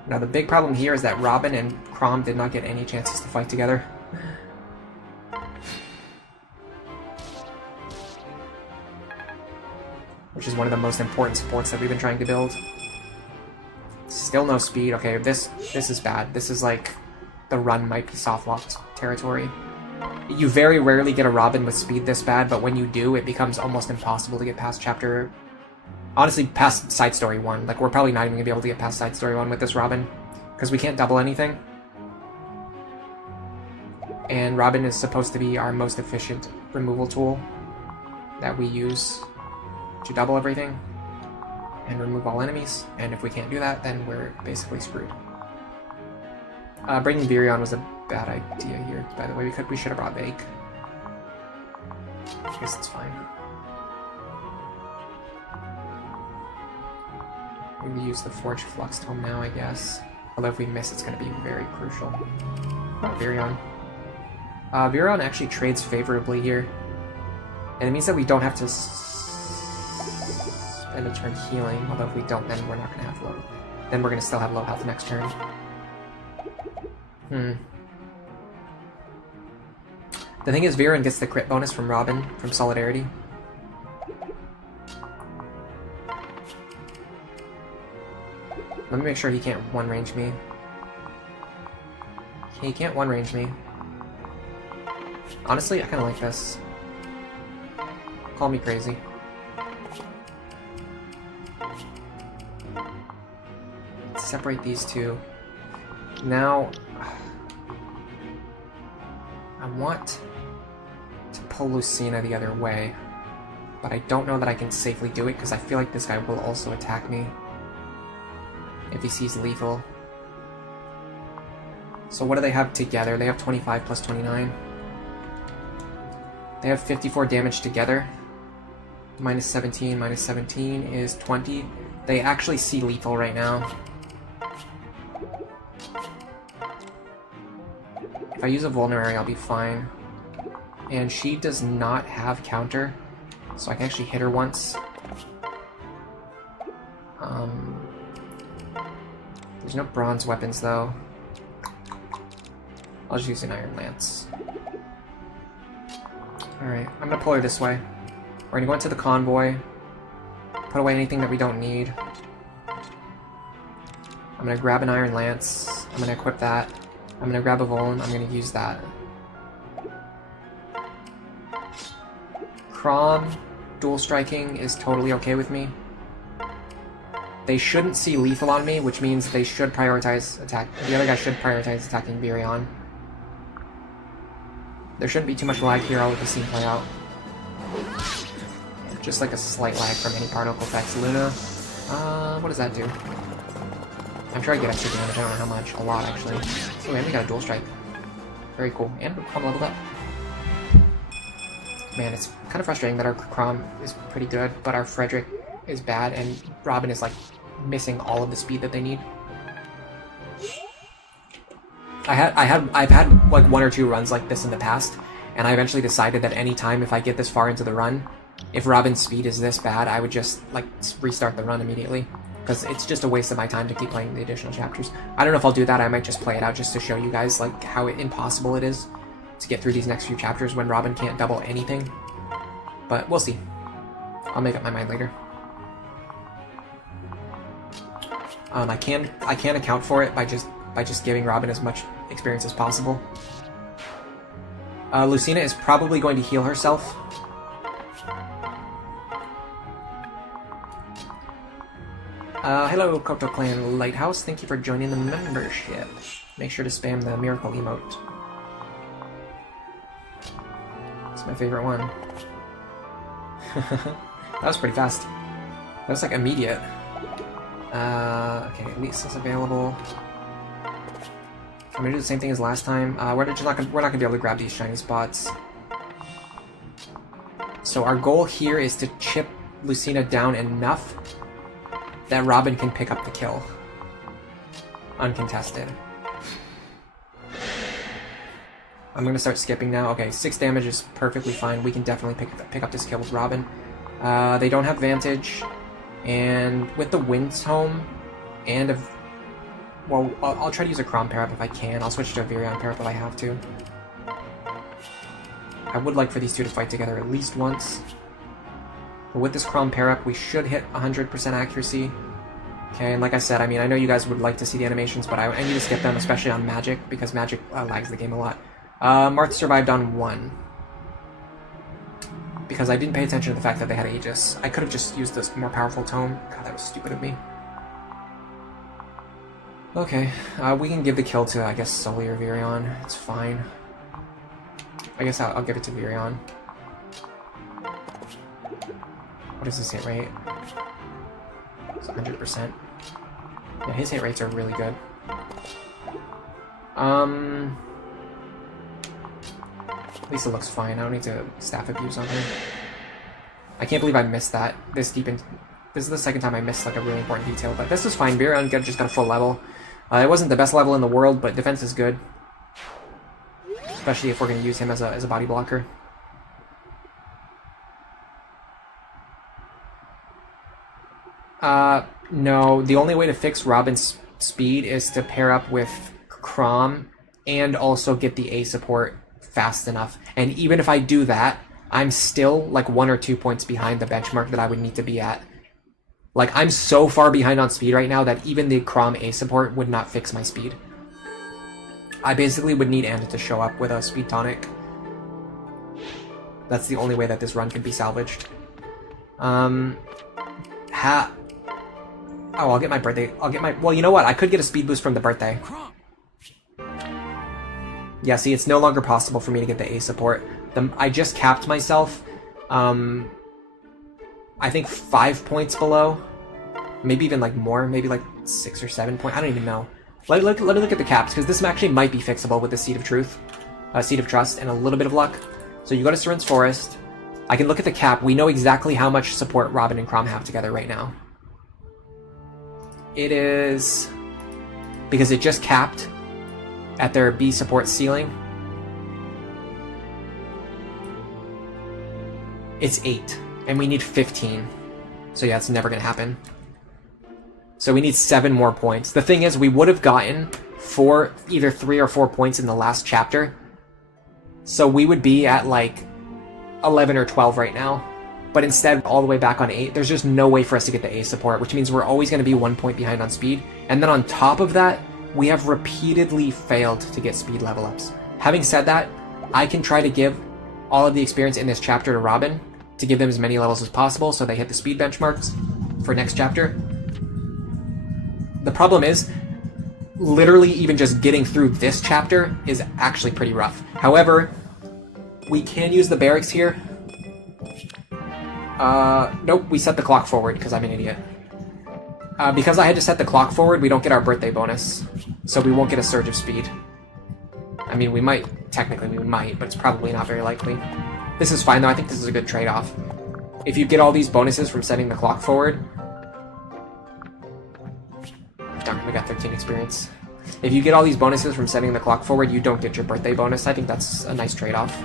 Now the big problem here is that Robin and Chrom did not get any chances to fight together. Which is one of the most important supports that we've been trying to build. Still no speed. Okay, this is bad. This is like the run might be soft-locked territory. You very rarely get a Robin with speed this bad, but when you do, it becomes almost impossible to get past chapter... Honestly, past Side Story 1. Like, we're probably not even going to be able to get past Side Story 1 with this Robin, because we can't double anything. And Robin is supposed to be our most efficient removal tool that we use to double everything and remove all enemies. And if we can't do that, then we're basically screwed. Bringing Virion was a bad idea here, by the way. We should have brought Vake. I guess it's fine. We can use the Forge Flux Tome now, I guess. Although if we miss, it's going to be very crucial. Oh, Virion. Virion actually trades favorably here. And it means that we don't have to spend a turn healing. Although if we don't, then we're not going to have low. Then we're going to still have low health next turn. The thing is, Virion gets the crit bonus from Robin, from Solidarity. Let me make sure he can't one-range me. He can't one-range me. Honestly, I kind of like this. Call me crazy. Let's separate these two. Now, I want to pull Lucina the other way, but I don't know that I can safely do it because I feel like this guy will also attack me if he sees lethal. So what do they have together? They have 25 plus 29. They have 54 damage together. Minus 17 is 20. They actually see lethal right now. If I use a vulnerary, I'll be fine. And she does not have counter, so I can actually hit her once. There's no bronze weapons though. I'll just use an iron lance. Alright, I'm gonna pull her this way. We're gonna go into the convoy, put away anything that we don't need. I'm gonna grab an iron lance, I'm gonna equip that. I'm gonna grab a Vuln, I'm gonna use that. Crom, dual striking is totally okay with me. They shouldn't see lethal on me, which means they should prioritize attack. The other guy should prioritize attacking Virion. There shouldn't be too much lag here, I'll let the scene play out. Just like a slight lag from any particle effects. Luna, what does that do? I'm trying to get extra damage, I don't know how much. A lot, actually. Oh, and we got a dual strike. Very cool. And Crom leveled up. Man, it's kind of frustrating that our Crom is pretty good, but our Frederick is bad, and Robin is, like, missing all of the speed that they need. I've had like 1 or 2 runs like this in the past, and I eventually decided that any time if I get this far into the run, if Robin's speed is this bad, I would just like restart the run immediately, because it's just a waste of my time to keep playing the additional chapters. I don't know if I'll do that. I might just play it out just to show you guys like how impossible it is to get through these next few chapters when Robin can't double anything. But we'll see. I'll make up my mind later. I can account for it by just giving Robin as much experience as possible. Lucina is probably going to heal herself. Hello, Koto Clan Lighthouse. Thank you for joining the membership. Make sure to spam the miracle emote. It's my favorite one. That was pretty fast. That was like immediate. Okay, Lisa's available. I'm gonna do the same thing as last time. We're not gonna be able to grab these shiny spots. So our goal here is to chip Lucina down enough that Robin can pick up the kill. Uncontested. I'm gonna start skipping now. Okay, 6 damage is perfectly fine. We can definitely pick up this kill with Robin. They don't have Vantage, and with the Wind's Home, and well, I'll try to use a Crom pair up if I can. I'll switch to a Virion pair up if I have to. I would like for these two to fight together at least once. But with this Crom pair up, we should hit 100% accuracy. Okay, and like I said, I mean, I know you guys would like to see the animations, but I need to skip them, especially on Magic, because Magic lags the game a lot. Marth survived on 1. Because I didn't pay attention to the fact that they had Aegis. I could have just used this more powerful tome. God, that was stupid of me. Okay, we can give the kill to, I guess, Sully or Virion. It's fine. I guess I'll give it to Virion. What is his hit rate? It's 100%. Yeah, his hit rates are really good. Lisa looks fine. I don't need to staff abuse on her. I can't believe I missed that this deep in. This is the second time I missed like a really important detail, but this is fine. Virion just got a full level. It wasn't the best level in the world, but defense is good. Especially if we're going to use him as a body blocker. No, the only way to fix Robin's speed is to pair up with Crom and also get the A support fast enough. And even if I do that, I'm still like 1 or 2 points behind the benchmark that I would need to be at Like, I'm so far behind on speed right now that even the Chrom A support would not fix my speed. I basically would need Anta to show up with a speed tonic. That's the only way that this run can be salvaged. Oh, I'll get my birthday. Well, you know what? I could get a speed boost from the birthday. Yeah, see, it's no longer possible for me to get the A support. I just capped myself, I think 5 points below. Maybe even like more, maybe like 6 or 7 points. I don't even know. Let me look at the caps, because this actually might be fixable with the Seed of Truth, Seed of Trust, and a little bit of luck. So you go to Seren's Forest. I can look at the cap. We know exactly how much support Robin and Chrom have together right now. It is... because it just capped at their B support ceiling. It's 8, and we need 15. So yeah, it's never going to happen. So we need 7 more points. The thing is, we would have gotten either 3 or 4 points in the last chapter. So we would be at like 11 or 12 right now. But instead, all the way back on 8, there's just no way for us to get the A support, which means we're always going to be 1 point behind on speed. And then on top of that, we have repeatedly failed to get speed level ups. Having said that, I can try to give all of the experience in this chapter to Robin to give them as many levels as possible so they hit the speed benchmarks for next chapter. The problem is, literally even just getting through this chapter is actually pretty rough. However, we can use the barracks here. Nope, we set the clock forward because I'm an idiot. Because I had to set the clock forward, we don't get our birthday bonus. So we won't get a surge of speed. I mean, we might, technically we might, but it's probably not very likely. This is fine though, I think this is a good trade-off. If you get all these bonuses from setting the clock forward... Darn, we got 13 experience. If you get all these bonuses from setting the clock forward, you don't get your birthday bonus. I think that's a nice trade-off.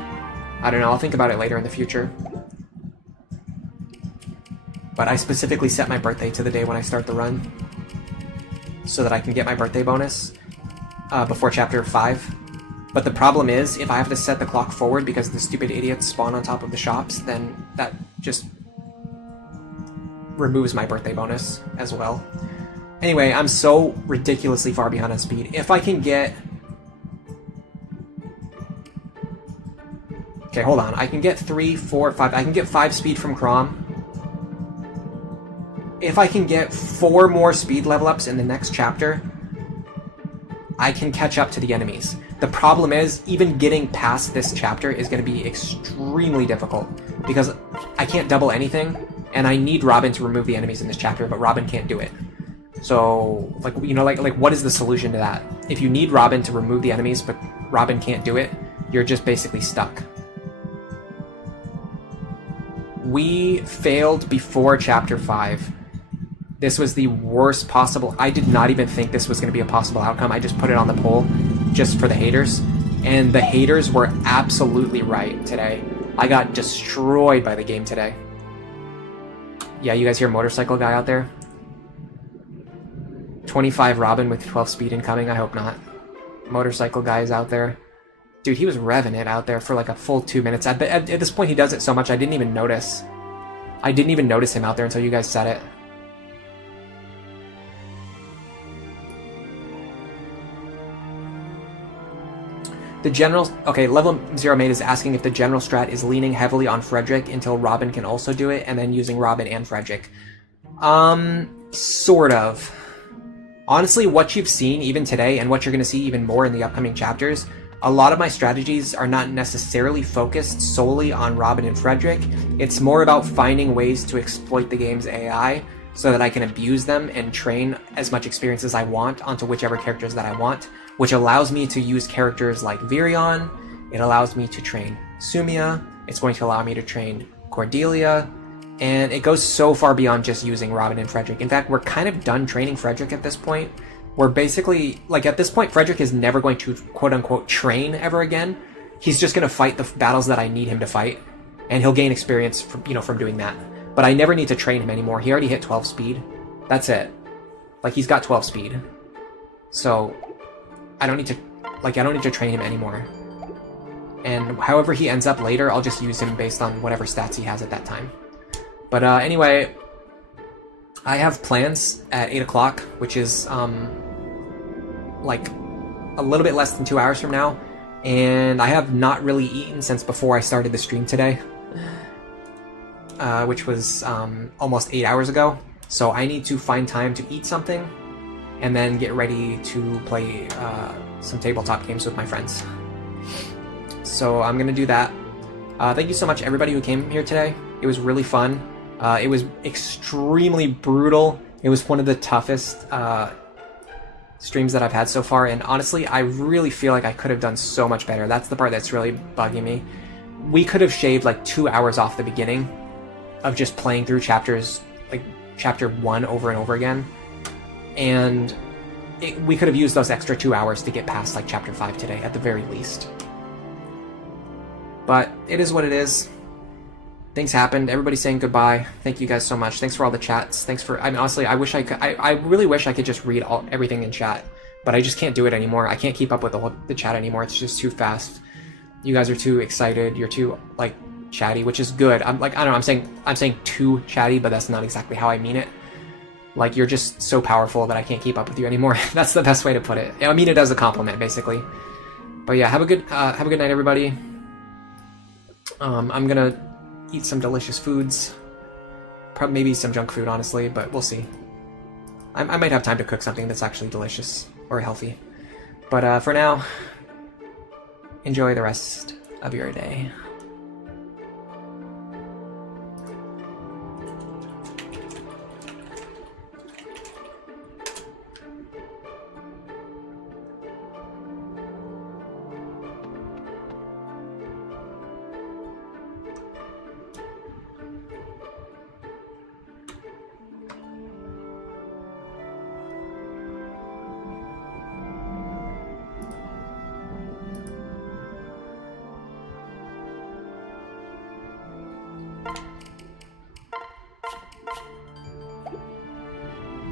I don't know, I'll think about it later in the future. But I specifically set my birthday to the day when I start the run, so that I can get my birthday bonus before Chapter 5. But the problem is, if I have to set the clock forward because the stupid idiots spawn on top of the shops, then that just removes my birthday bonus as well. Anyway, I'm so ridiculously far behind on speed. If I can get... Okay, hold on. I can get 3, 4, 5... I can get 5 speed from Chrom. If I can get 4 more speed level ups in the next chapter, I can catch up to the enemies. The problem is, even getting past this chapter is going to be extremely difficult, because I can't double anything, and I need Robin to remove the enemies in this chapter, but Robin can't do it. So, like, you know, like what is the solution to that? If you need Robin to remove the enemies, but Robin can't do it, you're just basically stuck. We failed before Chapter 5. This was the worst possible... I did not even think this was going to be a possible outcome. I just put it on the poll just for the haters. And the haters were absolutely right today. I got destroyed by the game today. Yeah, you guys hear Motorcycle Guy out there? 25 Robin with 12 speed incoming? I hope not. Motorcycle Guy is out there. Dude, he was revving it out there for like a full 2 minutes. At this point, he does it so much I didn't even notice. I didn't even notice him out there until you guys said it. The general... Okay, Level Zero Mate is asking if the general strat is leaning heavily on Frederick until Robin can also do it, and then using Robin and Frederick. Sort of. Honestly, what you've seen even today, and what you're going to see even more in the upcoming chapters, a lot of my strategies are not necessarily focused solely on Robin and Frederick. It's more about finding ways to exploit the game's AI so that I can abuse them and train as much experience as I want onto whichever characters that I want, which allows me to use characters like Virion, it allows me to train Sumia, it's going to allow me to train Cordelia, and it goes so far beyond just using Robin and Frederick. In fact, we're kind of done training Frederick at this point. We're basically, like at this point, Frederick is never going to quote-unquote train ever again. He's just going to fight the battles that I need him to fight, and he'll gain experience from, from doing that. But I never need to train him anymore. He already hit 12 speed. That's it. Like, he's got 12 speed. So, I don't need to train him anymore. And however he ends up later, I'll just use him based on whatever stats he has at that time. But anyway, I have plans at 8 o'clock, which is like a little bit less than 2 hours from now, and I have not really eaten since before I started the stream today, which was almost 8 hours ago. So I need to find time to eat something and then get ready to play some tabletop games with my friends. So I'm gonna do that. Thank you so much everybody who came here today. It was really fun. It was extremely brutal. It was one of the toughest streams that I've had so far, and honestly, I really feel like I could have done so much better. That's the part that's really bugging me. We could have shaved like 2 hours off the beginning of just playing through chapters, like chapter 1 over and over again, and we could have used those extra 2 hours to get past like chapter 5 today at the very least. But it is what it is. Things happened. Everybody's saying goodbye. Thank you guys so much. Thanks for all the chats. Thanks for. I mean, honestly, I wish I could. I really wish I could just read everything in chat, but I just can't do it anymore. I can't keep up with the chat anymore. It's just too fast. You guys are too excited. You're too like chatty, which is good. I'm like, I don't know. I'm saying too chatty, but that's not exactly how I mean it. Like, you're just so powerful that I can't keep up with you anymore. That's the best way to put it. I mean it as a compliment, basically. But yeah, have a good night, everybody. I'm gonna eat some delicious foods. Probably maybe some junk food, honestly, but we'll see. I might have time to cook something that's actually delicious or healthy. But for now, enjoy the rest of your day.